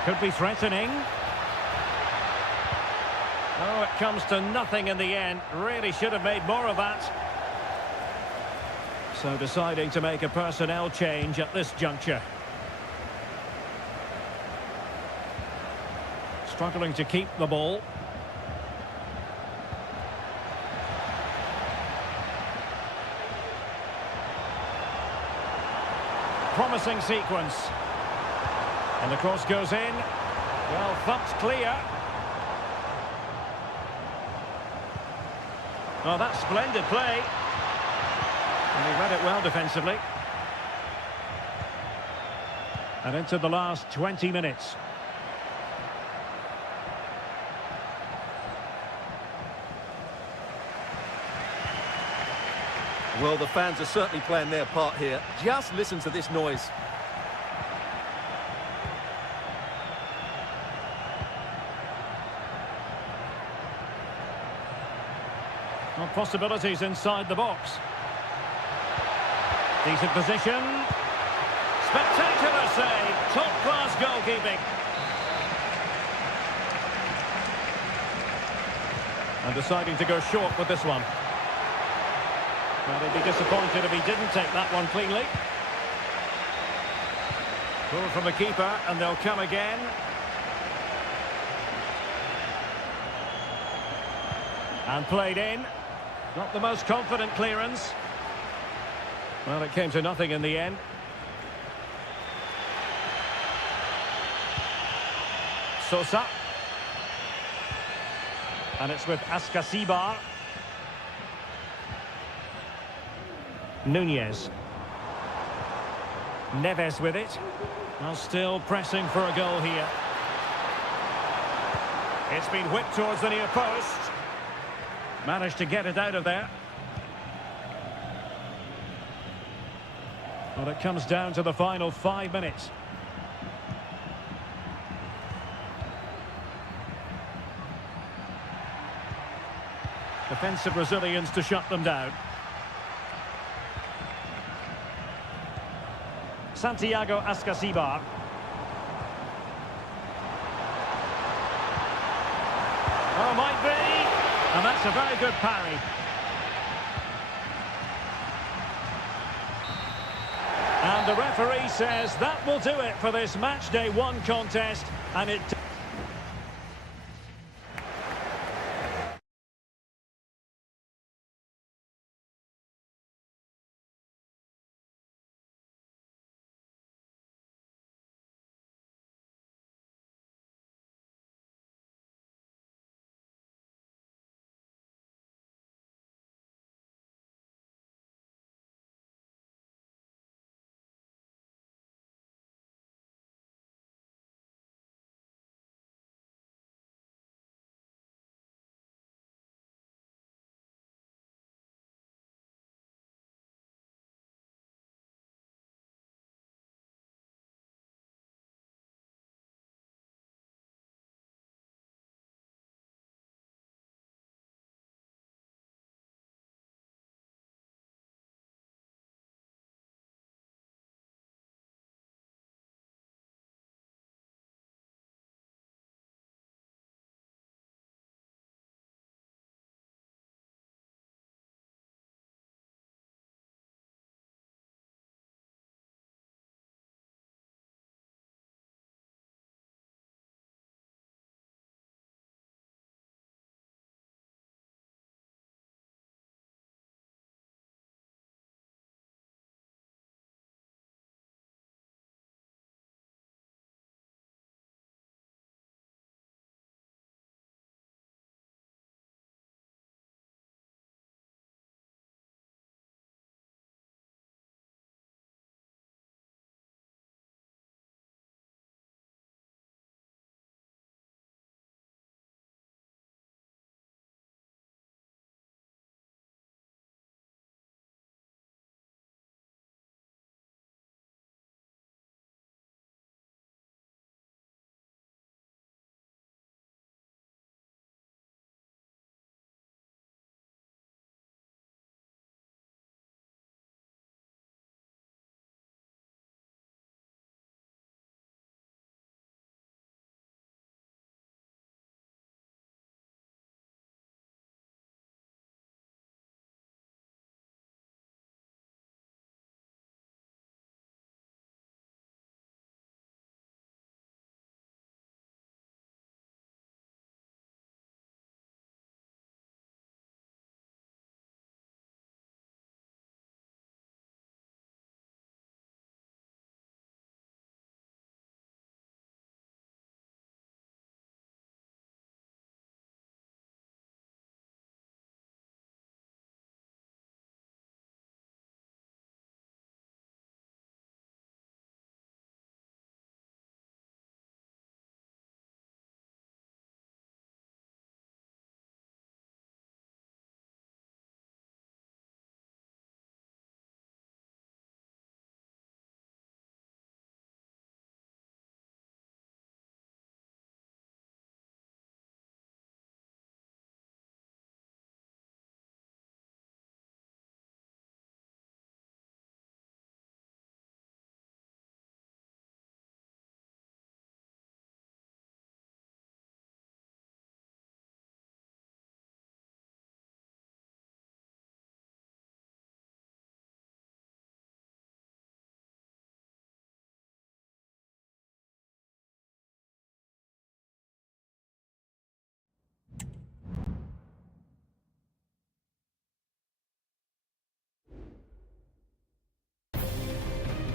Could be threatening. Oh, it comes to nothing in the end. Really should have made more of that. So deciding to make a personnel change at this juncture. Struggling to keep the ball. Promising sequence. And the cross goes in. Well, thumped clear. Oh, that's splendid play. And he read it well defensively. And into the last 20 minutes. Well, the fans are certainly playing their part here. Just listen to this noise. Well, possibilities inside the box. Decent position. Spectacular save. Top-class goalkeeping. And deciding to go short with this one. Well, he'd be disappointed if he didn't take that one cleanly. Goal from the keeper, and they'll come again. And played in. Not the most confident clearance. Well, it came to nothing in the end. Sosa. And it's with Askasibar. Nunez. Neves with it. Well, still pressing for a goal here. It's been whipped towards the near post. Managed to get it out of there. Well, it comes down to the final 5 minutes. Defensive Brazilians to shut them down. Santiago Askasibar. Oh, might be. And that's a very good parry. And the referee says that will do it for this match day 1 contest. And it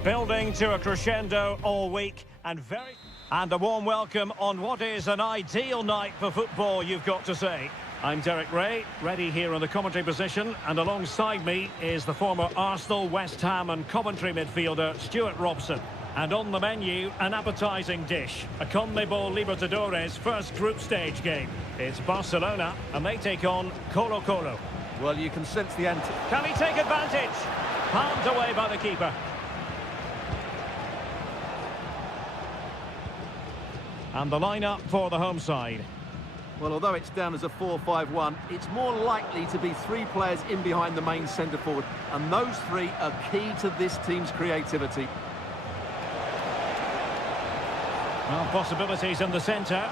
Building to a crescendo all week and a warm welcome on what is an ideal night for football, you've got to say. I'm Derek Ray, ready here in the commentary position, and alongside me is the former Arsenal, West Ham and Coventry midfielder Stuart Robson. And on the menu, an appetising dish, a CONMEBOL Libertadores first group stage game. It's Barcelona, and they take on Colo-Colo. Well, you can sense the Can he take advantage? Palmed away by the keeper. And the lineup for the home side. Well, although it's down as a 4-5-1, it's more likely to be three players in behind the main centre forward, and those three are key to this team's creativity. Well, possibilities in the centre.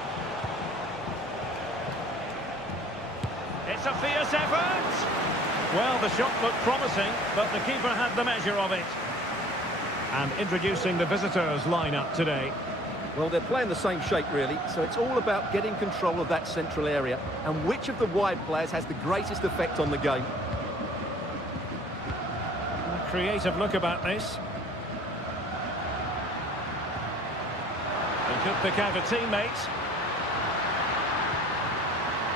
It's a fierce effort. Well, the shot looked promising, but the keeper had the measure of it. And introducing the visitors' lineup today. Well, they're playing the same shape, really, so it's all about getting control of that central area and which of the wide players has the greatest effect on the game. A creative look about this. He could pick out a teammate.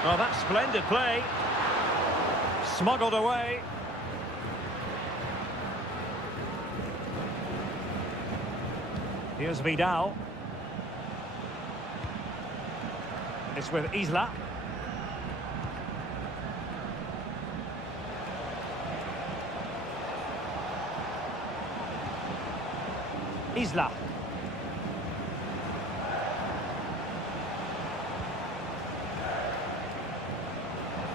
Oh, that's splendid play. Smuggled away. Here's Vidal. It's with Isla. Isla.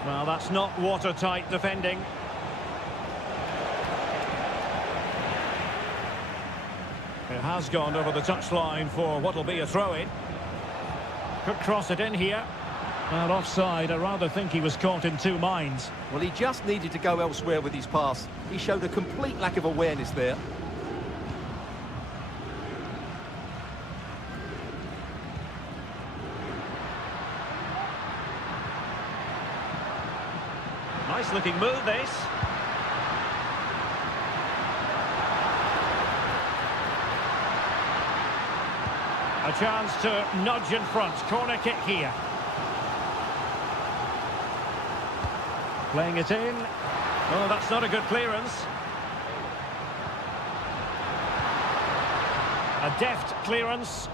Well, that's not watertight defending. It has gone over the touchline for what will be a throw-in. Could cross it in here. Well, offside. I rather think he was caught in two minds. Well, he just needed to go elsewhere with his pass. He showed a complete lack of awareness there. Nice looking move, this. A chance to nudge in front. Corner kick here. Playing it in. Oh, that's not a good clearance. A deft clearance.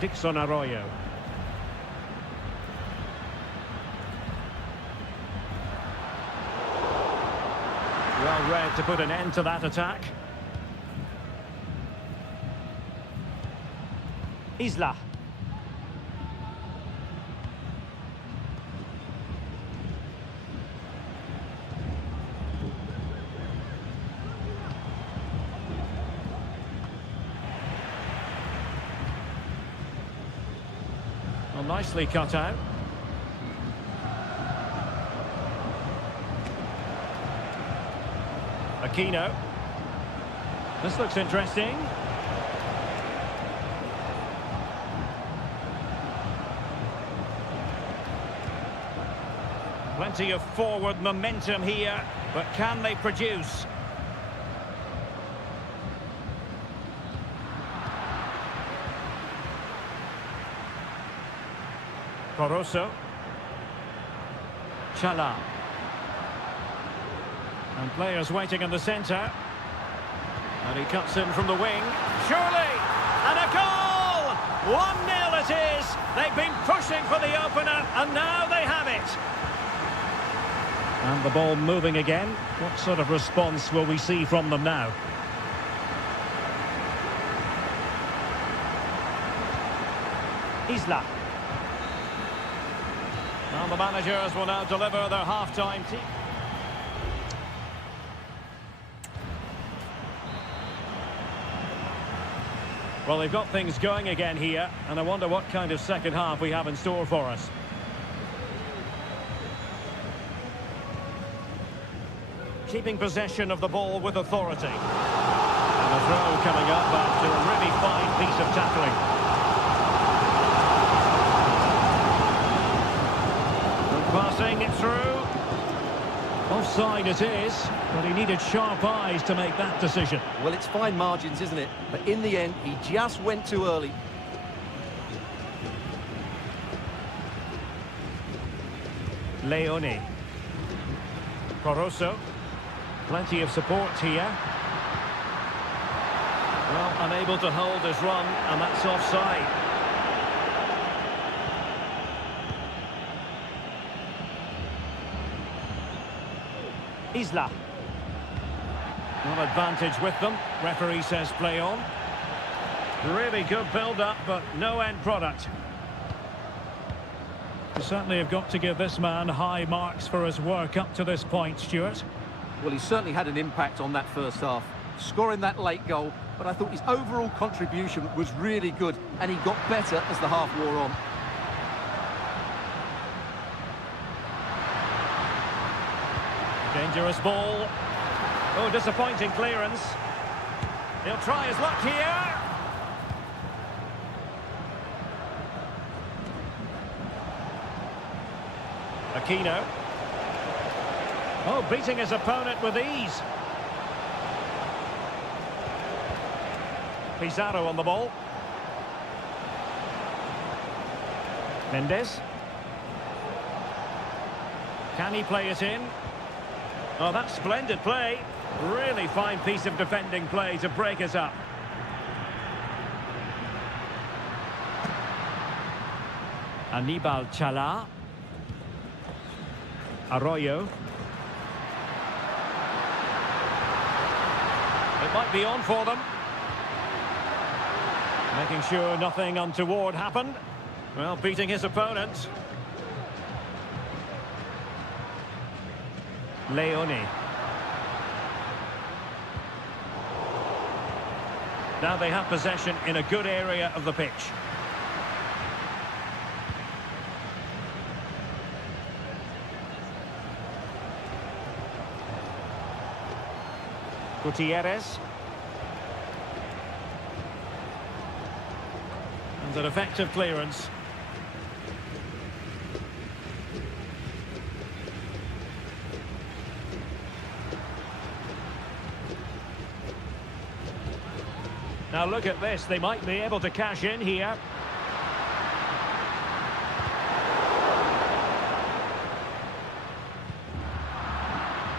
Dixon Arroyo. Well read to put an end to that attack. Isla. Well, nicely cut out. Aquino. This looks interesting. Plenty of forward momentum here, but can they produce? Coroso. Chala. And players waiting in the centre. And he cuts in from the wing. Surely! And a goal! 1-0 it is! They've been pushing for the opener, and now they have it. And the ball moving again. What sort of response will we see from them now? Isla. And the managers will now deliver their half-time team. Well, they've got things going again here, and I wonder what kind of second half we have in store for us. Keeping possession of the ball with authority. And a throw coming up after a really fine piece of tackling. And passing it through. Offside it is, but he needed sharp eyes to make that decision. Well, it's fine margins, isn't it? But in the end, he just went too early. Leone. Caruso. Plenty of support here. Well, unable to hold his run, and that's offside. Isla. No advantage with them. Referee says play on. Really good build-up, but no end product. You certainly have got to give this man high marks for his work up to this point, Stuart. Well, he certainly had an impact on that first half, scoring that late goal, but I thought his overall contribution was really good, and he got better as the half wore on. Dangerous ball. Oh, disappointing clearance. He'll try his luck here. Aquino. Oh, beating his opponent with ease. Pizarro on the ball. Mendes. Can he play it in? Oh, that's splendid play. Really fine piece of defending play to break us up. Anibal Chala. Arroyo. It might be on for them. Making sure nothing untoward happened. Well, beating his opponent. Leone. Now they have possession in a good area of the pitch. Gutierrez. And an effective clearance. Now look at this, they might be able to cash in here.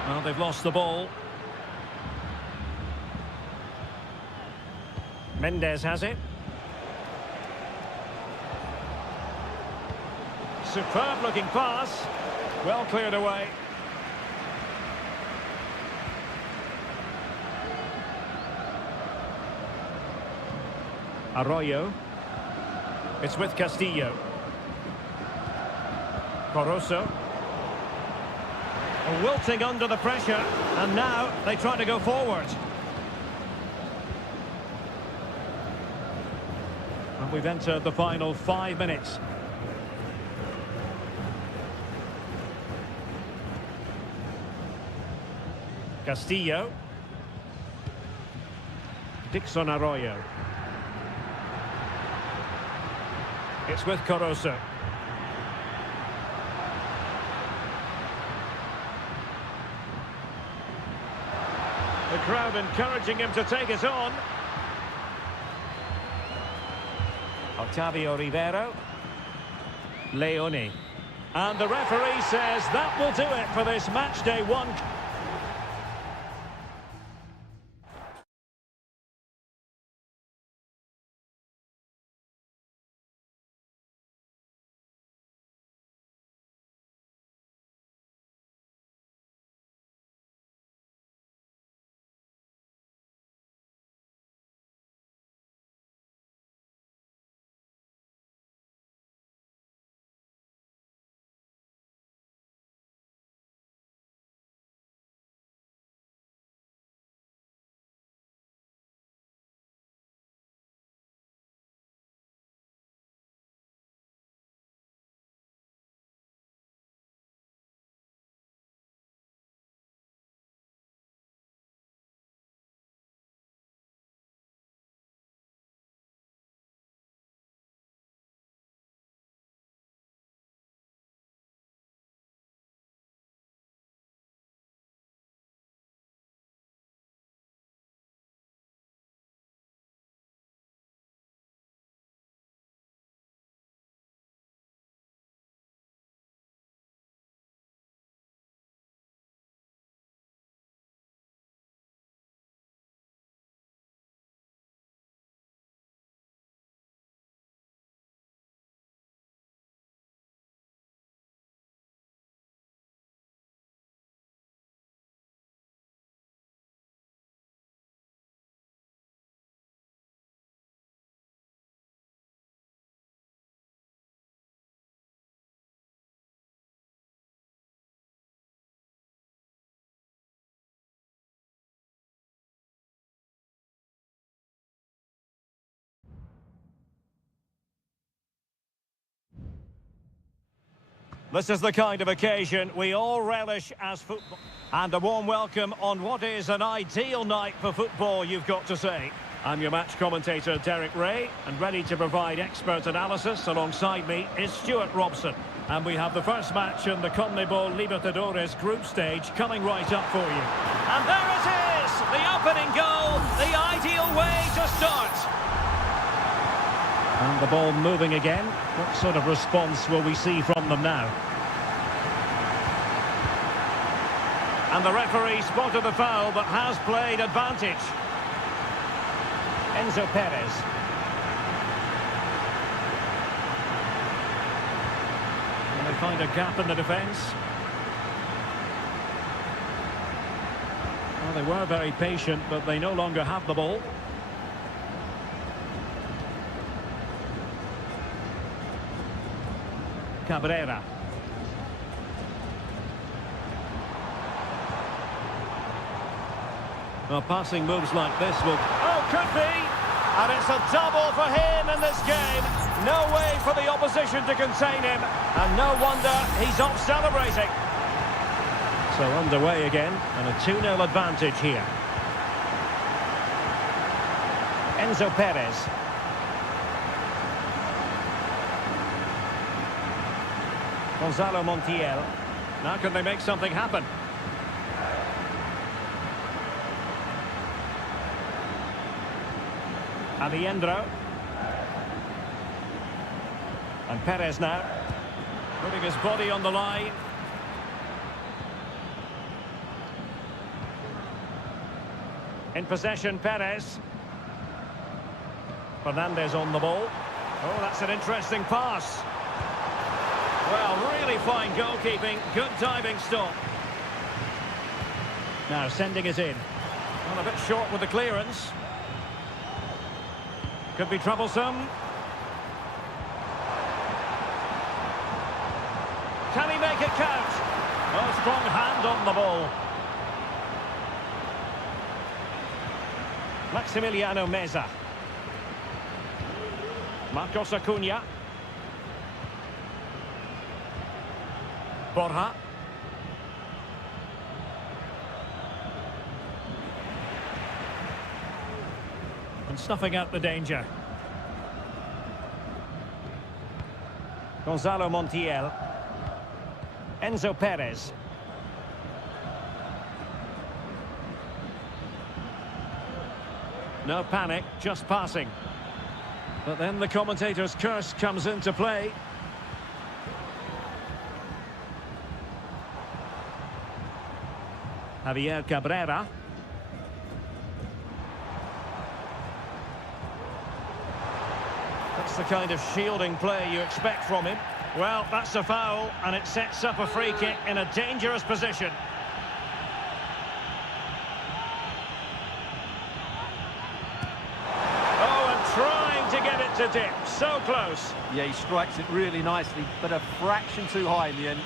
Well, they've lost the ball. Mendes has it. Superb looking pass. Well cleared away. Arroyo. It's with Castillo. Caruso. Wilting under the pressure, and now they try to go forward. And we've entered the final 5 minutes. Castillo. Dixon Arroyo. It's with Caruso. The crowd encouraging him to take it on. Octavio Rivero. Leone. And the referee says that will do it for this match day 1. This is the kind of occasion we all relish as football. And a warm welcome on what is an ideal night for football, you've got to say. I'm your match commentator, Derek Ray, and ready to provide expert analysis alongside me is Stuart Robson. And we have the first match in the CONMEBOL Libertadores group stage coming right up for you. And there it is! The opening goal, the ideal way to start. And the ball moving again. What sort of response will we see from them now? And the referee spotted the foul but has played advantage. Enzo Perez. And they find a gap in the defence. Well, they were very patient, but they no longer have the ball. Cabrera. Well, passing moves like this will... Oh, could be! And it's a double for him in this game. No way for the opposition to contain him. And no wonder he's off celebrating. So underway again, and a 2-0 advantage here. Enzo Perez. Gonzalo Montiel. Now can they make something happen? Alejandro. And Perez now. Putting his body on the line. In possession, Perez. Fernandez on the ball. Oh, that's an interesting pass. Well, really fine goalkeeping. Good diving stop. Now sending it in. Well, a bit short with the clearance. Could be troublesome. Can he make it count? Oh, strong hand on the ball. Maximiliano Meza. Marcos Acuna. Borja. And snuffing out the danger. Gonzalo Montiel. Enzo Perez. No panic, just passing. But then the commentator's curse comes into play. Javier Cabrera. That's the kind of shielding play you expect from him. Well, that's a foul, and it sets up a free kick in a dangerous position. Oh, and trying to get it to dip. So close. Yeah, he strikes it really nicely, but a fraction too high in the end.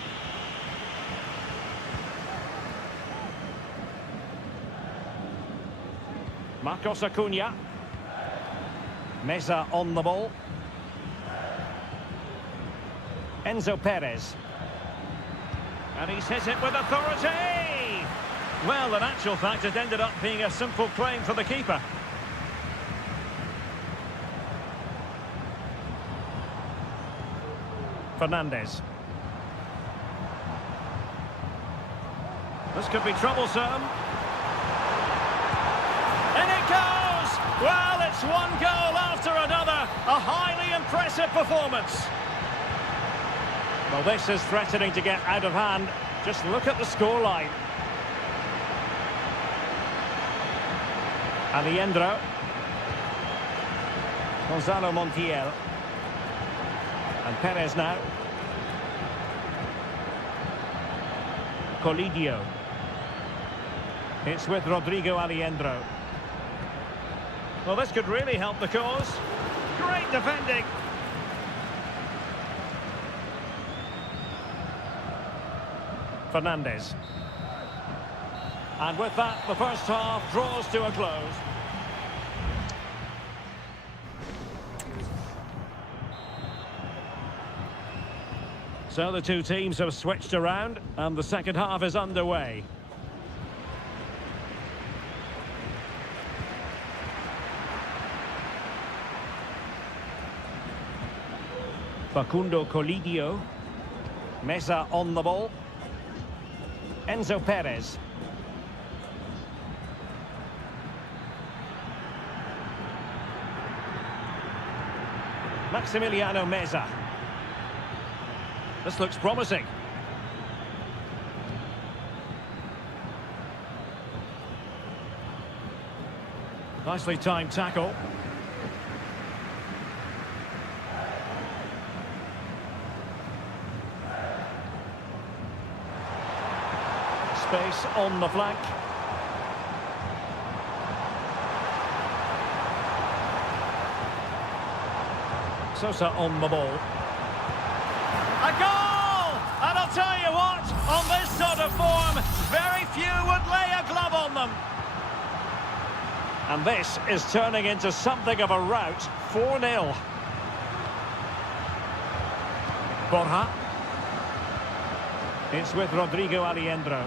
Marcos Acuna. Meza on the ball. Enzo Perez. And he's hit it with authority! Well, in actual fact, it ended up being a simple claim for the keeper. Fernandez. This could be troublesome. And it goes! Well, it's one goal after another. A highly impressive performance. Well, this is threatening to get out of hand. Just look at the scoreline. Alejandro. Gonzalo Montiel. And Perez now. Colidio. It's with Rodrigo Alejandro. Well, this could really help the cause. Great defending. Fernandez. And with that, the first half draws to a close. So the two teams have switched around and the second half is underway. Facundo Colidio. Mesa on the ball. Enzo Perez. Maximiliano Meza. This looks promising. Nicely timed tackle. Space on the flank. Sosa on the ball. A goal! And I'll tell you what, on this sort of form, very few would lay a glove on them. And this is turning into something of a rout, 4-0. Borja. It's with Rodrigo Aliendro.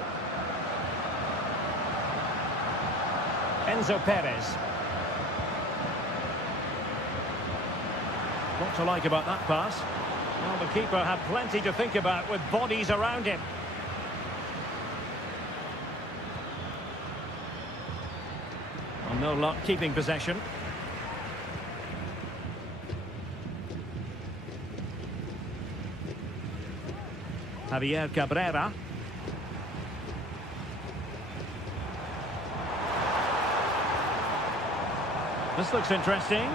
Enzo Perez. What to like about that pass? Well, the keeper had plenty to think about with bodies around him. Well, no luck keeping possession. Javier Cabrera. This looks interesting.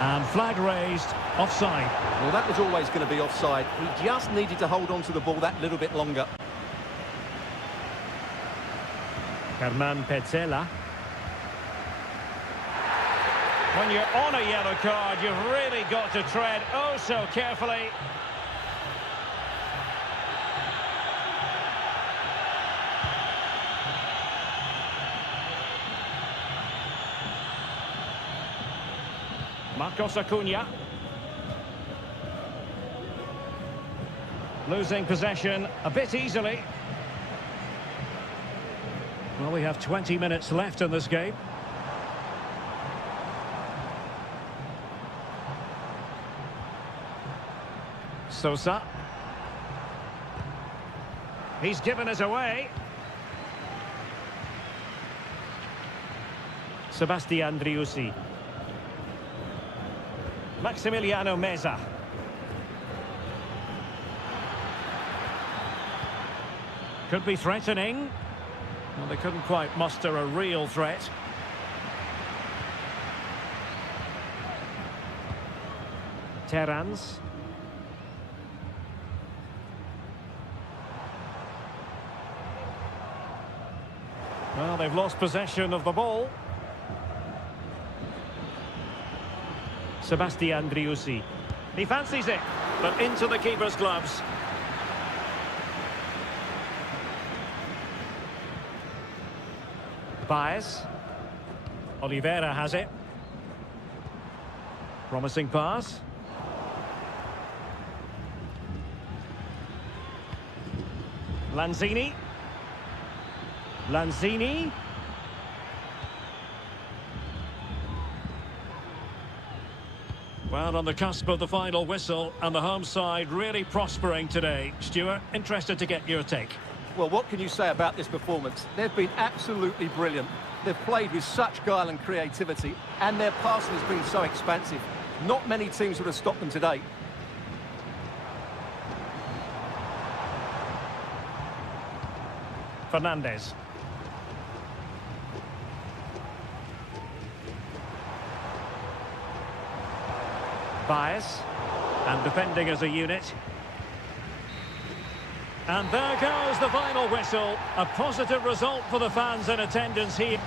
And flag raised, offside. Well, that was always going to be offside. He just needed to hold on to the ball that little bit longer. Hernan Petzela. When you're on a yellow card, you've really got to tread oh so carefully. Marcos Acuna. Losing possession a bit easily. Well, we have 20 minutes left in this game. Sosa. He's given us away. Sebastian Driussi. Maximiliano Meza. Could be threatening. Well, they couldn't quite muster a real threat. Terrans. Well, they've lost possession of the ball. Sebastian Driussi. He fancies it, but into the keeper's gloves. Baez. Oliveira has it. Promising pass. Lanzini. Lanzini. Well, on the cusp of the final whistle, and the home side really prospering today. Stuart, interested to get your take. Well, what can you say about this performance? They've been absolutely brilliant. They've played with such guile and creativity, and their passing has been so expansive. Not many teams would have stopped them today. Fernandez. Baez. And defending as a unit. And there goes the final whistle. A positive result for the fans in attendance here.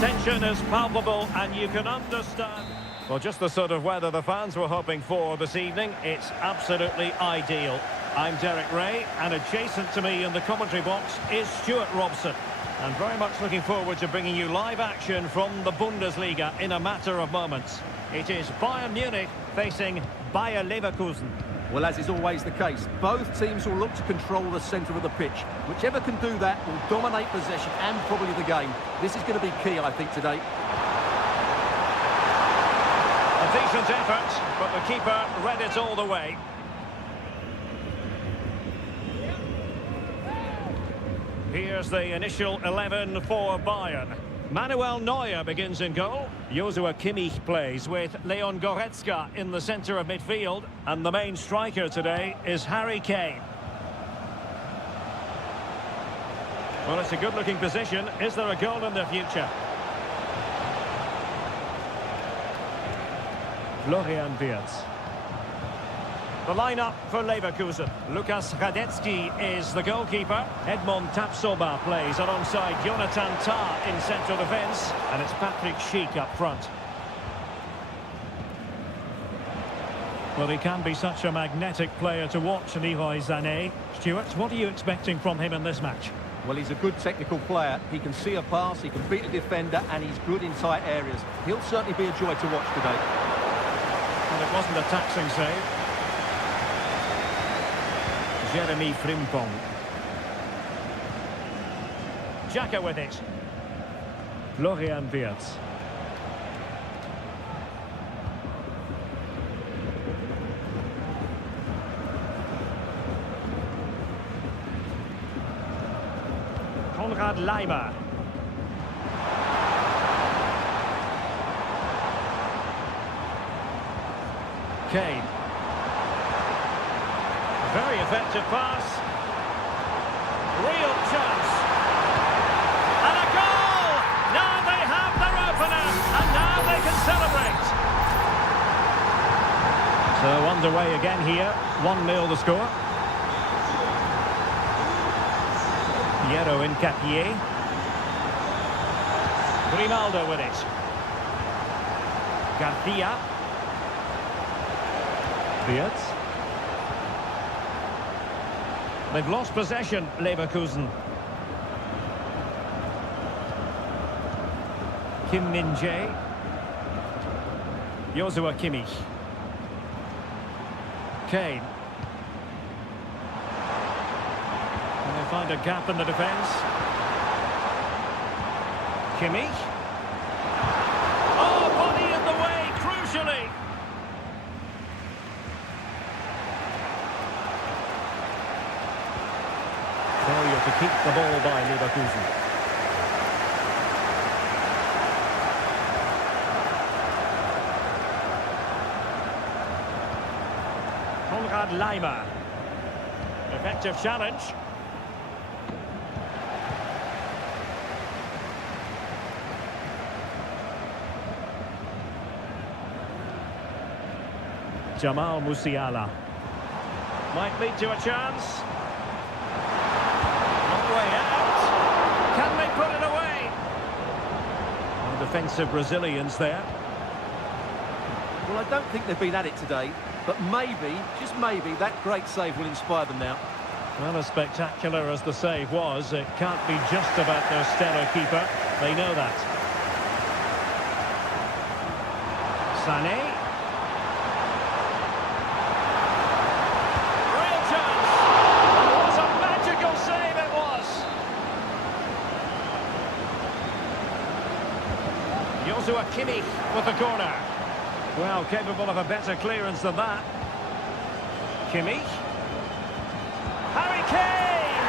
tension is palpable and you can understand. Well, just the sort of weather the fans were hoping for this evening. It's absolutely ideal. I'm Derek Ray, and adjacent to me in the commentary box is Stuart Robson. And very much looking forward to bringing you live action from the Bundesliga in a matter of moments. It is Bayern Munich facing Bayer Leverkusen. Well, as is always the case, both teams will look to control the centre of the pitch. Whichever can do that will dominate possession and probably the game. This is going to be key, I think, today. A decent effort, but the keeper read it all the way. Here's the initial 11 for Bayern. Manuel Neuer begins in goal. Joshua Kimmich plays with Leon Goretzka in the centre of midfield. And the main striker today is Harry Kane. Well, it's a good-looking position. Is there a goal in the future? Florian Wirtz. The lineup for Leverkusen. Lukas Radetzky is the goalkeeper. Edmond Tapsoba plays alongside Jonathan Tah in central defence. And it's Patrick Schick up front. Well, he can be such a magnetic player to watch, Leroy Sané. Stuart, what are you expecting from him in this match? Well, he's a good technical player. He can see a pass, he can beat a defender, and he's good in tight areas. He'll certainly be a joy to watch today. Well, it wasn't a taxing save. Jeremy Frimpong. Xhaka with it. Florian Wirtz. Konrad Leimer. Kane. Very effective pass. Real chance. And a goal! Now they have their opener, and now they can celebrate. So underway again here. 1-0 the score. Piero Hincapié. Grimaldo with it. Garcia. Wirtz. They've lost possession, Leverkusen. Kim Min-jae. Joshua Kimmich. Kane. And they find a gap in the defence. Kimmich. Oh, body in the way, crucially. Failure to keep the ball by Leverkusen. Konrad Leimer. Effective challenge. Jamal Musiala. Might lead to a chance. Way out. Can they put it away? And defensive resilience there. Well, I don't think they've been at it today, but maybe, just maybe, that great save will inspire them now. Well, as spectacular as the save was, it can't be just about their stellar keeper. They know that. Sané. Real chance. It was a magical save, it was. Joshua Kimmich with the corner. Well, capable of a better clearance than that. Kimmich. Harry Kane!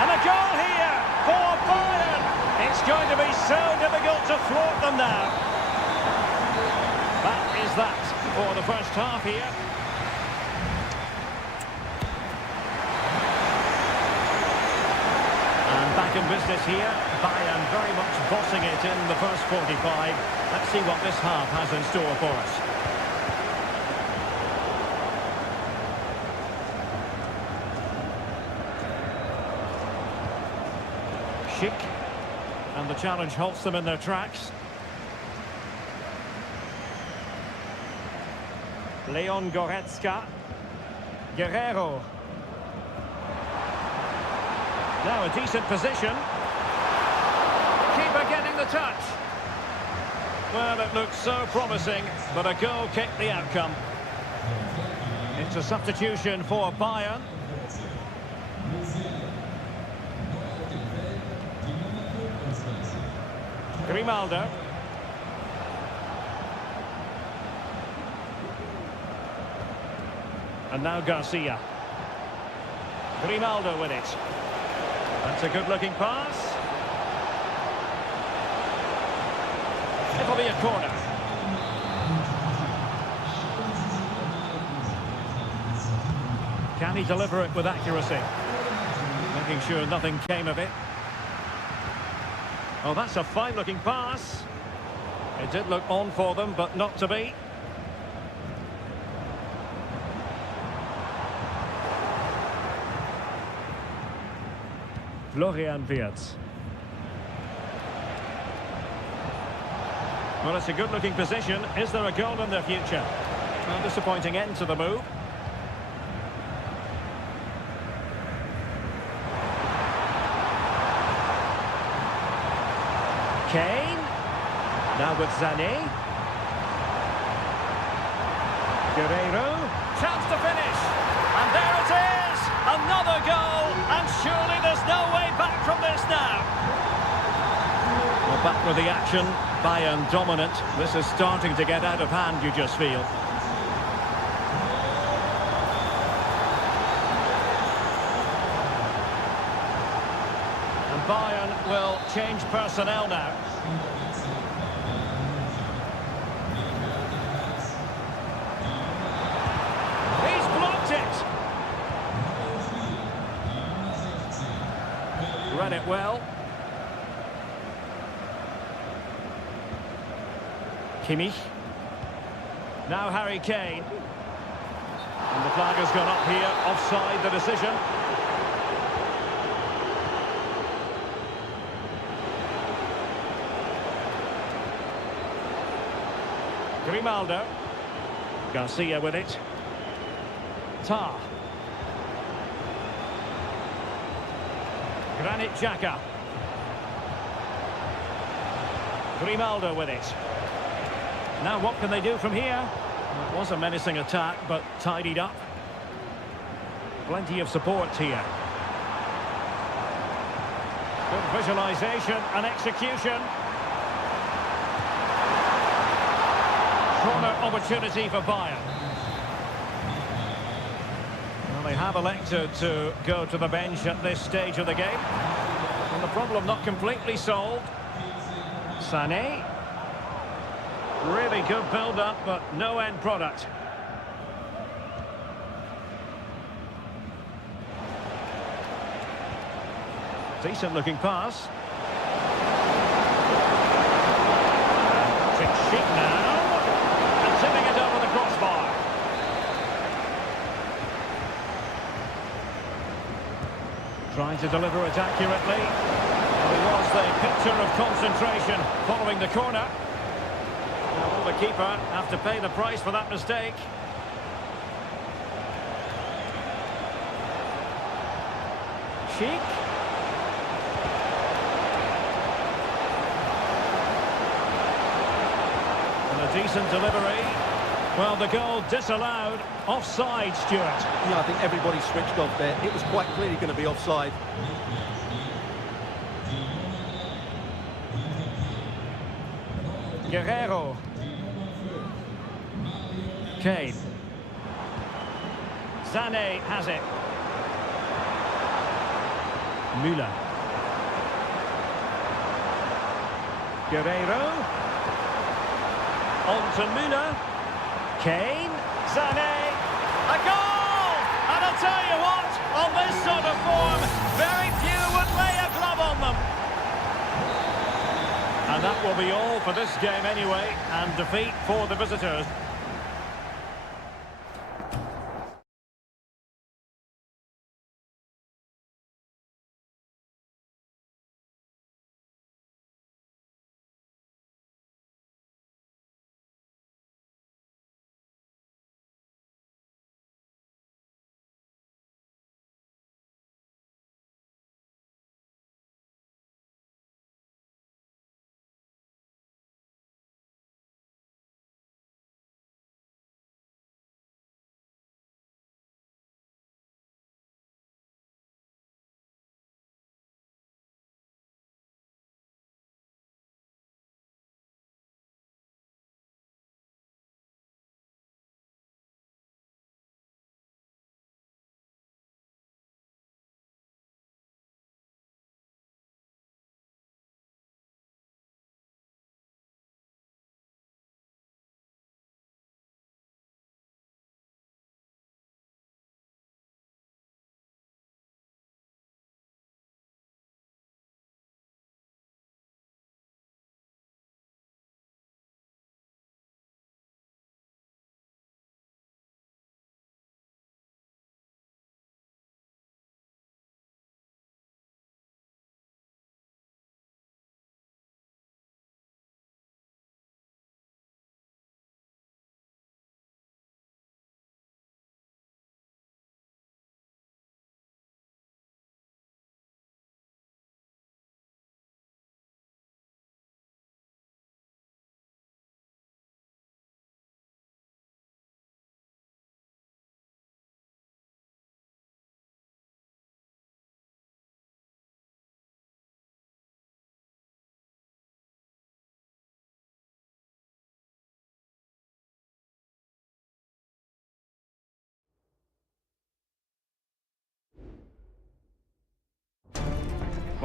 And a goal here for Bayern! It's going to be so difficult to thwart them now. That is that for the first half here. And back in business here. Bayern very much bossing it in the first 45. Let's see what this half has in store for us. Schick. And the challenge halts them in their tracks. Leon Goretzka. Guerrero. Now a decent position. Keeper getting the touch. Well, it looks so promising, but a goal kicked the outcome. It's a substitution for Bayern. Grimaldo. And now Garcia. Grimaldo with it. That's a good-looking pass. It'll be a corner. Can he deliver it with accuracy? Making sure nothing came of it. Oh, that's a fine-looking pass. It did look on for them, but not to be. Florian Wirtz. Well, it's a good-looking position. Is there a goal in their future? Well, disappointing end to the move. Kane. Now with Sané. Guerrero. Chance to finish. And there it is! Another goal! And surely there's no way back from this now. Well, back with the action. Bayern dominant. This is starting to get out of hand, you just feel. And Bayern will change personnel now. He's blocked it. Read it well. Kimmich. Now Harry Kane. And the flag has gone up here. Offside the decision. Grimaldo. Garcia with it. Tar. Granit Xhaka. Grimaldo with it. Now what can they do from here? It was a menacing attack, but tidied up. Plenty of support here. Good visualisation and execution. Corner opportunity for Bayern. Well, they have elected to go to the bench at this stage of the game. And the problem not completely solved. Sané. Really good build-up, but no end product. Decent-looking pass. Pishit now. And tipping it over the crossbar. Trying to deliver it accurately. It was the picture of concentration following the corner. Well, the keeper have to pay the price for that mistake. Sheik. And a decent delivery. Well, the goal disallowed. Offside, Stuart. Yeah, I think everybody switched off there. It was quite clearly going to be offside. Guerrero. Kane. Sané has it. Müller. Guerrero. On to Müller. Kane. Sané. A goal! And I'll tell you what, on this sort of form, very few would lay a glove on them. And that will be all for this game anyway, and defeat for the visitors.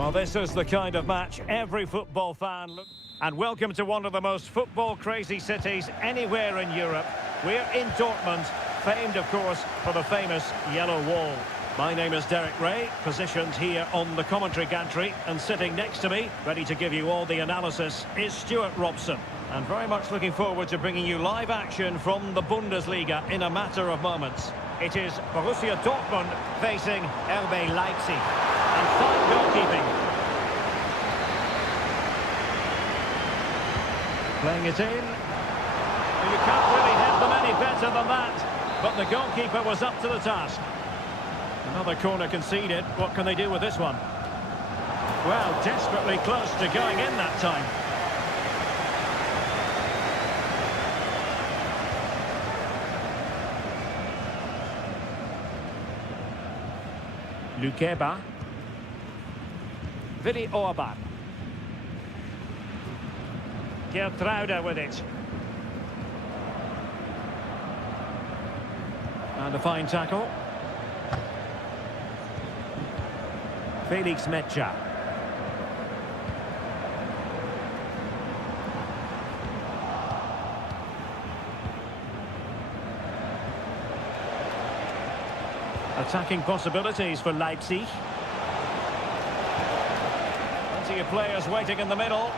Well, this is the kind of match every football fan looks. And welcome to one of the most football-crazy cities anywhere in Europe. We're in Dortmund, famed, of course, for the famous Yellow Wall. My name is Derek Ray, positioned here on the commentary gantry, and sitting next to me, ready to give you all the analysis, is Stuart Robson. And very much looking forward to bringing you live action from the Bundesliga in a matter of moments. It is Borussia Dortmund facing RB Leipzig. And fine goalkeeping. Playing it in. You can't really hit them any better than that. But the goalkeeper was up to the task. Another corner conceded. What can they do with this one? Well, desperately close to going in that time. Lukeba. Willy Orban. Gertruida with it. And a fine tackle. Felix Mecha. Attacking possibilities for Leipzig. Plenty of players waiting in the middle.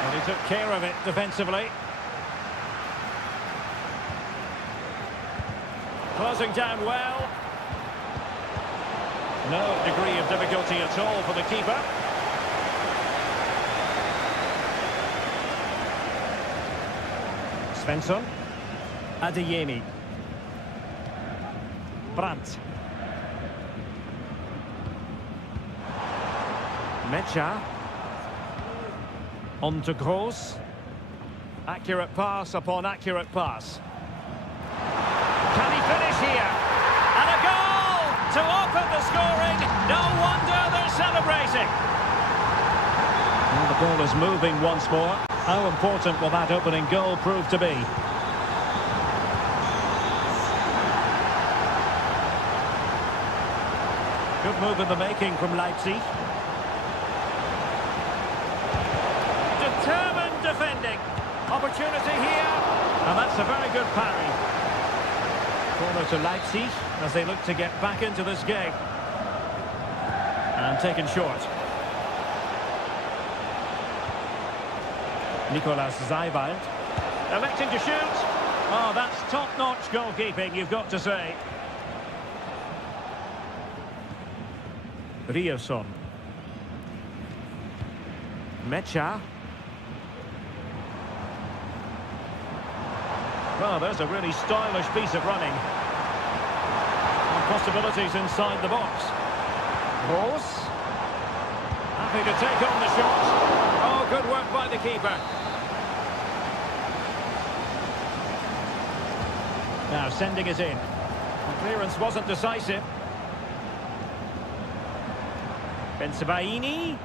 And he took care of it defensively. Closing down well. No degree of difficulty at all for the keeper. Svensson. Adeyemi. Brandt. Mecha. On to Gross. Accurate pass upon accurate pass. Can he finish here? And a goal to open the scoring. No wonder they're celebrating. Well, the ball is moving once more. How important will that opening goal prove to be? Good move in the making from Leipzig. Determined defending. Opportunity here. And that's a very good parry. Corner to Leipzig as they look to get back into this game. And taken short. Nicolas Zeiwald. Electing to shoot. Oh, that's top-notch goalkeeping, you've got to say. Rierson. Mecha. Well, there's a really stylish piece of running. And possibilities inside the box. Gross. Happy to take on the shot. Oh, good work by the keeper. Now sending it in. The clearance wasn't decisive. Bensebaini.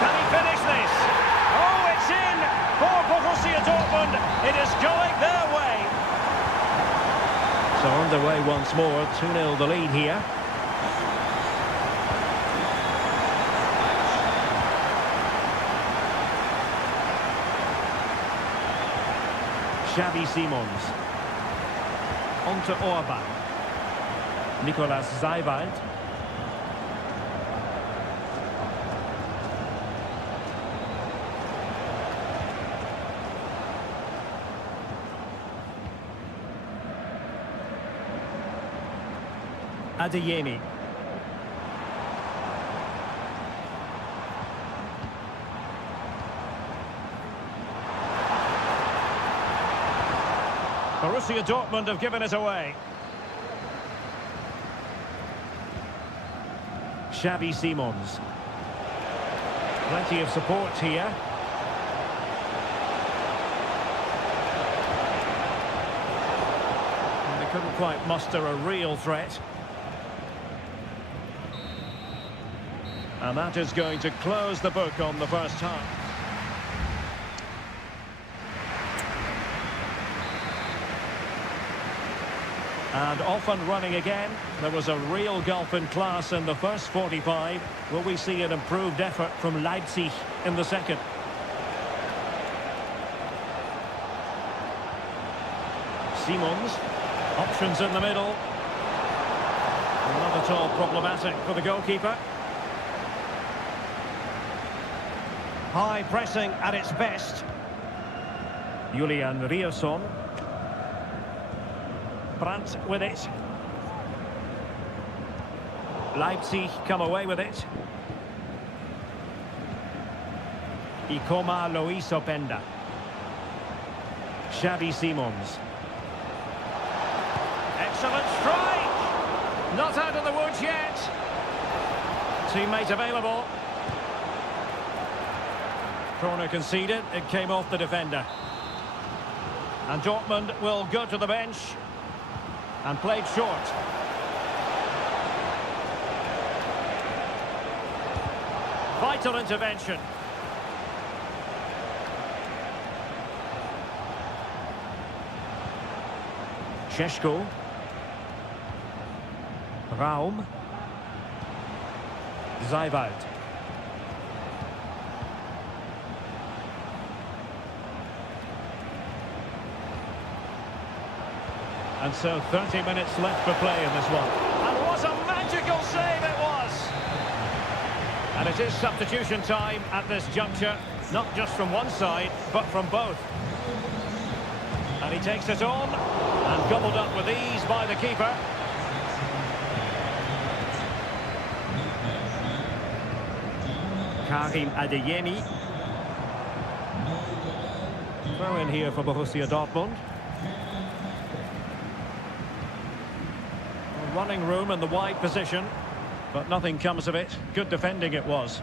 Can he finish this? Oh, it's in for Borussia Dortmund. It is going their way. So underway once more. 2-0 the lead here. Xavi Simons. On to Orban. Nicolas Zeiwald. Adeyemi. Borussia Dortmund have given it away. Xavi Simons. Plenty of support here. And they couldn't quite muster a real threat. And that is going to close the book on the first half. And off and running again. There was a real gulf in class in the first 45. Will we see an improved effort from Leipzig in the second? Simons. Options in the middle. Not at all problematic for the goalkeeper. High pressing at its best. Julian Rierson. Brandt with it. Leipzig come away with it. Ikoma Luis Openda. Xavi Simons. Excellent strike! Not out of the woods yet. Teammate available. Corner conceded, it came off the defender. And Dortmund will go to the bench. And played short. Vital intervention. Šeško. Raum. Seiwald. And so 30 minutes left for play in this one. And what a magical save it was! And it is substitution time at this juncture, not just from one side, but from both. And he takes it on, and gobbled up with ease by the keeper. Karim Adeyemi. Throw in here for Borussia Dortmund. Running room in the wide position, but nothing comes of it. Good defending it was.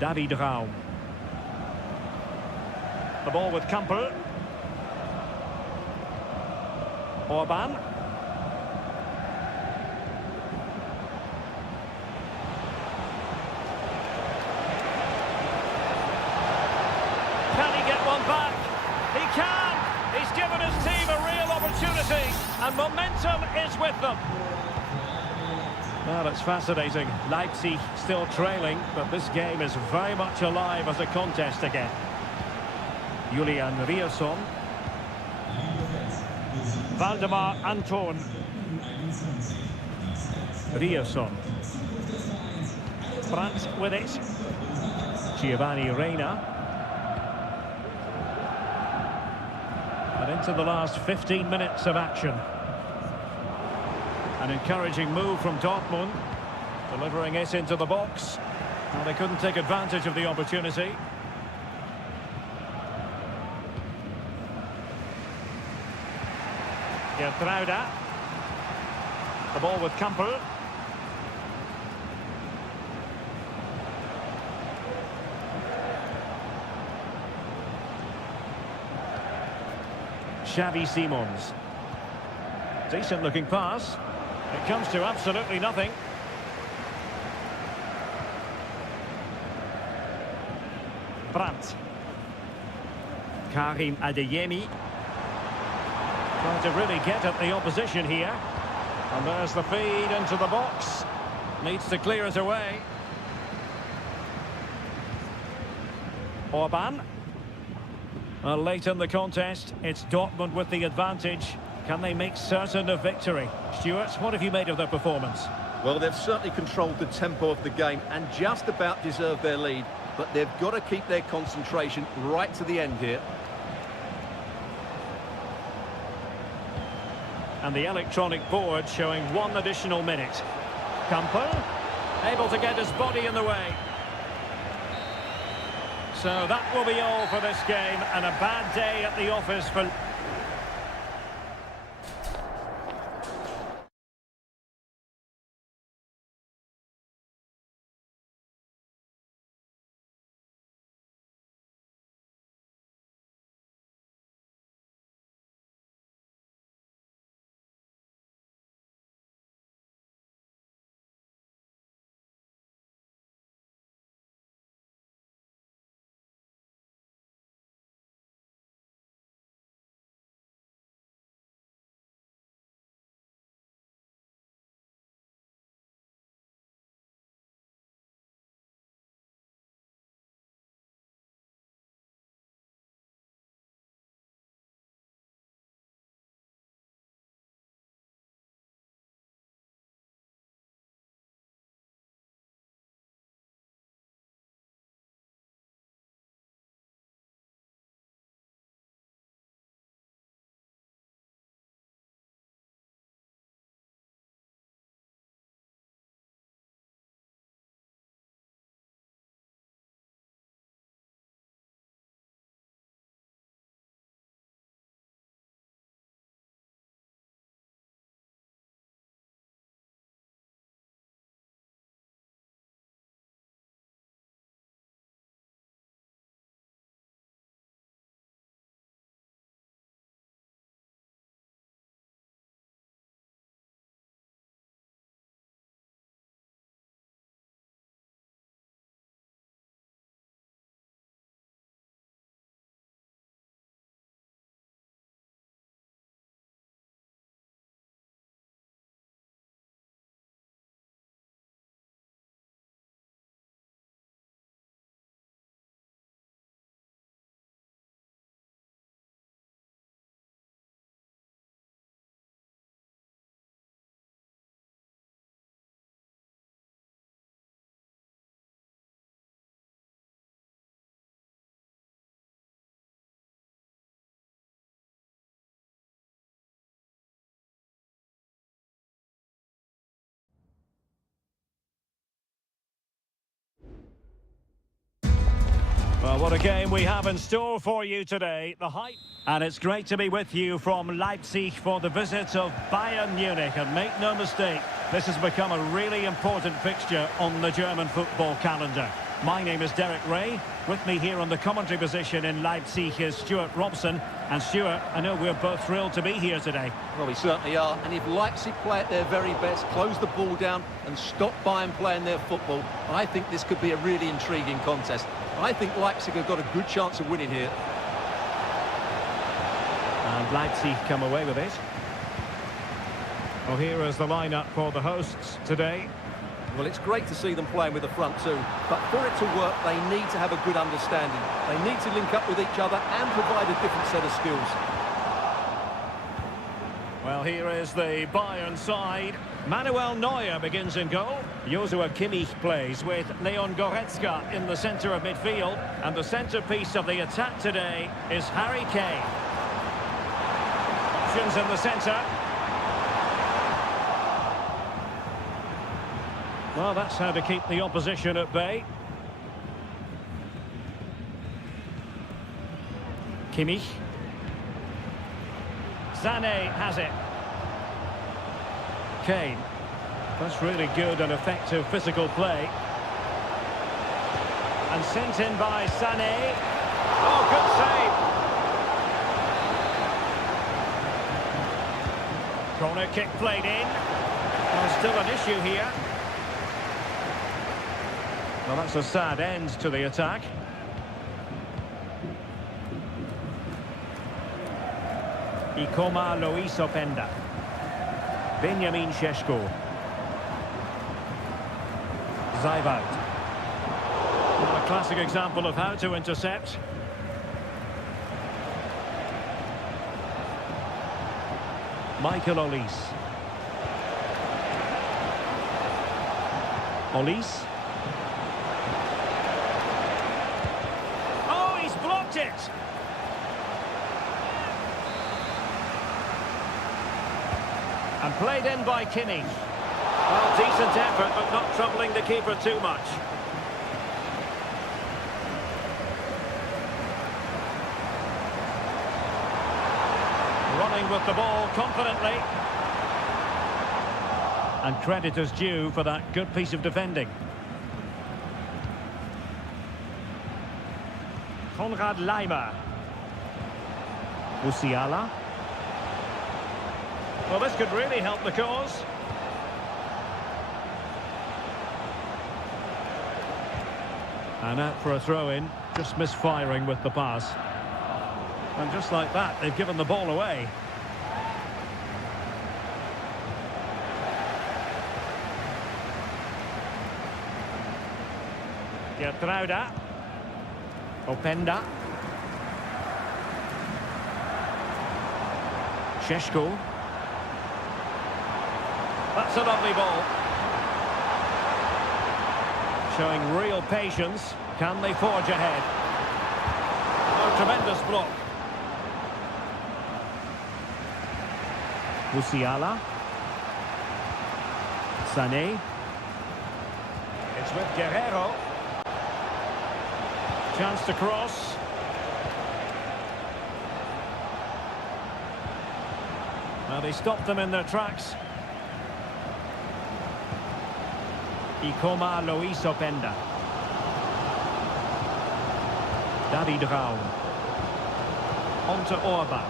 David Raum. The ball with Campbell. Orban. Can he get one back? He can! He's given his team a real opportunity, and momentum is with them. Well, it's fascinating. Leipzig still trailing, but this game is very much alive as a contest again. Julian Rierson. Valdemar Anton. Rierson. Brandt with it. Giovanni Reina. And into the last 15 minutes of action. An encouraging move from Dortmund, delivering it into the box. Well, they couldn't take advantage of the opportunity. Gertruida. The ball with Campbell. Xavi Simons. Decent looking pass. It comes to absolutely nothing. Brandt. Karim Adeyemi. Trying to really get at the opposition here. And there's the feed into the box. Needs to clear it away. Orban. Well, late in the contest, it's Dortmund with the advantage. Can they make certain of victory? Stuart, what have you made of their performance? Well, they've certainly controlled the tempo of the game and just about deserved their lead. But they've got to keep their concentration right to the end here. And the electronic board showing 1 additional minute. Campbell, able to get his body in the way. So that will be all for this game, and a bad day at the office for... Well, what a game we have in store for you today. The hype. And it's great to be with you from Leipzig for the visit of Bayern Munich. And make no mistake, this has become a really important fixture on the German football calendar. My name is Derek Ray. With me here on the commentary position in Leipzig is Stuart Robson. And Stuart, I know we're both thrilled to be here today. Well, we certainly are. And if Leipzig play at their very best, close the ball down and stop Bayern playing their football, I think this could be a really intriguing contest. I think Leipzig have got a good chance of winning here. And Leipzig come away with it. Well, here is the lineup for the hosts today. Well, it's great to see them playing with the front two, but for it to work, they need to have a good understanding. They need to link up with each other and provide a different set of skills. Well, here is the Bayern side. Manuel Neuer begins in goal. Joshua Kimmich plays with Leon Goretzka in the centre of midfield. And the centrepiece of the attack today is Harry Kane. Options in the centre. Well, that's how to keep the opposition at bay. Kimmich. Sané has it. Kane. That's really good and effective physical play. And sent in by Sané. Oh, good save. Corner kick played in. Well, still an issue here. Well, that's a sad end to the attack. Ikoma Luis Openda. Benjamin Šeško. Zajvout. A classic example of how to intercept. Michael Olise. Olise. Oh, he's blocked it! And played in by Kimmich. Well, decent effort, but not troubling the keeper too much. Running with the ball confidently. And credit is due for that good piece of defending. Konrad Laimer. Musiala. Well, this could really help the cause. And out for a throw-in, just misfiring with the pass. And just like that, they've given the ball away. Gertruida. Openda. Šeško. That's a lovely ball. Showing real patience. Can they forge ahead? Oh, tremendous block. Musiala. Sané. It's with Guerrero. Chance to cross. Well, they stopped them in their tracks. Ikoma Luis Openda. David Raum. On to Orba.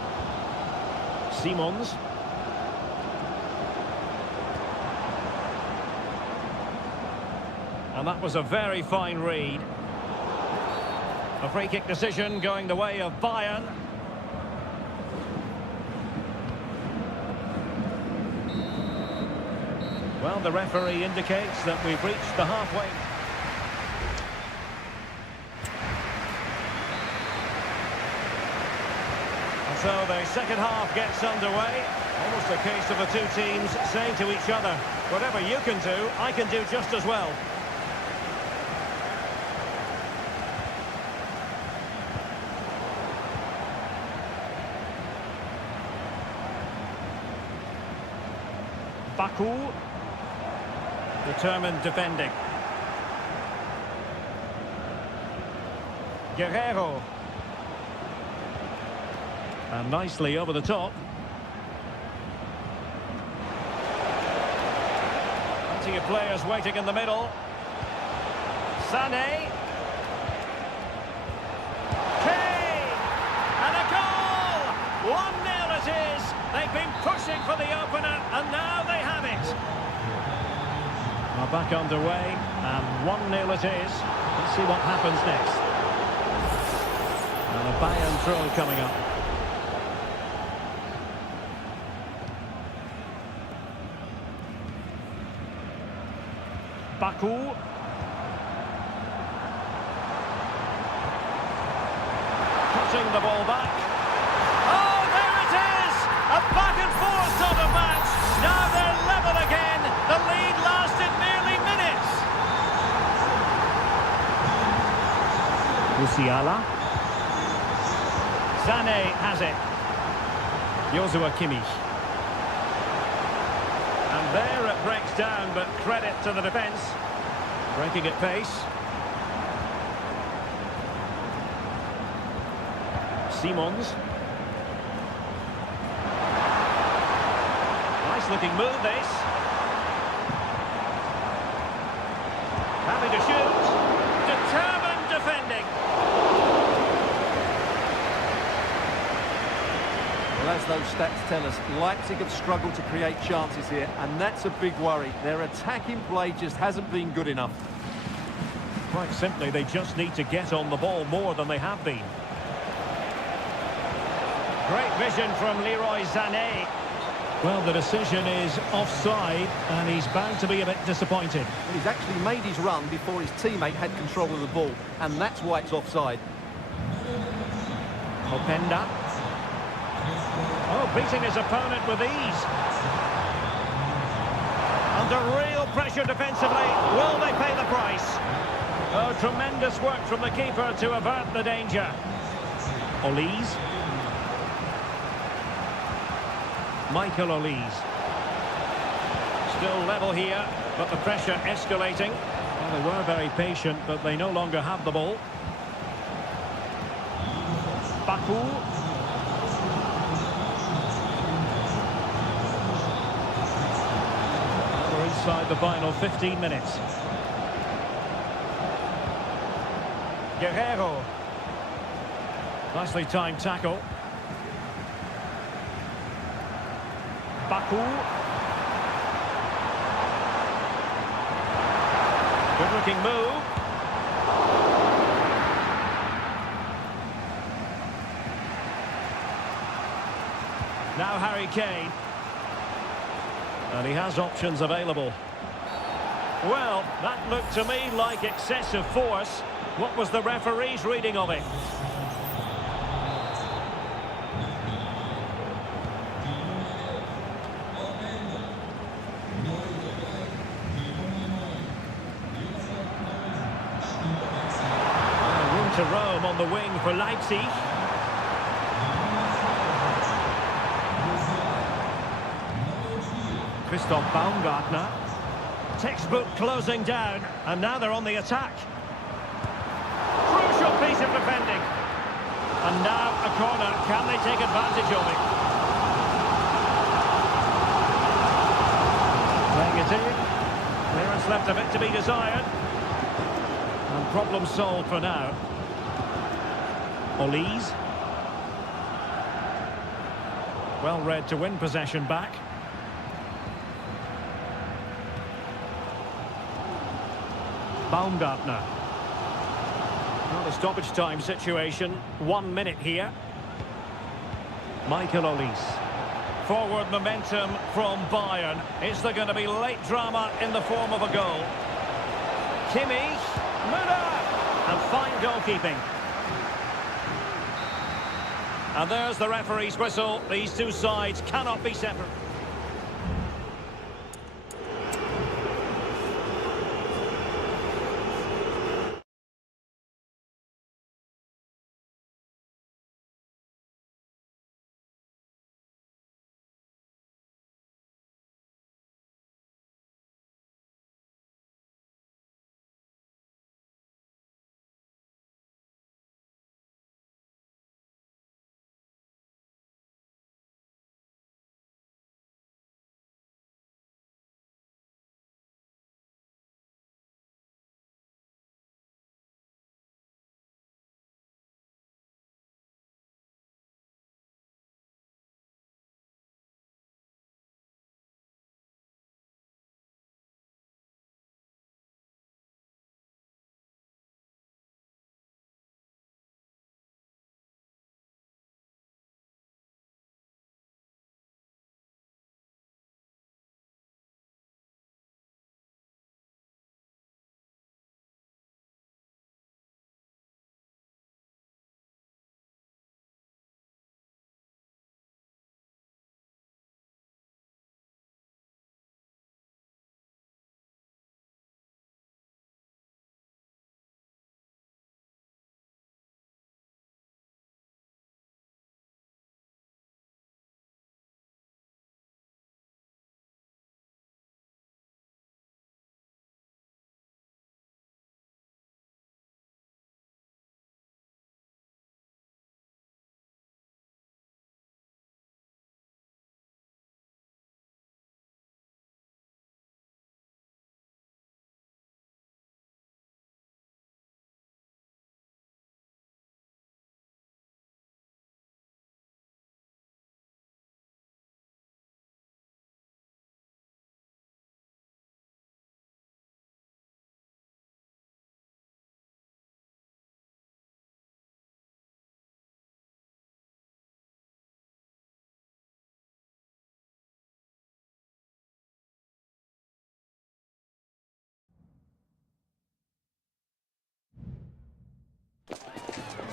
Simons. And that was a very fine read. A free kick decision going the way of Bayern. Well, the referee indicates that we've reached the halfway. And so the second half gets underway. Almost a case of the two teams saying to each other, whatever you can do, I can do just as well. Baku. Determined defending. Guerrero. And nicely over the top. Plenty of players waiting in the middle. Sané. Kane! And a goal! 1-0 it is. They've been pushing for the opener, and now they have it. Well, back underway, and 1-0 it is. Let's see what happens next. And a Bayern throw coming up. Baku. Cutting the ball back. Oh, there it is! A back and forth sort of match. Now they're level again. The lead lasted nearly minutes. Musiala. Sané has it. Joshua Kimmich. And there it breaks down, but credit to the defence. Breaking at pace. Simons. Nice looking move, this. Happy to shoot. Determined defending. Well, as those stats tell us, Leipzig have struggled to create chances here, and that's a big worry. Their attacking play just hasn't been good enough. Quite simply, they just need to get on the ball more than they have been. Great vision from Leroy Sané. Well, the decision is offside, and he's bound to be a bit disappointed. He's actually made his run before his teammate had control of the ball, and that's why it's offside. Openda. Oh, beating his opponent with ease. Under real pressure defensively. Will they pay the price? Oh, tremendous work from the keeper to avert the danger. Olise. Michael Olise. Still level here, but the pressure escalating. Well, they were very patient, but they no longer have the ball. Baku. We're inside the final 15 minutes. Guerrero. Nicely timed tackle. Baku. Good looking move. Now Harry Kane. And he has options available. Well, that looked to me like excessive force. What was the referee's reading of it? Room to roam on the wing for Leipzig. Christoph Baumgartner. Textbook closing down, and now they're on the attack. Crucial piece of defending. And now a corner. Can they take advantage of it? Playing it in. Clearance left a bit to be desired. And problem solved for now. Olise. Well read to win possession back. Baumgartner. Not a stoppage time situation. 1 minute here. Michael Olise. Forward momentum from Bayern. Is there going to be late drama in the form of a goal? Kimmich. Müller. And fine goalkeeping. And there's the referee's whistle. These two sides cannot be separate.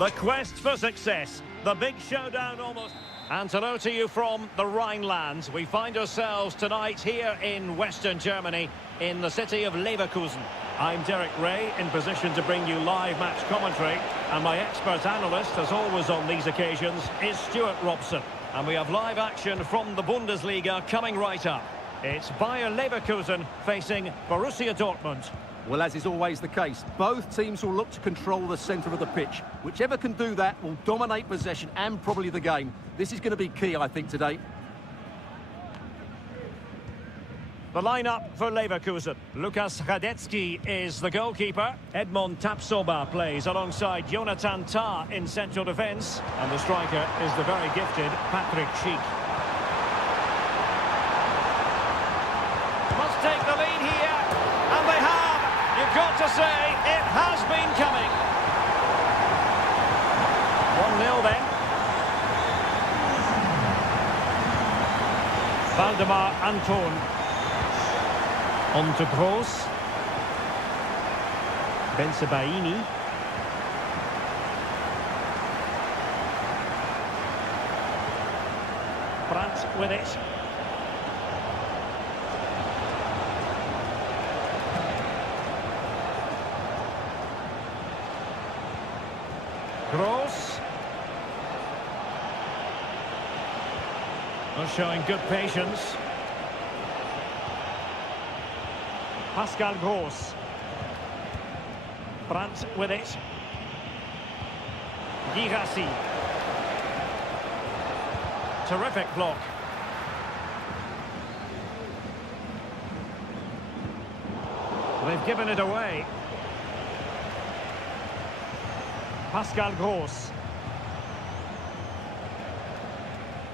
The quest for success. The big showdown almost. And hello to you from the Rhinelands. We find ourselves tonight here in Western Germany, in the city of Leverkusen. I'm Derek Ray, in position to bring you live match commentary. And my expert analyst, as always on these occasions, is Stuart Robson. And we have live action from the Bundesliga coming right up. It's Bayer Leverkusen facing Borussia Dortmund. Well, as is always the case, both teams will look to control the centre of the pitch. Whichever can do that will dominate possession and probably the game. This is going to be key, I think, today. The lineup for Leverkusen. Lukas Hradecky is the goalkeeper. Edmond Tapsoba plays alongside Jonathan Tah in central defence. And the striker is the very gifted Patrick Schick. Must take the lead here. And they have. You've got to say, it has been coming. 1-0 then. Valdemar Anton. On to Gross. Bensebaini. Brandt with it. Gross. Not showing good patience. Pascal Gross. Brandt with it. Girassi. Terrific block. They've given it away. Pascal Gross.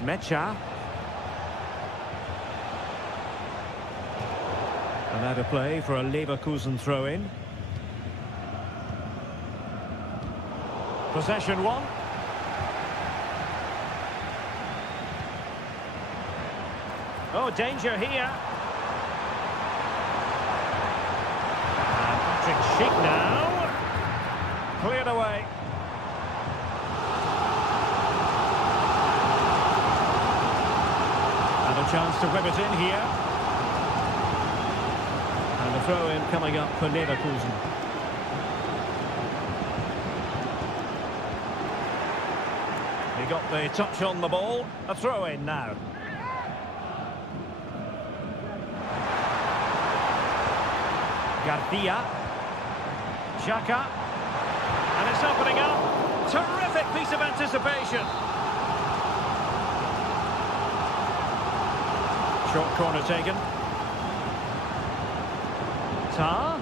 Mecha. And out of play for a Leverkusen throw-in. Possession one. Oh, danger here. And Patrick Schick now. Cleared away. And a chance to rip it in here. And a throw-in coming up for Leverkusen. He got the touch on the ball. A throw-in now. Garcia. Xhaka. And it's opening up. Terrific piece of anticipation. Short corner taken. Tah.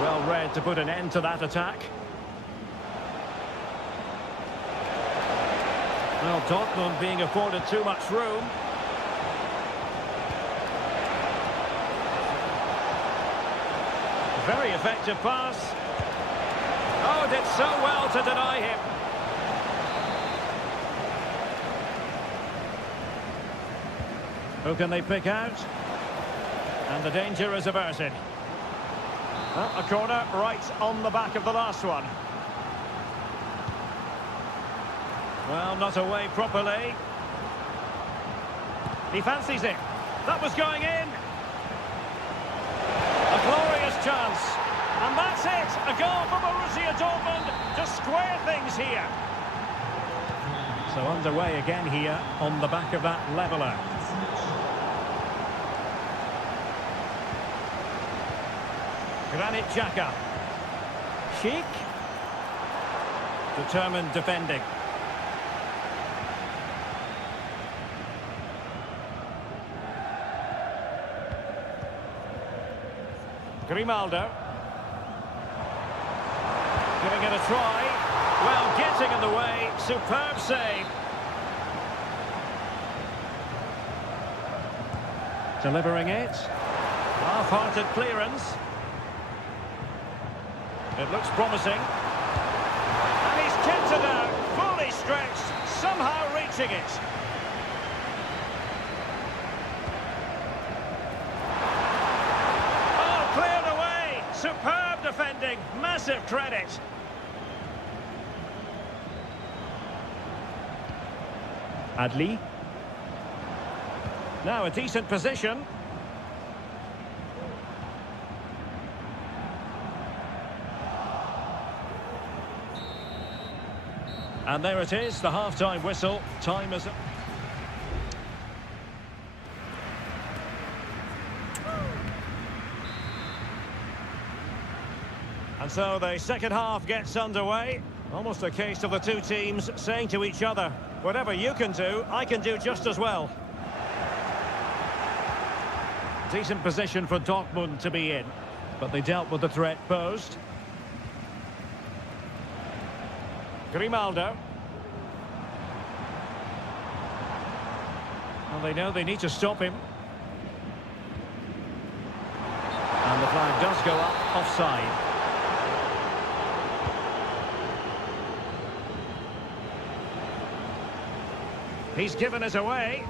Well read to put an end to that attack. Well, Dortmund being afforded too much room. Very effective pass. Oh, did so well to deny him. Who can they pick out? And the danger is averted. Well, a corner right on the back of the last one. Well, not away properly. He fancies it. That was going in. A glorious chance. And that's it. A goal for Borussia Dortmund to square things here. So underway again here on the back of that leveller. Granit Xhaka. Schick. Determined defending. Grimaldo. Giving it a try. Well, getting in the way. Superb save. Delivering it. Half-hearted clearance. It looks promising. And he's kicked it out. Fully stretched. Somehow reaching it. Superb defending, massive. massive credit. Adli. Now a decent position. And there it is, the half-time whistle. Time is up. And so the second half gets underway. Almost a case of the two teams saying to each other, whatever you can do, I can do just as well. Decent position for Dortmund to be in, but they dealt with the threat posed. Grimaldo. Well, they know they need to stop him. And the flag does go up, offside. He's given us away.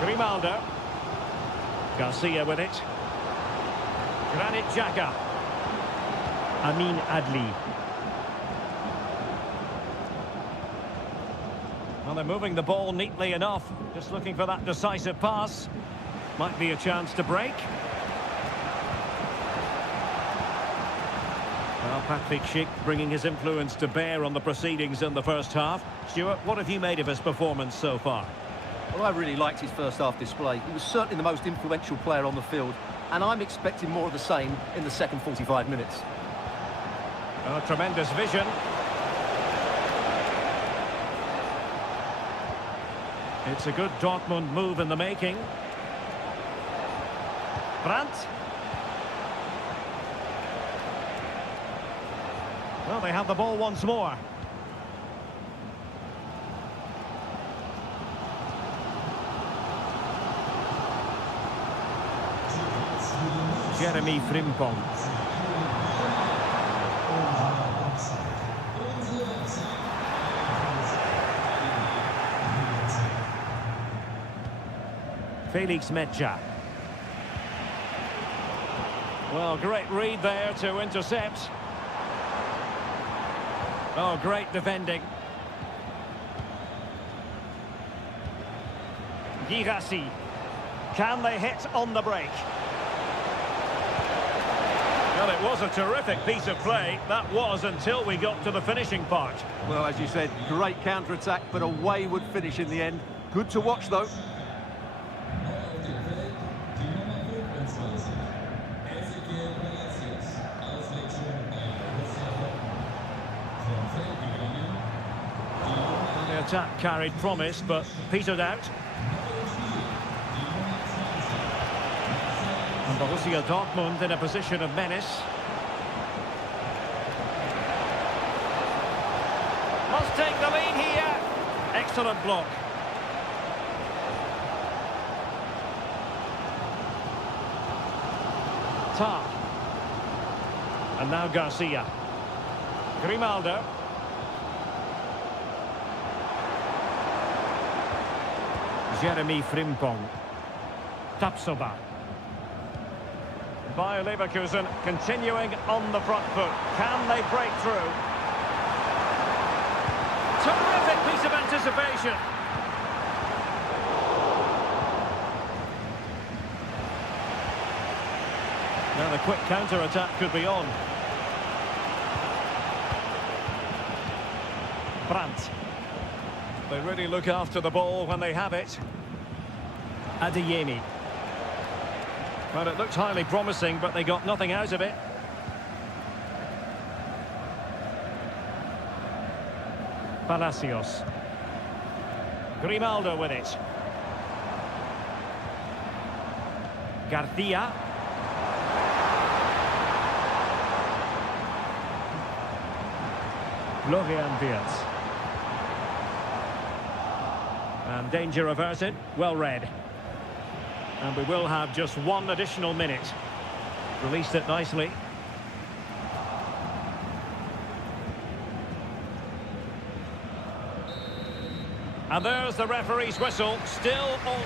Grimaldo. Garcia with it. Granit Xhaka. Amin Adli. Well, they're moving the ball neatly enough. Just looking for that decisive pass. Might be a chance to break. Well, Patrick Schick bringing his influence to bear on the proceedings in the first half. Stuart, what have you made of his performance so far? Well, I really liked his first half display. He was certainly the most influential player on the field, and I'm expecting more of the same in the second 45 minutes. Oh, tremendous vision. It's a good Dortmund move in the making. Brandt. Well, they have the ball once more. Jeremy Frimpong. Felix Metja. Well, great read there to intercept. Oh, great defending. Girassi. Can they hit on the break? Well, it was a terrific piece of play. That was until we got to the finishing part. Well, as you said, great counter-attack, but a wayward finish in the end. Good to watch, though. The attack carried promise, but petered out. And Borussia Dortmund in a position of menace. Must take the lead here. Excellent block. Tar. And now Garcia. Grimaldo. Jeremy Frimpong. Tapsoba. Bayer Leverkusen continuing on the front foot. Can they break through? Terrific piece of anticipation. Now the quick counter-attack could be on. Brandt. They really look after the ball when they have it. Adeyemi. Well, it looked highly promising, but they got nothing out of it. Palacios. Grimaldo with it. Garcia. Florian Wirtz. And danger averted. Well read. And we will have just one additional minute. Released it nicely. And there's the referee's whistle. Still all...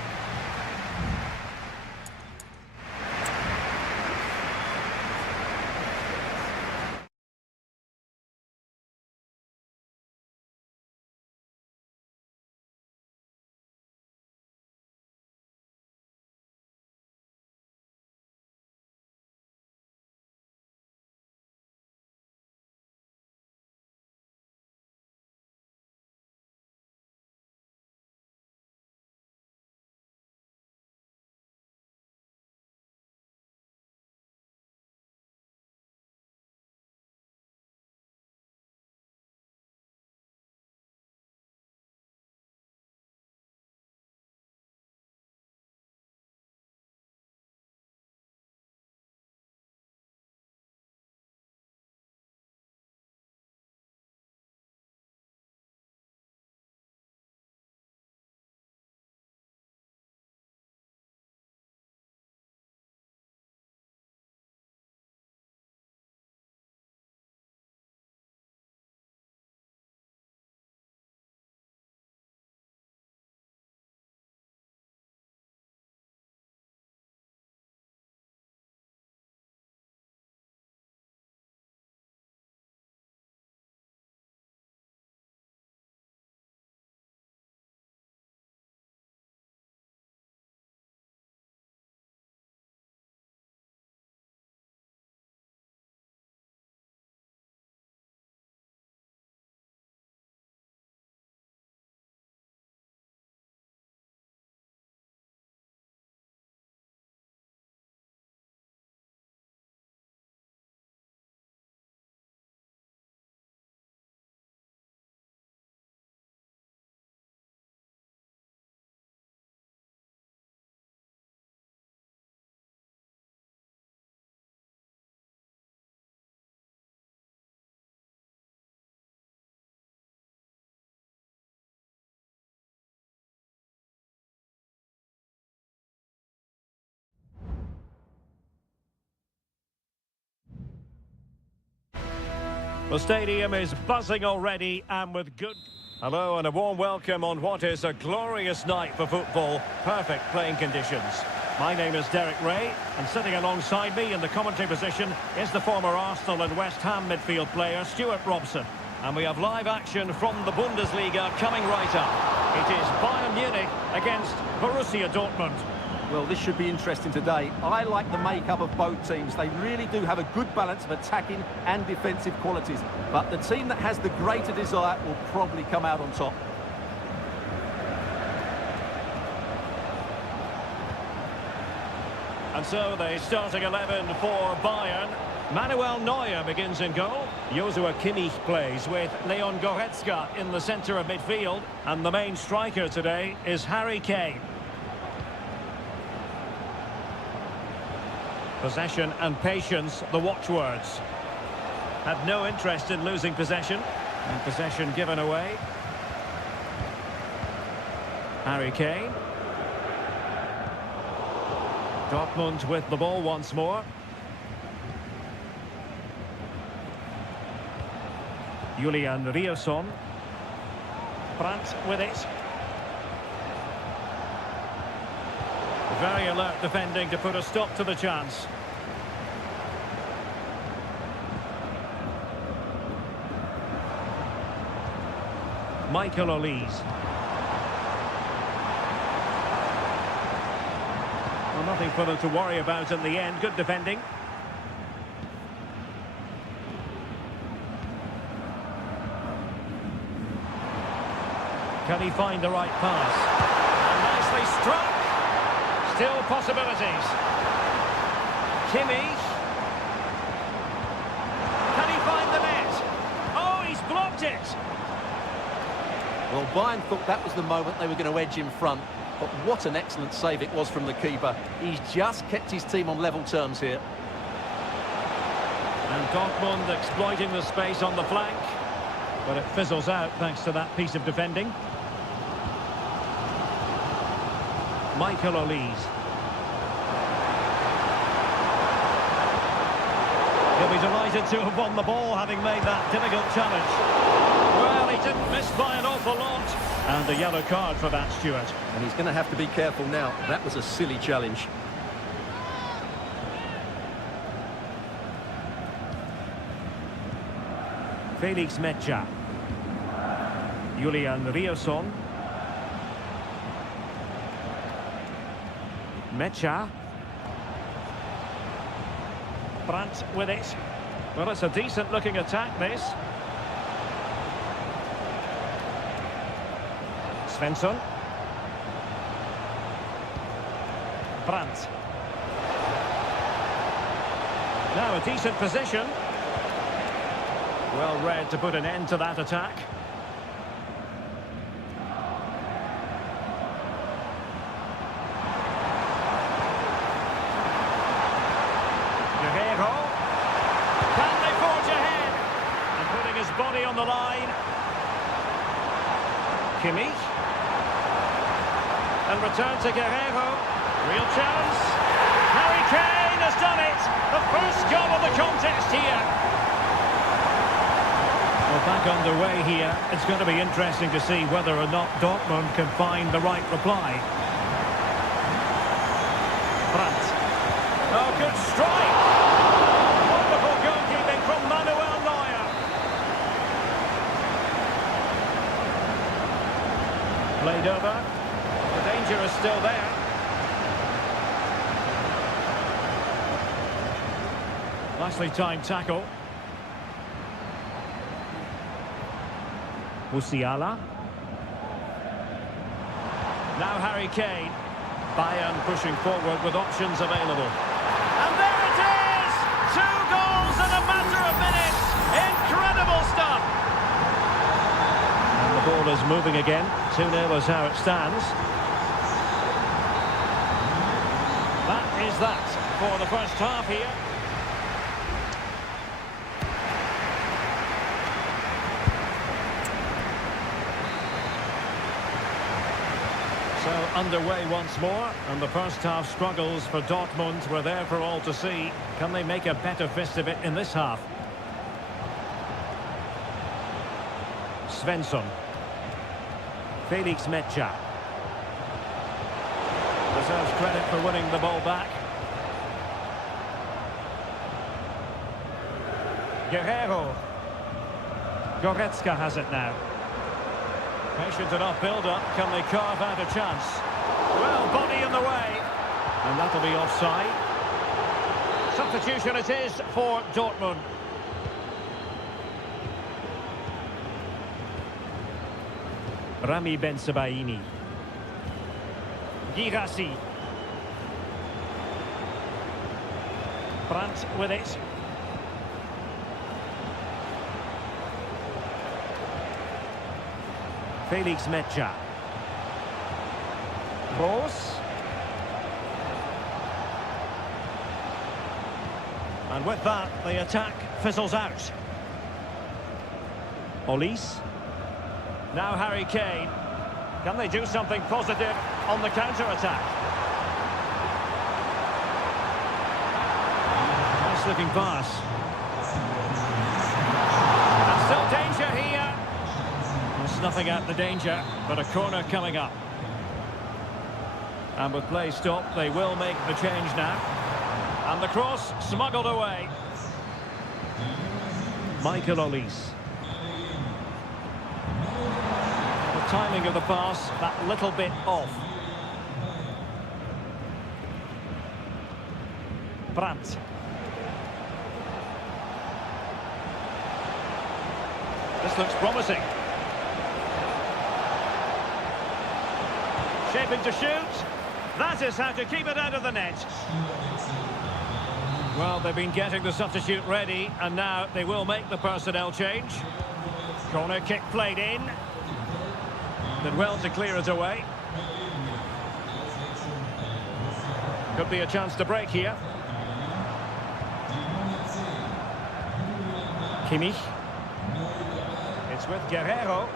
The stadium is buzzing already and with good... Hello and a warm welcome on what is a glorious night for football. Perfect playing conditions. My name is Derek Ray, and sitting alongside me in the commentary position is the former Arsenal and West Ham midfield player Stuart Robson. And we have live action from the Bundesliga coming right up. It is Bayern Munich against Borussia Dortmund. Well, this should be interesting today. I like the makeup of both teams. They really do have a good balance of attacking and defensive qualities. But the team that has the greater desire will probably come out on top. And so the starting 11 for Bayern. Manuel Neuer begins in goal. Joshua Kimmich plays with Leon Goretzka in the centre of midfield. And the main striker today is Harry Kane. Possession and patience, the watchwords. Had no interest in losing possession. And possession given away. Harry Kane. Dortmund with the ball once more. Julian Rierson. Brandt with it. Very alert defending to put a stop to the chance. Michael Olise. Well, nothing for them to worry about in the end. Good defending. Can he find the right pass? And nicely struck. Still possibilities. Kimmich. Can he find the net? Oh, he's blocked it. Well, Bayern thought that was the moment they were going to edge in front. But what an excellent save it was from the keeper. He's just kept his team on level terms here. And Dortmund exploiting the space on the flank. But it fizzles out thanks to that piece of defending. Michael Olise. He'll be delighted to have won the ball, having made that difficult challenge. Well, he didn't miss by an awful lot. And a yellow card for that, Stuart. And he's going to have to be careful now. That was a silly challenge. Felix Mecha. Julian Rierson. Mecha. Brandt with it. Well, it's a decent-looking attack, this. Svensson. Brandt. Now a decent position. Well read to put an end to that attack. Guerrero. Can they forge ahead? And putting his body on the line. Kimmich. And return to Guerrero. Real chance. Harry Kane has done it. The first goal of the contest here. Well, back underway here. It's going to be interesting to see whether or not Dortmund can find the right reply. Brandt. Oh, good strike. Wonderful goalkeeping from Manuel Neuer. Played over. The danger is still there. Nicely timed tackle. Musiala. Now Harry Kane. Bayern pushing forward with options available. And there it is! 2 goals in a matter of minutes! Incredible stuff! And the ball is moving again. 2-0 is how it stands. That is that for the first half here. So underway once more, and the first half struggles for Dortmund were there for all to see. Can they make a better fist of it in this half? Svensson. Felix Mecha. Deserves credit for winning the ball back. Guerrero. Goretzka has it now. Patient enough build-up. Can they carve out a chance? Well, body in the way. And that'll be offside. Substitution it is for Dortmund. Rami Bensebaini. Girassi. Brandt with it. Felix Mecha. Gross. And with that, the attack fizzles out. Olise. Now Harry Kane. Can they do something positive on the counter-attack? Nice looking pass. And still danger here. Well, snuffing out the danger, but a corner coming up. And with play stopped, they will make the change now. And the cross smuggled away. Michael Olise. The timing of the pass, that little bit off. Brandt. This looks promising. Shaping to shoot. That is how to keep it out of the net. Well, they've been getting the substitute ready, and now they will make the personnel change. Corner kick played in. Did well to clear it away. Could be a chance to break here. Kimmich. It's with Guerrero.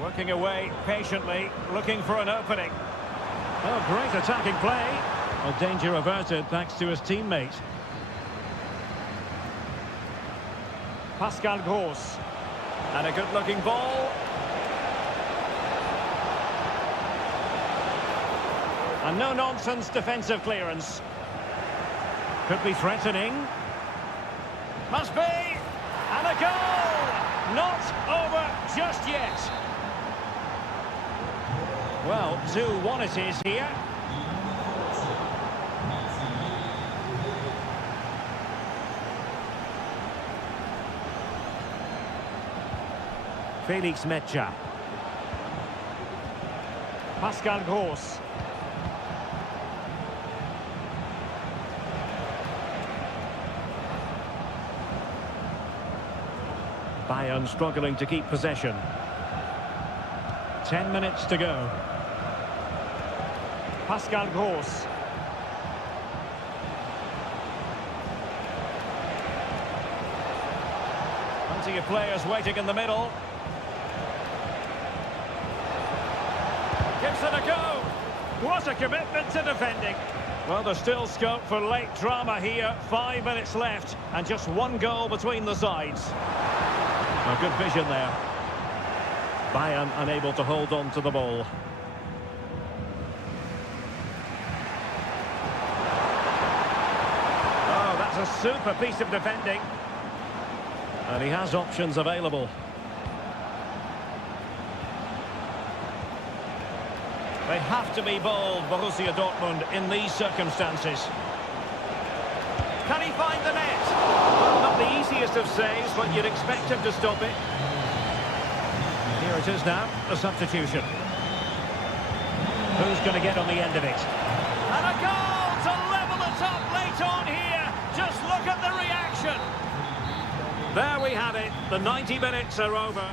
Working away patiently, looking for an opening. Oh, great attacking play. Well, danger averted thanks to his teammate. Pascal Gross. And a good-looking ball. And no-nonsense defensive clearance. Could be threatening. Must be. And a goal! Not over just yet. Well, 2-1 it is here. Felix Mecha. Pascal Gross. Bayern struggling to keep possession. 10 minutes to go. Pascal Gross. Plenty of players waiting in the middle. Gives it a go. What a commitment to defending. Well, there's still scope for late drama here. 5 minutes left and just one goal between the sides. A good vision there. Bayern unable to hold on to the ball. Oh, that's a super piece of defending. And he has options available. They have to be bold, Borussia Dortmund, in these circumstances. Can he find the net? Well, not the easiest of saves, but you'd expect him to stop it. Here it is now, a substitution. Who's going to get on the end of it? And a goal to level it up late on here. Just look at the reaction. There we have it. The 90 minutes are over.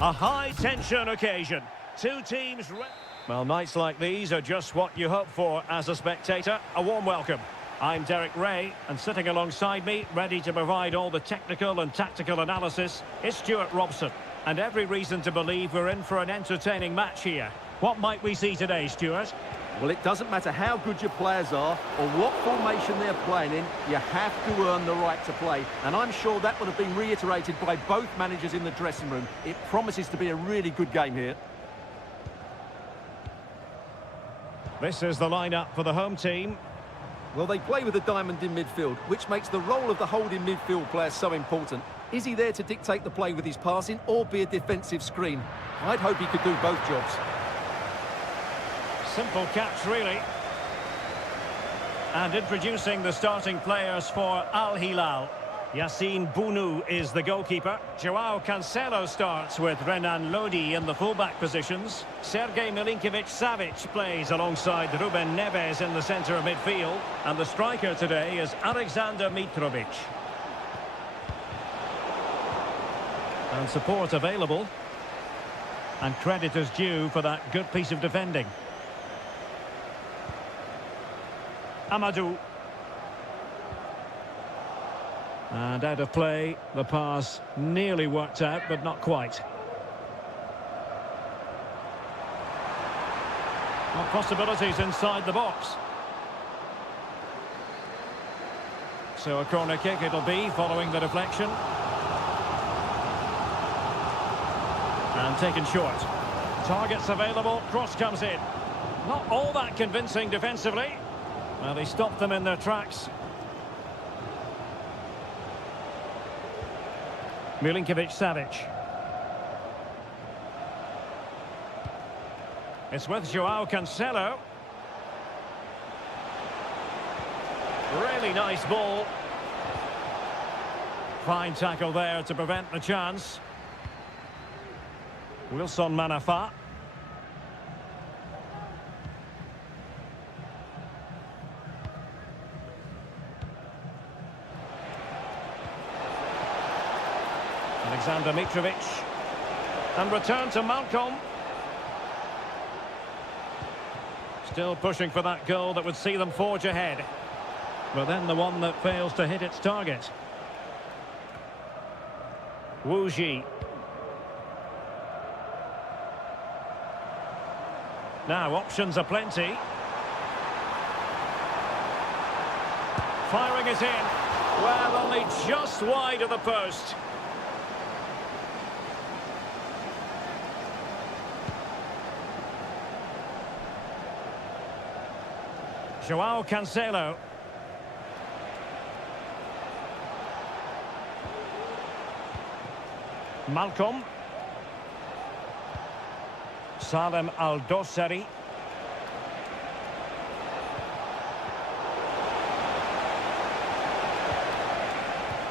A high-tension occasion. Two teams... Well, nights like these are just what you hope for as a spectator. A warm welcome. I'm Derek Ray, and sitting alongside me, ready to provide all the technical and tactical analysis, is Stuart Robson. And every reason to believe we're in for an entertaining match here. What might we see today, Stuart? Well, it doesn't matter how good your players are or what formation they're playing in, you have to earn the right to play. And I'm sure that would have been reiterated by both managers in the dressing room. It promises to be a really good game here. This is the lineup for the home team. Well, they play with a diamond in midfield, which makes the role of the holding midfield player so important. Is he there to dictate the play with his passing or be a defensive screen? I'd hope he could do both jobs. Simple catch, really. And introducing the starting players for Al Hilal. Yassine Bounou is the goalkeeper. Joao Cancelo starts with Renan Lodi in the fullback positions. Sergej Milinkovic-Savic plays alongside Ruben Neves in the centre of midfield. And the striker today is Alexander Mitrovic. And support available. And credit is due for that good piece of defending. Amadou. And out of play, the pass nearly worked out, but not quite. Well, possibilities inside the box. So a corner kick it'll be, following the deflection. And taken short. Targets available, cross comes in. Not all that convincing defensively. Well, they stopped them in their tracks. Milinkovic-Savic. It's with Joao Cancelo. Really nice ball. Fine tackle there to prevent the chance. Wilson Manafa. Alexander Mitrovic. And return to Malcolm. Still pushing for that goal that would see them forge ahead. But then the one that fails to hit its target. Wu Ji. Now options are plenty. Firing it in. Well, only just wide of the post. Joao Cancelo. Malcolm. Salem Al-Dossari.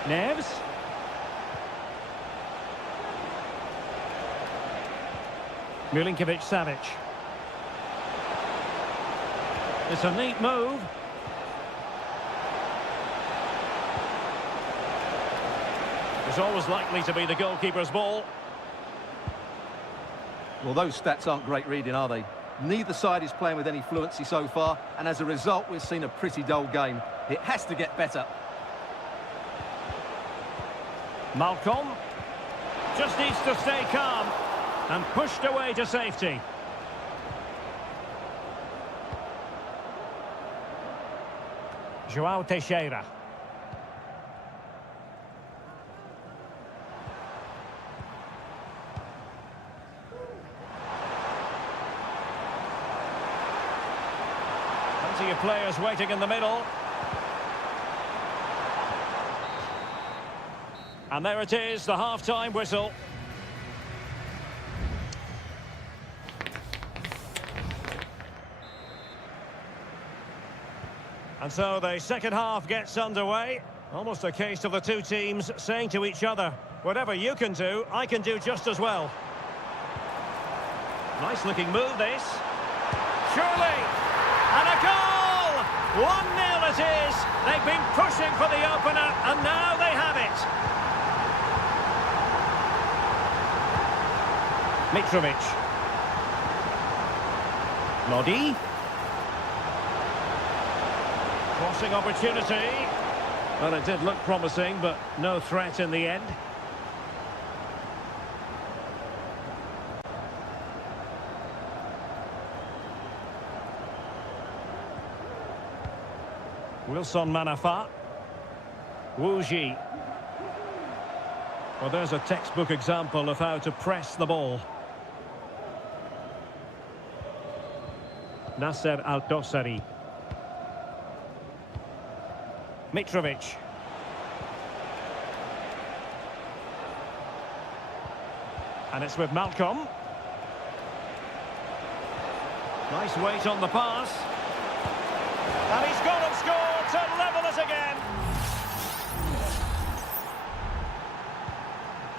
Neves. Milinkovic-Savic. It's a neat move. It's always likely to be the goalkeeper's ball. Well, those stats aren't great reading, are they? Neither side is playing with any fluency so far, and as a result, we've seen a pretty dull game. It has to get better. Malcolm just needs to stay calm and pushed away to safety. Joao Teixeira. Plenty of players waiting in the middle. And there it is, the half-time whistle. And so the second half gets underway. Almost a case of the two teams saying to each other, whatever you can do, I can do just as well. Nice looking move, this. Surely! And a goal! 1-0 it is. They've been pushing for the opener, and now they have it. Mitrovic. Lodi. Crossing opportunity. Well, it did look promising, but no threat in the end. Wilson Manafa. Wu Ji. Well, there's a textbook example of how to press the ball. Nasser Al-Dossari. Mitrovic. And it's with Malcolm. Nice weight on the pass. And he's gone and scored to level us again.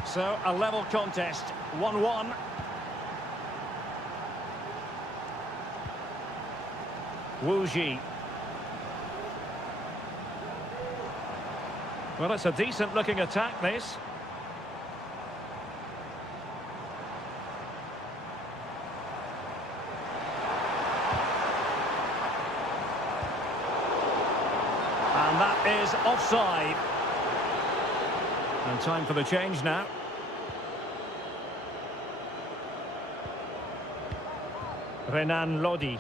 So, a level contest, 1-1. Wu Ji. Well, it's a decent-looking attack, this. And that is offside. And time for the change now. Renan Lodi.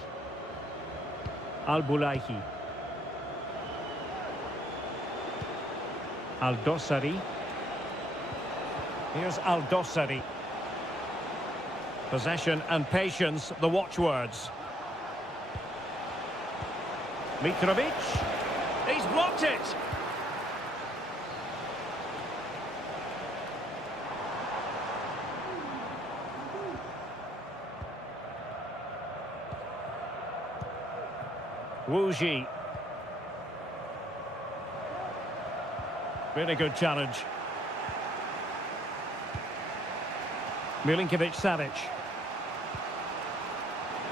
Al-Bulaihi. Al-Dossari. Here's Al-Dossari. Possession and patience, the watchwords. Mitrovic. He's blocked it. Wu Ji. Really good challenge. Milinkovic-Savic.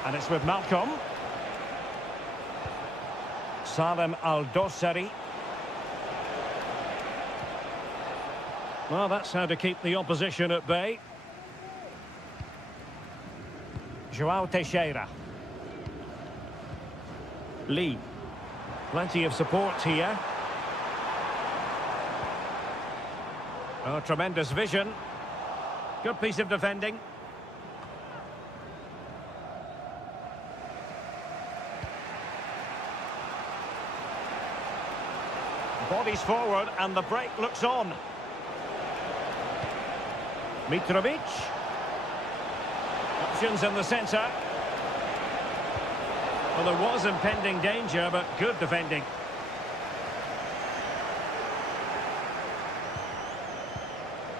And it's with Malcolm. Salem Al-Dossari. Well, that's how to keep the opposition at bay. João Teixeira. Lee. Plenty of support here. Oh, tremendous vision. Good piece of defending. Bodies forward and the break looks on. Mitrovic. Options in the centre. Well, there was impending danger, but good defending.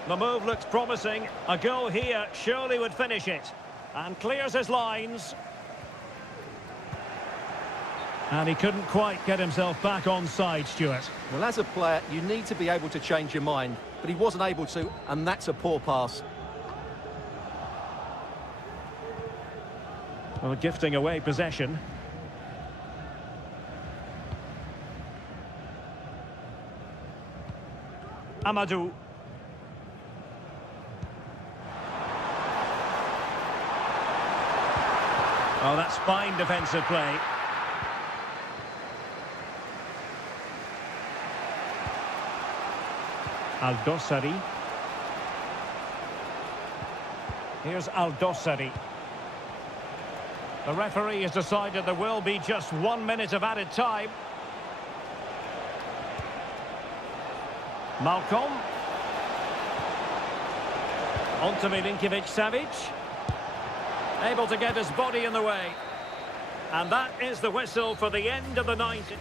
The move looks promising. A goal here surely would finish it. And clears his lines. And he couldn't quite get himself back on side, Stuart. Well, as a player, you need to be able to change your mind, but he wasn't able to, and that's a poor pass. Well, gifting away possession. Amadou. Oh, that's fine defensive play. Al-Dossari. Here's Al-Dossari. The referee has decided there will be just 1 minute of added time. Malcolm. On to Milinkovic-Savic. Able to get his body in the way. And that is the whistle for the end of the 90.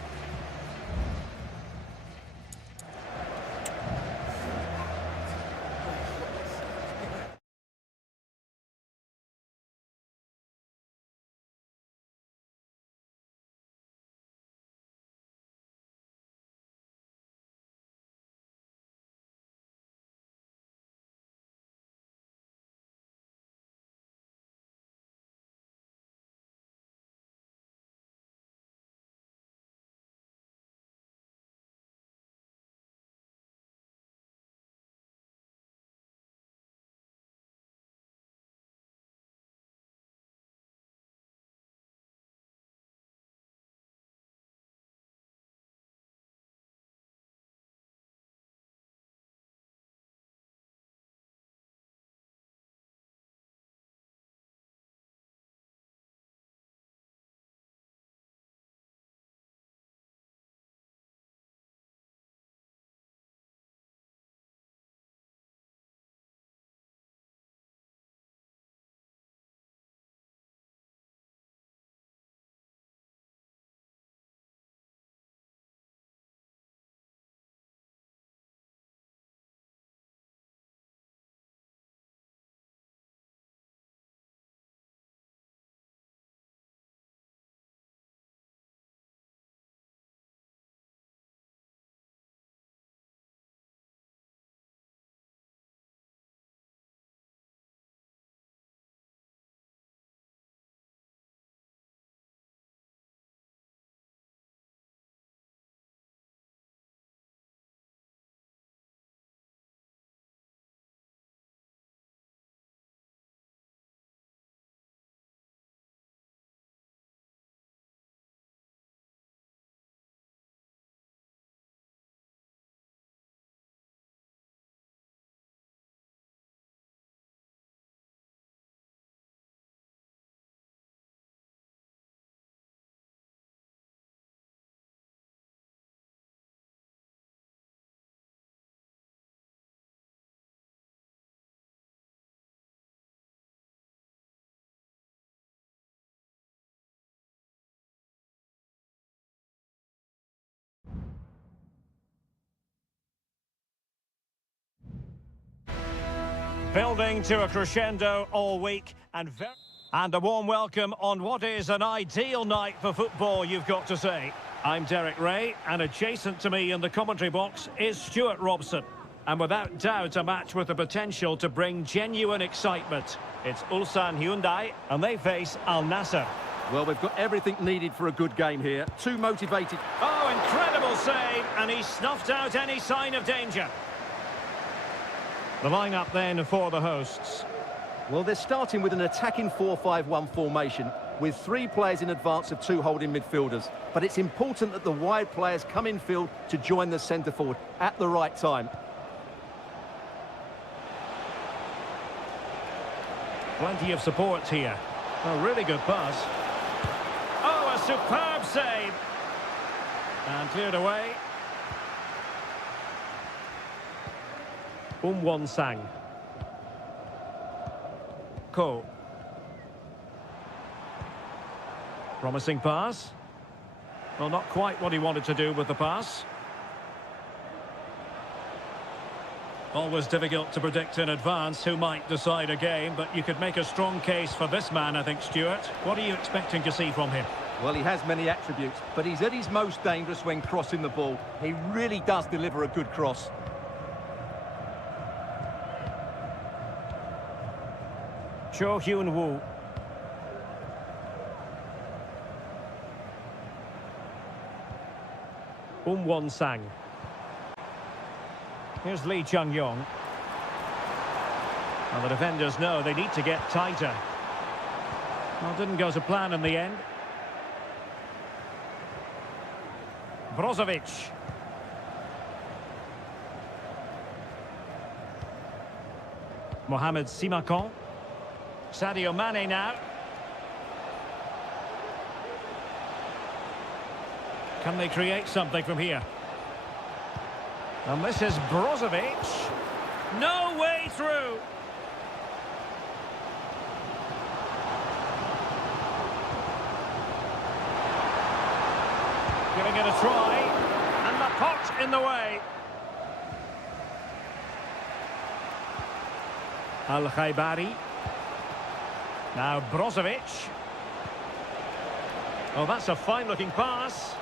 Building to a crescendo all week and a warm welcome on what is an ideal night for football, you've got to say. I'm Derek Ray, and adjacent to me in the commentary box is Stuart Robson. And without doubt, a match with the potential to bring genuine excitement. It's Ulsan Hyundai, and they face Al Nassr. Well, they've got everything needed for a good game here. Too motivated. Oh, incredible save, and he snuffed out any sign of danger. The lineup then for the hosts. Well, they're starting with an attacking 4-5-1 formation with 3 players in advance of 2 holding midfielders. But it's important that the wide players come in field to join the centre forward at the right time. Plenty of support here. A really good pass. Oh, a superb save. And cleared away. Won Sang. Ko. Promising pass. Well, not quite what he wanted to do with the pass. Always difficult to predict in advance who might decide a game, but you could make a strong case for this man, I think, Stuart. What are you expecting to see from him? Well, he has many attributes, but he's at his most dangerous when crossing the ball. He really does deliver a good cross. Cho Hyun Woo. Won Sang. Here's Lee Chung-yong. Well, the defenders know they need to get tighter. Well, didn't go to plan in the end. Brozovic. Mohamed Simakon. Sadio Mane now. Can they create something from here? And this is Brozovic. No way through. Giving it a try. And the pot in the way. Al-Khaibari. Now Brozovic. Oh, that's a fine-looking pass.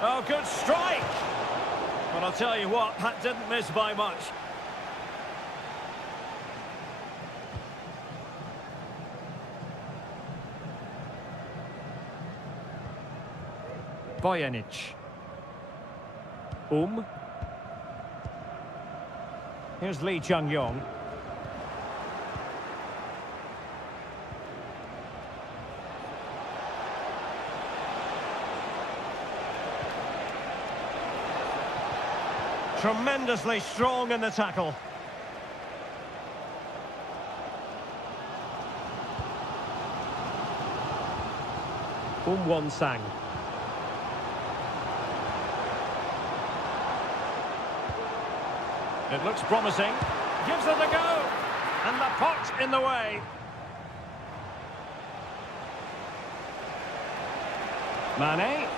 Oh, good strike. But I'll tell you what, that didn't miss by much. Bojanic. Here's Lee Chung-yong. Tremendously strong in the tackle. Won Sang. It looks promising. Gives it a go. And the pot in the way. Mane.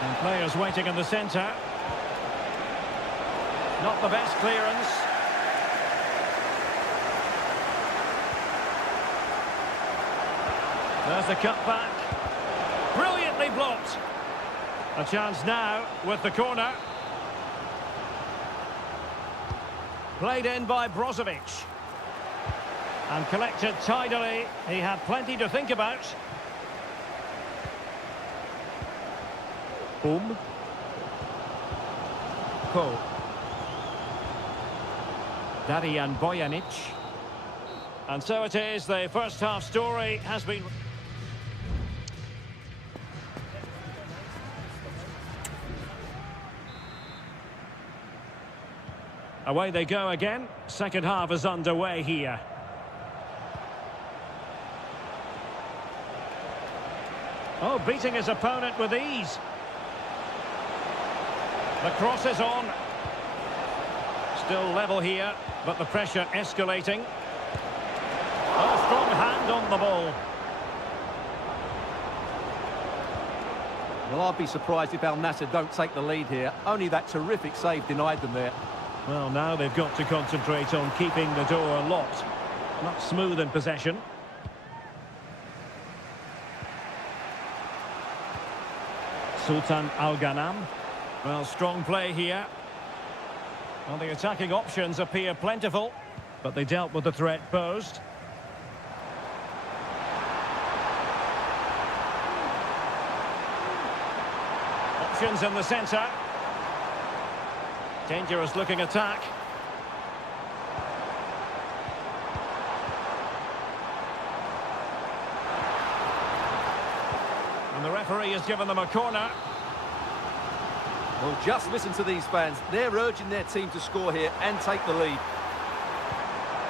And players waiting in the centre. Not the best clearance. There's the cutback. Brilliantly blocked. A chance now with the corner. Played in by Brozovic. And collected tidily. He had plenty to think about. Ko. Darian Bojanic. And so it is, the first half story has been... Away they go again. Second half is underway here. Oh, beating his opponent with ease. The cross is on. Still level here, but the pressure escalating. Oh, strong hand on the ball. Well, I'd be surprised if Al Nassr don't take the lead here. Only that terrific save denied them there. Well, now they've got to concentrate on keeping the door locked. Not smooth in possession. Sultan Al-Ghanam. Well, strong play here. Well, the attacking options appear plentiful, but they dealt with the threat posed. Options in the centre. Dangerous looking attack. And the referee has given them a corner. Well, just listen to these fans. They're urging their team to score here and take the lead.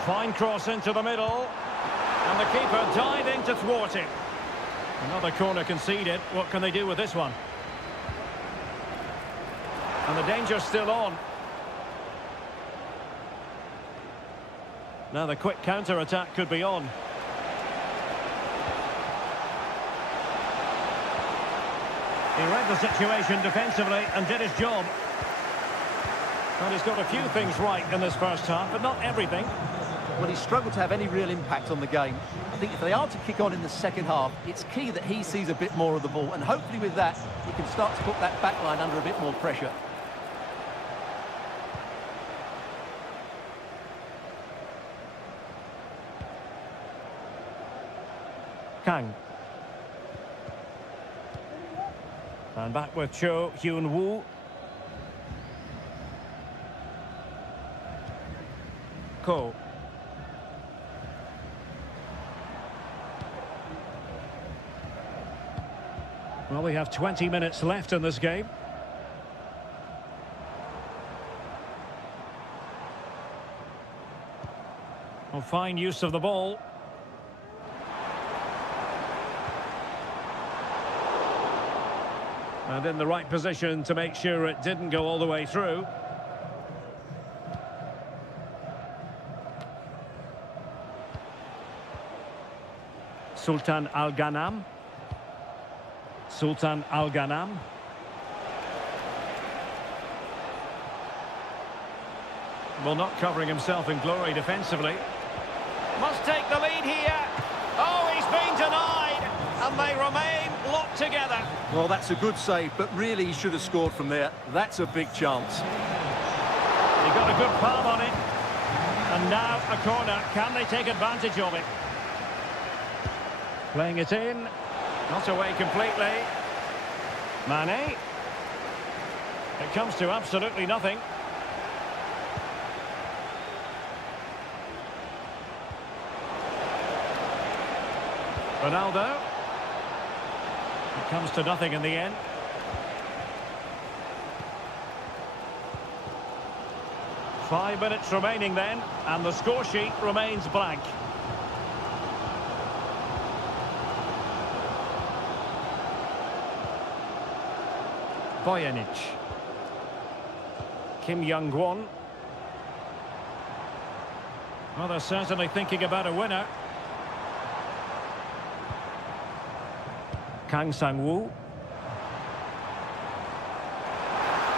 Fine cross into the middle. And the keeper diving to thwart it. Another corner conceded. What can they do with this one? And the danger's still on. Now the quick counter-attack could be on. He read the situation defensively and did his job. And he's got a few things right in this first half, but not everything. Well, he struggled to have any real impact on the game. I think if they are to kick on in the second half, it's key that he sees a bit more of the ball, and hopefully with that, he can start to put that back line under a bit more pressure. Kang. And back with Cho Hyun-woo. Ko. Well, we have 20 minutes left in this game. Well, fine use of the ball. And in the right position to make sure it didn't go all the way through. Sultan Al-Ghanam. Sultan Al-Ghanam. Well, not covering himself in glory defensively. Must take the lead here. Oh, he's been denied. And they remain locked together. Well, that's a good save, but really he should have scored from there. That's a big chance. He got a good palm on it. And now a corner. Can they take advantage of it? Playing it in. Not away completely. Mane. It comes to absolutely nothing. Ronaldo. It comes to nothing in the end. Five minutes remaining then, and the score sheet remains blank. Bojanic. Kim Young-won. Well, they're certainly thinking about a winner. Kang Sang-woo.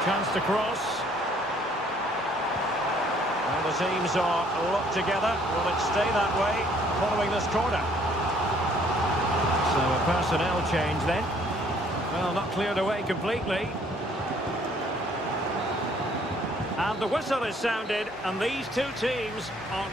Chance to cross. Well, the teams are locked together. Will it stay that way following this corner? So a personnel change then. Well, not cleared away completely. And the whistle is sounded, and these two teams are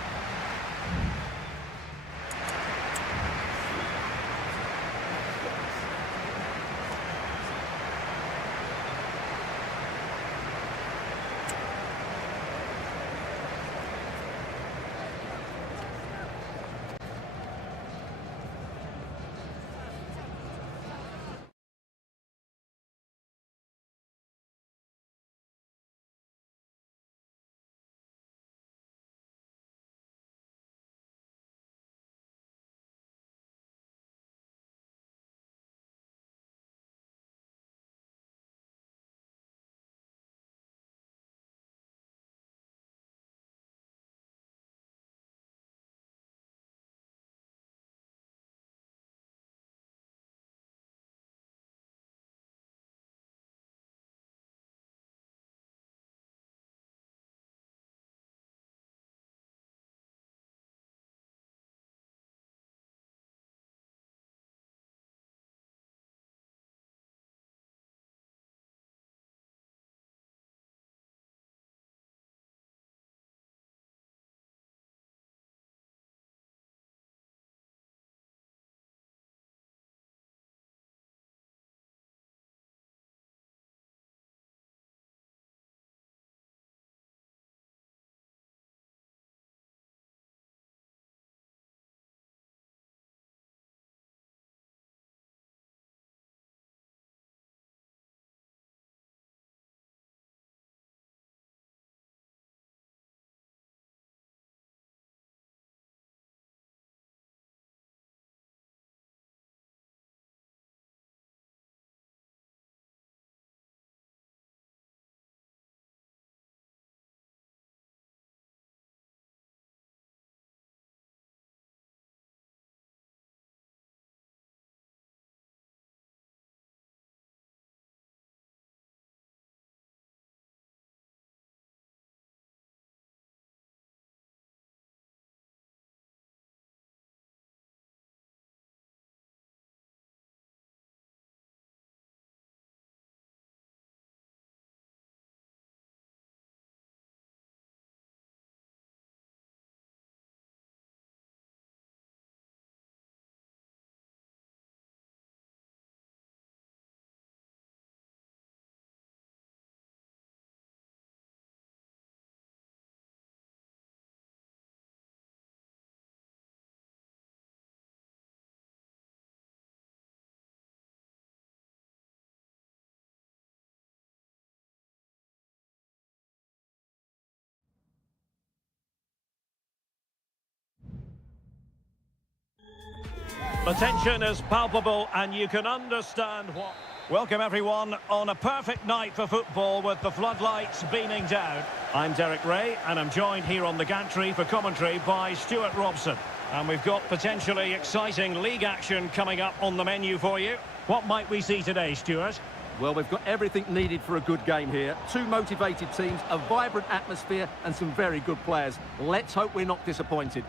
The tension is palpable and you can understand what... Welcome everyone on a perfect night for football with the floodlights beaming down. I'm Derek Ray and I'm joined here on the gantry for commentary by Stuart Robson. And we've got potentially exciting league action coming up on the menu for you. What might we see today, Stuart? Well, we've got everything needed for a good game here. Two motivated teams, a vibrant atmosphere and some very good players. Let's hope we're not disappointed.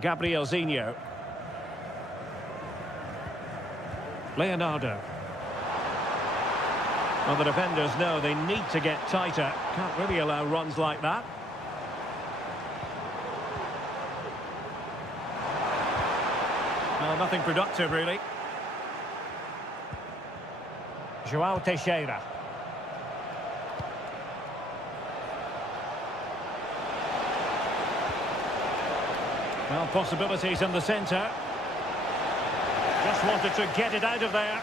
Gabrielzinho. Leonardo. Well, the defenders know they need to get tighter. Can't really allow runs like that. Well, nothing productive, really. João Teixeira. Well, possibilities in the centre. Just wanted to get it out of there.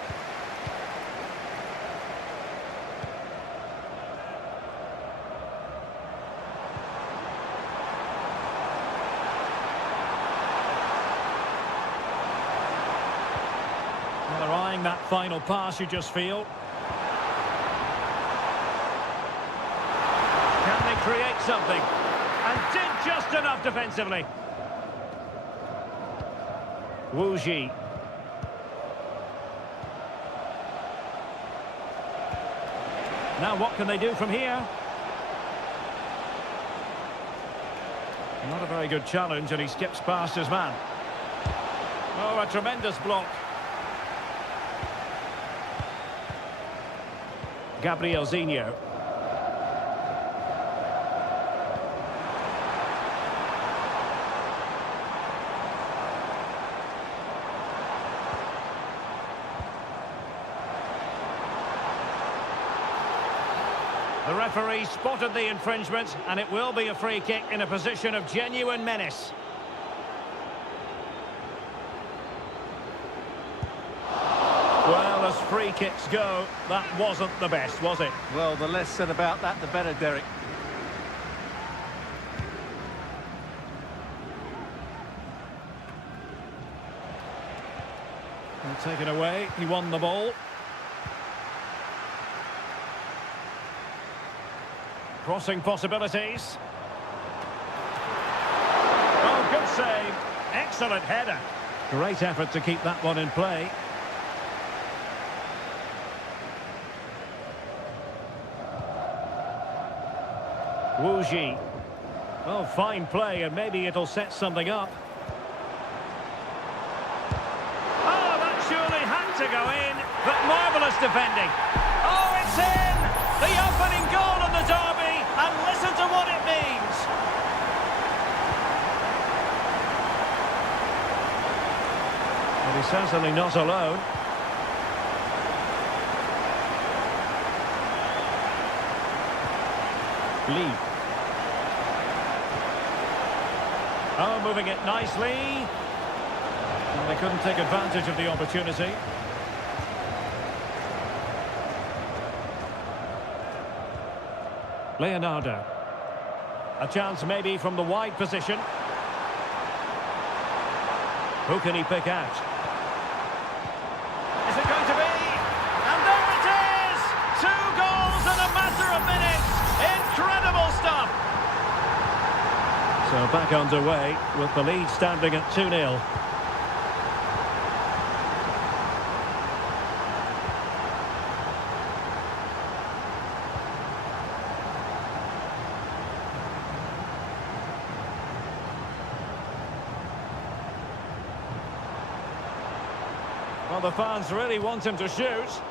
Well, they're eyeing that final pass, you just feel. Can they create something? And did just enough defensively. Wu Ji. Now what can they do from here? Not a very good challenge and he skips past his man. Oh, a tremendous block. Gabrielzinho. The referee spotted the infringement, and it will be a free kick in a position of genuine menace. Well, as free kicks go, that wasn't the best, was it? Well, the less said about that, the better, Derek. And taken away, he won the ball. Crossing possibilities. Oh, good save. Excellent header. Great effort to keep that one in play. Wu Ji. Oh, fine play, and maybe it'll set something up. Oh, that surely had to go in, but marvellous defending. Oh, it's in! The opening goal in the derby, and listen to what it means. But he's certainly not alone. Lee. Oh, moving it nicely. And they couldn't take advantage of the opportunity. Leonardo. A chance maybe from the wide position. Who can he pick out? Is it going to be? And there it is! 2 goals in a matter of minutes! Incredible stuff! So back underway with the lead standing at 2-0. Well, the fans really want him to shoot.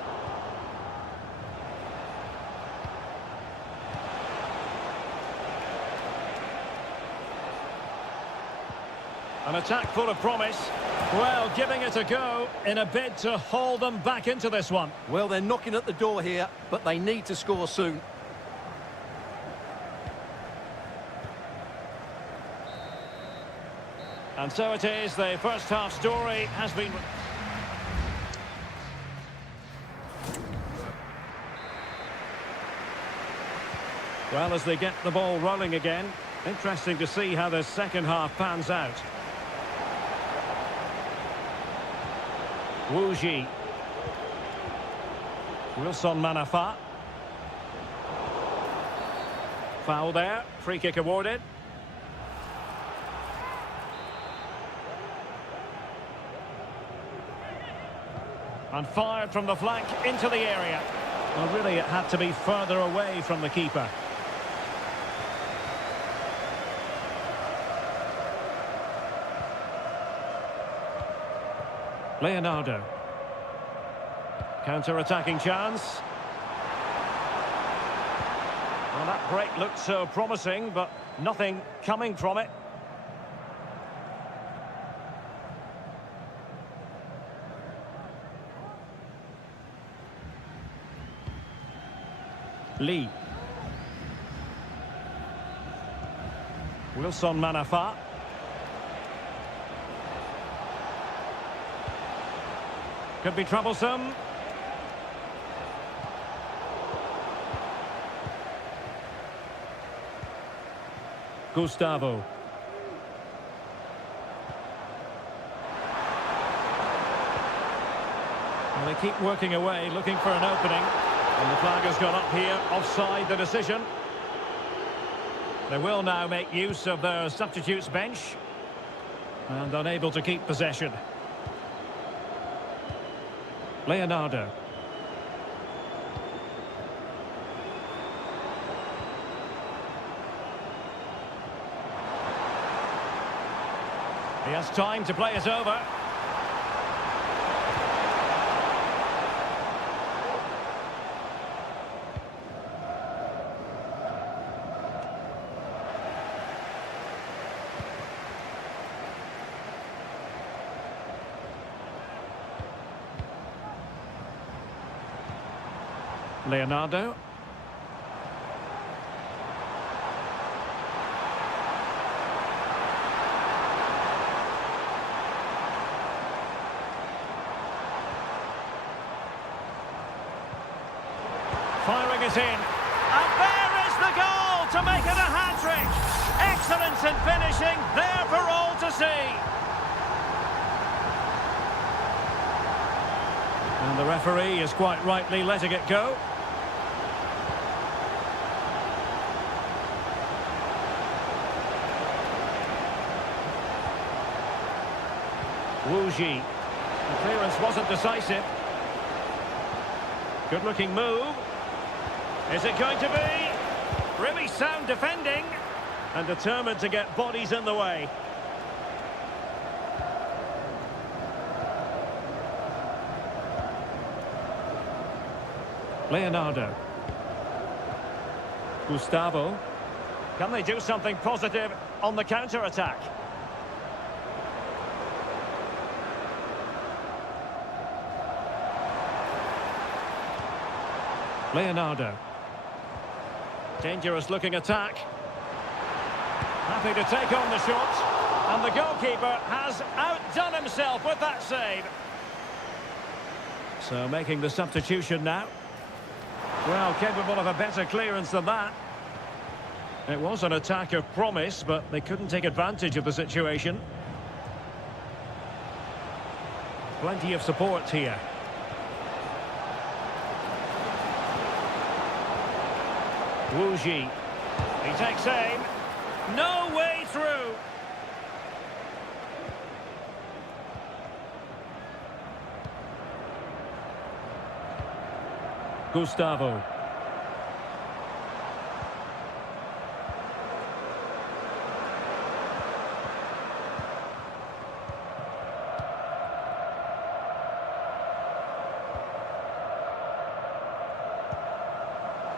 An attack full of promise. Well, giving it a go in a bid to haul them back into this one. Well, they're knocking at the door here, but they need to score soon. And so it is, the first half story has been... Well, as they get the ball rolling again, interesting to see how the second half pans out. Wu Ji. Wilson Manafa. Foul there. Free kick awarded. And fired from the flank into the area. Well, really, it had to be further away from the keeper. Leonardo. Counter-attacking chance. Well, that break looked so promising, but nothing coming from it. Lee. Wilson Manafa. Could be troublesome. Gustavo. Well, they keep working away, looking for an opening. And the flag has gone up here, offside the decision. They will now make use of their substitutes bench. And unable to keep possession. Leonardo. He has time to play it over. Leonardo. Firing it in. And there is the goal to make it a hat-trick. Excellence in finishing, there for all to see. And the referee is quite rightly letting it go. Wu Ji. The clearance wasn't decisive. Good-looking move. Is it going to be? Really sound defending. And determined to get bodies in the way. Leonardo. Gustavo. Can they do something positive on the counter-attack? Leonardo. Dangerous looking attack. Happy to take on the shot. And the goalkeeper has outdone himself with that save. So making the substitution now. Well, capable of a better clearance than that. It was an attack of promise, but they couldn't take advantage of the situation. Plenty of support here. Wu Ji. He takes aim. No way through. Gustavo.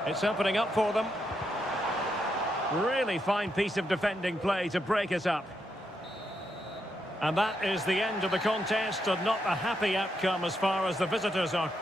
It's opening up for them. Really fine piece of defending play to break it up. And that is the end of the contest, and not a happy outcome as far as the visitors are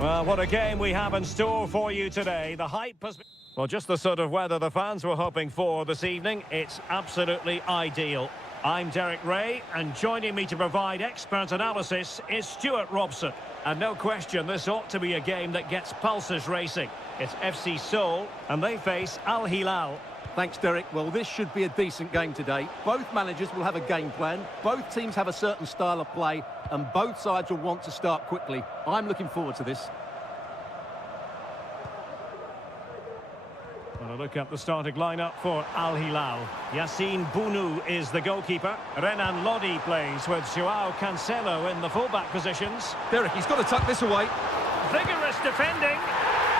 Well, what a game we have in store for you today. The hype has been... Well, just the sort of weather the fans were hoping for this evening. It's absolutely ideal. I'm Derek Ray, and joining me to provide expert analysis is Stuart Robson. And no question, this ought to be a game that gets pulses racing. It's FC Seoul, and they face Al Hilal. Thanks, Derek. Well, this should be a decent game today. Both managers will have a game plan. Both teams have a certain style of play, and both sides will want to start quickly. I'm looking forward to this. Well, a look at the starting lineup for Al Hilal. Yassine Bounou is the goalkeeper. Renan Lodi plays with Joao Cancelo in the fullback positions. Derek, he's got to tuck this away. Vigorous defending.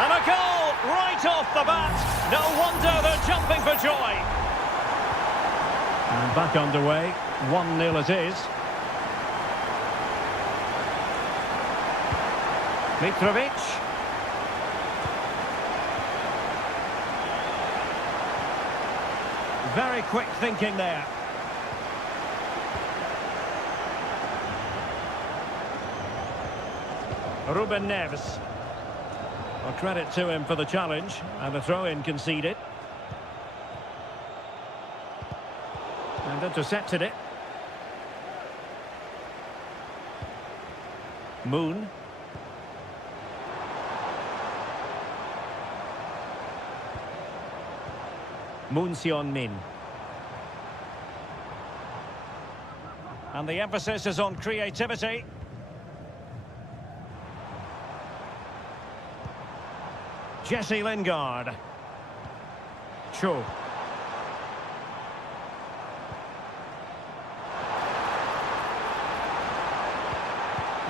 And a goal right off the bat. No wonder they're jumping for joy. And back underway. 1-0 it is. Mitrovic. Very quick thinking there. Ruben Neves. Well, credit to him for the challenge, and the throw-in conceded. And intercepted it. Moon. Moon Sion-min. And the emphasis is on creativity. Jesse Lingard. Cho.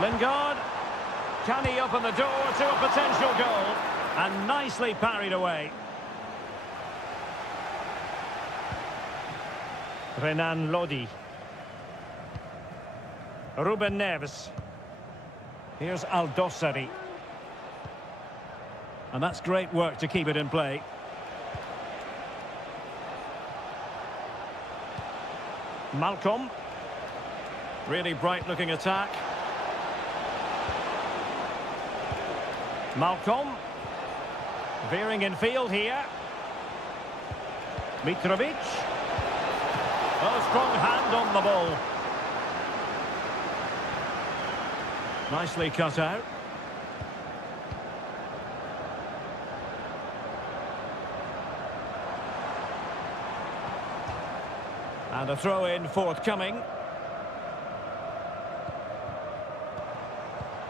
Lingard. Can he open the door to a potential goal? And nicely parried away. Renan Lodi. Ruben Neves. Here's Al-Dossari. And that's great work to keep it in play. Malcolm. Really bright-looking attack. Malcolm. Veering in field here. Mitrovic. Oh, strong hand on the ball. Nicely cut out. And a throw-in forthcoming.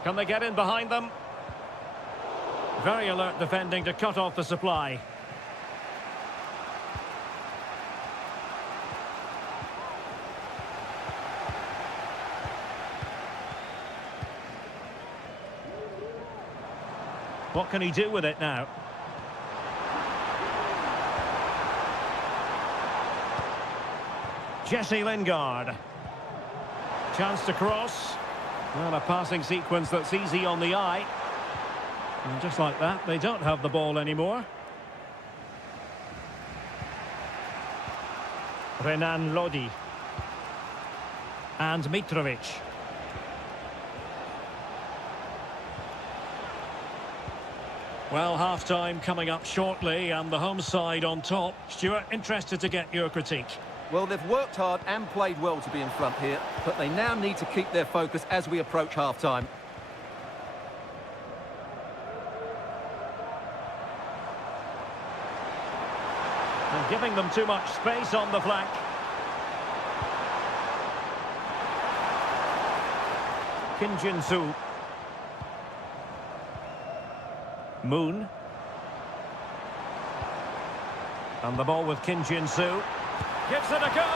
Can they get in behind them? Very alert defending to cut off the supply. What can he do with it now? Jesse Lingard. Chance to cross. Well, a passing sequence that's easy on the eye. And just like that, they don't have the ball anymore. Renan Lodi. And Mitrovic. Well, half-time coming up shortly, and the home side on top. Stuart, interested to get your critique. Well, they've worked hard and played well to be in front here, but they now need to keep their focus as we approach half-time. And giving them too much space on the flank. Kim Jin-soo. Moon. And the ball with Kim Jin-soo. Gives it a go.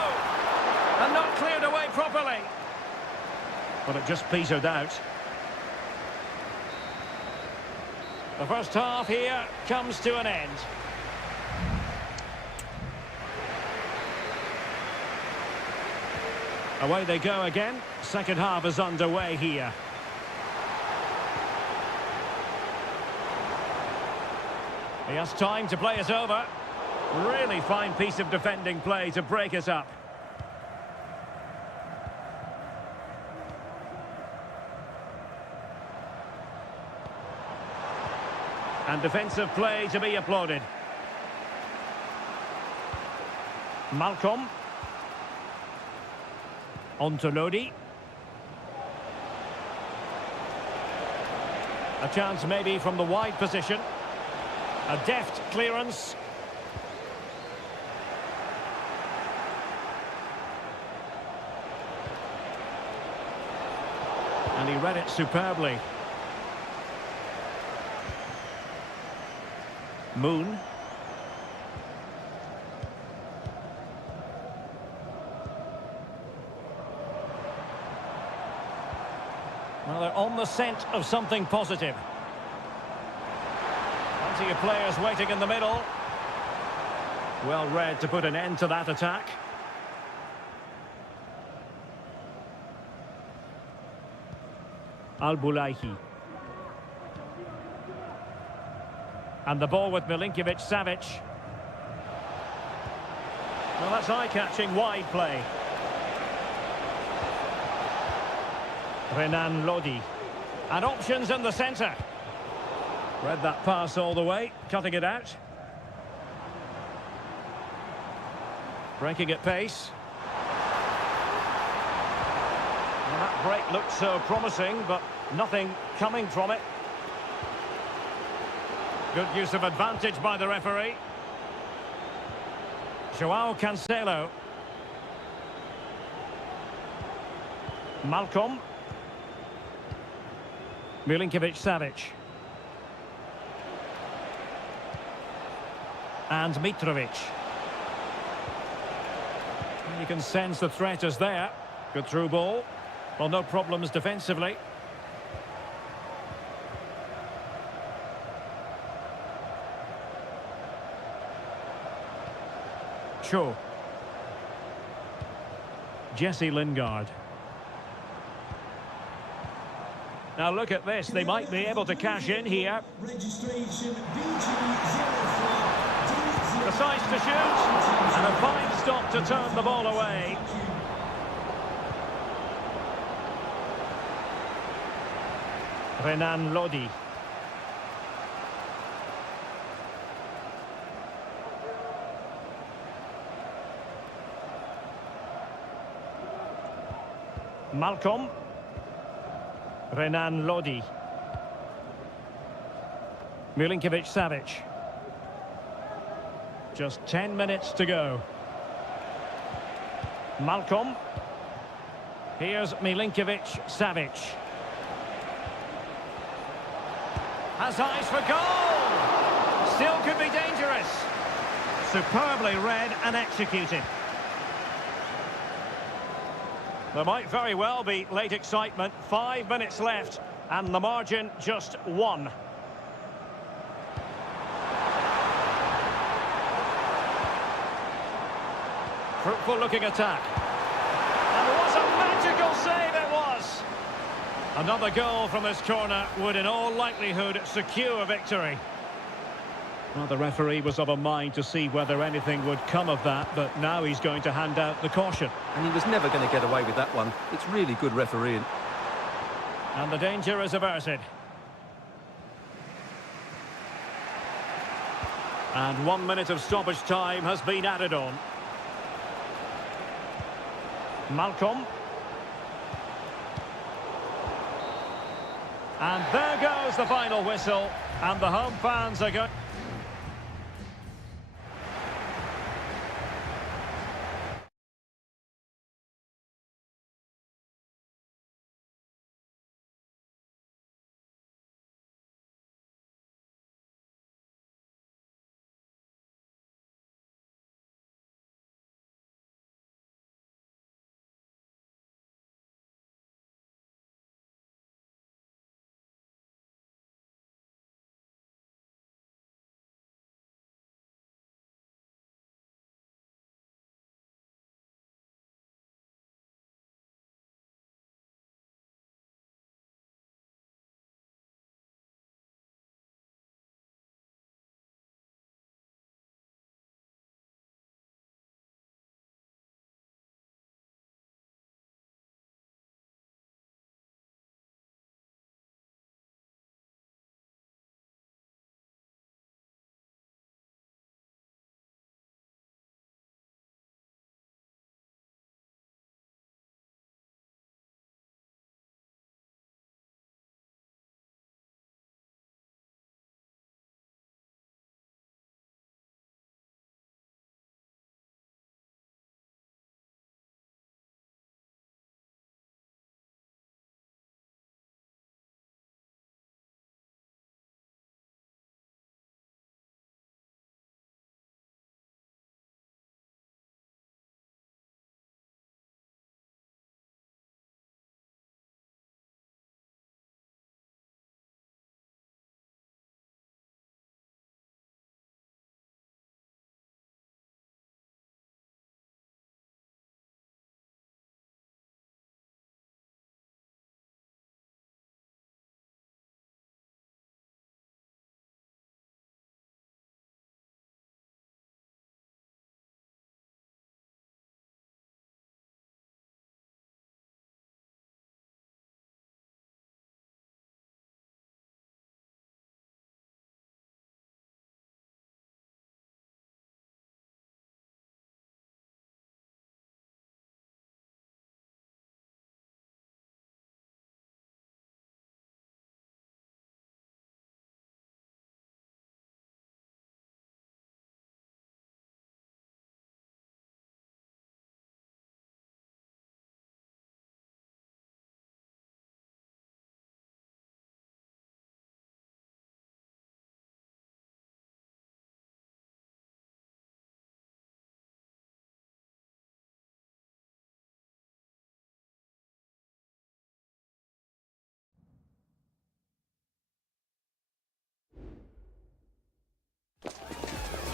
And not cleared away properly. But it just petered out. The first half here comes to an end. Away they go again. Second half is underway here. He has time to play it over. Really fine piece of defending play to break it up. And defensive play to be applauded. Malcolm. On to Lodi. A chance maybe from the wide position. A deft clearance. And he read it superbly. Moon. Well, they're on the scent of something positive. Plenty of players waiting in the middle. Well read to put an end to that attack. Al-Bulaihi. And the ball with Milinkovic-Savic. Well, that's eye-catching wide play. Renan Lodi. And options in the centre. Read that pass all the way, cutting it out. Breaking at pace. Well, that break looked so promising, but nothing coming from it. Good use of advantage by the referee. Joao Cancelo. Malcolm. Milinkovic-Savic. And Mitrovic. You can sense the threat is there. Good through ball. Well, no problems defensively. Cho. Jesse Lingard. Now look at this, they might be able to cash in here. Registration Decides to shoot, and a fine stop to turn the ball away. Renan Lodi. Malcolm. Renan Lodi. Milinkovic-Savic. Just 10 minutes to go. Malcolm. Here's Milinkovic-Savic. Has eyes for goal! Still could be dangerous. Superbly read and executed. There might very well be late excitement. 5 minutes left, and the margin just 1. Fruitful looking attack. And what a magical save it was! Another goal from this corner would in all likelihood secure victory. Well, the referee was of a mind to see whether anything would come of that, but now he's going to hand out the caution. And he was never going to get away with that one. It's really good refereeing. And the danger is averted. And 1 minute of stoppage time has been added on. Malcolm. And there goes the final whistle. And the home fans are going...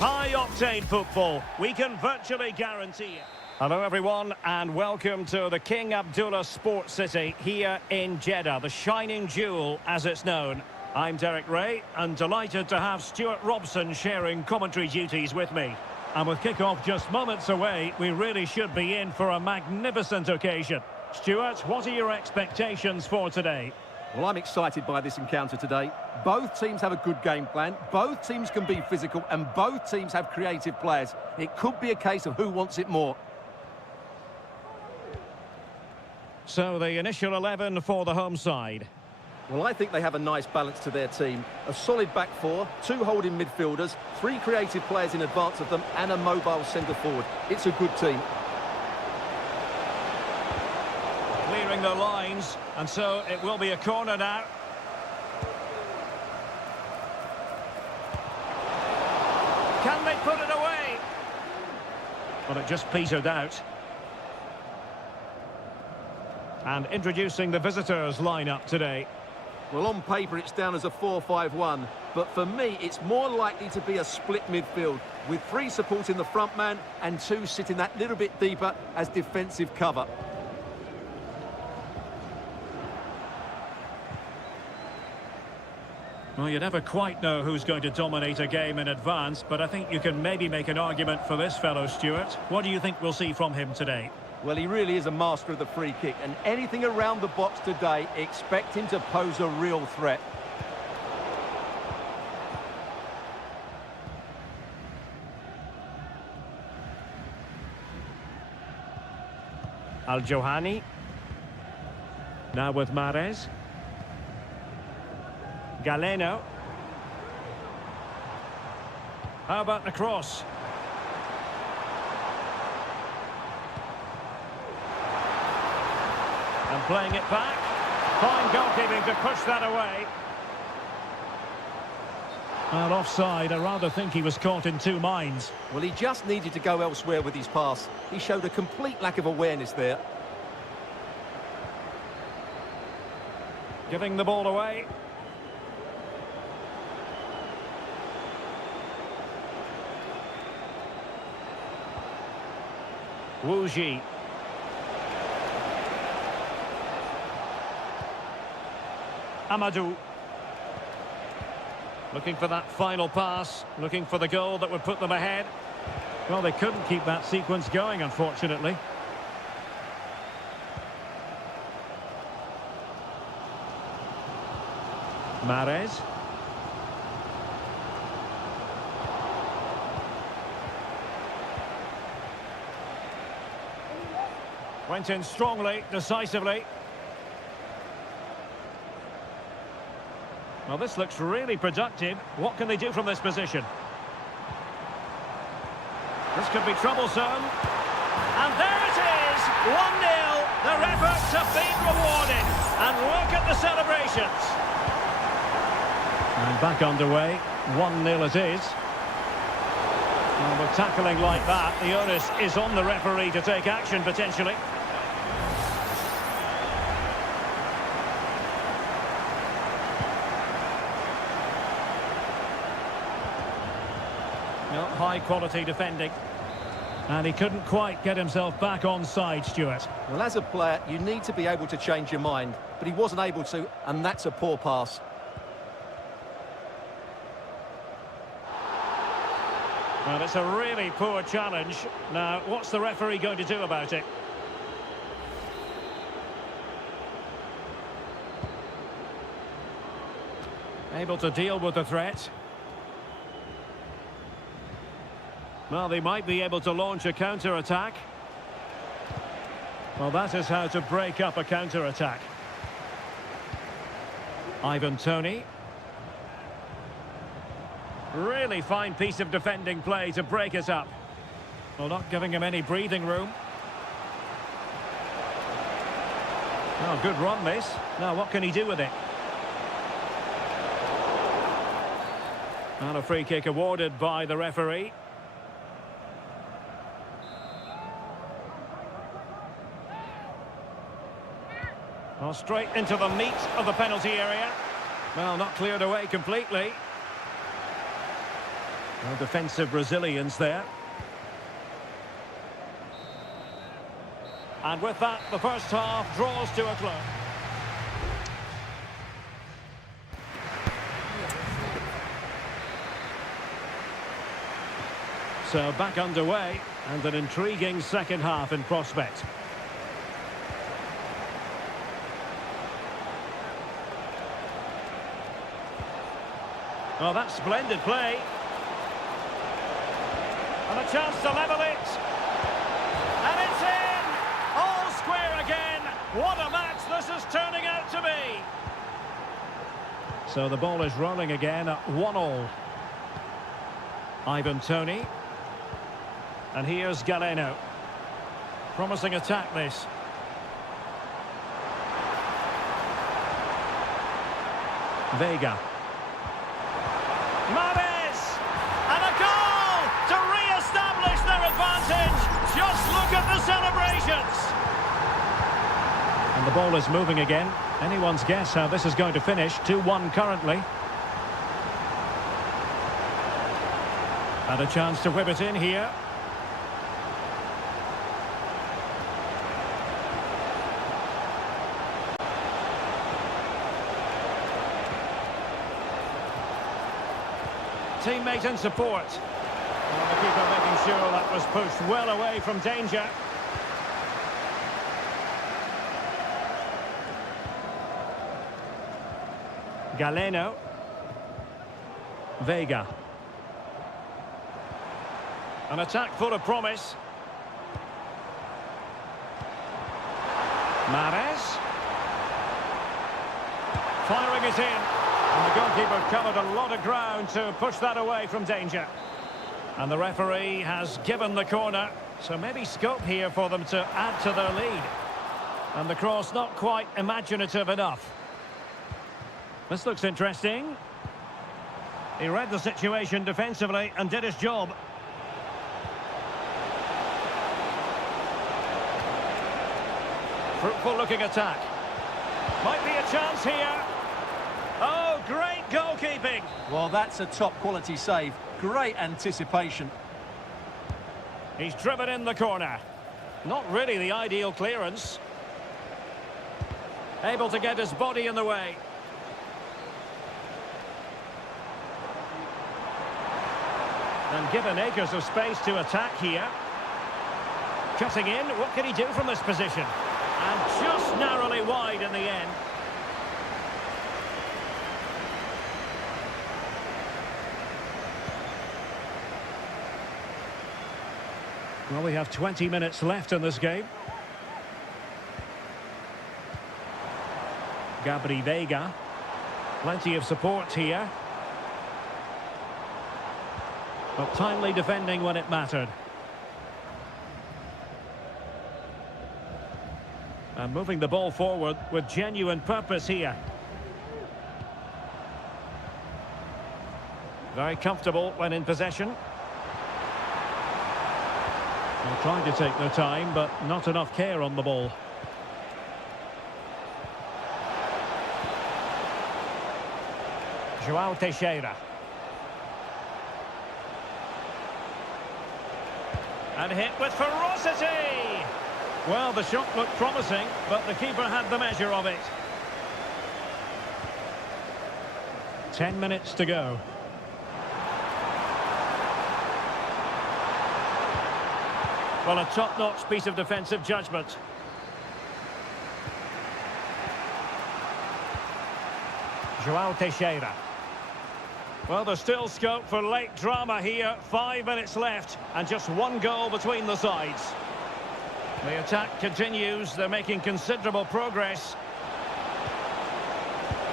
High-octane football, we can virtually guarantee it. Hello everyone and welcome to the King Abdullah Sports City here in Jeddah, the shining jewel as it's known. I'm Derek Ray and delighted to have Stuart Robson sharing commentary duties with me. And with kick-off just moments away, we really should be in for a magnificent occasion. Stuart, what are your expectations for today? Well, I'm excited by this encounter today. Both teams have a good game plan, both teams can be physical, and both teams have creative players. It could be a case of who wants it more. So the initial 11 for the home side. Well, I think they have a nice balance to their team. A solid back four, two holding midfielders, three creative players in advance of them, and a mobile centre forward. It's a good team. Clearing the lines, and so it will be a corner now. Can they put it away? Well, it just petered out. And introducing the visitors' lineup today. Well, on paper, it's down as a 4-5-1, but for me, it's more likely to be a split midfield, with three supporting the front man and two sitting that little bit deeper as defensive cover. Well, you never quite know who's going to dominate a game in advance, but I think you can maybe make an argument for this fellow, Stuart. What do you think we'll see from him today? Well, he really is a master of the free kick, and anything around the box today, expect him to pose a real threat. Al-Johani. Now with Mahrez. Galeno. How about the cross? And playing it back. Fine goalkeeping to push that away. Well, offside. I rather think he was caught in two minds. Well, he just needed to go elsewhere with his pass. He showed a complete lack of awareness there. Giving the ball away. Wu Ji. Amadou. Looking for that final pass, looking for the goal that would put them ahead. Well, they couldn't keep that sequence going, unfortunately. Mahrez. Went in strongly, decisively. Well, this looks really productive. What can they do from this position? This could be troublesome. And there it is! 1-0. Their efforts have been rewarded. And look at the celebrations. And back underway. 1-0 it is. Well, with tackling like that, the onus is on the referee to take action, potentially. High quality defending, and he couldn't quite get himself back on side, Stuart. Well, as a player, you need to be able to change your mind, but he wasn't able to, and that's a poor pass. Well, it's a really poor challenge. Now, what's the referee going to do about it? Able to deal with the threat. Well, they might be able to launch a counter-attack. Well, that is how to break up a counter-attack. Ivan Toney. Really fine piece of defending play to break it up. Well, not giving him any breathing room. Oh, good run, this. Now, what can he do with it? And a free kick awarded by the referee. Well, straight into the meat of the penalty area. Well, not cleared away completely. Well, defensive resilience there. And with that, the first half draws to a close. So back underway, and an intriguing second half in prospect. Oh, that's splendid play. And a chance to level it. And it's in! All square again. What a match this is turning out to be. So the ball is rolling again at 1-1. Ivan Toney. And here's Galeno. Promising attack this. Vega. Mahrez! And a goal to re-establish their advantage. Just look at the celebrations. And the ball is moving again. Anyone's guess how this is going to finish. 2-1 currently. And a chance to whip it in here. Teammate and support. Well, the keeper making sure that was pushed well away from danger. Galeno. Vega. An attack full of promise. Mahrez. Firing it in. And the goalkeeper covered a lot of ground to push that away from danger. And the referee has given the corner, so maybe scope here for them to add to their lead. And the cross not quite imaginative enough. This looks interesting. He read the situation defensively and did his job. Fruitful looking attack. Might be a chance here. Oh, great goalkeeping. Well, that's a top-quality save. Great anticipation. He's driven in the corner. Not really the ideal clearance. Able to get his body in the way. And given acres of space to attack here. Cutting in, what can he do from this position? And just narrowly wide in the end. Well, we have 20 minutes left in this game. Gabri Vega. Plenty of support here. But timely defending when it mattered. And moving the ball forward with genuine purpose here. Very comfortable when in possession. They're trying to take their time, but not enough care on the ball. João Teixeira. And hit with ferocity! Well, the shot looked promising, but the keeper had the measure of it. 10 minutes to go. Well, a top-notch piece of defensive judgment. João Teixeira. Well, there's still scope for late drama here. 5 minutes left, and just one goal between the sides. The attack continues. They're making considerable progress.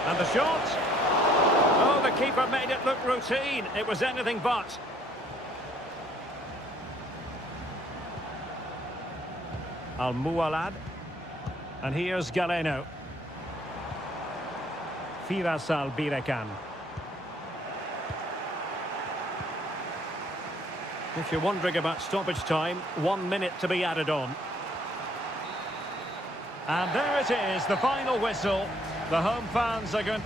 And the shot. Oh, the keeper made it look routine. It was anything but. Al-Mualad. And here's Galeno. Firas Al-Birekan. If you're wondering about stoppage time, 1 minute to be added on. And there it is, the final whistle. The home fans are going...